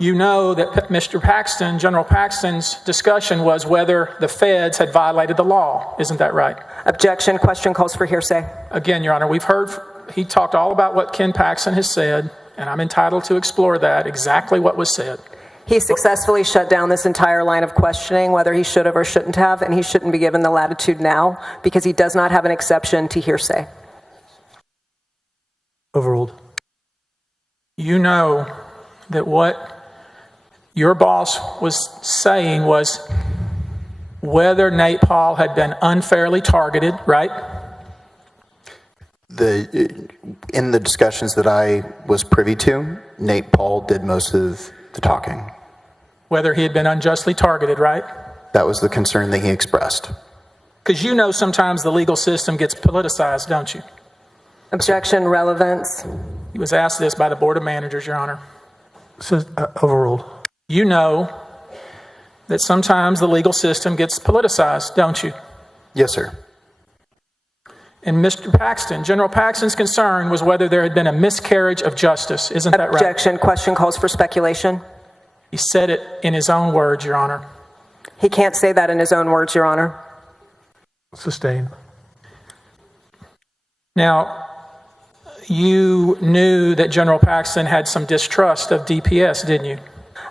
You know that Mr. Paxton, General Paxton's discussion was whether the feds had violated the law. Isn't that right? Objection. Question calls for hearsay. Again, Your Honor, we've heard, he talked all about what Ken Paxton has said, and I'm entitled to explore that, exactly what was said. He successfully shut down this entire line of questioning, whether he should have or shouldn't have, and he shouldn't be given the latitude now because he does not have an exception to hearsay. Overruled. You know that what your boss was saying was whether Nate Paul had been unfairly targeted, right? In the discussions that I was privy to, Nate Paul did most of the talking. Whether he had been unjustly targeted, right? That was the concern that he expressed. Because you know sometimes the legal system gets politicized, don't you? Objection, relevance. He was asked this by the Board of Managers, Your Honor. Overruled. You know that sometimes the legal system gets politicized, don't you? Yes, sir. And Mr. Paxton, General Paxton's concern was whether there had been a miscarriage of justice. Isn't that right? Objection. Question calls for speculation. He said it in his own words, Your Honor. He can't say that in his own words, Your Honor. Sustained. Now, you knew that General Paxton had some distrust of DPS, didn't you?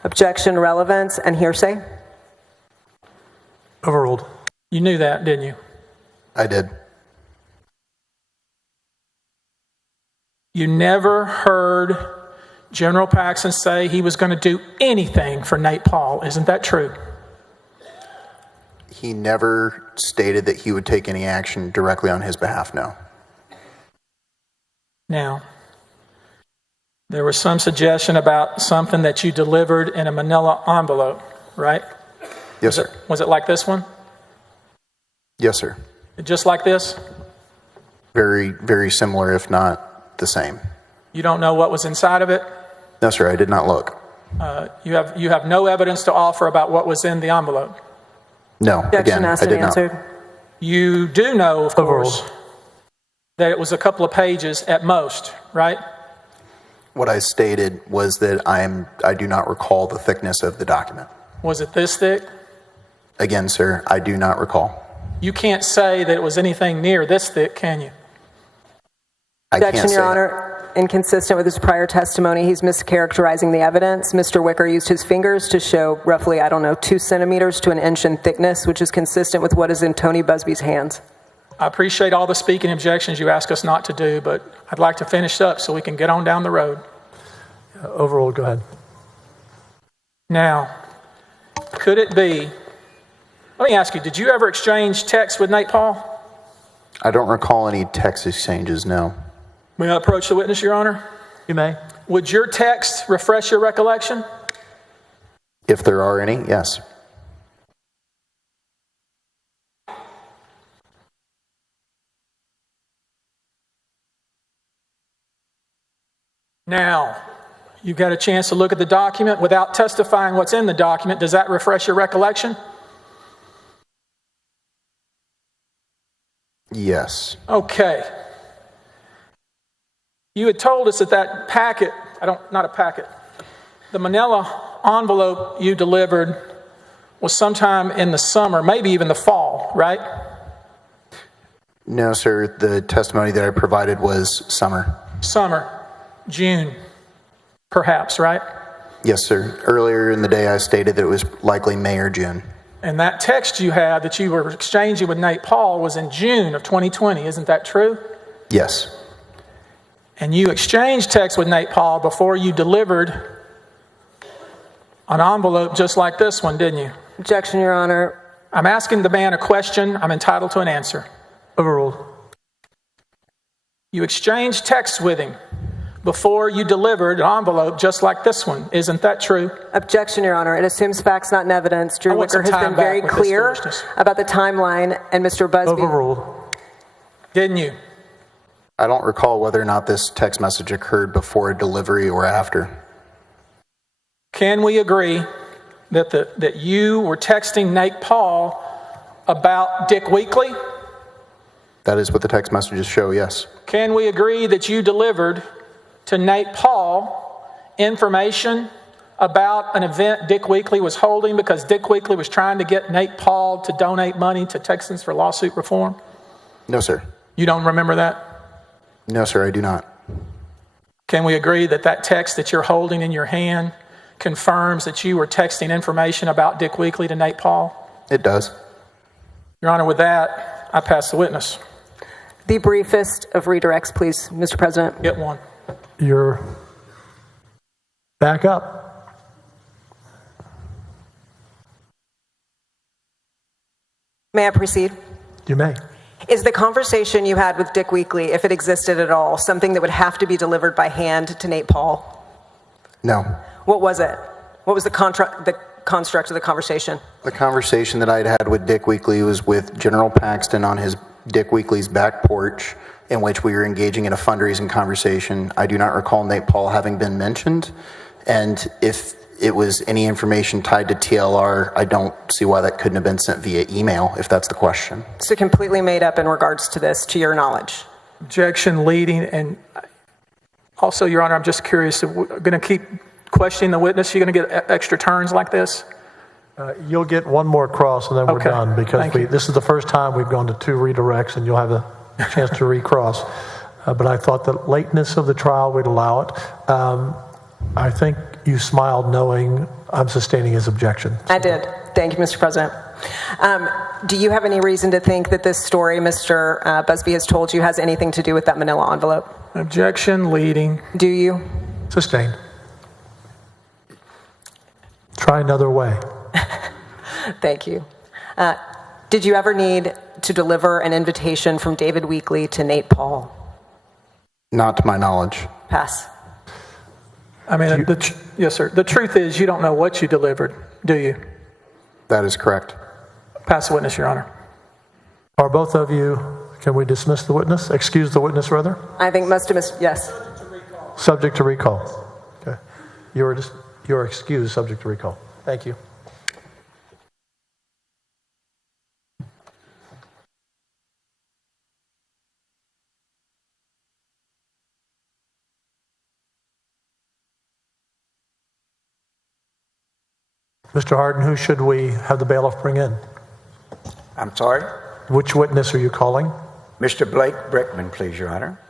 Objection, relevance, and hearsay. Overruled. You knew that, didn't you? I did. You never heard General Paxton say he was going to do anything for Nate Paul. Isn't that true? He never stated that he would take any action directly on his behalf, no. Now, there was some suggestion about something that you delivered in a manila envelope, right? Yes, sir. Was it like this one? Yes, sir. Just like this? Very, very similar, if not the same. You don't know what was inside of it? No, sir, I did not look. You have no evidence to offer about what was in the envelope? No, Objection again, asked I and did not. answered. You do know, of course, that it was a couple of pages at most, right? What I stated was that I do not recall the thickness of the document. Was it this thick? Again, sir, I do not recall. You can't say that it was anything near this thick, can you? I can't Objection, say Your that. Honor. Inconsistent with his prior testimony, he's mischaracterizing the evidence. Mr. Wicker used his fingers to show roughly, 2 centimeters to an inch in thickness, which is consistent with what is in Tony Busby's hands. I appreciate all the speaking objections you ask us not to do, but I'd like to finish up so we can get on down the road. Overruled. Go ahead. Now, could it be, let me ask you, did you ever exchange texts with Nate Paul? I don't recall any text exchanges, no. May I approach the witness, Your Honor? You may. Would your text refresh your recollection? If there are any, yes. Now, you've got a chance to look at the document without testifying what's in the document. Does that refresh your recollection? Yes. Okay. You had told us that packet, not a packet, the manila envelope you delivered was sometime in the summer, maybe even the fall, right? No, sir. The testimony that I provided was summer. Summer, June, perhaps, right? Yes, sir. Earlier in the day, I stated that it was likely May or June. And that text you had that you were exchanging with Nate Paul was in June of 2020. Isn't that true? Yes. And you exchanged texts with Nate Paul before you delivered an envelope just like this one, didn't you? Objection, Your Honor. I'm asking the man a question. I'm entitled to an answer. Overruled. You exchanged texts with him before you delivered an envelope just like this one. Isn't that true? Objection, Your Honor. It assumes facts, not evidence. Drew Wicker has been very clear about the timeline, and Mr. Busby. Overruled. Didn't you? I don't recall whether or not this text message occurred before delivery or after. Can we agree that you were texting Nate Paul about Dick Weekly? That is what the text messages show, yes. Can we agree that you delivered to Nate Paul information about an event Dick Weekly was holding because Dick Weekly was trying to get Nate Paul to donate money to Texans for lawsuit reform? No, sir. You don't remember that? No, sir, I do not. Can we agree that text that you're holding in your hand confirms that you were texting information about Dick Weekly to Nate Paul? It does. Your Honor, with that, I pass the witness. The briefest of redirects, please, Mr. President. Get one. You're back up. May I proceed? You may. Is the conversation you had with Dick Weekly, if it existed at all, something that would have to be delivered by hand to Nate Paul? No. What was it? What was the construct of the conversation? The conversation that I'd had with Dick Weekly was with General Paxton on his Dick Weekly's back porch, in which we were engaging in a fundraising conversation. I do not recall Nate Paul having been mentioned, and if it was any information tied to TLR, I don't see why that couldn't have been sent via email, if that's the question. So completely made up in regards to this, to your knowledge? Objection leading, and also, Your Honor, I'm just curious, if we're going to keep questioning the witness, you're going to get extra turns like this? You'll get one more cross and then we're done, because this is the first time we've gone to 2 redirects and you'll have a chance to recross. But I thought the lateness of the trial would allow it. I think you smiled knowing I'm sustaining his objection. I did. Thank you, Mr. President. Do you have any reason to think that this story Mr. Busby has told you has anything to do with that manila envelope? Objection leading. Do you? Sustained. Try another way. Thank you. Did you ever need to deliver an invitation from David Weekly to Nate Paul? Not to my knowledge. Pass. I mean, yes, sir. The truth is you don't know what you delivered, do you? That is correct. Pass the witness, Your Honor. Are both of you, can we dismiss the witness? Excuse the witness, rather? I think must have yes. Subject to recall. Okay. You are excused, subject to recall. Thank you. Mr. Harden, who should we have the bailiff bring in? I'm sorry? Which witness are you calling? Mr. Blake Brickman, please, Your Honor.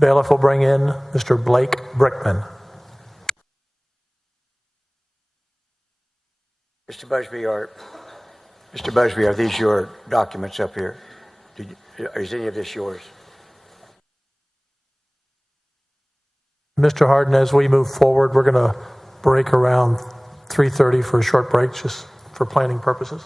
Bailiff will bring in Mr. Blake Brickman. Mr. Busby, are these your documents up here? Is any of this yours? Mr. Harden, as we move forward, we're going to break around 3:30 for a short break, just for planning purposes.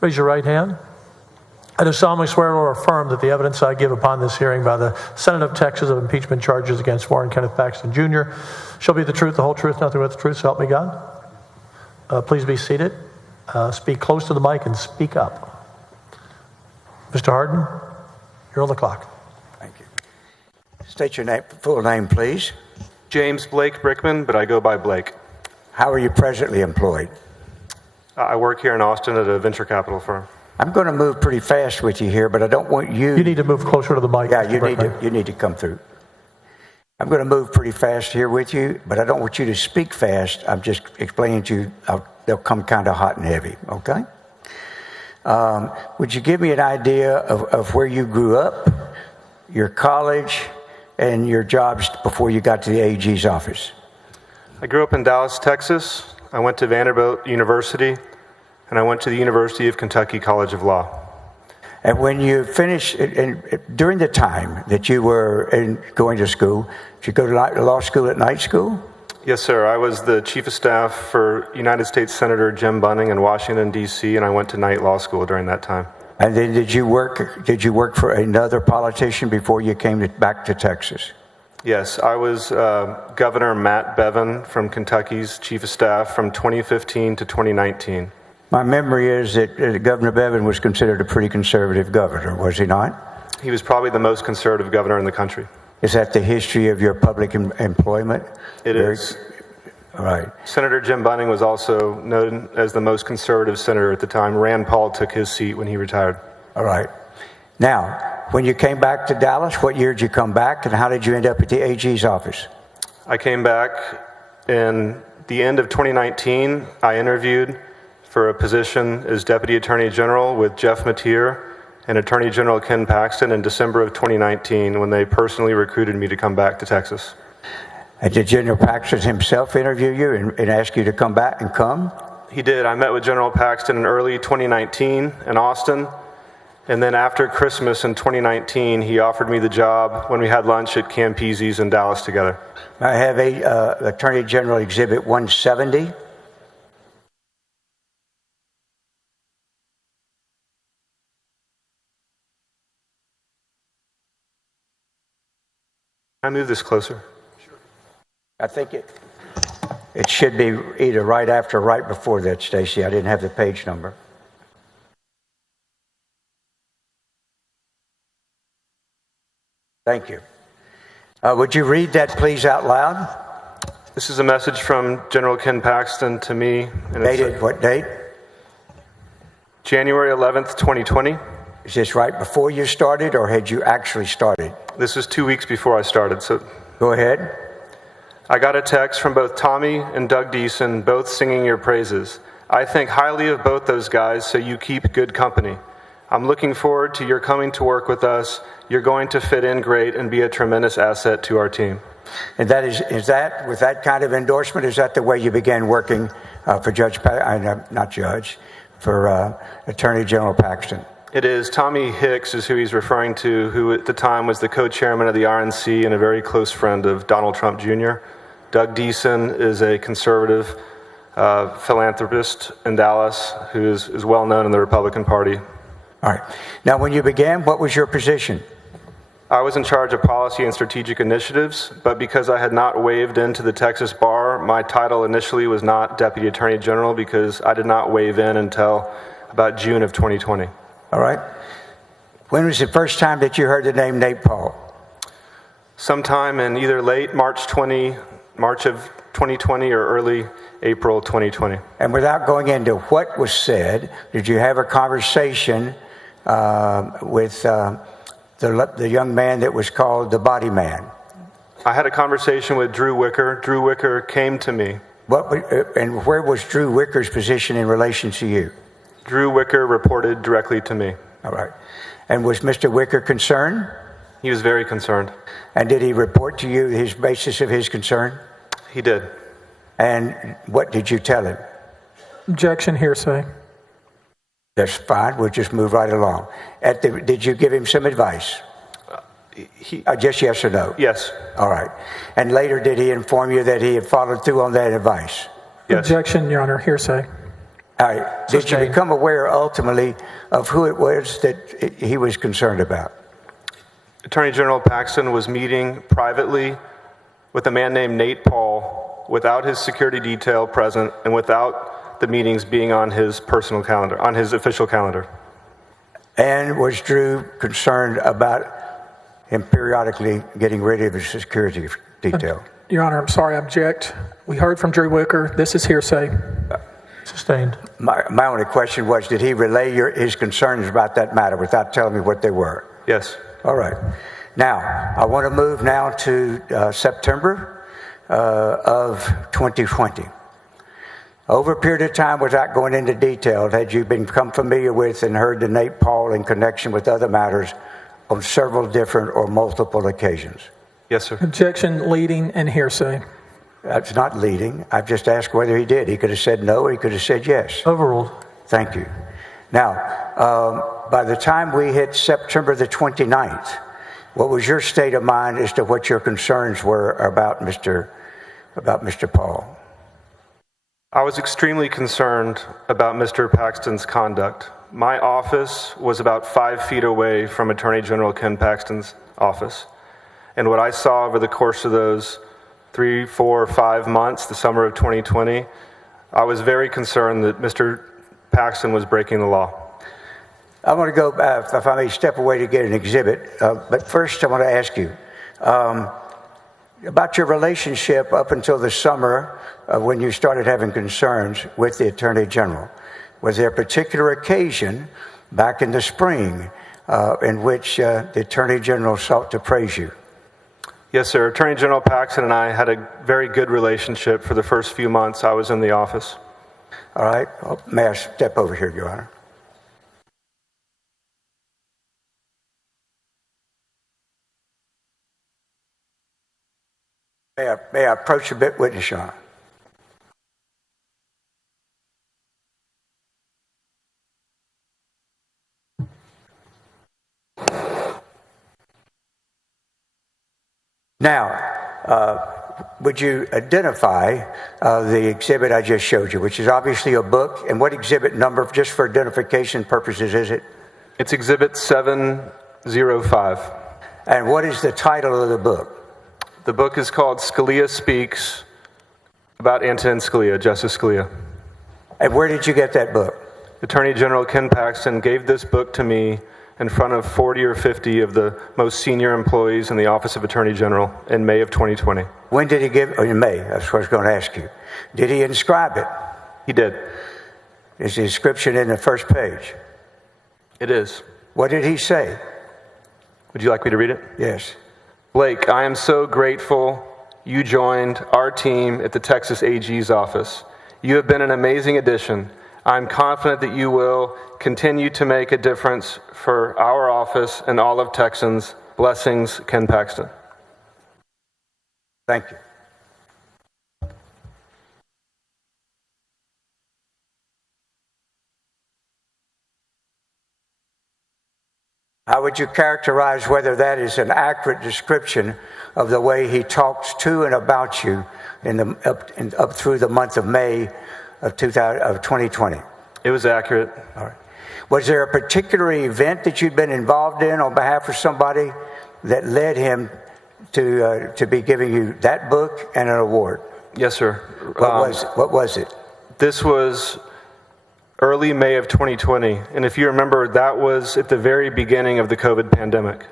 Raise your right hand. I do solemnly swear or affirm that the evidence I give upon this hearing by the Senate of Texas of impeachment charges against Warren Kenneth Paxton Jr. shall be the truth, the whole truth, nothing but the truth, so help me God. Please be seated. Speak close to the mic and speak up. Mr. Harden, you're on the clock. Thank you. State your full name, please. James Blake Brickman, but I go by Blake. How are you presently employed? I work here in Austin at a venture capital firm. I'm going to move pretty fast with you here, but I don't want you... You need to move closer to the mic. Yeah, you need to come through. I'm going to move pretty fast here with you, but I don't want you to speak fast. I'm just explaining to you, they'll come kind of hot and heavy, okay? Would you give me an idea of where you grew up, your college, and your jobs before you got to the AG's office? I grew up in Dallas, Texas. I went to Vanderbilt University, and I went to the University of Kentucky College of Law. And when you finished, and during the time that you were going to school, did you go to law school at night school? Yes, sir. I was the chief of staff for United States Senator Jim Bunning in Washington, D.C., and I went to night law school during that time. And then did you work for another politician before you came back to Texas? Yes, I was Governor Matt Bevin from Kentucky's Chief of Staff from 2015 to 2019. My memory is that Governor Bevin was considered a pretty conservative governor, was he not? He was probably the most conservative governor in the country. Is that the history of your public employment? It is. All right. Senator Jim Bunning was also known as the most conservative senator at the time. Rand Paul took his seat when he retired. All right. Now, when you came back to Dallas, what year did you come back, and how did you end up at the AG's office? I came back in the end of 2019. I interviewed for a position as Deputy Attorney General with Jeff Mateer and Attorney General Ken Paxton in December of 2019 when they personally recruited me to come back to Texas. And did General Paxton himself interview you and ask you to come back and come? He did. I met with General Paxton in early 2019 in Austin. And then after Christmas in 2019, he offered me the job when we had lunch at Campese's in Dallas together. I have Attorney General Exhibit 170. Can I move this closer? I think it should be either right after or right before that, Stacy. I didn't have the page number. Thank you. Would you read that, please, out loud? This is a message from General Ken Paxton to me. And Dated what date? January 11th, 2020. Is this right before you started, or had you actually started? This was 2 weeks before I started, so... Go ahead. I got a text from both Tommy and Doug Deason, both singing your praises. I think highly of both those guys, so you keep good company. I'm looking forward to your coming to work with us. You're going to fit in great and be a tremendous asset to our team. And that is that, with that kind of endorsement, is that the way you began working for Attorney General Paxton? It is. Tommy Hicks is who he's referring to, who at the time was the co-chairman of the RNC and a very close friend of Donald Trump Jr. Doug Deason is a conservative philanthropist in Dallas who is well known in the Republican Party. All right. Now, when you began, what was your position? I was in charge of policy and strategic initiatives, but because I had not waived into the Texas bar, my title initially was not Deputy Attorney General because I did not waive in until about June of 2020. All right. When was the first time that you heard the name Nate Paul? Sometime in either late March of 2020 or early April 2020. And without going into what was said, did you have a conversation with the young man that was called the Body Man? I had a conversation with Drew Wicker. Drew Wicker came to me. And where was Drew Wicker's position in relation to you? Drew Wicker reported directly to me. All right. And was Mr. Wicker concerned? He was very concerned. And did he report to you his basis of his concern? He did. And what did you tell him? Objection, hearsay. That's fine. We'll just move right along. Did you give him some advice? Just yes or no? Yes. All right. And later, did he inform you that he had followed through on that advice? Yes. Objection, Your Honor, hearsay. All right. Did you become aware ultimately of who it was that he was concerned about? Attorney General Paxton was meeting privately with a man named Nate Paul without his security detail present and without the meetings being on his personal calendar, on his official calendar. And was Drew concerned about him periodically getting rid of his security detail? Your Honor, I'm sorry, I object. We heard from Drew Wicker. This is hearsay. Sustained. My only question was, did he relay his concerns about that matter without telling me what they were? Yes. All right. Now, I want to move now to September of 2020. Over a period of time, without going into detail, had you become familiar with and heard the Nate Paul in connection with other matters on several different or multiple occasions? Yes, sir. Objection, leading, and hearsay. That's not leading. I've just asked whether he did. He could have said no, or he could have said yes. Overruled. Thank you. Now, by the time we hit September the 29th, what was your state of mind as to what your concerns were about Mr. Paul? I was extremely concerned about Mr. Paxton's conduct. my office was about 5 feet away from Attorney General Ken Paxton's office. And what I saw over the course of those 3, 4, 5 months, the summer of 2020, I was very concerned that Mr. Paxton was breaking the law. I want to go, if I may step away to get an exhibit, but first I want to ask you about your relationship up until the summer when you started having concerns with the Attorney General. Was there a particular occasion back in the spring in which the Attorney General sought to praise you? Yes, sir. Attorney General Paxton and I had a very good relationship for the first few months I was in the office. All right. Well, may I step over here, Your Honor? May I approach a bit, witness, Your Honor? Now, would you identify the exhibit I just showed you, which is obviously a book, and what exhibit number, just for identification purposes, is it? It's Exhibit 705. And what is the title of the book? The book is called Scalia Speaks, about Antonin Scalia, Justice Scalia. And where did you get that book? Attorney General Ken Paxton gave this book to me in front of 40 or 50 of the most senior employees in the Office of Attorney General in May of 2020. When did he give? Oh, in May. That's what I was going to ask you. Did he inscribe it? He did. Is the inscription in the first page? It is. What did he say? Would you like me to read it? Yes. Blake, I am so grateful you joined our team at the Texas AG's office. You have been an amazing addition. I'm confident that you will continue to make a difference for our office and all of Texans. Blessings, Ken Paxton. Thank you. How would you characterize whether that is an accurate description of the way he talks to and about you up through the month of May of 2020? It was accurate. All right. Was there a particular event that you'd been involved in on behalf of somebody that led him to be giving you that book and an award? Yes, sir. What was it? This was early May of 2020, and if you remember, that was at the very beginning of the COVID pandemic.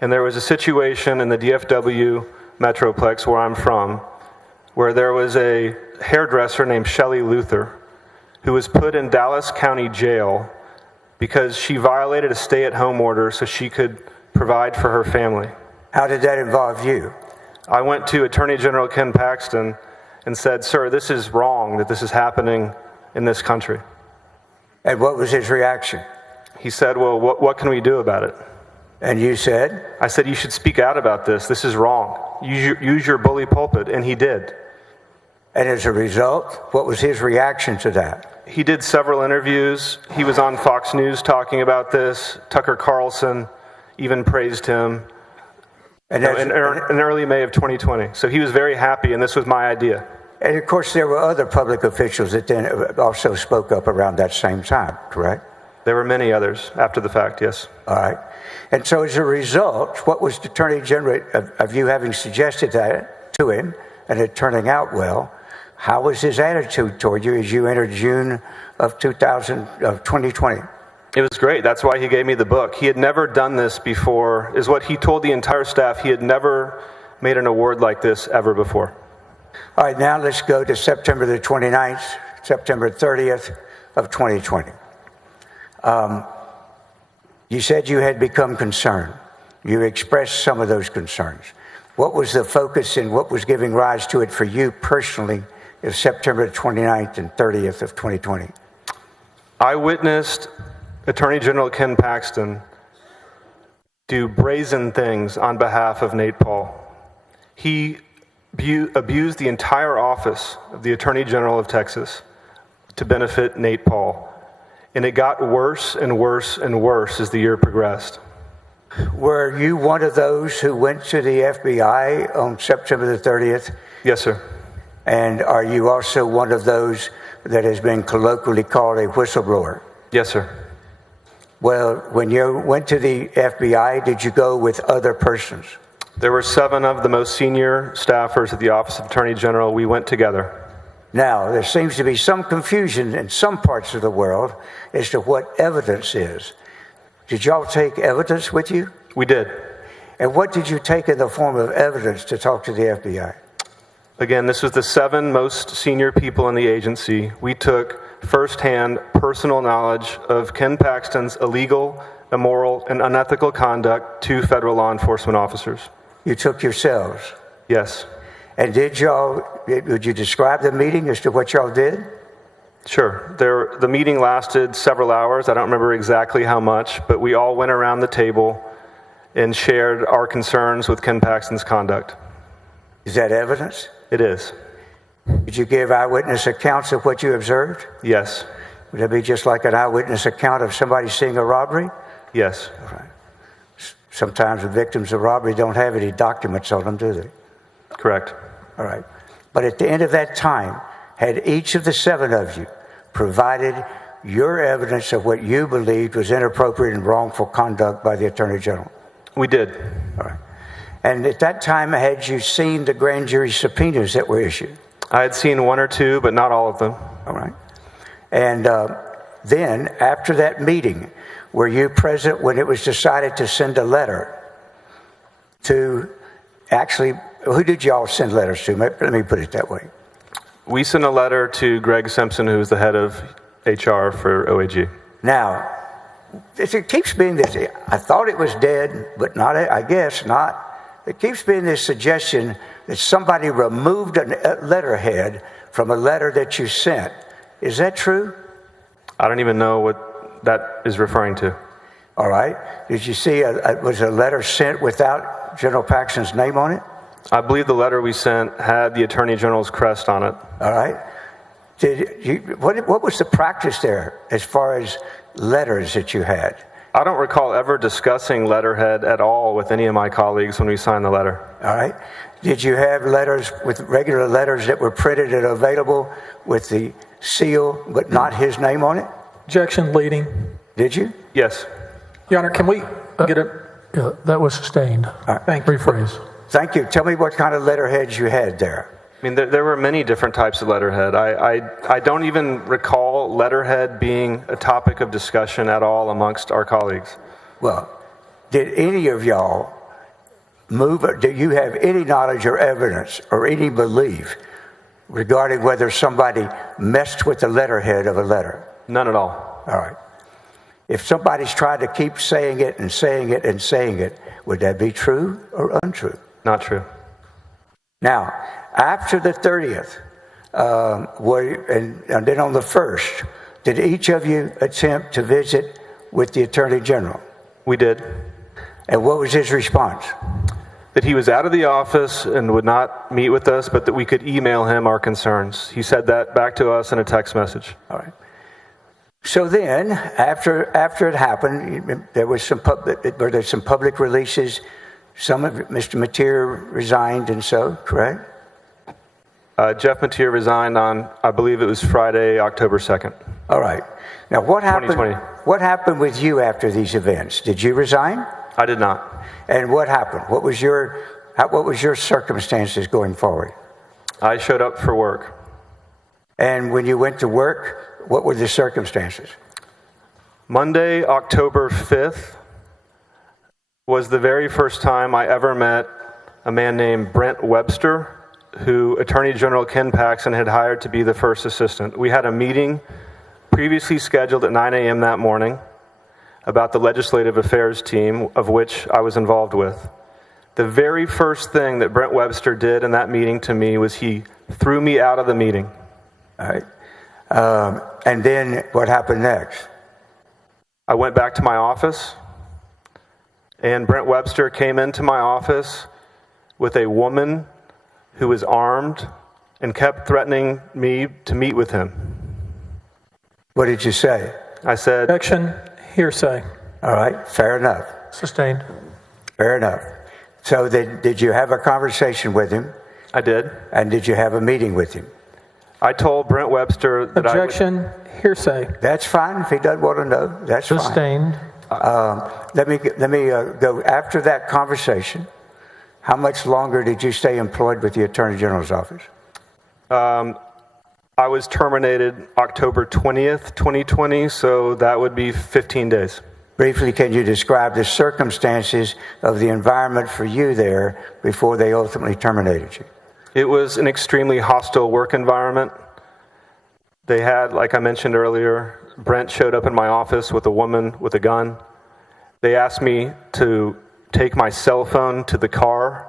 And there was a situation in the DFW Metroplex where I'm from, where there was a hairdresser named Shelley Luther who was put in Dallas County Jail because she violated a stay-at-home order so she could provide for her family. How did that involve you? I went to Attorney General Ken Paxton and said, "Sir, this is wrong that this is happening in this country." And what was his reaction? He said, "Well, what can we do about it?" And you said? I said, "You should speak out about this. This is wrong. Use your bully pulpit." And he did. And as a result, what was his reaction to that? He did several interviews. He was on Fox News talking about this. Tucker Carlson even praised him in early May of 2020. So he was very happy, and this was my idea. And of course, there were other public officials that then also spoke up around that same time, correct? There were many others after the fact, yes. All right. And so as a result, what was the Attorney General of you having suggested that to him and it turning out well? How was his attitude toward you as you entered June of 2020? It was great. That's why he gave me the book. He had never done this before, is what he told the entire staff. He had never made an award like this ever before. All right, now let's go to September the 29th, September 30th of 2020. You said you had become concerned. You expressed some of those concerns. What was the focus and what was giving rise to it for you personally of September 29th and 30th of 2020? I witnessed Attorney General Ken Paxton do brazen things on behalf of Nate Paul. He abused the entire office of the Attorney General of Texas to benefit Nate Paul. And it got worse and worse and worse as the year progressed. Were you one of those who went to the FBI on September the 30th? Yes, sir. And are you also one of those that has been colloquially called a whistleblower? Yes, sir. Well, when you went to the FBI, did you go with other persons? There were 7 of the most senior staffers at the Office of Attorney General. We went together. Now, there seems to be some confusion in some parts of the world as to what evidence is. Did y'all take evidence with you? We did. And what did you take in the form of evidence to talk to the FBI? Again, this was the 7 most senior people in the agency. We took firsthand personal knowledge of Ken Paxton's illegal, immoral, and unethical conduct to federal law enforcement officers. You took yourselves? Yes. And would you describe the meeting as to what y'all did? Sure. The meeting lasted several hours. I don't remember exactly how much, but we all went around the table and shared our concerns with Ken Paxton's conduct. Is that evidence? It is. Did you give eyewitness accounts of what you observed? Yes. Would that be just like an eyewitness account of somebody seeing a robbery? Yes. All right. Sometimes the victims of robbery don't have any documents on them, do they? Correct. All right. But at the end of that time, had each of the 7 of you provided your evidence of what you believed was inappropriate and wrongful conduct by the Attorney General? We did. All right. And at that time, had you seen the grand jury subpoenas that were issued? I had seen 1 or 2, but not all of them. All right. And then, after that meeting, were you present when it was decided to send a letter to who did y'all send letters to? Let me put it that way. We sent a letter to Greg Simpson, who is the head of HR for OAG. Now, it keeps being this, I thought it was dead, but not, I guess not. It keeps being this suggestion that somebody removed a letterhead from a letter that you sent. Is that true? I don't even know what that is referring to. All right. Did you see, was a letter sent without General Paxton's name on it? I believe the letter we sent had the Attorney General's crest on it. All right. What was the practice there as far as letters that you had? I don't recall ever discussing letterhead at all with any of my colleagues when we signed the letter. All right. Did you have letters with regular letters that were printed and available with the seal but not his name on it? Objection leading. Did you? Yes. Your Honor, can we get a... Yeah, that was sustained. Thank you. Rephrase. Thank you. Tell me what kind of letterheads you had there. I mean, there were many different types of letterhead. I don't even recall letterhead being a topic of discussion at all amongst our colleagues. Well, did any of y'all do you have any knowledge or evidence or any belief regarding whether somebody messed with the letterhead of a letter? None at all. All right. If somebody's tried to keep saying it and saying it and saying it, would that be true or untrue? Not true. Now, after the 30th, and then on the 1st, did each of you attempt to visit with the Attorney General? We did. And what was his response? That he was out of the office and would not meet with us, but that we could email him our concerns. He said that back to us in a text message. All right. So then, after it happened, there was some public releases. Some of Mr. Mateer resigned, and so correct. Jeff Mateer resigned on, I believe it was Friday, October 2nd. All right. Now, what happened? 2020. What happened with you after these events? Did you resign? I did not. And what happened? What was your circumstances going forward? I showed up for work. And when you went to work, what were the circumstances? Monday, October 5th, was the very first time I ever met a man named Brent Webster, who Attorney General Ken Paxton had hired to be the first assistant. We had a meeting previously scheduled at 9 a.m. that morning about the legislative affairs team, of which I was involved with. The very first thing that Brent Webster did in that meeting to me was he threw me out of the meeting. All right. And then what happened next? I went back to my office, and Brent Webster came into my office with a woman who was armed and kept threatening me to meet with him. What did you say? I said... Objection, hearsay. All right, fair enough. Sustained. Fair enough. So did you have a conversation with him? I did. And did you have a meeting with him? I told Brent Webster that Objection, hearsay. That's fine if he doesn't want to know. That's Sustained. fine. Let me go after that conversation. How much longer did you stay employed with the Attorney General's office? I was terminated October 20th, 2020, so that would be 15 days. Briefly, can you describe the circumstances of the environment for you there before they ultimately terminated you? It was an extremely hostile work environment. They had, like I mentioned earlier, Brent showed up in my office with a woman with a gun. They asked me to take my cell phone to the car.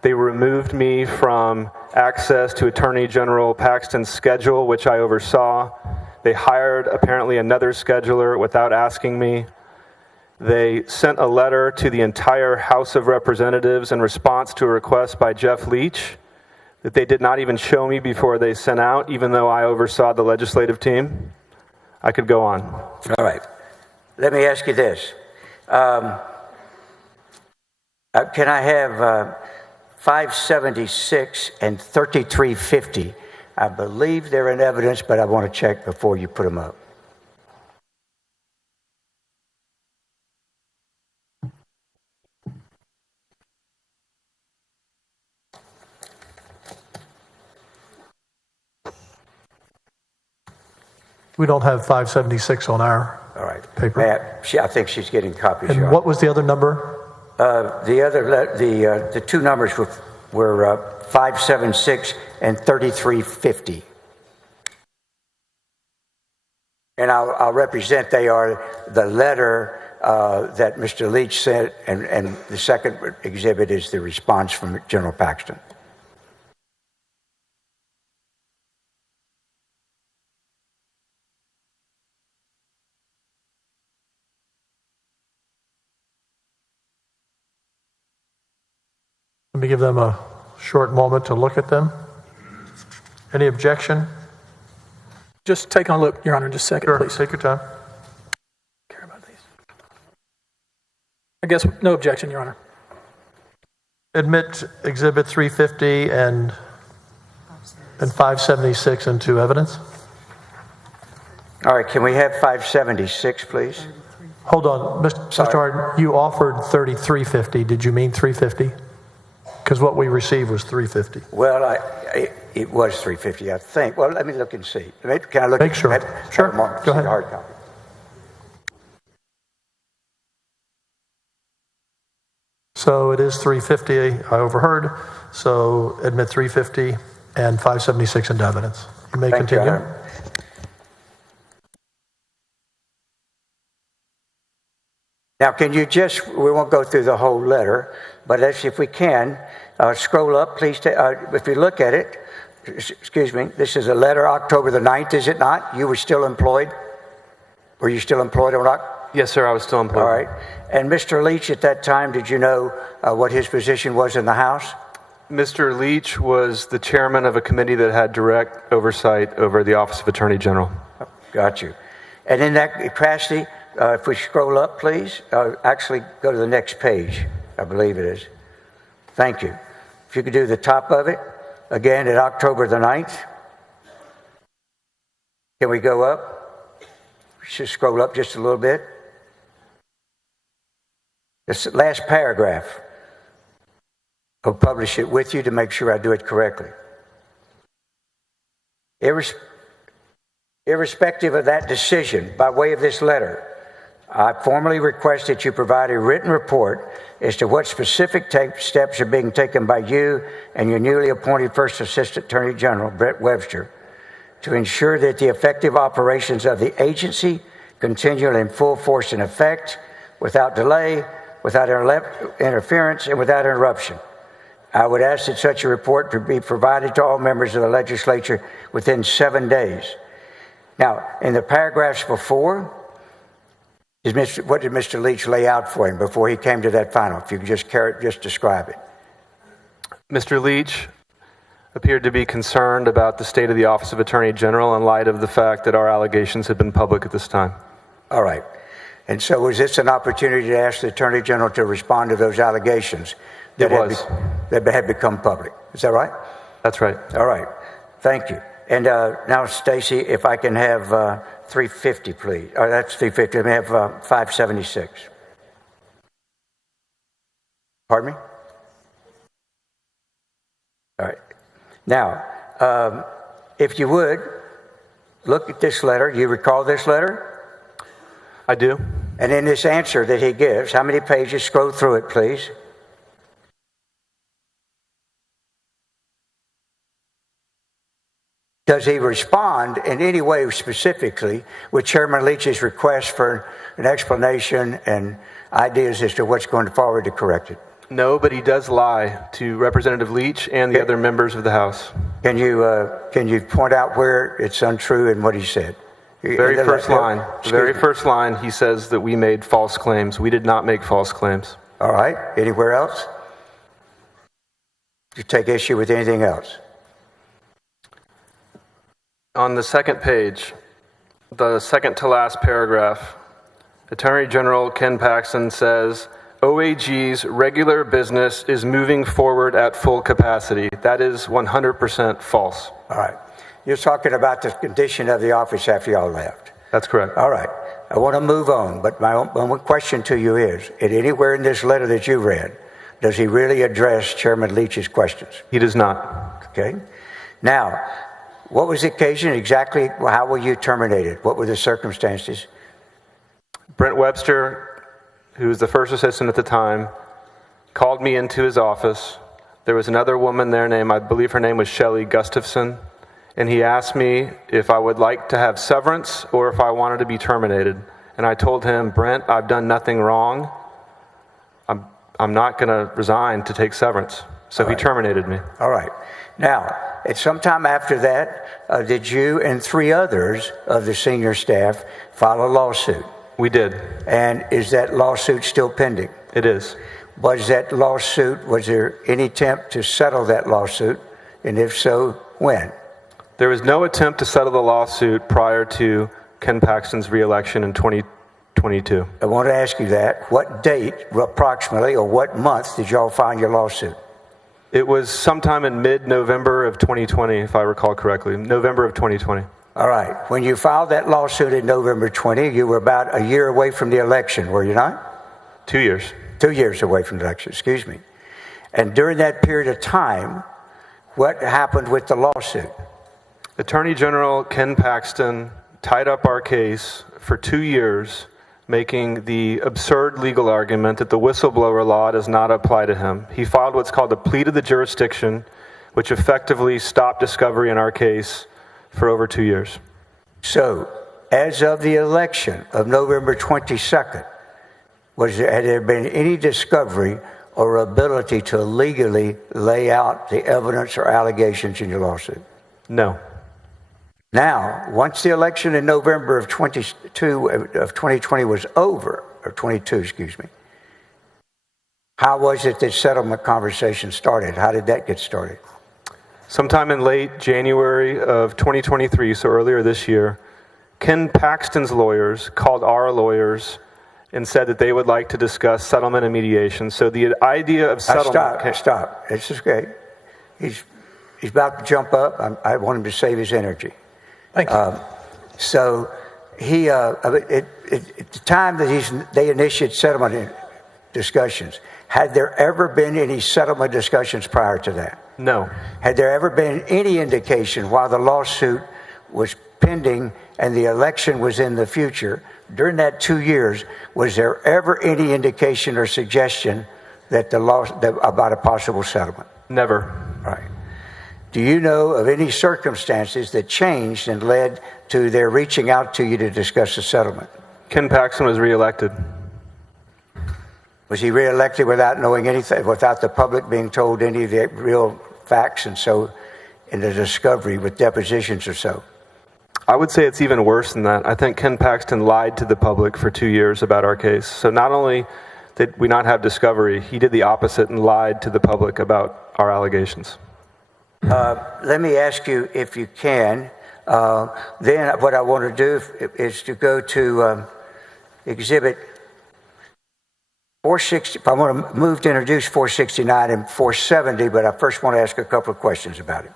They removed me from access to Attorney General Paxton's schedule, which I oversaw. They hired apparently another scheduler without asking me. They sent a letter to the entire House of Representatives in response to a request by Jeff Leach that they did not even show me before they sent out, even though I oversaw the legislative team. I could go on. All right. Let me ask you this. Can I have 576 and 3350? I believe they're in evidence, but I want to check before you put them up. We don't have 576 on our paper. I think she's getting copies. And what was the other number? The two numbers were 576 and 3350. And I'll represent they are the letter that Mr. Leach sent, and the second exhibit is the response from General Paxton. Let me give them a short moment to look at them. Any objection? Just take a look, Your Honor, just a second, Sure, please. take your time. Care about these. I guess no objection, Your Honor. Admit Exhibit 350 and 576 into evidence. All right, can we have 576, please? Hold on, Mr. Harden, you offered 3350. Did you mean 350? Because what we received was 350. Well, it was 350, I think. Well, let me look and see. Can I look? Make sure. Sure. Go ahead. Hard copy. So it is 350. I overheard. So admit 350 and 576 into evidence. You may continue. You, now, can you we won't go through the whole letter, but if we can, scroll up, please. If you look at it, excuse me, this is a letter October the 9th, is it not? You were still employed? Were you still employed or not? Yes, sir, I was still employed. All right. And Mr. Leach, at that time, did you know what his position was in the House? Mr. Leach was the chairman of a committee that had direct oversight over the Office of Attorney General. Got you. And in that capacity, if we scroll up, please, actually go to the next page, I believe it is. Thank you. If you could do the top of it, again, at October the 9th. Can we go up? We should scroll up just a little bit. This last paragraph. I'll publish it with you to make sure I do it correctly. Irrespective of that decision, by way of this letter, I formally request that you provide a written report as to what specific steps are being taken by you and your newly appointed First Assistant Attorney General, Brett Webster, to ensure that the effective operations of the agency continue in full force and effect, without delay, without interference, and without interruption. I would ask that such a report be provided to all members of the legislature within 7 days. Now, in the paragraphs before, what did Mr. Leach lay out for him before he came to that final? If you could just describe it. Mr. Leach appeared to be concerned about the state of the Office of Attorney General in light of the fact that our allegations had been public at this time. All right. And so was this an opportunity to ask the Attorney General to respond to those allegations that had become public? Is that right? That's right. All right. Thank you. And now, Stacy, if I can have 350, please. Oh, that's 350. Let me have 576. Pardon me? All right. Now, if you would, look at this letter. You recall this letter? I do. And in this answer that he gives, how many pages? Scroll through it, please. Does he respond in any way specifically with Chairman Leach's request for an explanation and ideas as to what's going forward to correct it? No, but he does lie to Representative Leach and the other members of the House. Can you point out where it's untrue and what he said? Very first line, he says that we made false claims. We did not make false claims. All right. Anywhere else? Do you take issue with anything else? On the second page, the second to last paragraph, Attorney General Ken Paxton says, OAG's regular business is moving forward at full capacity. That is 100% false. All right. You're talking about the condition of the office after y'all left. That's correct. All right. I want to move on, but my one question to you is, anywhere in this letter that you read, does he really address Chairman Leach's questions? He does not. Okay. Now, what was the occasion exactly? How were you terminated? What were the circumstances? Brent Webster, who was the first assistant at the time, called me into his office. There was another woman there named, I believe her name was Shelley Gustafson, and he asked me if I would like to have severance or if I wanted to be terminated. And I told him, Brent, I've done nothing wrong. I'm not going to resign to take severance. So he terminated me. All right. Now, at some time after that, did you and 3 others of the senior staff file a lawsuit? We did. And is that lawsuit still pending? It is. Was there any attempt to settle that lawsuit? And if so, when? There was no attempt to settle the lawsuit prior to Ken Paxton's reelection in 2022. I want to ask you that. What date, approximately, or what month did y'all file your lawsuit? It was sometime in mid-November of 2020, if I recall correctly. November of 2020. All right. When you filed that lawsuit in November 20, you were about a year away from the election, were you not? 2 years. 2 years away from the election, excuse me. And during that period of time, what happened with the lawsuit? Attorney General Ken Paxton tied up our case for 2 years, making the absurd legal argument that the whistleblower law does not apply to him. He filed what's called a plea to the jurisdiction, which effectively stopped discovery in our case for over 2 years. So, as of the election of November 22nd, had there been any discovery or ability to legally lay out the evidence or allegations in your lawsuit? No. Now, once the election in November of 2020 was over, or 22, excuse me, how was it that settlement conversation started? How did that get started? Sometime in late January of 2023, so earlier this year, Ken Paxton's lawyers called our lawyers and said that they would like to discuss settlement and mediation. So the idea of settlement... Stop. This is great. He's about to jump up. I want him to save his energy. Thank you. So he, at the time that they initiated settlement discussions, had there ever been any settlement discussions prior to that? No. Had there ever been any indication while the lawsuit was pending and the election was in the future, during that 2 years, was there ever any indication or suggestion that about a possible settlement? Never. Right. Do you know of any circumstances that changed and led to their reaching out to you to discuss a settlement? Ken Paxton was reelected. Was he reelected without knowing anything, without the public being told any of the real facts, and so in the discovery with depositions or so? I would say it's even worse than that. I think Ken Paxton lied to the public for 2 years about our case. So not only did we not have discovery, he did the opposite and lied to the public about our allegations. Let me ask you, if you can, then what I want to do is to go to Exhibit 460. I want to move to introduce 469 and 470, but I first want to ask a couple of questions about it.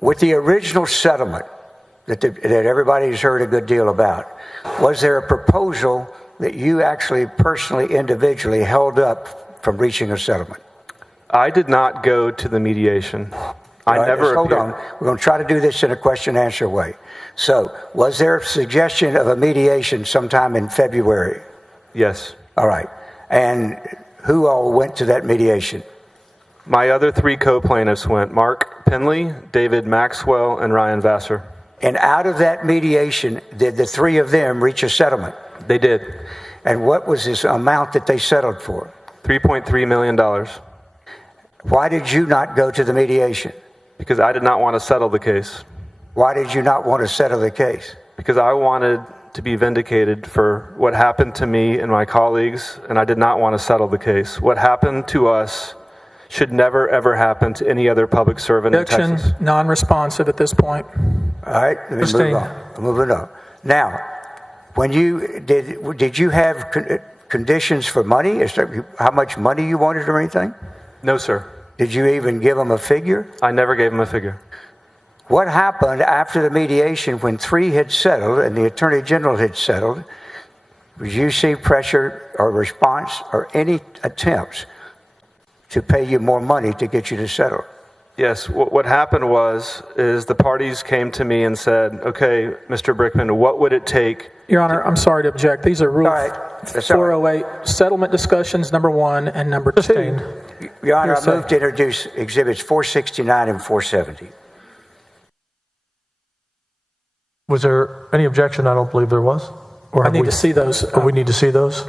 With the original settlement that everybody's heard a good deal about, was there a proposal that you actually personally, individually held up from reaching a settlement? I did not go to the mediation. I never hold appeared. on. We're going to try to do this in a question-answer way. So, was there a suggestion of a mediation sometime in February? Yes. All right. And who all went to that mediation? My other 3 co-plaintiffs went: Mark Penley, David Maxwell, and Ryan Vassar. And out of that mediation, did the 3 of them reach a settlement? They did. And what was this amount that they settled for? $3.3 million. Why did you not go to the mediation? Because I did not want to settle the case. Why did you not want to settle the case? Because I wanted to be vindicated for what happened to me and my colleagues, and I did not want to settle the case. What happened to us should never, ever happen to any other public servant in Texas. Objection, non-responsive at this point. All right, let me move on. Moving on. Now, when you did you have conditions for money? Is there, how much money you wanted or anything? No, sir. Did you even give them a figure? I never gave him a figure. What happened after the mediation when 3 had settled and the Attorney General had settled? Did you see pressure or response or any attempts to pay you more money to get you to settle? Yes, what happened is the parties came to me and said, okay, Mr. Brickman, what would it take? Your Honor, I'm sorry to object. These are Rule 408 settlement discussions, number 1 and number 2. Your Honor, I move to introduce Exhibits 469 and 470. Was there any objection? I don't believe there was. Or I need to see those. Or we need to see those?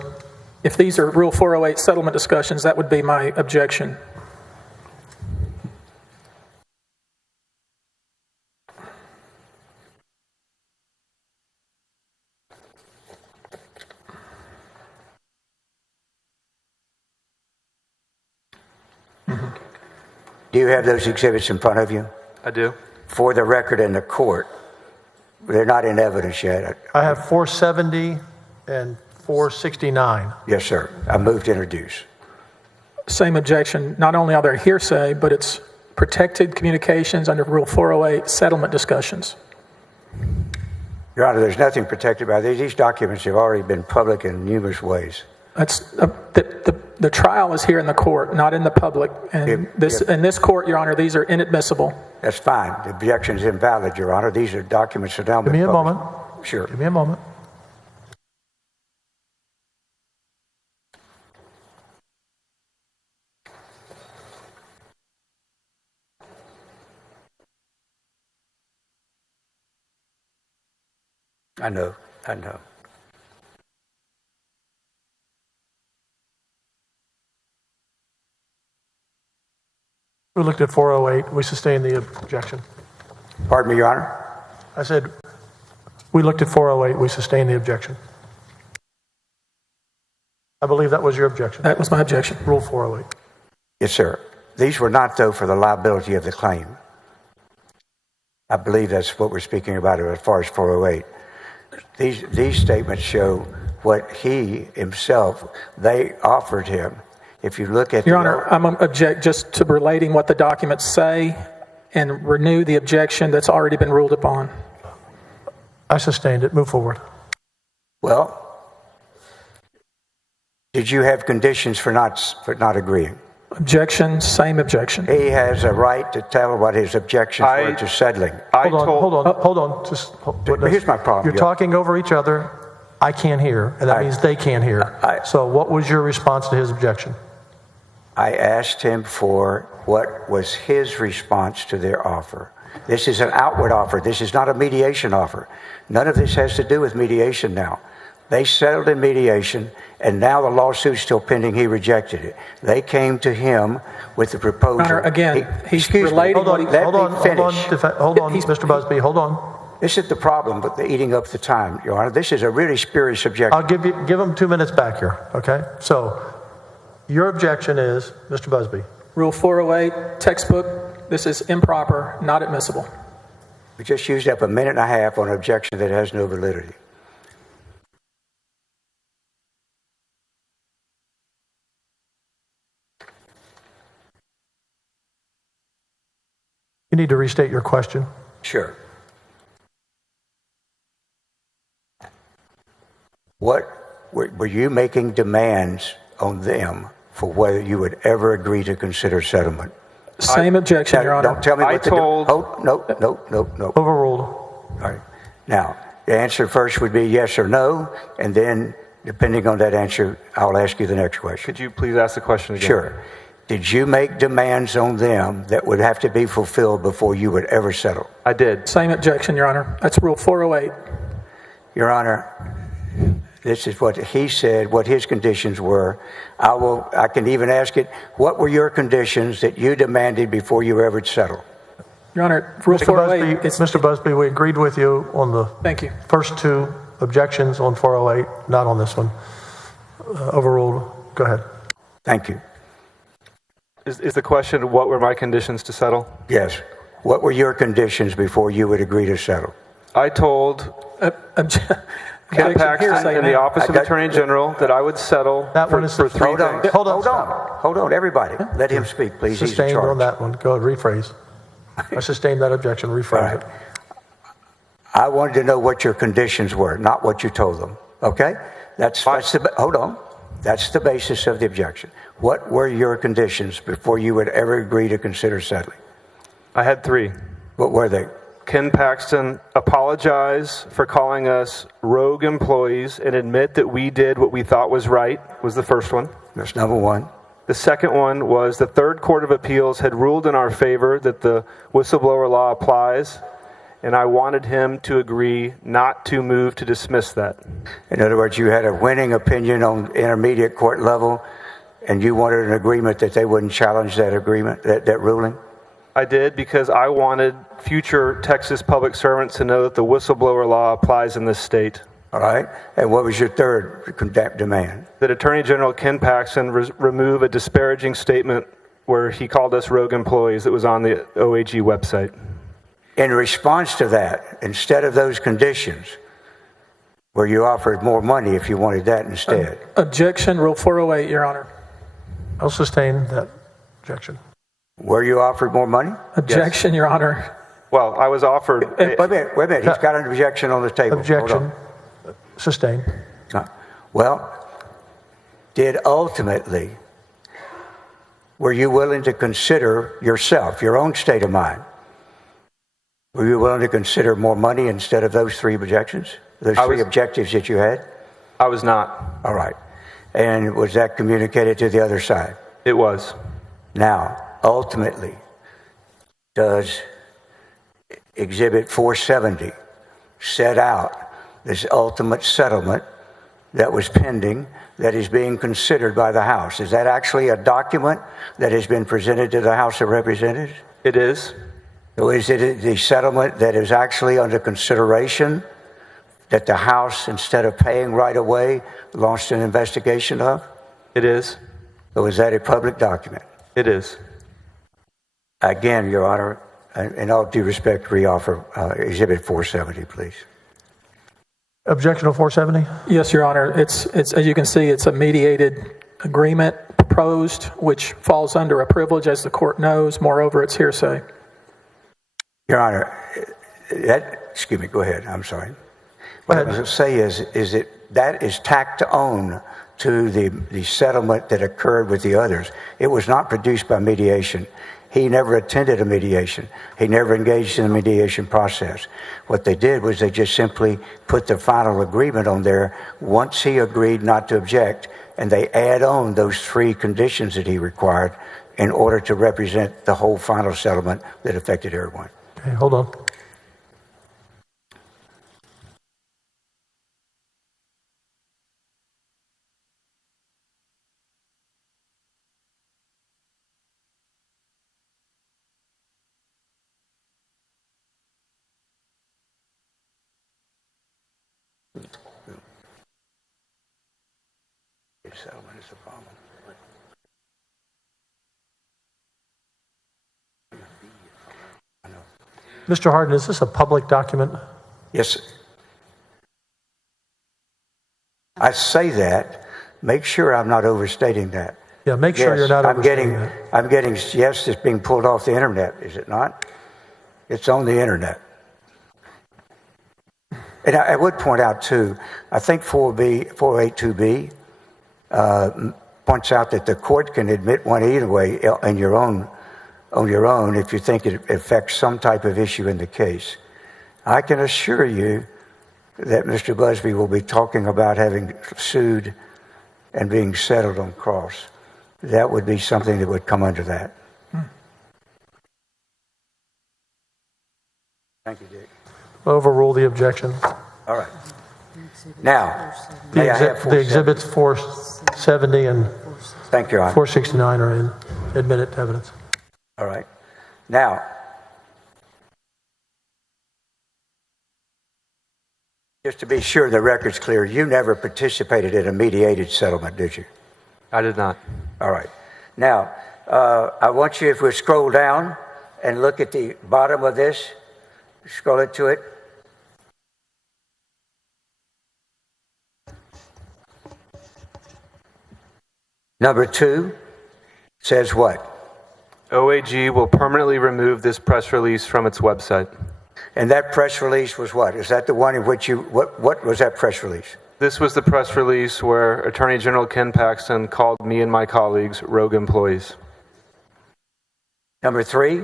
If these are Rule 408 settlement discussions, that would be my objection. Do you have those exhibits in front of you? I do. For the record in the court, they're not in evidence yet. I have 470 and 469. Yes, sir. I move to introduce. Same objection. Not only are they hearsay, but it's protected communications under Rule 408 settlement discussions. Your Honor, there's nothing protected by these. These documents have already been public in numerous ways. That's the trial is here in the court, not in the public. And in this court, Your Honor, these are inadmissible. That's fine. The objection is invalid, Your Honor. These are documents that now Give me a moment. Sure. Give me a moment. I know. We looked at 408. We sustained the objection. Pardon me, Your Honor? I said, we looked at 408. We sustained the objection. I believe that was your objection. That was my objection. Rule 408. Yes, sir. These were not, though, for the liability of the claim. I believe that's what we're speaking about as far as 408. These statements show what he himself, they offered him. If you look at Your Honor, I'm object just to relating what the documents say and renew the objection that's already been ruled upon. I sustained it. Move forward. Well, did you have conditions for not agreeing? Objection, same objection. He has a right to tell what his objections were to settling. Hold on. Just here's my problem. You're talking over each other. I can't hear, and that means they can't hear. So what was your response to his objection? I asked him for what was his response to their offer. This is an outward offer. This is not a mediation offer. None of this has to do with mediation now. They settled in mediation, and now the lawsuit's still pending. He rejected it. They came to him with the proposal. Honor, again, he's relating what he... Hold on, Mr. Busby, hold on. This is the problem with the eating up the time, Your Honor. This is a really spurious objection. I'll give him 2 minutes back here, okay? So, your objection is, Mr. Busby. Rule 408, textbook, this is improper, not admissible. We just used up a minute and a half on an objection that has no validity. You need to restate your question. Sure. What were you making demands on them for whether you would ever agree to consider settlement? Same objection, Your Honor. Don't tell me what told- no. Overruled. All right. Now, the answer first would be yes or no, and then, depending on that answer, I'll ask you the next question. Could you please ask the question again? Sure. Did you make demands on them that would have to be fulfilled before you would ever settle? I did. Same objection, Your Honor. That's Rule 408. Your Honor, this is what he said, what his conditions were. I can even ask it, what were your conditions that you demanded before you ever settled? Your Honor, Rule 408. Mr. Busby, we agreed with you on the Thank you. first two objections on 408, not on this one. Overruled. Go ahead. Thank you. Is the question, what were my conditions to settle? Yes. What were your conditions before you would agree to settle? I told Ken Paxton in the Office of Attorney General that I would settle for 3 things. Hold on, everybody. Let him speak, please. He's in Sustained charge. on that one. Go ahead, rephrase. I sustained that objection. Rephrase it. I wanted to know what your conditions were, not what you told them. Okay? Hold on. That's the basis of the objection. What were your conditions before you would ever agree to consider settling? I had 3. What were they? Ken Paxton apologize for calling us rogue employees and admit that we did what we thought was right, was the first one. That's number one. The second one was the Third Court of Appeals had ruled in our favor that the whistleblower law applies, and I wanted him to agree not to move to dismiss that. In other words, you had a winning opinion on intermediate court level, and you wanted an agreement that they wouldn't challenge that agreement, that ruling? I did because I wanted future Texas public servants to know that the whistleblower law applies in this state. All right. And what was your third demand? That Attorney General Ken Paxton remove a disparaging statement where he called us rogue employees that was on the OAG website. In response to that, instead of those conditions, where you offered more money if you wanted that instead. Objection, Rule 408, Your Honor. I'll sustain that objection. Were you offered more money? Objection, Yes. Your Honor. Well, I was offered... Wait a minute. He's got an objection on the table. Objection. Sustained. Well, were you willing to consider yourself, your own state of mind? Were you willing to consider more money instead of those 3 objections? Those 3 objectives that you had? I was not. All right. And was that communicated to the other side? It was. Now, ultimately, does Exhibit 470 set out this ultimate settlement that was pending, that is being considered by the House? Is that actually a document that has been presented to the House of Representatives? It is. So is it the settlement that is actually under consideration that the House, instead of paying right away, launched an investigation of? It is. So is that a public document? It is. Again, Your Honor, in all due respect, reoffer Exhibit 470, please. Objection to 470? Yes, Your Honor. It's as you can see, it's a mediated agreement proposed, which falls under a privilege, as the court knows. Moreover, it's hearsay. Your Honor, excuse me, go ahead. I'm sorry. What I was going to say is that is tacked on to the settlement that occurred with the others. It was not produced by mediation. He never attended a mediation. He never engaged in a mediation process. What they did was they just simply put the final agreement on there once he agreed not to object, and they add on those 3 conditions that he required in order to represent the whole final settlement that affected everyone. Okay, hold on. Settlement is the problem. Mr. Hardin, is this a public document? Yes. I say that. Make sure I'm not overstating that. Yeah, make sure you're not overstating that. I'm getting, yes, it's being pulled off the internet, is it not? It's on the internet. And I would point out, too, I think 482B points out that the court can admit one either way on your own if you think it affects some type of issue in the case. I can assure you that Mr. Busby will be talking about having sued and being settled on cross. That would be something that would come under that. Thank you, Dick. Overrule the objection. All right. Now, may I have The exhibits 470 and Thank you, Your Honor. 469 are in admitted evidence. All right. Now, just to be sure the record's clear, you never participated in a mediated settlement, did you? I did not. All right. Now, I want you, if we scroll down and look at the bottom of this, scroll it to it. Number 2 says what? OAG will permanently remove this press release from its website. And that press release was what? Is that the one in which you, what was that press release? This was the press release where Attorney General Ken Paxton called me and my colleagues rogue employees. Number 3?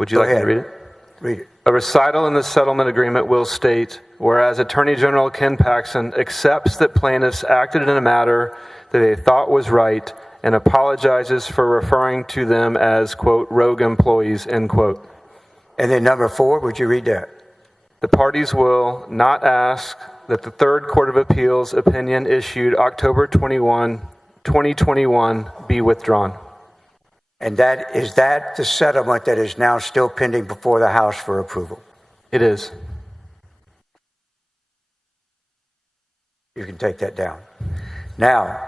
Would you like me to read it? Read it. A recital in the settlement agreement will state, whereas Attorney General Ken Paxton accepts that plaintiffs acted in a matter that they thought was right and apologizes for referring to them as, quote, rogue employees, end quote. And then number 4, would you read that? The parties will not ask that the Third Court of Appeals opinion issued October 21, 2021 be withdrawn. And that is that the settlement that is now still pending before the House for approval? It is. You can take that down. Now,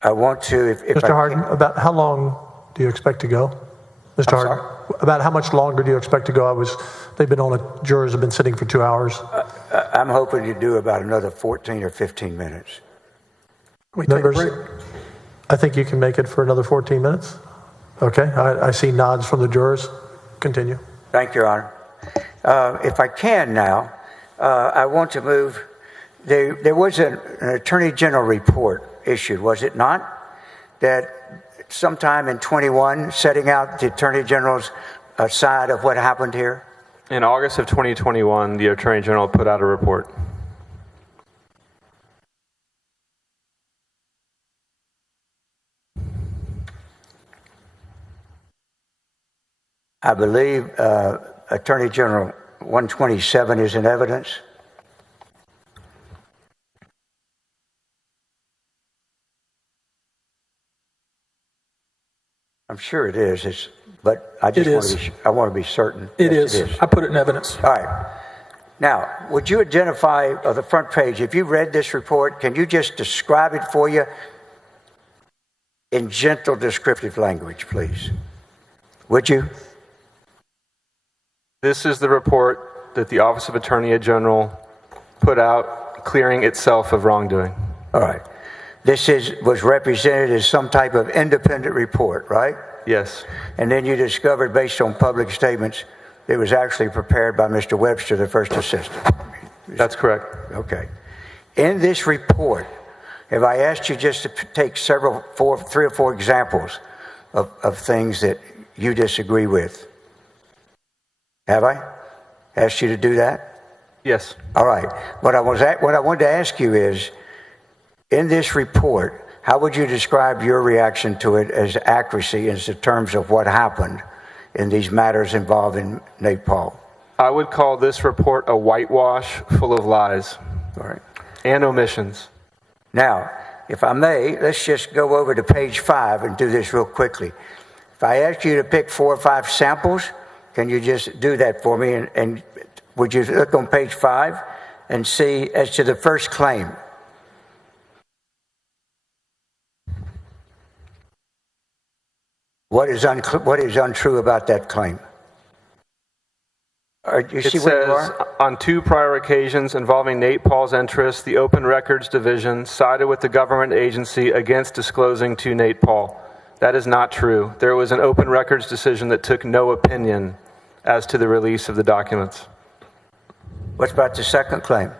I want to, if Mr. Hardin, about how long do you expect to go? Mr. Hardin, about how much longer do you expect to go? They've been on jurors have been sitting for 2 hours. I'm hoping to do about another 14 or 15 minutes. Members, I think you can make it for another 14 minutes. Okay, I see nods from the jurors. Continue. Thank you, Your Honor. If I can now, I want to move. There was an Attorney General report issued, was it not? That sometime in 21, setting out the Attorney General's side of what happened here? In August of 2021, the Attorney General put out a report. I believe Attorney General 127 is in evidence. I'm sure it is. But I just want to be certain. It is. I put it in evidence. All right. Now, would you identify the front page? If you read this report, can you just describe it for you in gentle descriptive language, please? Would you? This is the report that the Office of Attorney General put out, clearing itself of wrongdoing. All right. This was represented as some type of independent report, right? Yes. And then you discovered, based on public statements, it was actually prepared by Mr. Webster, the first assistant. That's correct. Okay. In this report, have I asked you just to take 3 or 4 examples of things that you disagree with? Have I asked you to do that? Yes. All right. What I wanted to ask you is, in this report, how would you describe your reaction to it as accuracy in terms of what happened in these matters involving Nate Paul? I would call this report a whitewash full of lies. All right. And omissions. Now, if I may, let's just go over to page 5 and do this real quickly. If I ask you to pick 4 or 5 samples, can you just do that for me? And would you look on page 5 and see as to the first claim? What is untrue about that claim? It says, on 2 prior occasions involving Nate Paul's interests, the Open Records Division sided with the government agency against disclosing to Nate Paul. That is not true. There was an open records decision that took no opinion as to the release of the documents. What about the second claim?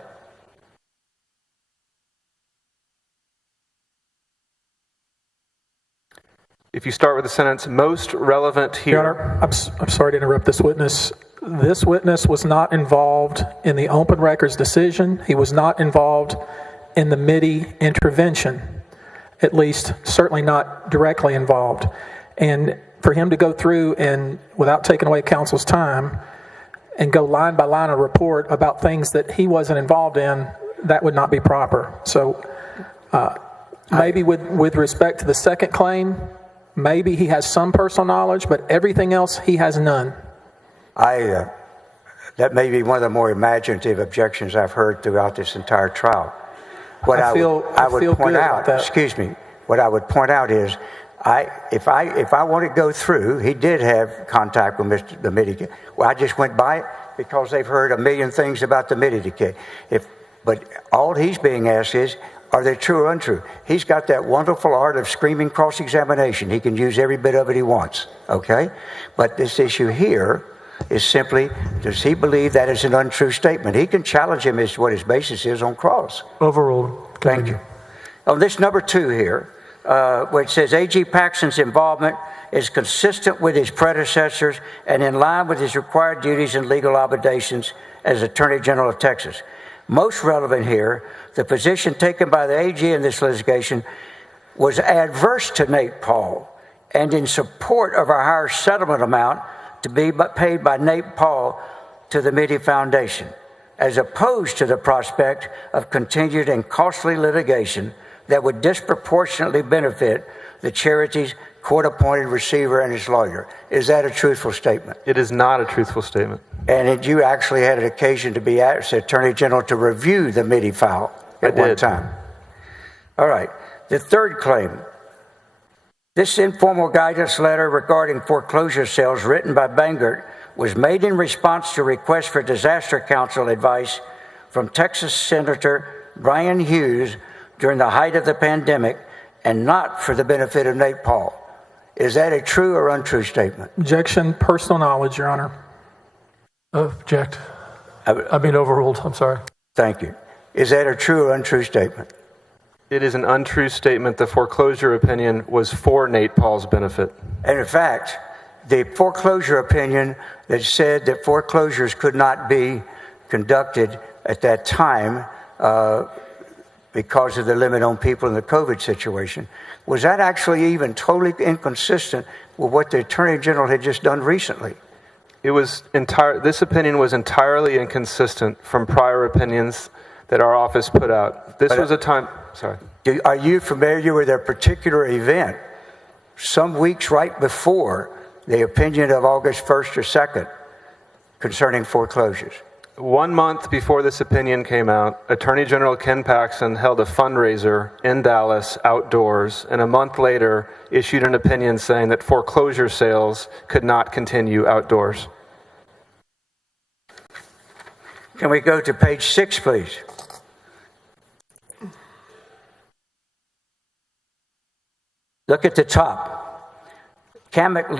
If you start with the sentence, most relevant here. Your Honor, I'm sorry to interrupt this witness. This witness was not involved in the open records decision. He was not involved in the MIDI intervention, at least certainly not directly involved. And for him to go through and, without taking away counsel's time, and go line by line a report about things that he wasn't involved in, that would not be proper. So maybe with respect to the second claim, maybe he has some personal knowledge, but everything else he has none. That may be one of the more imaginative objections I've heard throughout this entire trial. What I would point out is, if I want to go through, he did have contact with the MIDI. Well, I just went by it because they've heard a million things about the MIDI decay. But all he's being asked is, are they true or untrue? He's got that wonderful art of screaming cross-examination. He can use every bit of it he wants, okay? But this issue here is simply, does he believe that is an untrue statement? He can challenge him as to what his basis is on cross. Overruled. Thank you. On this number 2 here, where it says A.G. Paxton's involvement is consistent with his predecessors and in line with his required duties and legal obligations as Attorney General of Texas. Most relevant here, the position taken by the AG in this litigation was adverse to Nate Paul and in support of a higher settlement amount to be paid by Nate Paul to the MIDI Foundation, as opposed to the prospect of continued and costly litigation that would disproportionately benefit the charity's court-appointed receiver and his lawyer. Is that a truthful statement? It is not a truthful statement. And you actually had an occasion to be asked the Attorney General to review the MIDI file at one time. All right. The third claim. This informal guidance letter regarding foreclosure sales written by Bangert was made in response to requests for disaster counsel advice from Texas Senator Brian Hughes during the height of the pandemic and not for the benefit of Nate Paul. Is that a true or untrue statement? Objection, personal knowledge, Your Honor. Object. Overruled. I'm sorry. Thank you. Is that a true or untrue statement? It is an untrue statement. The foreclosure opinion was for Nate Paul's benefit. And in fact, the foreclosure opinion that said that foreclosures could not be conducted at that time because of the limit on people in the COVID situation, was that actually even totally inconsistent with what the Attorney General had just done recently? This opinion was entirely inconsistent from prior opinions that our office put out. This was a time. Sorry. Are you familiar with a particular event some weeks right before the opinion of August 1st or 2nd concerning foreclosures? 1 month before this opinion came out, Attorney General Ken Paxton held a fundraiser in Dallas outdoors, and a month later issued an opinion saying that foreclosure sales could not continue outdoors. Can we go to page 6, please? Look at the top. Kamak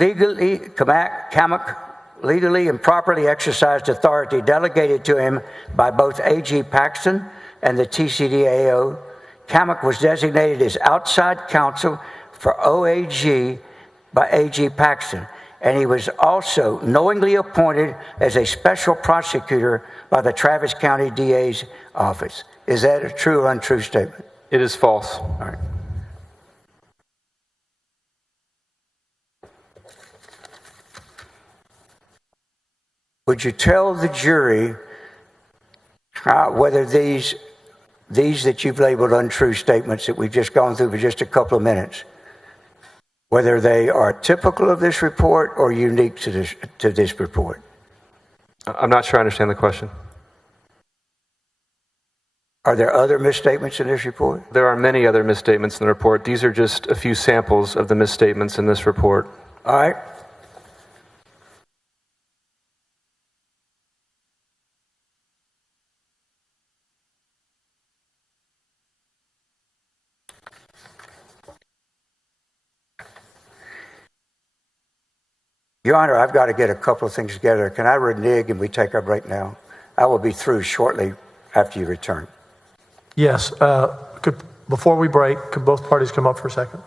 legally and properly exercised authority delegated to him by both A.G. Paxton and the TCDAO. Kamak was designated as outside counsel for OAG by A.G. Paxton, and he was also knowingly appointed as a special prosecutor by the Travis County DA's office. Is that a true or untrue statement? It is false. All right. Would you tell the jury whether these that you've labeled untrue statements that we've just gone through for just a couple of minutes, whether they are typical of this report or unique to this report? I'm not sure I understand the question. Are there other misstatements in this report? There are many other misstatements in the report. These are just a few samples of the misstatements in this report. All right. Your Honor, I've got to get a couple of things together. Can I renege and we take our break now? I will be through shortly after you return. Yes. Before we break, could both parties come up for a second?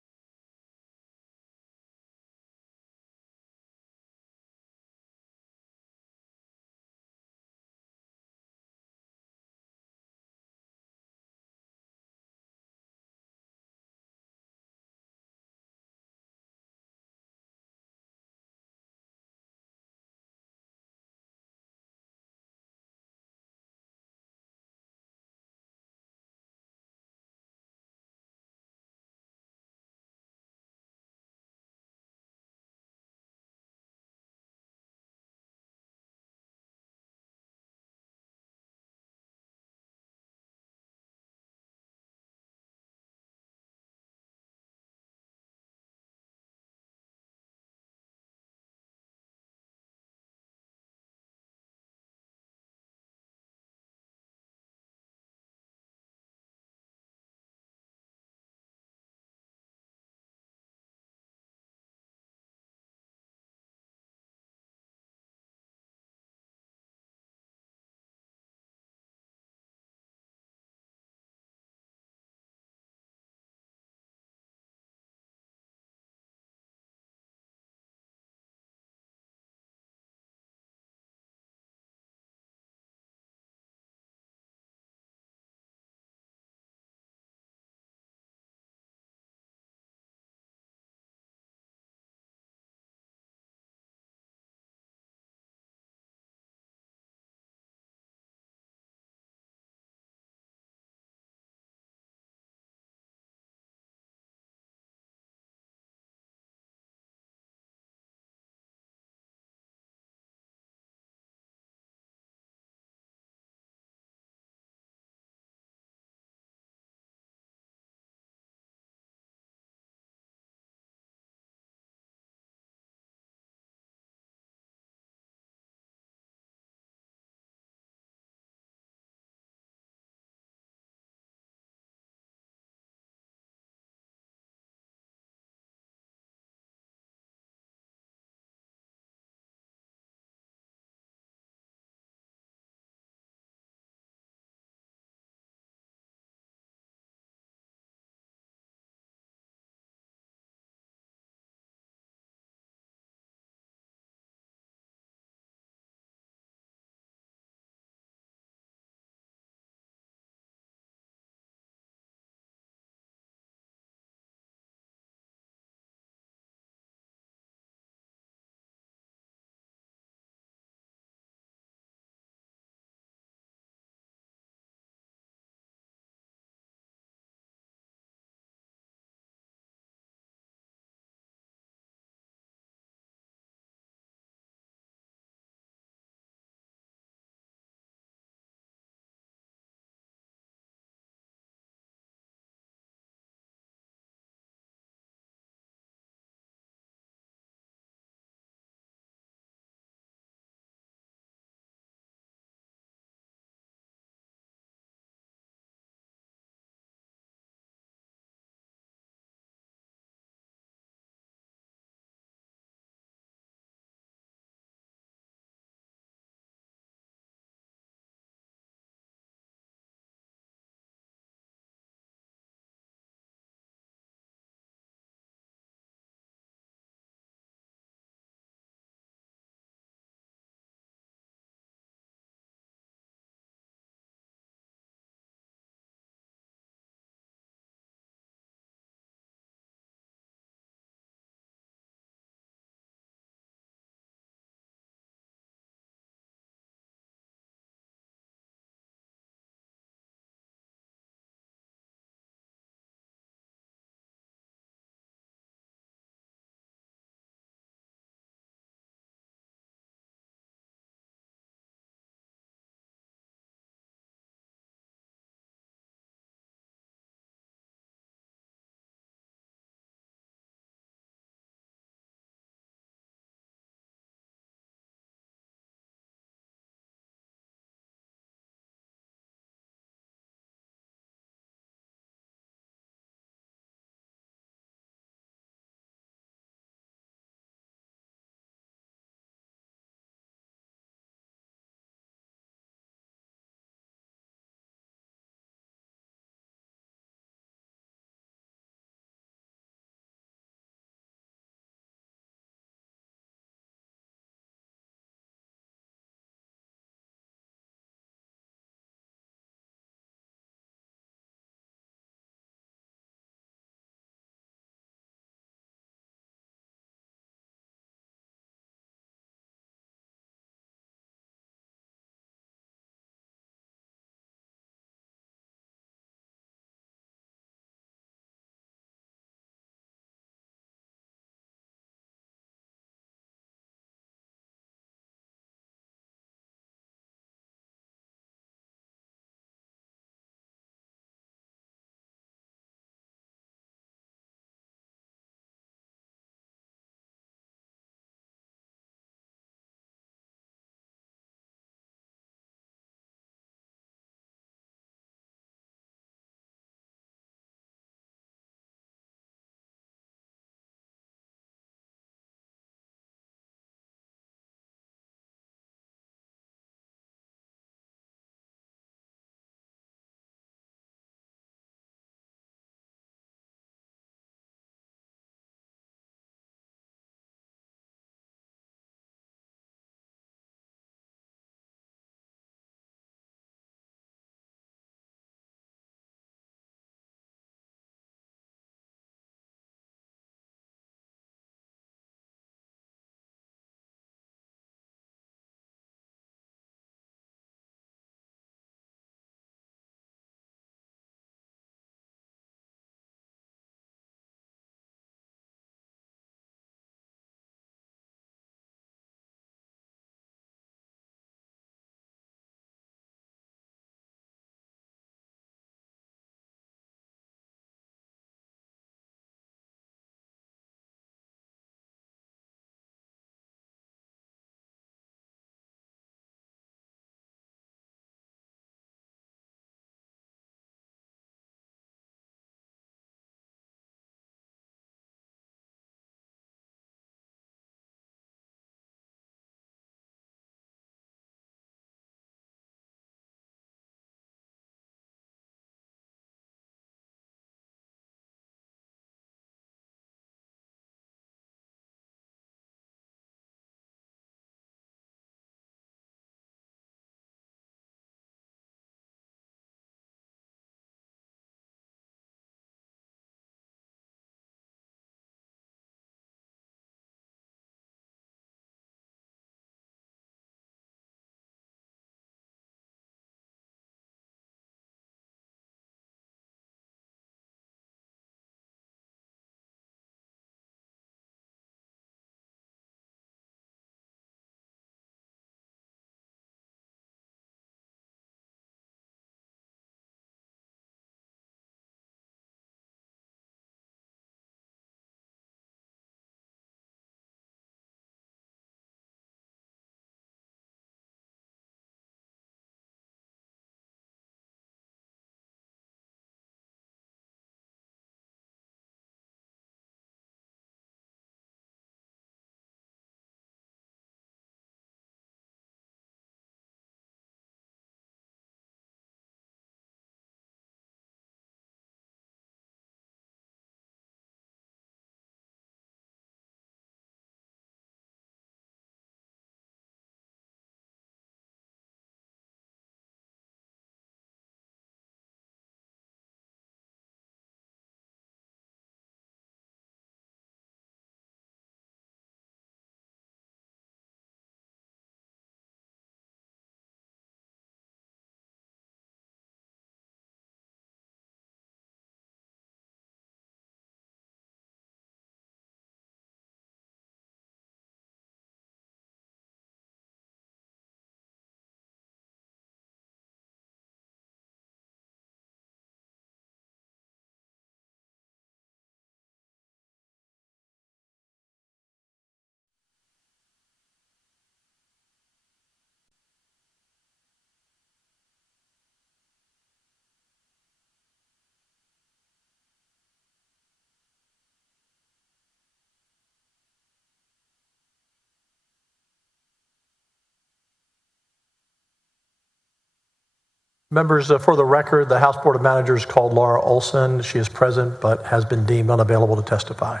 Members, for the record, the House Board of Managers called Laura Olson. She is present but has been deemed unavailable to testify.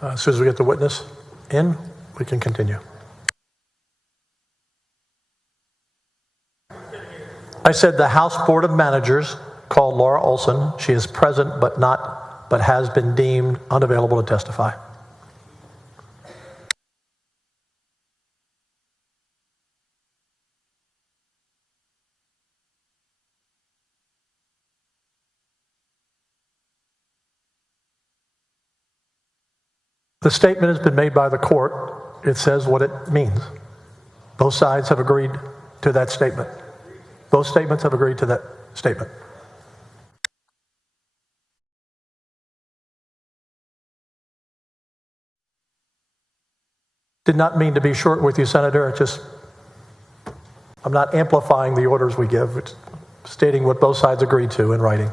As soon as we get the witness in, we can continue. I said the House Board of Managers called Laura Olson. She is present but has been deemed unavailable to testify. The statement has been made by the court. It says what it means. Both sides have agreed to that statement. Both statements have agreed to that statement. Did not mean to be short with you, Senator. I'm not amplifying the orders we give. It's stating what both sides agreed to in writing.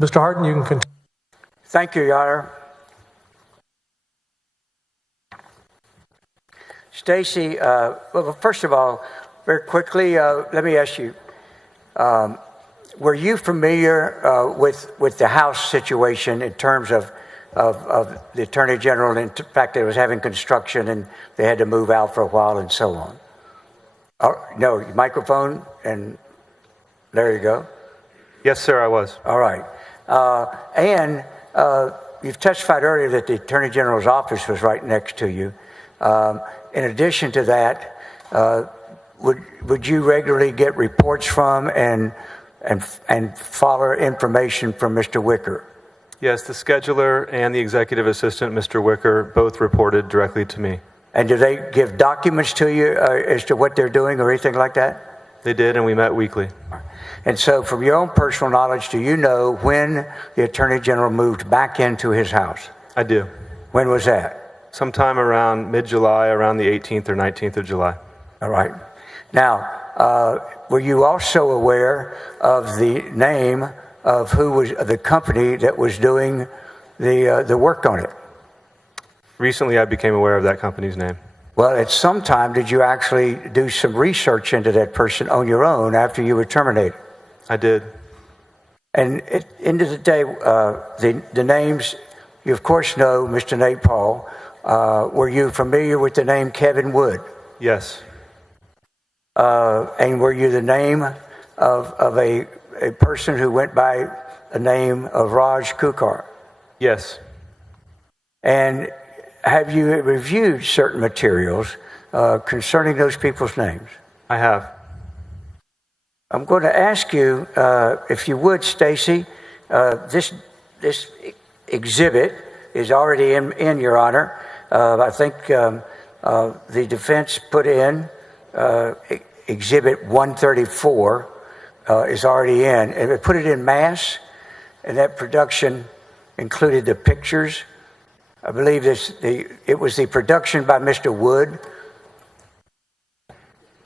Mr. Harden, you can continue. Thank you, Your Honor. Stacey, well, first of all, very quickly, let me ask you, were you familiar with the House situation in terms of the Attorney General and the fact that it was having construction and they had to move out for a while and so on? No, your microphone, and there you go. Yes, sir, I was. All right. And you've testified earlier that the Attorney General's office was right next to you. In addition to that, would you regularly get reports from and follow information from Mr. Wicker? Yes, the scheduler and the executive assistant, Mr. Wicker, both reported directly to me. And do they give documents to you as to what they're doing or anything like that? They did, and we met weekly. And so from your own personal knowledge, do you know when the Attorney General moved back into his house? I do. When was that? Sometime around mid-July, around the 18th or 19th of July. All right. Now, were you also aware of the name of who was the company that was doing the work on it? Recently, I became aware of that company's name. Well, at some time, did you actually do some research into that person on your own after you were terminated? I did. And at the end of the day, the names, you of course know Mr. Nate Paul. Were you familiar with the name Kevin Wood? Yes. And were you the name of a person who went by the name of Raj Kukar? Yes. And have you reviewed certain materials concerning those people's names? I have. I'm going to ask you, if you would, Stacey, this exhibit is already in Your Honor. I think the defense put in Exhibit 134 is already in. And it put it in mass, and that production included the pictures. I believe it was the production by Mr. Wood.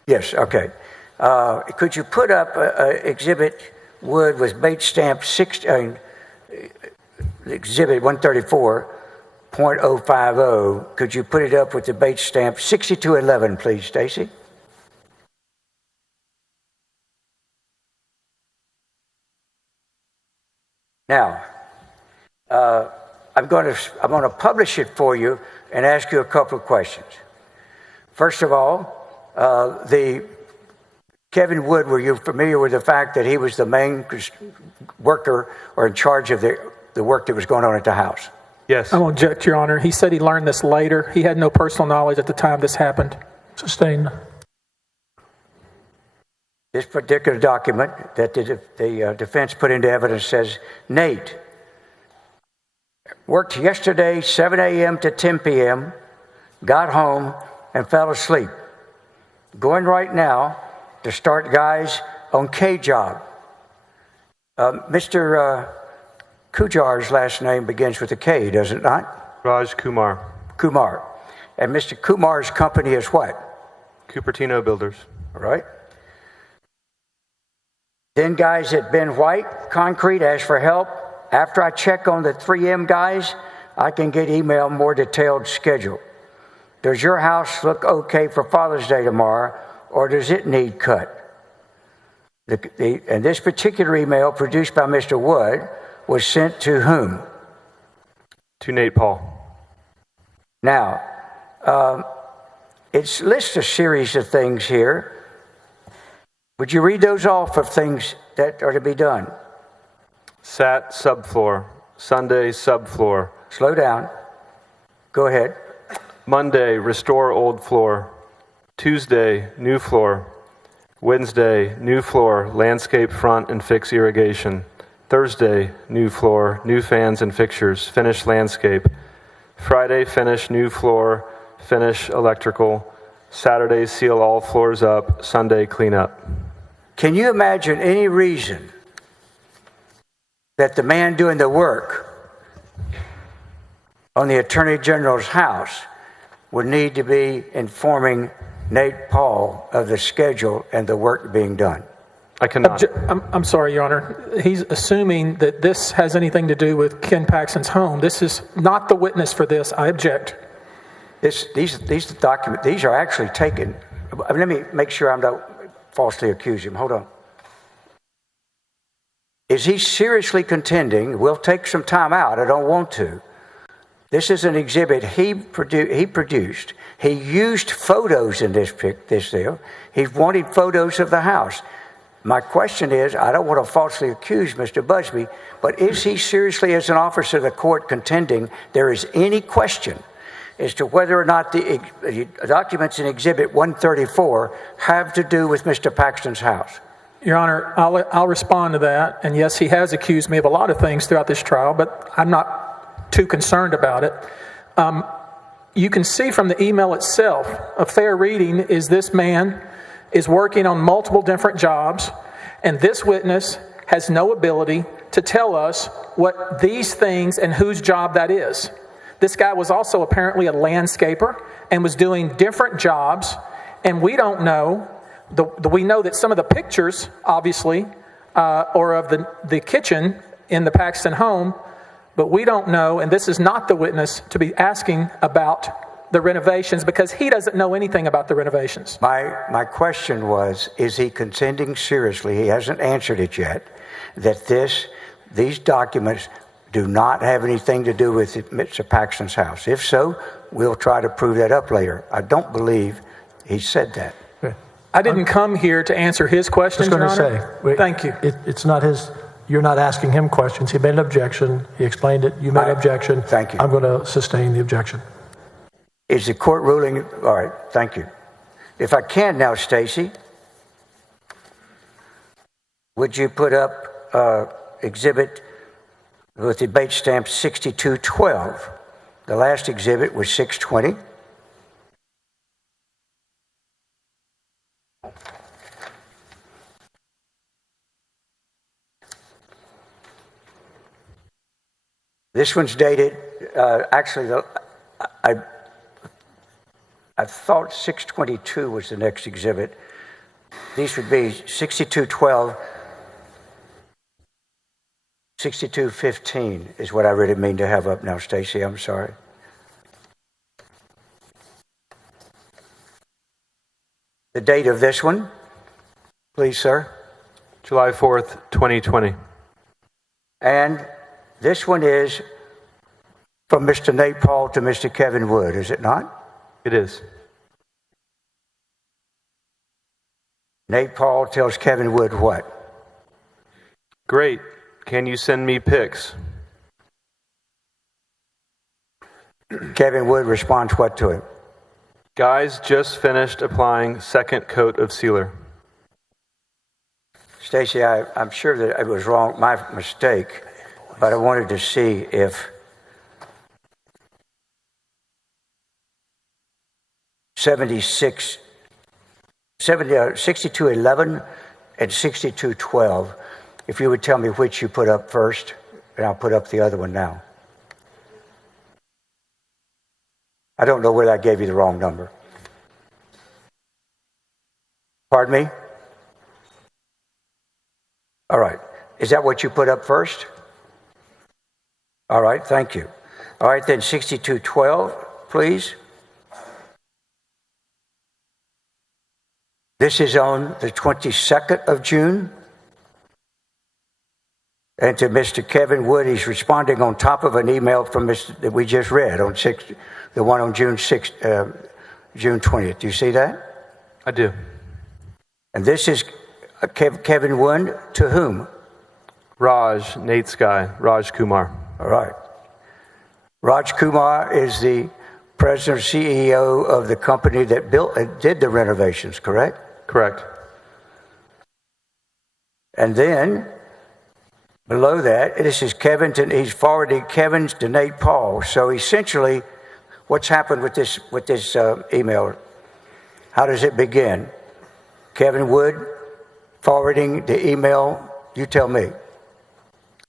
Yes, okay. Could you put up Exhibit Wood with bait stamp Exhibit 134.050? Could you put it up with the bait stamp 6211, please, Stacey? Now, I'm going to publish it for you and ask you a couple of questions. First of all, the Kevin Wood, were you familiar with the fact that he was the main worker or in charge of the work that was going on at the house? Yes. I won't object, Your Honor. He said he learned this later. He had no personal knowledge at the time this happened. Sustained. This particular document that the defense put into evidence says, Nate worked yesterday 7 a.m. to 10 p.m., got home, and fell asleep. Going right now to start guys on K job. Mr. Kujar's last name begins with a K, does it not? Raj Kumar. Kumar. And Mr. Kumar's company is what? Cupertino Builders. All right. Then guys at Ben White Concrete asked for help. After I check on the 3M guys, I can get email more detailed schedule. Does your house look okay for Father's Day tomorrow, or does it need cut? And this particular email produced by Mr. Wood was sent to whom? To Nate Paul. Now, it lists a series of things here. Would you read those off of things that are to be done? Sat subfloor. Sunday subfloor. Slow down. Go ahead. Monday, restore old floor. Tuesday, new floor. Wednesday, new floor, landscape front and fix irrigation. Thursday, new floor, new fans and fixtures, finish landscape. Friday, finish new floor, finish electrical. Saturday, seal all floors up. Sunday, clean up. Can you imagine any reason that the man doing the work on the Attorney General's house would need to be informing Nate Paul of the schedule and the work being done? I cannot. I'm sorry, Your Honor. He's assuming that this has anything to do with Ken Paxton's home. This is not the witness for this. I object. These documents, these are actually taken. Let me make sure I'm not falsely accusing him. Hold on. Is he seriously contending? We'll take some time out. I don't want to. This is an exhibit he produced. He used photos in this deal. He wanted photos of the house. My question is, I don't want to falsely accuse Mr. Busby, but is he seriously, as an officer of the court, contending there is any question as to whether or not the documents in Exhibit 134 have to do with Mr. Paxton's house? Your Honor, I'll respond to that. And yes, he has accused me of a lot of things throughout this trial, but I'm not too concerned about it. You can see from the email itself, a fair reading is this man is working on multiple different jobs, and this witness has no ability to tell us what these things and whose job that is. This guy was also apparently a landscaper and was doing different jobs, and we don't know. We know that some of the pictures, obviously, or of the kitchen in the Paxton home, but we don't know, and this is not the witness to be asking about the renovations, because he doesn't know anything about the renovations. My question was, is he contending seriously, he hasn't answered it yet, that these documents do not have anything to do with Mr. Paxton's house? If so, we'll try to prove that up later. I don't believe he said that. I didn't come here to answer his questions, Your Honor. Thank you. It's not his. You're not asking him questions. He made an objection. He explained it. You made an objection. Thank you. I'm going to sustain the objection. Is the court ruling? All right, thank you. If I can now, Stacy, would you put up exhibit with the debate stamp 6212? The last exhibit was 620. This one's dated, actually, I thought 622 was the next exhibit. These would be 6212, 6215 is what I really mean to have up now, Stacy. I'm sorry. The date of this one, please, sir. July 4th, 2020. And this one is from Mr. Nate Paul to Mr. Kevin Wood, is it not? It is. Nate Paul tells Kevin Wood what? Great. Can you send me pics? Kevin Wood responds what to him? Guys just finished applying second coat of sealer. Stacy, I'm sure that it was wrong, my mistake, but I wanted to see if 6211 and 6212, if you would tell me which you put up first, and I'll put up the other one now. I don't know whether I gave you the wrong number. Pardon me? All right. Is that what you put up first? All right, thank you. All right, then 6212, please. This is on the 22nd of June. And to Mr. Kevin Wood, he's responding on top of an email from Mr. that we just read on the one on June 20th. Do you see that? I do. And this is Kevin Wood to whom? Raj, Nate's guy, Raj Kumar. All right. Raj Kumar is the president or CEO of the company that did the renovations, correct? Correct. And then below that, this is he's forwarded Kevin's to Nate Paul. So essentially, what's happened with this email? How does it begin? Kevin Wood forwarding the email, you tell me.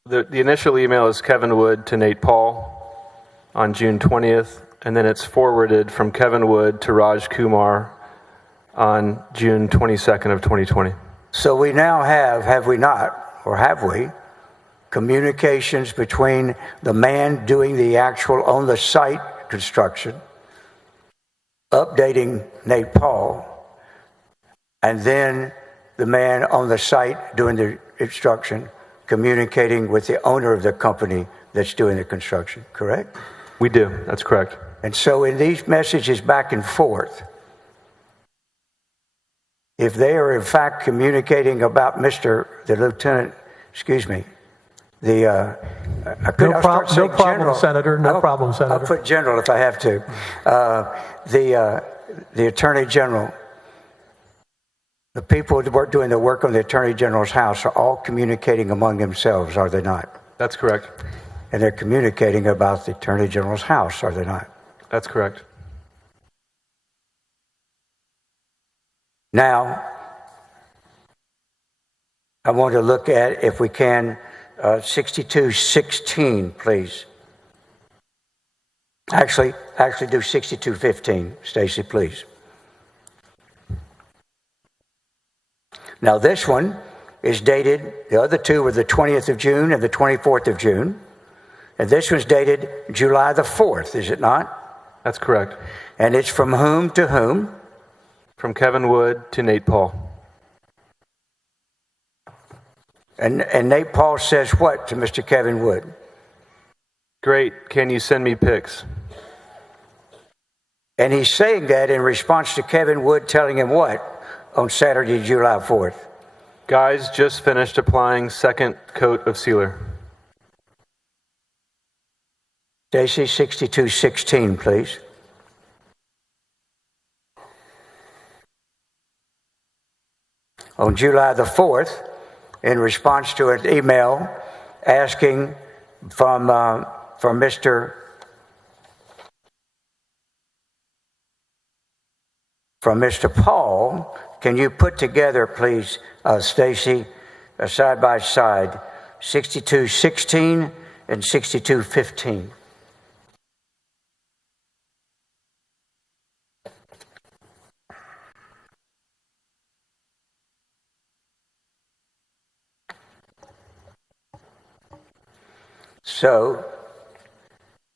The initial email is Kevin Wood to Nate Paul on June 20th, and then it's forwarded from Kevin Wood to Raj Kumar on June 22nd of 2020. So we now have we not, or have we, communications between the man doing the actual on-the-site construction, updating Nate Paul, and then the man on the site doing the construction, communicating with the owner of the company that's doing the construction, correct? We do, that's correct. And so in these messages back and forth, if they are in fact communicating about the lieutenant, No problem, Senator. No problem, Senator. I'll put general if I have to. The Attorney General, the people who are doing the work on the Attorney General's house are all communicating among themselves, are they not? That's correct. And they're communicating about the Attorney General's house, are they not? That's correct. Now, I want to look at, if we can, 6216, please. Actually do 6215, Stacy, please. Now this one is dated, the other two were the 20th of June and the 24th of June. And this one's dated July the 4th, is it not? That's correct. And it's from whom to whom? From Kevin Wood to Nate Paul. And Nate Paul says what to Mr. Kevin Wood? Great, can you send me pics? And he's saying that in response to Kevin Wood telling him what on Saturday, July 4th? Guys, just finished applying second coat of sealer. Stacy, 6216, please. On July the 4th, in response to an email asking from Mr. Paul, can you put together, please, Stacy, side by side, 6216 and 6215? So,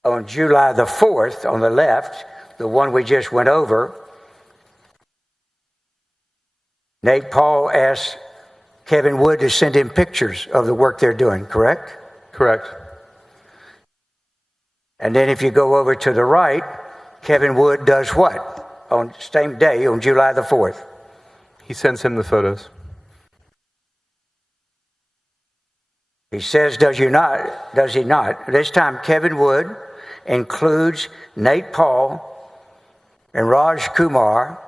on July the 4th, on the left, the one we just went over, Nate Paul asked Kevin Wood to send him pictures of the work they're doing, correct? Correct. And then if you go over to the right, Kevin Wood does what? On the same day, on July the 4th? He sends him the photos. He says, does he not? This time, Kevin Wood includes Nate Paul and Raj Kumar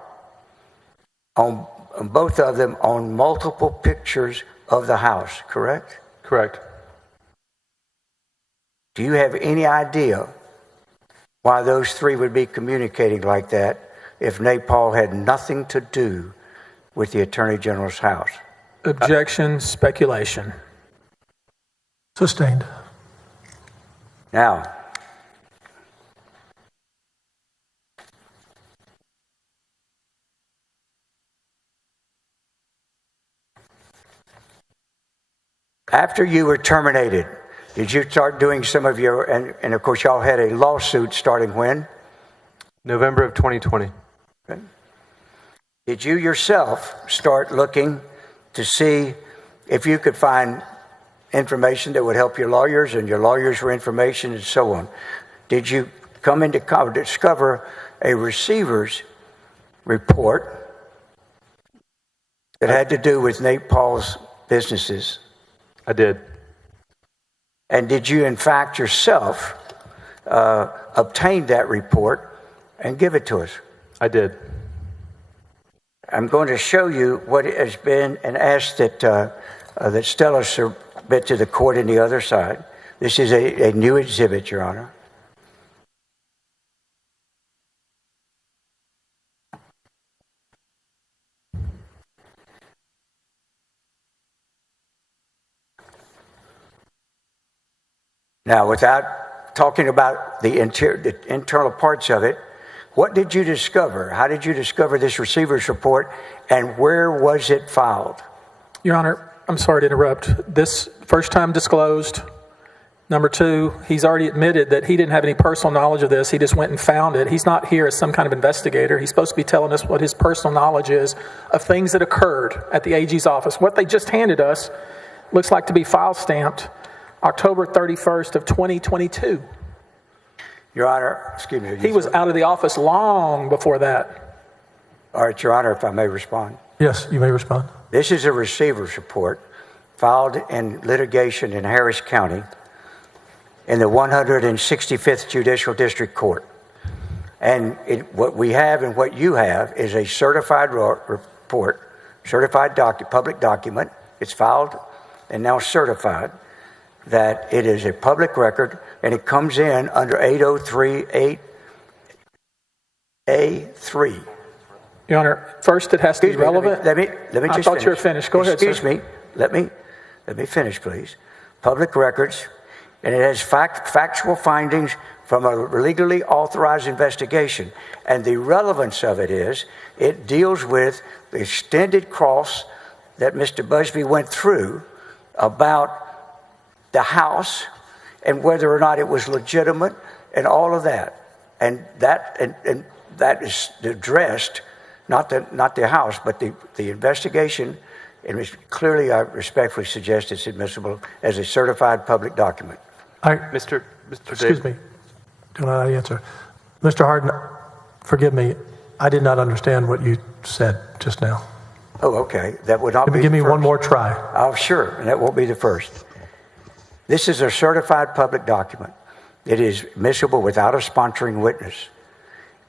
on both of them on multiple pictures of the house, correct? Correct. Do you have any idea why those three would be communicating like that if Nate Paul had nothing to do with the Attorney General's house? Objection, speculation. Sustained. Now, after you were terminated, did you start doing some of your, and of course y'all had a lawsuit starting when? November of 2020. Okay. did you yourself start looking to see if you could find information that would help your lawyers and your lawyers for information and so on? Did you come into discover a receiver's report that had to do with Nate Paul's businesses? I did. And did you, in fact, yourself obtain that report and give it to us? I did. I'm going to show you what it has been and ask that that Stella submit to the court on the other side. This is a new exhibit, Your Honor. Now, without talking about the internal parts of it, what did you discover? How did you discover this receiver's report, and where was it filed? Your Honor, I'm sorry to interrupt. This first time disclosed. Number two, he's already admitted that he didn't have any personal knowledge of this. He just went and found it. He's not here as some kind of investigator. He's supposed to be telling us what his personal knowledge is of things that occurred at the AG's office. What they just handed us looks like to be file stamped October 31st of 2022. Your Honor, excuse me. He was out of the office long before that. All right, Your Honor, if I may respond. Yes, you may respond. This is a receiver's report filed in litigation in Harris County in the 165th Judicial District Court. And what we have and what you have is a certified report, certified public document. It's filed and now certified that it is a public record, and it comes in under 8038A3. Your Honor, first it has to be relevant. Let me just I thought you were finished. Go ahead, sir. Excuse me. Let me finish, please. Public records, and it has factual findings from a legally authorized investigation. And the relevance of it is it deals with the extended cross that Mr. Busby went through about the house and whether or not it was legitimate and all of that. And that is addressed, not the house, but the investigation. And clearly, I respectfully suggest it's admissible as a certified public document. Mr. Excuse me. Do not answer. Mr. Hardin, forgive me. I did not understand what you said just now. Oh, okay. That would not be Give me the first. one more try. Oh, sure. And that won't be the first. This is a certified public document. It is admissible without a sponsoring witness.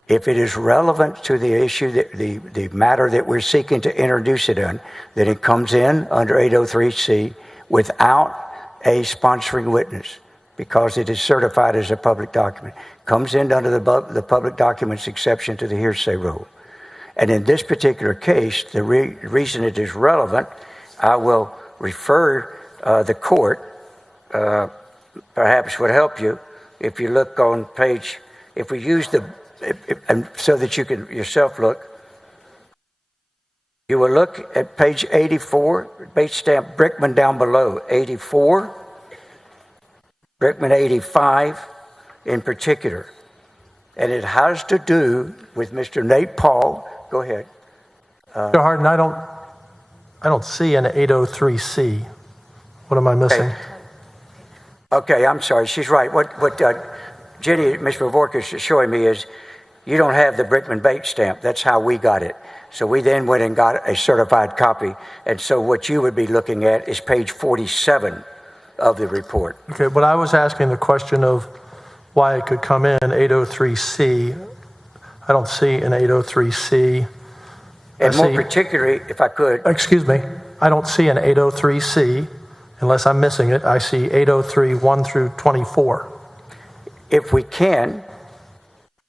If it is relevant to the issue, the matter that we're seeking to introduce it in, then it comes in under 803C without a sponsoring witness because it is certified as a public document. Comes in under the public documents exception to the hearsay rule. And in this particular case, the reason it is relevant, I will refer the court, perhaps would help you if you look on page, if we use and so that you can yourself look, you will look at page 84, base stamp Brickman down below, 84, Brickman 85 in particular. And it has to do with Mr. Nate Paul. Go ahead. Mr. Hardin, I don't see an 803C. What am I missing? Okay, I'm sorry. She's right. What Jenny, Mr. Vork is showing me is you don't have the Brickman bait stamp. That's how we got it. So we then went and got a certified copy. And so what you would be looking at is page 47 of the report. Okay, but I was asking the question of why it could come in 803C. I don't see an 803C. And more particularly, if I could. Excuse me. I don't see an 803C. Unless I'm missing it, I see 803 1 through 24. If we can,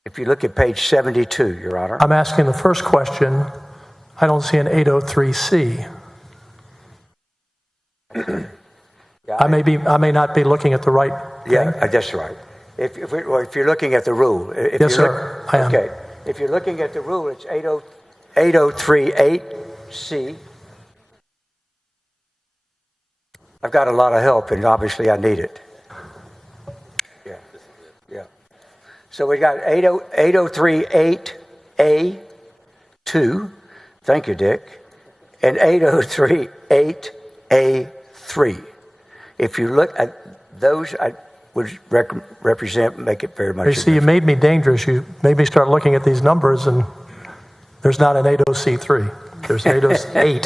if you look at page 72, Your Honor. I'm asking the first question. I don't see an 803C. I may not be looking at the right thing. Yeah, that's right. If you're looking at the rule. Yes, sir, I am. Okay. If you're looking at the rule, it's 8038C. I've got a lot of help, and obviously I need it. Yeah. So we got 8038A2, Thank you, Dick. And 803, 8A3. If you look at those, I would represent, make it very much. You see, you made me dangerous. You made me start looking at these numbers, and there's not an 80C3. There's 808.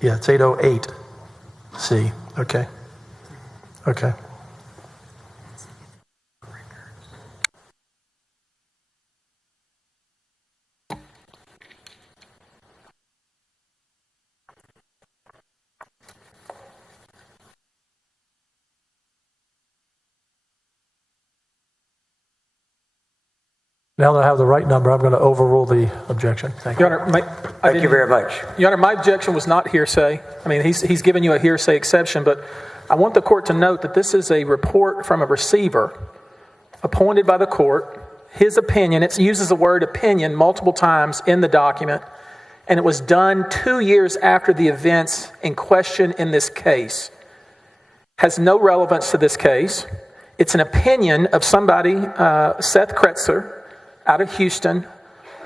Yeah, it's 808C. Okay. Okay. Now that I have the right number, I'm going to overrule the objection. Thank you. Your Honor, Thank you very much. Your Honor, my objection was not hearsay. I mean, he's given you a hearsay exception, but I want the court to note that this is a report from a receiver appointed by the court. His opinion, it uses the word opinion multiple times in the document, and it was done 2 years after the events in question in this case. Has no relevance to this case. It's an opinion of somebody, Seth Kretzer, out of Houston,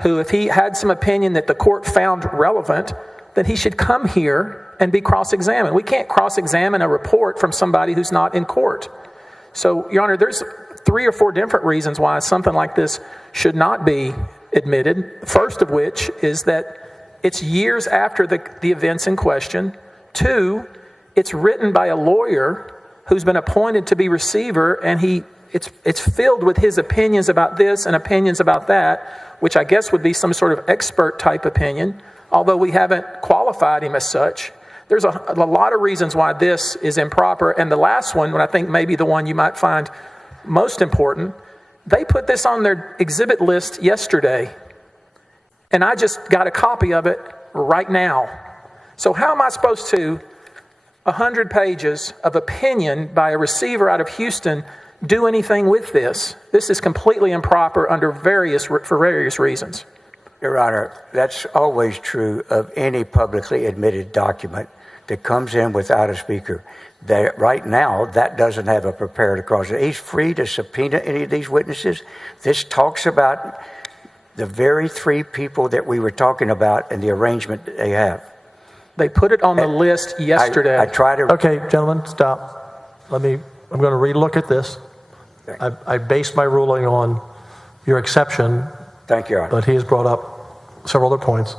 who, if he had some opinion that the court found relevant, then he should come here and be cross-examined. We can't cross-examine a report from somebody who's not in court. So, Your Honor, there's 3 or 4 different reasons why something like this should not be admitted. First of which is that it's years after the events in question. 2, it's written by a lawyer who's been appointed to be receiver, and it's filled with his opinions about this and opinions about that, which I guess would be some sort of expert type opinion, although we haven't qualified him as such. There's a lot of reasons why this is improper. And the last one, and I think maybe the one you might find most important, they put this on their exhibit list yesterday, and I just got a copy of it right now. So how am I supposed to, 100 pages of opinion by a receiver out of Houston, do anything with this? This is completely improper for various reasons. Your Honor, that's always true of any publicly admitted document that comes in without a speaker. Right now, that doesn't have a prepared cross. He's free to subpoena any of these witnesses. This talks about the very 3 people that we were talking about and the arrangement that they have. They put it on the list yesterday. I try to... Okay, gentlemen, stop. I'm going to relook at this. I based my ruling on your exception. Thank you, Your Honor. But he has brought up several other points.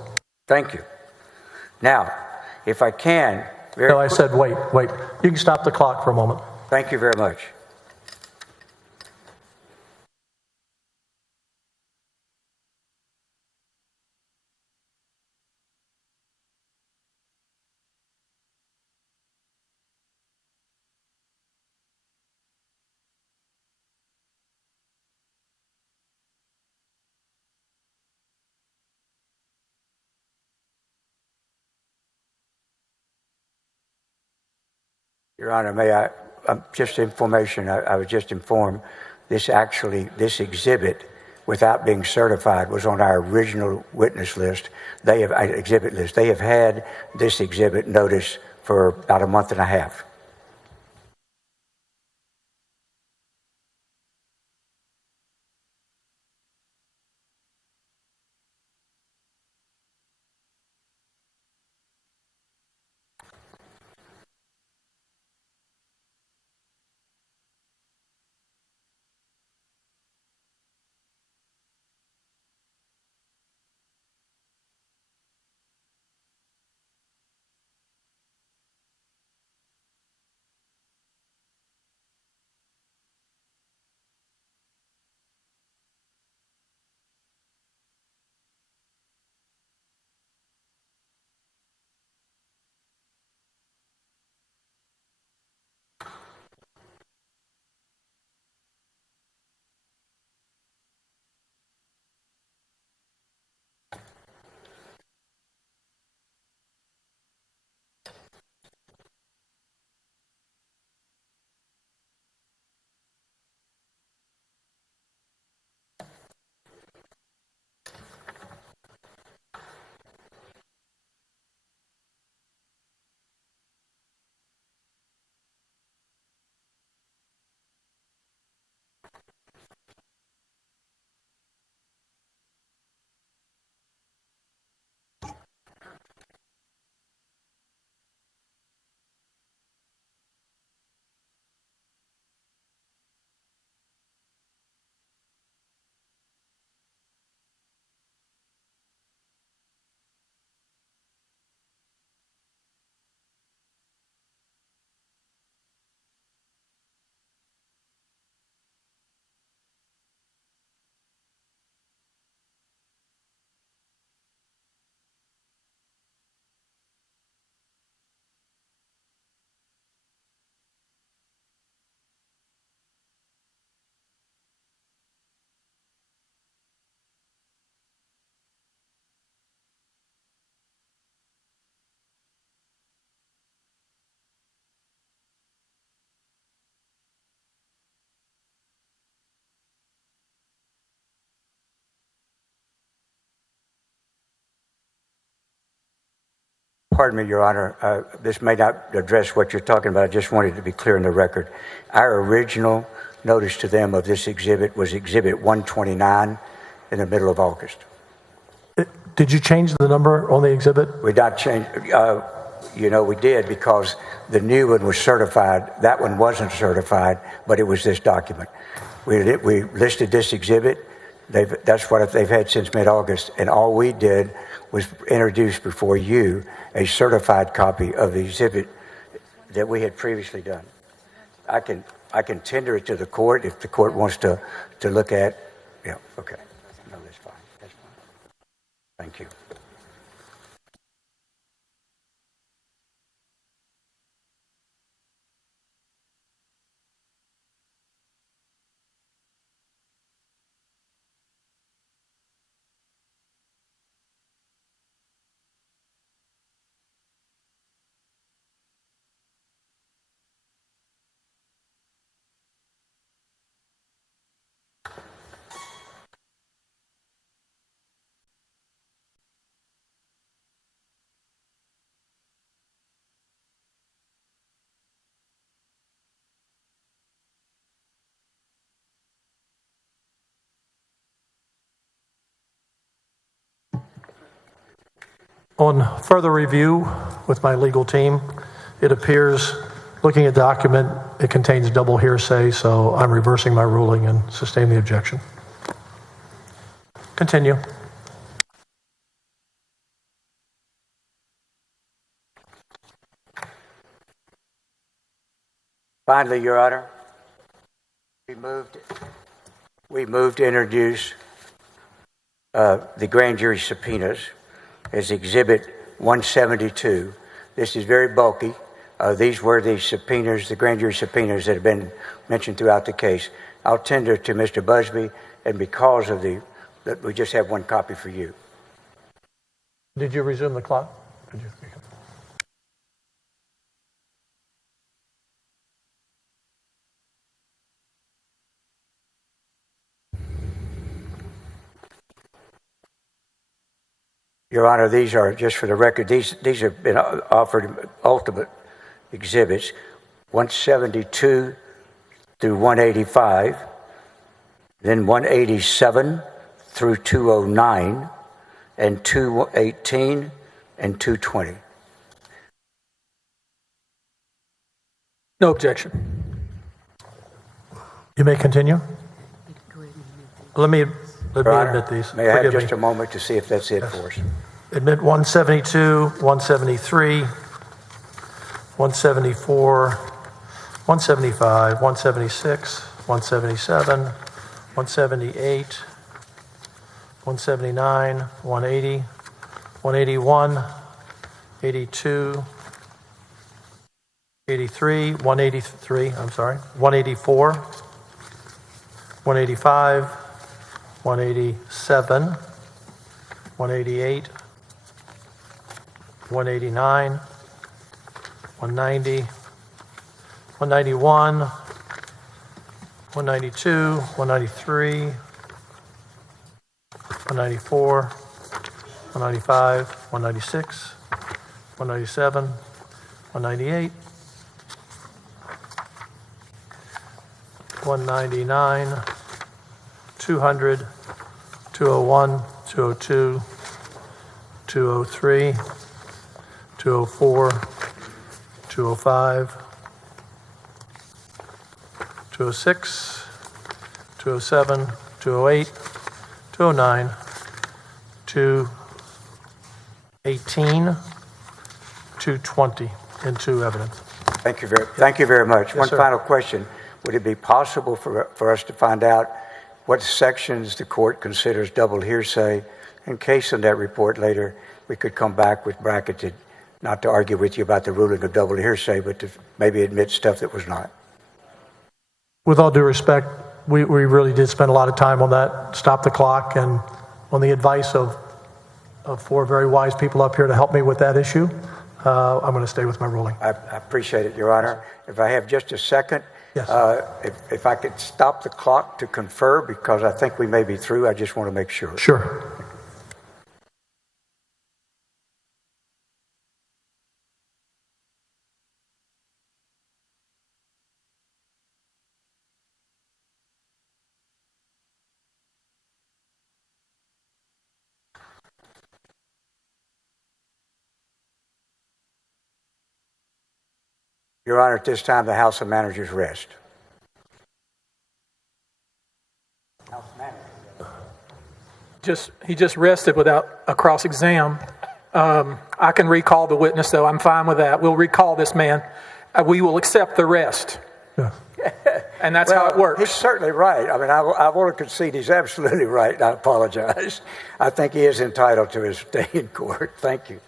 Thank you. Now, if I can... No, I said wait. You can stop the clock for a moment. Thank you very much. Your Honor, just information, I was just informed, this exhibit, without being certified, was on our original witness list. Exhibit list. They have had this exhibit notice for about a month and a half. Pardon me, Your Honor. This may not address what you're talking about. I just wanted to be clear in the record. Our original notice to them of this exhibit was Exhibit 129 in the middle of August. Did you change the number on the exhibit? We not changed. We did because the new one was certified. That one wasn't certified, but it was this document. We listed this exhibit. That's what they've had since mid-August, and all we did was introduce before you a certified copy of the exhibit that we had previously done. I can tender it to the court if the court wants to look at. Yeah. Okay. No, that's fine. That's fine. Thank you. On further review with my legal team, it appears, looking at the document, it contains double hearsay, so I'm reversing my ruling and sustain the objection. Continue. Finally, Your Honor, we moved to introduce the grand jury subpoenas as Exhibit 172. This is very bulky. These were the subpoenas, the grand jury subpoenas that have been mentioned throughout the case. I'll tender to Mr. Busby, and because of that we just have one copy for you. Did you resume the clock? Did you? Your Honor, these are, just for the record, these have been offered ultimate exhibits, 172 through 185, then 187 through 209, and 218 and 220. No objection. You may continue. Let me admit these. May I have just a moment to see if that's it for us? Admit 172, 173, 174, 175, 176, 177, 178, 179, 180, 181, 82, 83, 183, 184, 185, 187, 188, 189, 190, 191, 192, 193, 194, 195, 196, 197, 198, 199, 200, 201, 202, 203, 204, 205, 206, 207, 208, 209, 218, 220, and 2 evidence. Thank you very much. Yes, One sir. final question. Would it be possible for us to find out what sections the court considers double hearsay? In case in that report later, we could come back with bracketed, not to argue with you about the ruling of double hearsay, but to maybe admit stuff that was not. With all due respect, we really did spend a lot of time on that, stop the clock, and on the advice of 4 very wise people up here to help me with that issue, I'm going to stay with my ruling. I appreciate it, Your Honor. If I have just a second, Yes. if I could stop the clock to confer, because I think we may be through, I just want to make sure. Sure. Your Honor, at this time, the House of Managers rest. He just rested without a cross-exam. I can recall the witness, though. I'm fine with that. We'll recall this man. We will accept the rest. Yeah. And that's how it works. He's certainly right. I mean, I want to concede he's absolutely right, and I apologize. I think he is entitled to his stay in court. Thank you.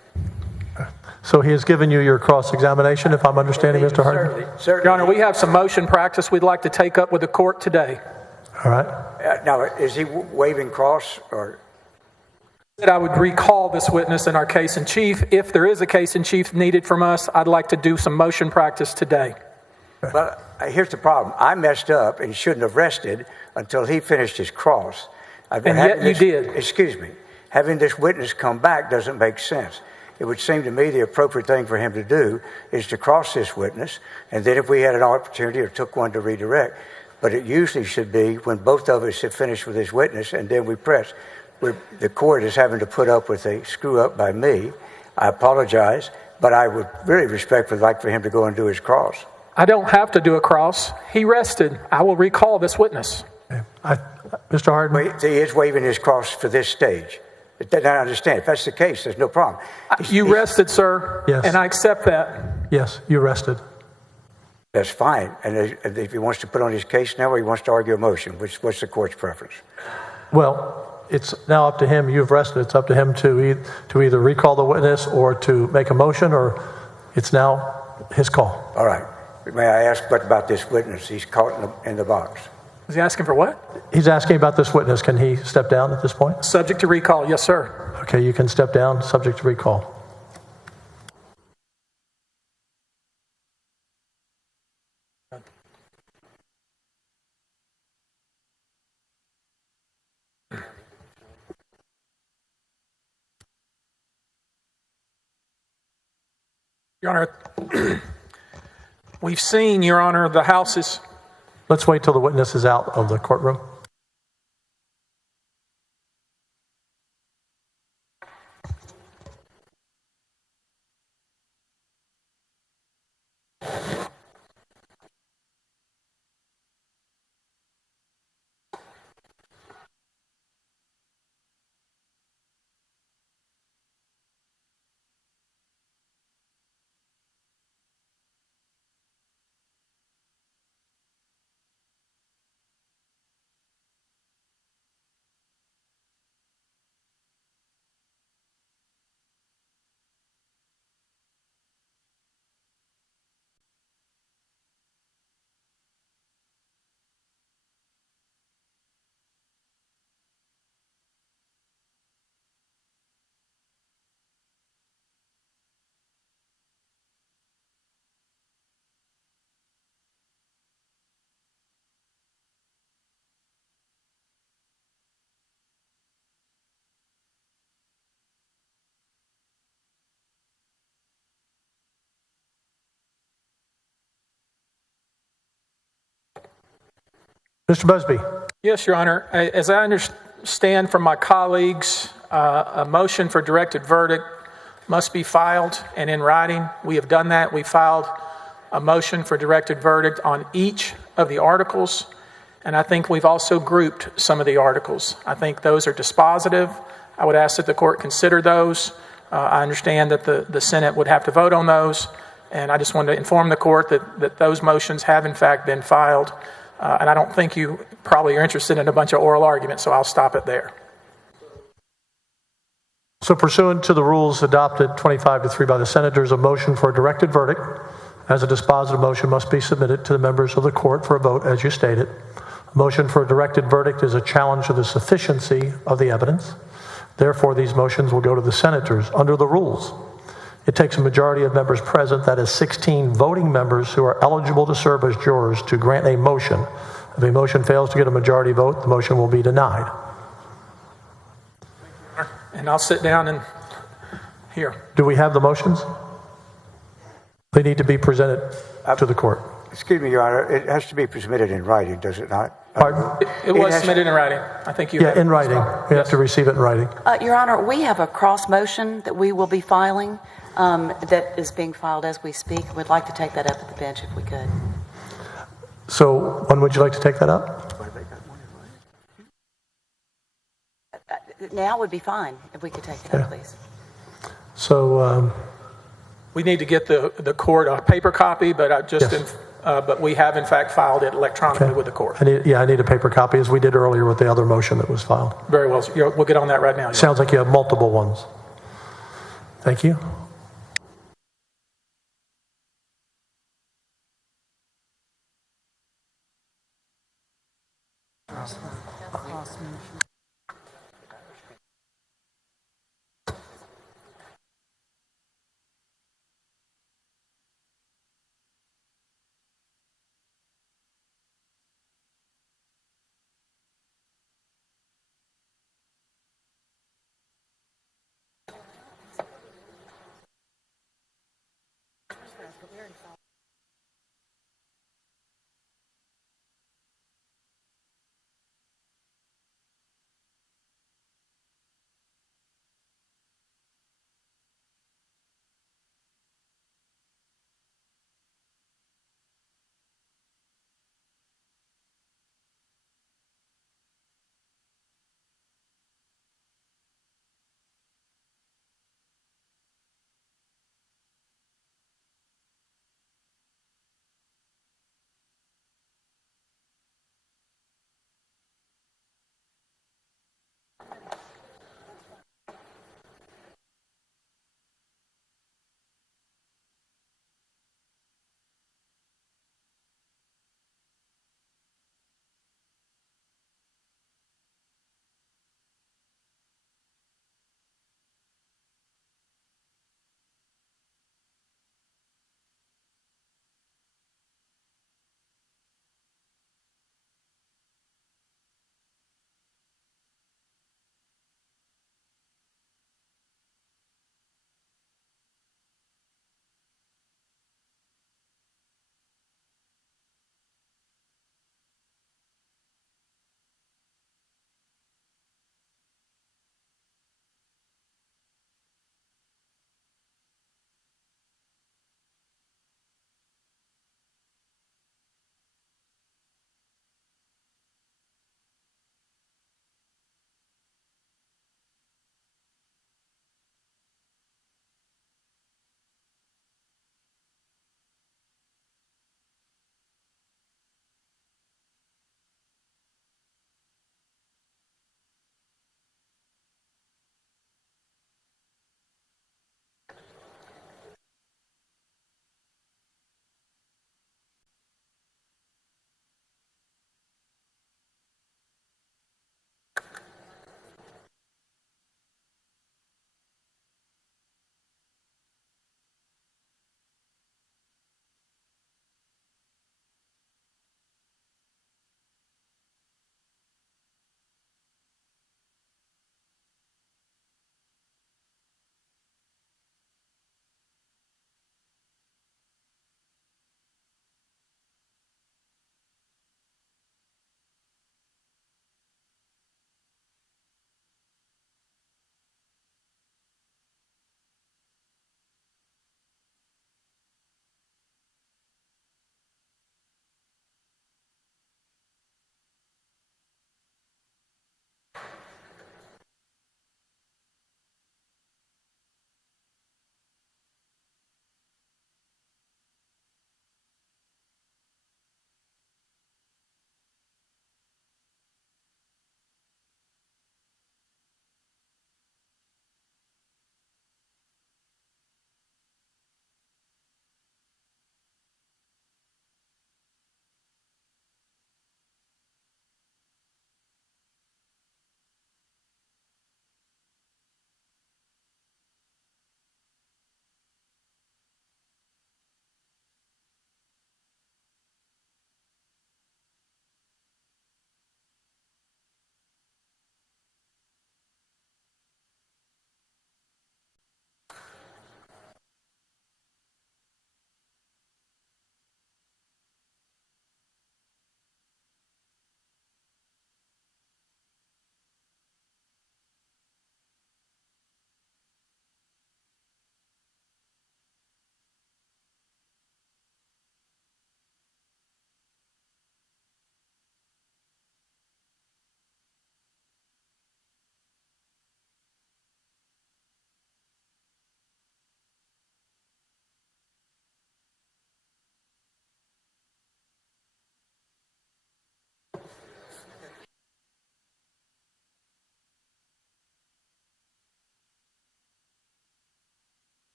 So he has given you your cross-examination, if I'm understanding, Mr. Hardin? Certainly. Your Honor, we have some motion practice we'd like to take up with the court today. All right. Now, is he waiving cross or? That I would recall this witness in our case in chief. If there is a case in chief needed from us, I'd like to do some motion practice today. Well, here's the problem. I messed up and shouldn't have rested until he finished his cross. And yet you did. Excuse me. Having this witness come back doesn't make sense. It would seem to me the appropriate thing for him to do is to cross this witness, and then if we had an opportunity or took one to redirect. But it usually should be when both of us have finished with this witness and then we press. The court is having to put up with a screw up by me. I apologize, but I would really respectfully like for him to go and do his cross. I don't have to do a cross. He rested. I will recall this witness. Mr. Hardin? He is waiving his cross for this stage. I understand. If that's the case, there's no problem. You rested, sir. Yes. And I accept that. Yes, you rested. That's fine. And if he wants to put on his case now or he wants to argue a motion, what's the court's preference? Well, it's now up to him. You've rested. It's up to him to either recall the witness or to make a motion, or it's now his call. All right. May I ask what about this witness? He's caught in the box. Is he asking for what? He's asking about this witness. Can he step down at this point? Subject to recall. Yes, sir. Okay, you can step down, subject to recall. Your Honor, we've seen, Your Honor, the House is... Let's wait till the witness is out of the courtroom. Mr. Busby. Yes, Your Honor. As I understand from my colleagues, a motion for directed verdict must be filed and in writing. We have done that. We filed a motion for directed verdict on each of the articles, and I think we've also grouped some of the articles. I think those are dispositive. I would ask that the court consider those. I understand that the Senate would have to vote on those, and I just wanted to inform the court that those motions have in fact been filed. And I don't think you probably are interested in a bunch of oral arguments, so I'll stop it there. So pursuant to the rules adopted 25-3 by the senators, a motion for a directed verdict as a dispositive motion must be submitted to the members of the court for a vote, as you stated. A motion for a directed verdict is a challenge to the sufficiency of the evidence. Therefore, these motions will go to the senators under the rules. It takes a majority of members present, that is 16 voting members who are eligible to serve as jurors, to grant a motion. If a motion fails to get a majority vote, the motion will be denied. And I'll sit down and hear. Do we have the motions? They need to be presented to the court. Excuse me, Your Honor. It has to be submitted in writing, does it not? Pardon? It was has- submitted in writing. I think you Yeah, have it in as writing. well. We have to receive it in writing. Your Honor, we have a cross motion that we will be filing that is being filed as we speak. We'd like to take that up at the bench if we could. So when would you like to take that up? Now would be fine if we could take it up, please. So, We need to get the court a paper copy, but Yes. but we have in fact filed it electronically with the court. I need a paper copy, as we did earlier with the other motion that was filed. Very well. We'll get on that right now. Sounds like you have multiple ones. Thank you.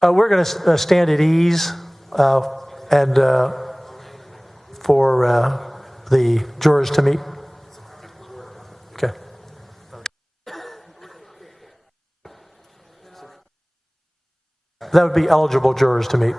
We're going to stand at ease and for the jurors to meet. Okay. That would be eligible jurors to meet.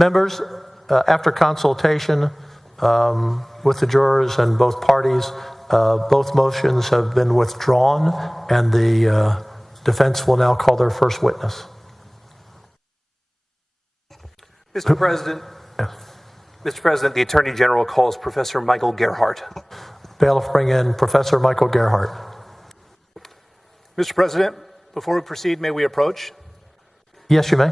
Members, after consultation with the jurors and both parties, both motions have been withdrawn, and the defense will now call their first witness. Mr. President, Mr. President, the Attorney General calls Professor Michael Gerhardt. Bailiff, bring in Professor Michael Gerhardt. Mr. President, before we proceed, may we approach? Yes, you may.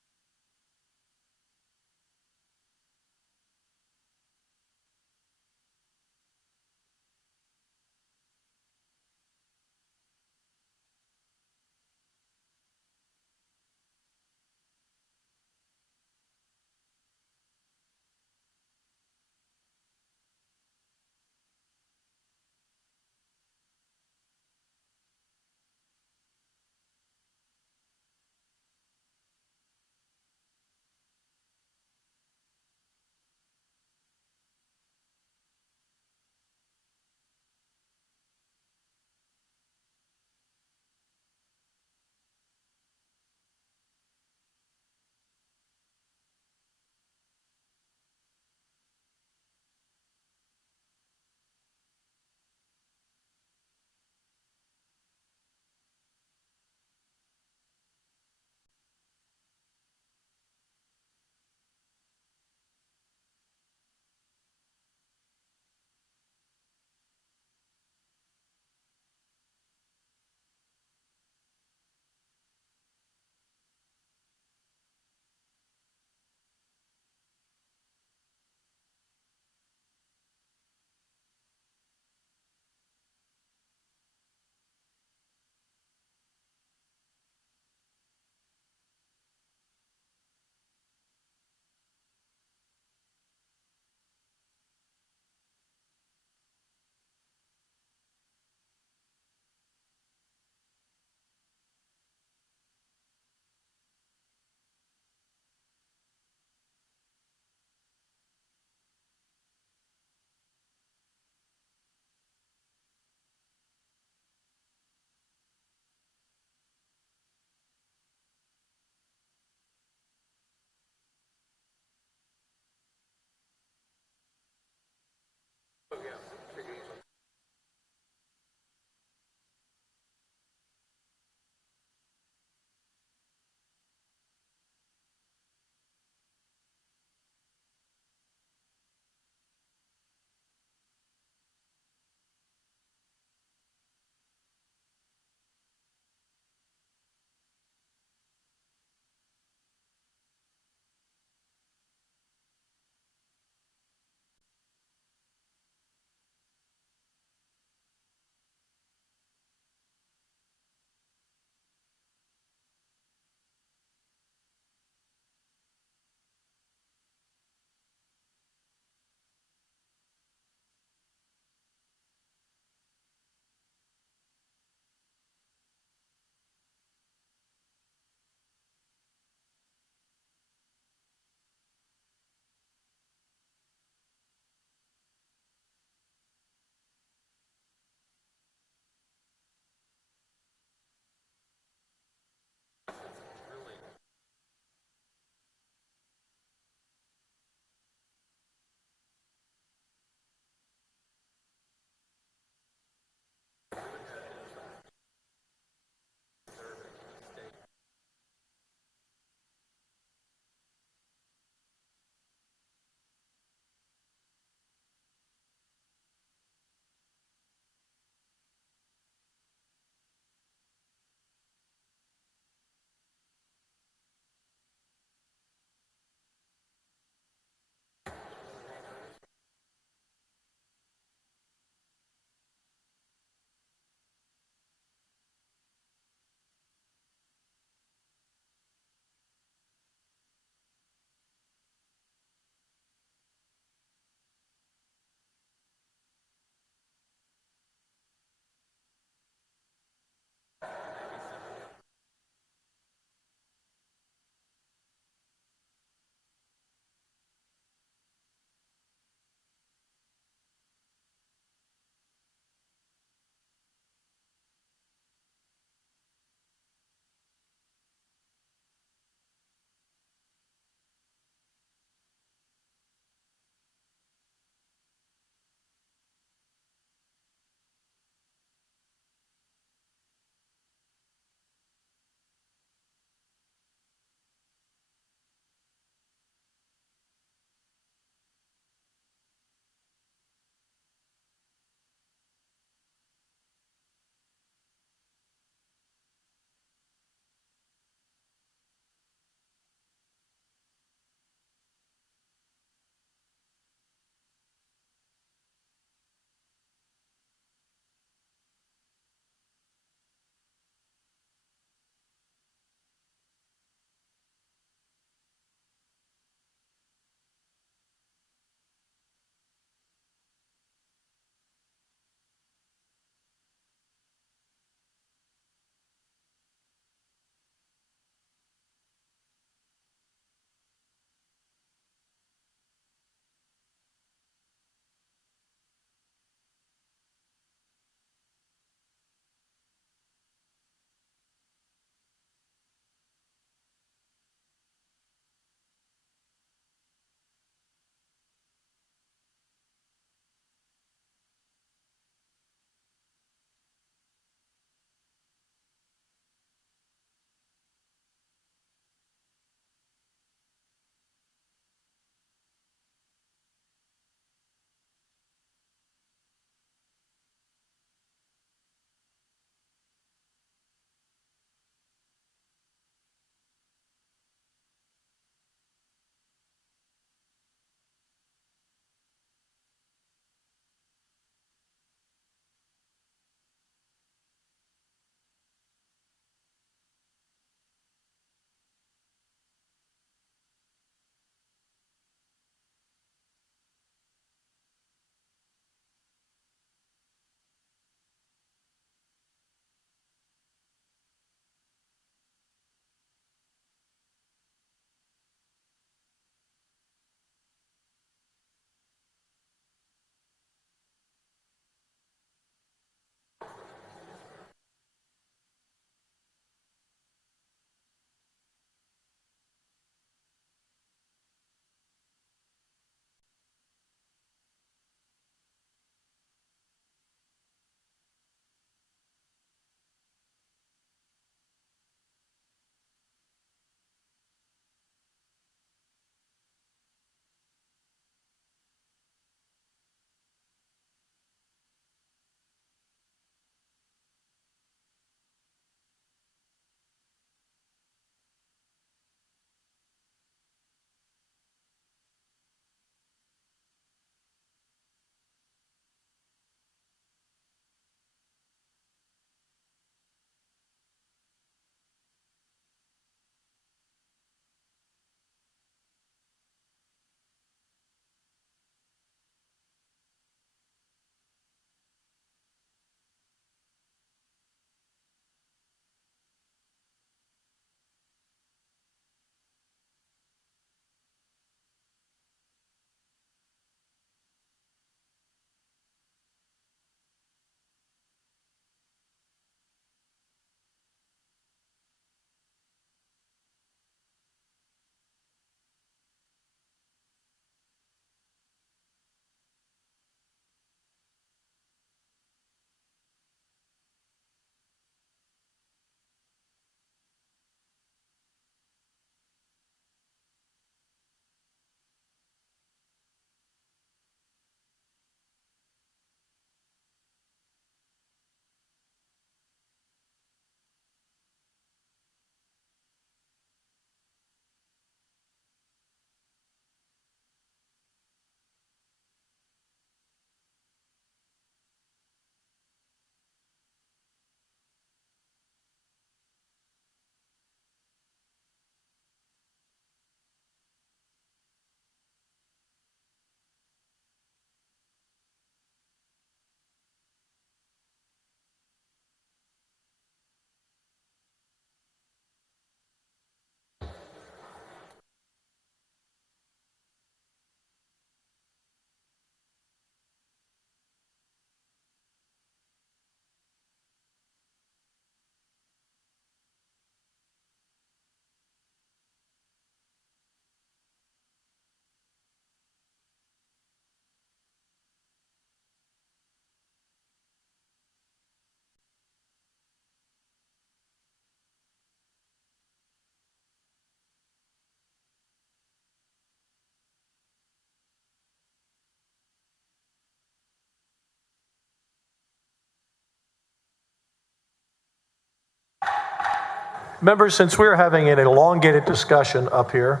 Members, since we're having an elongated discussion up here,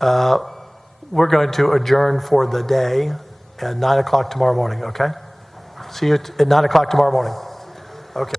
we're going to adjourn for the day at 9 o'clock tomorrow morning, okay? See you at 9 o'clock tomorrow morning. Okay.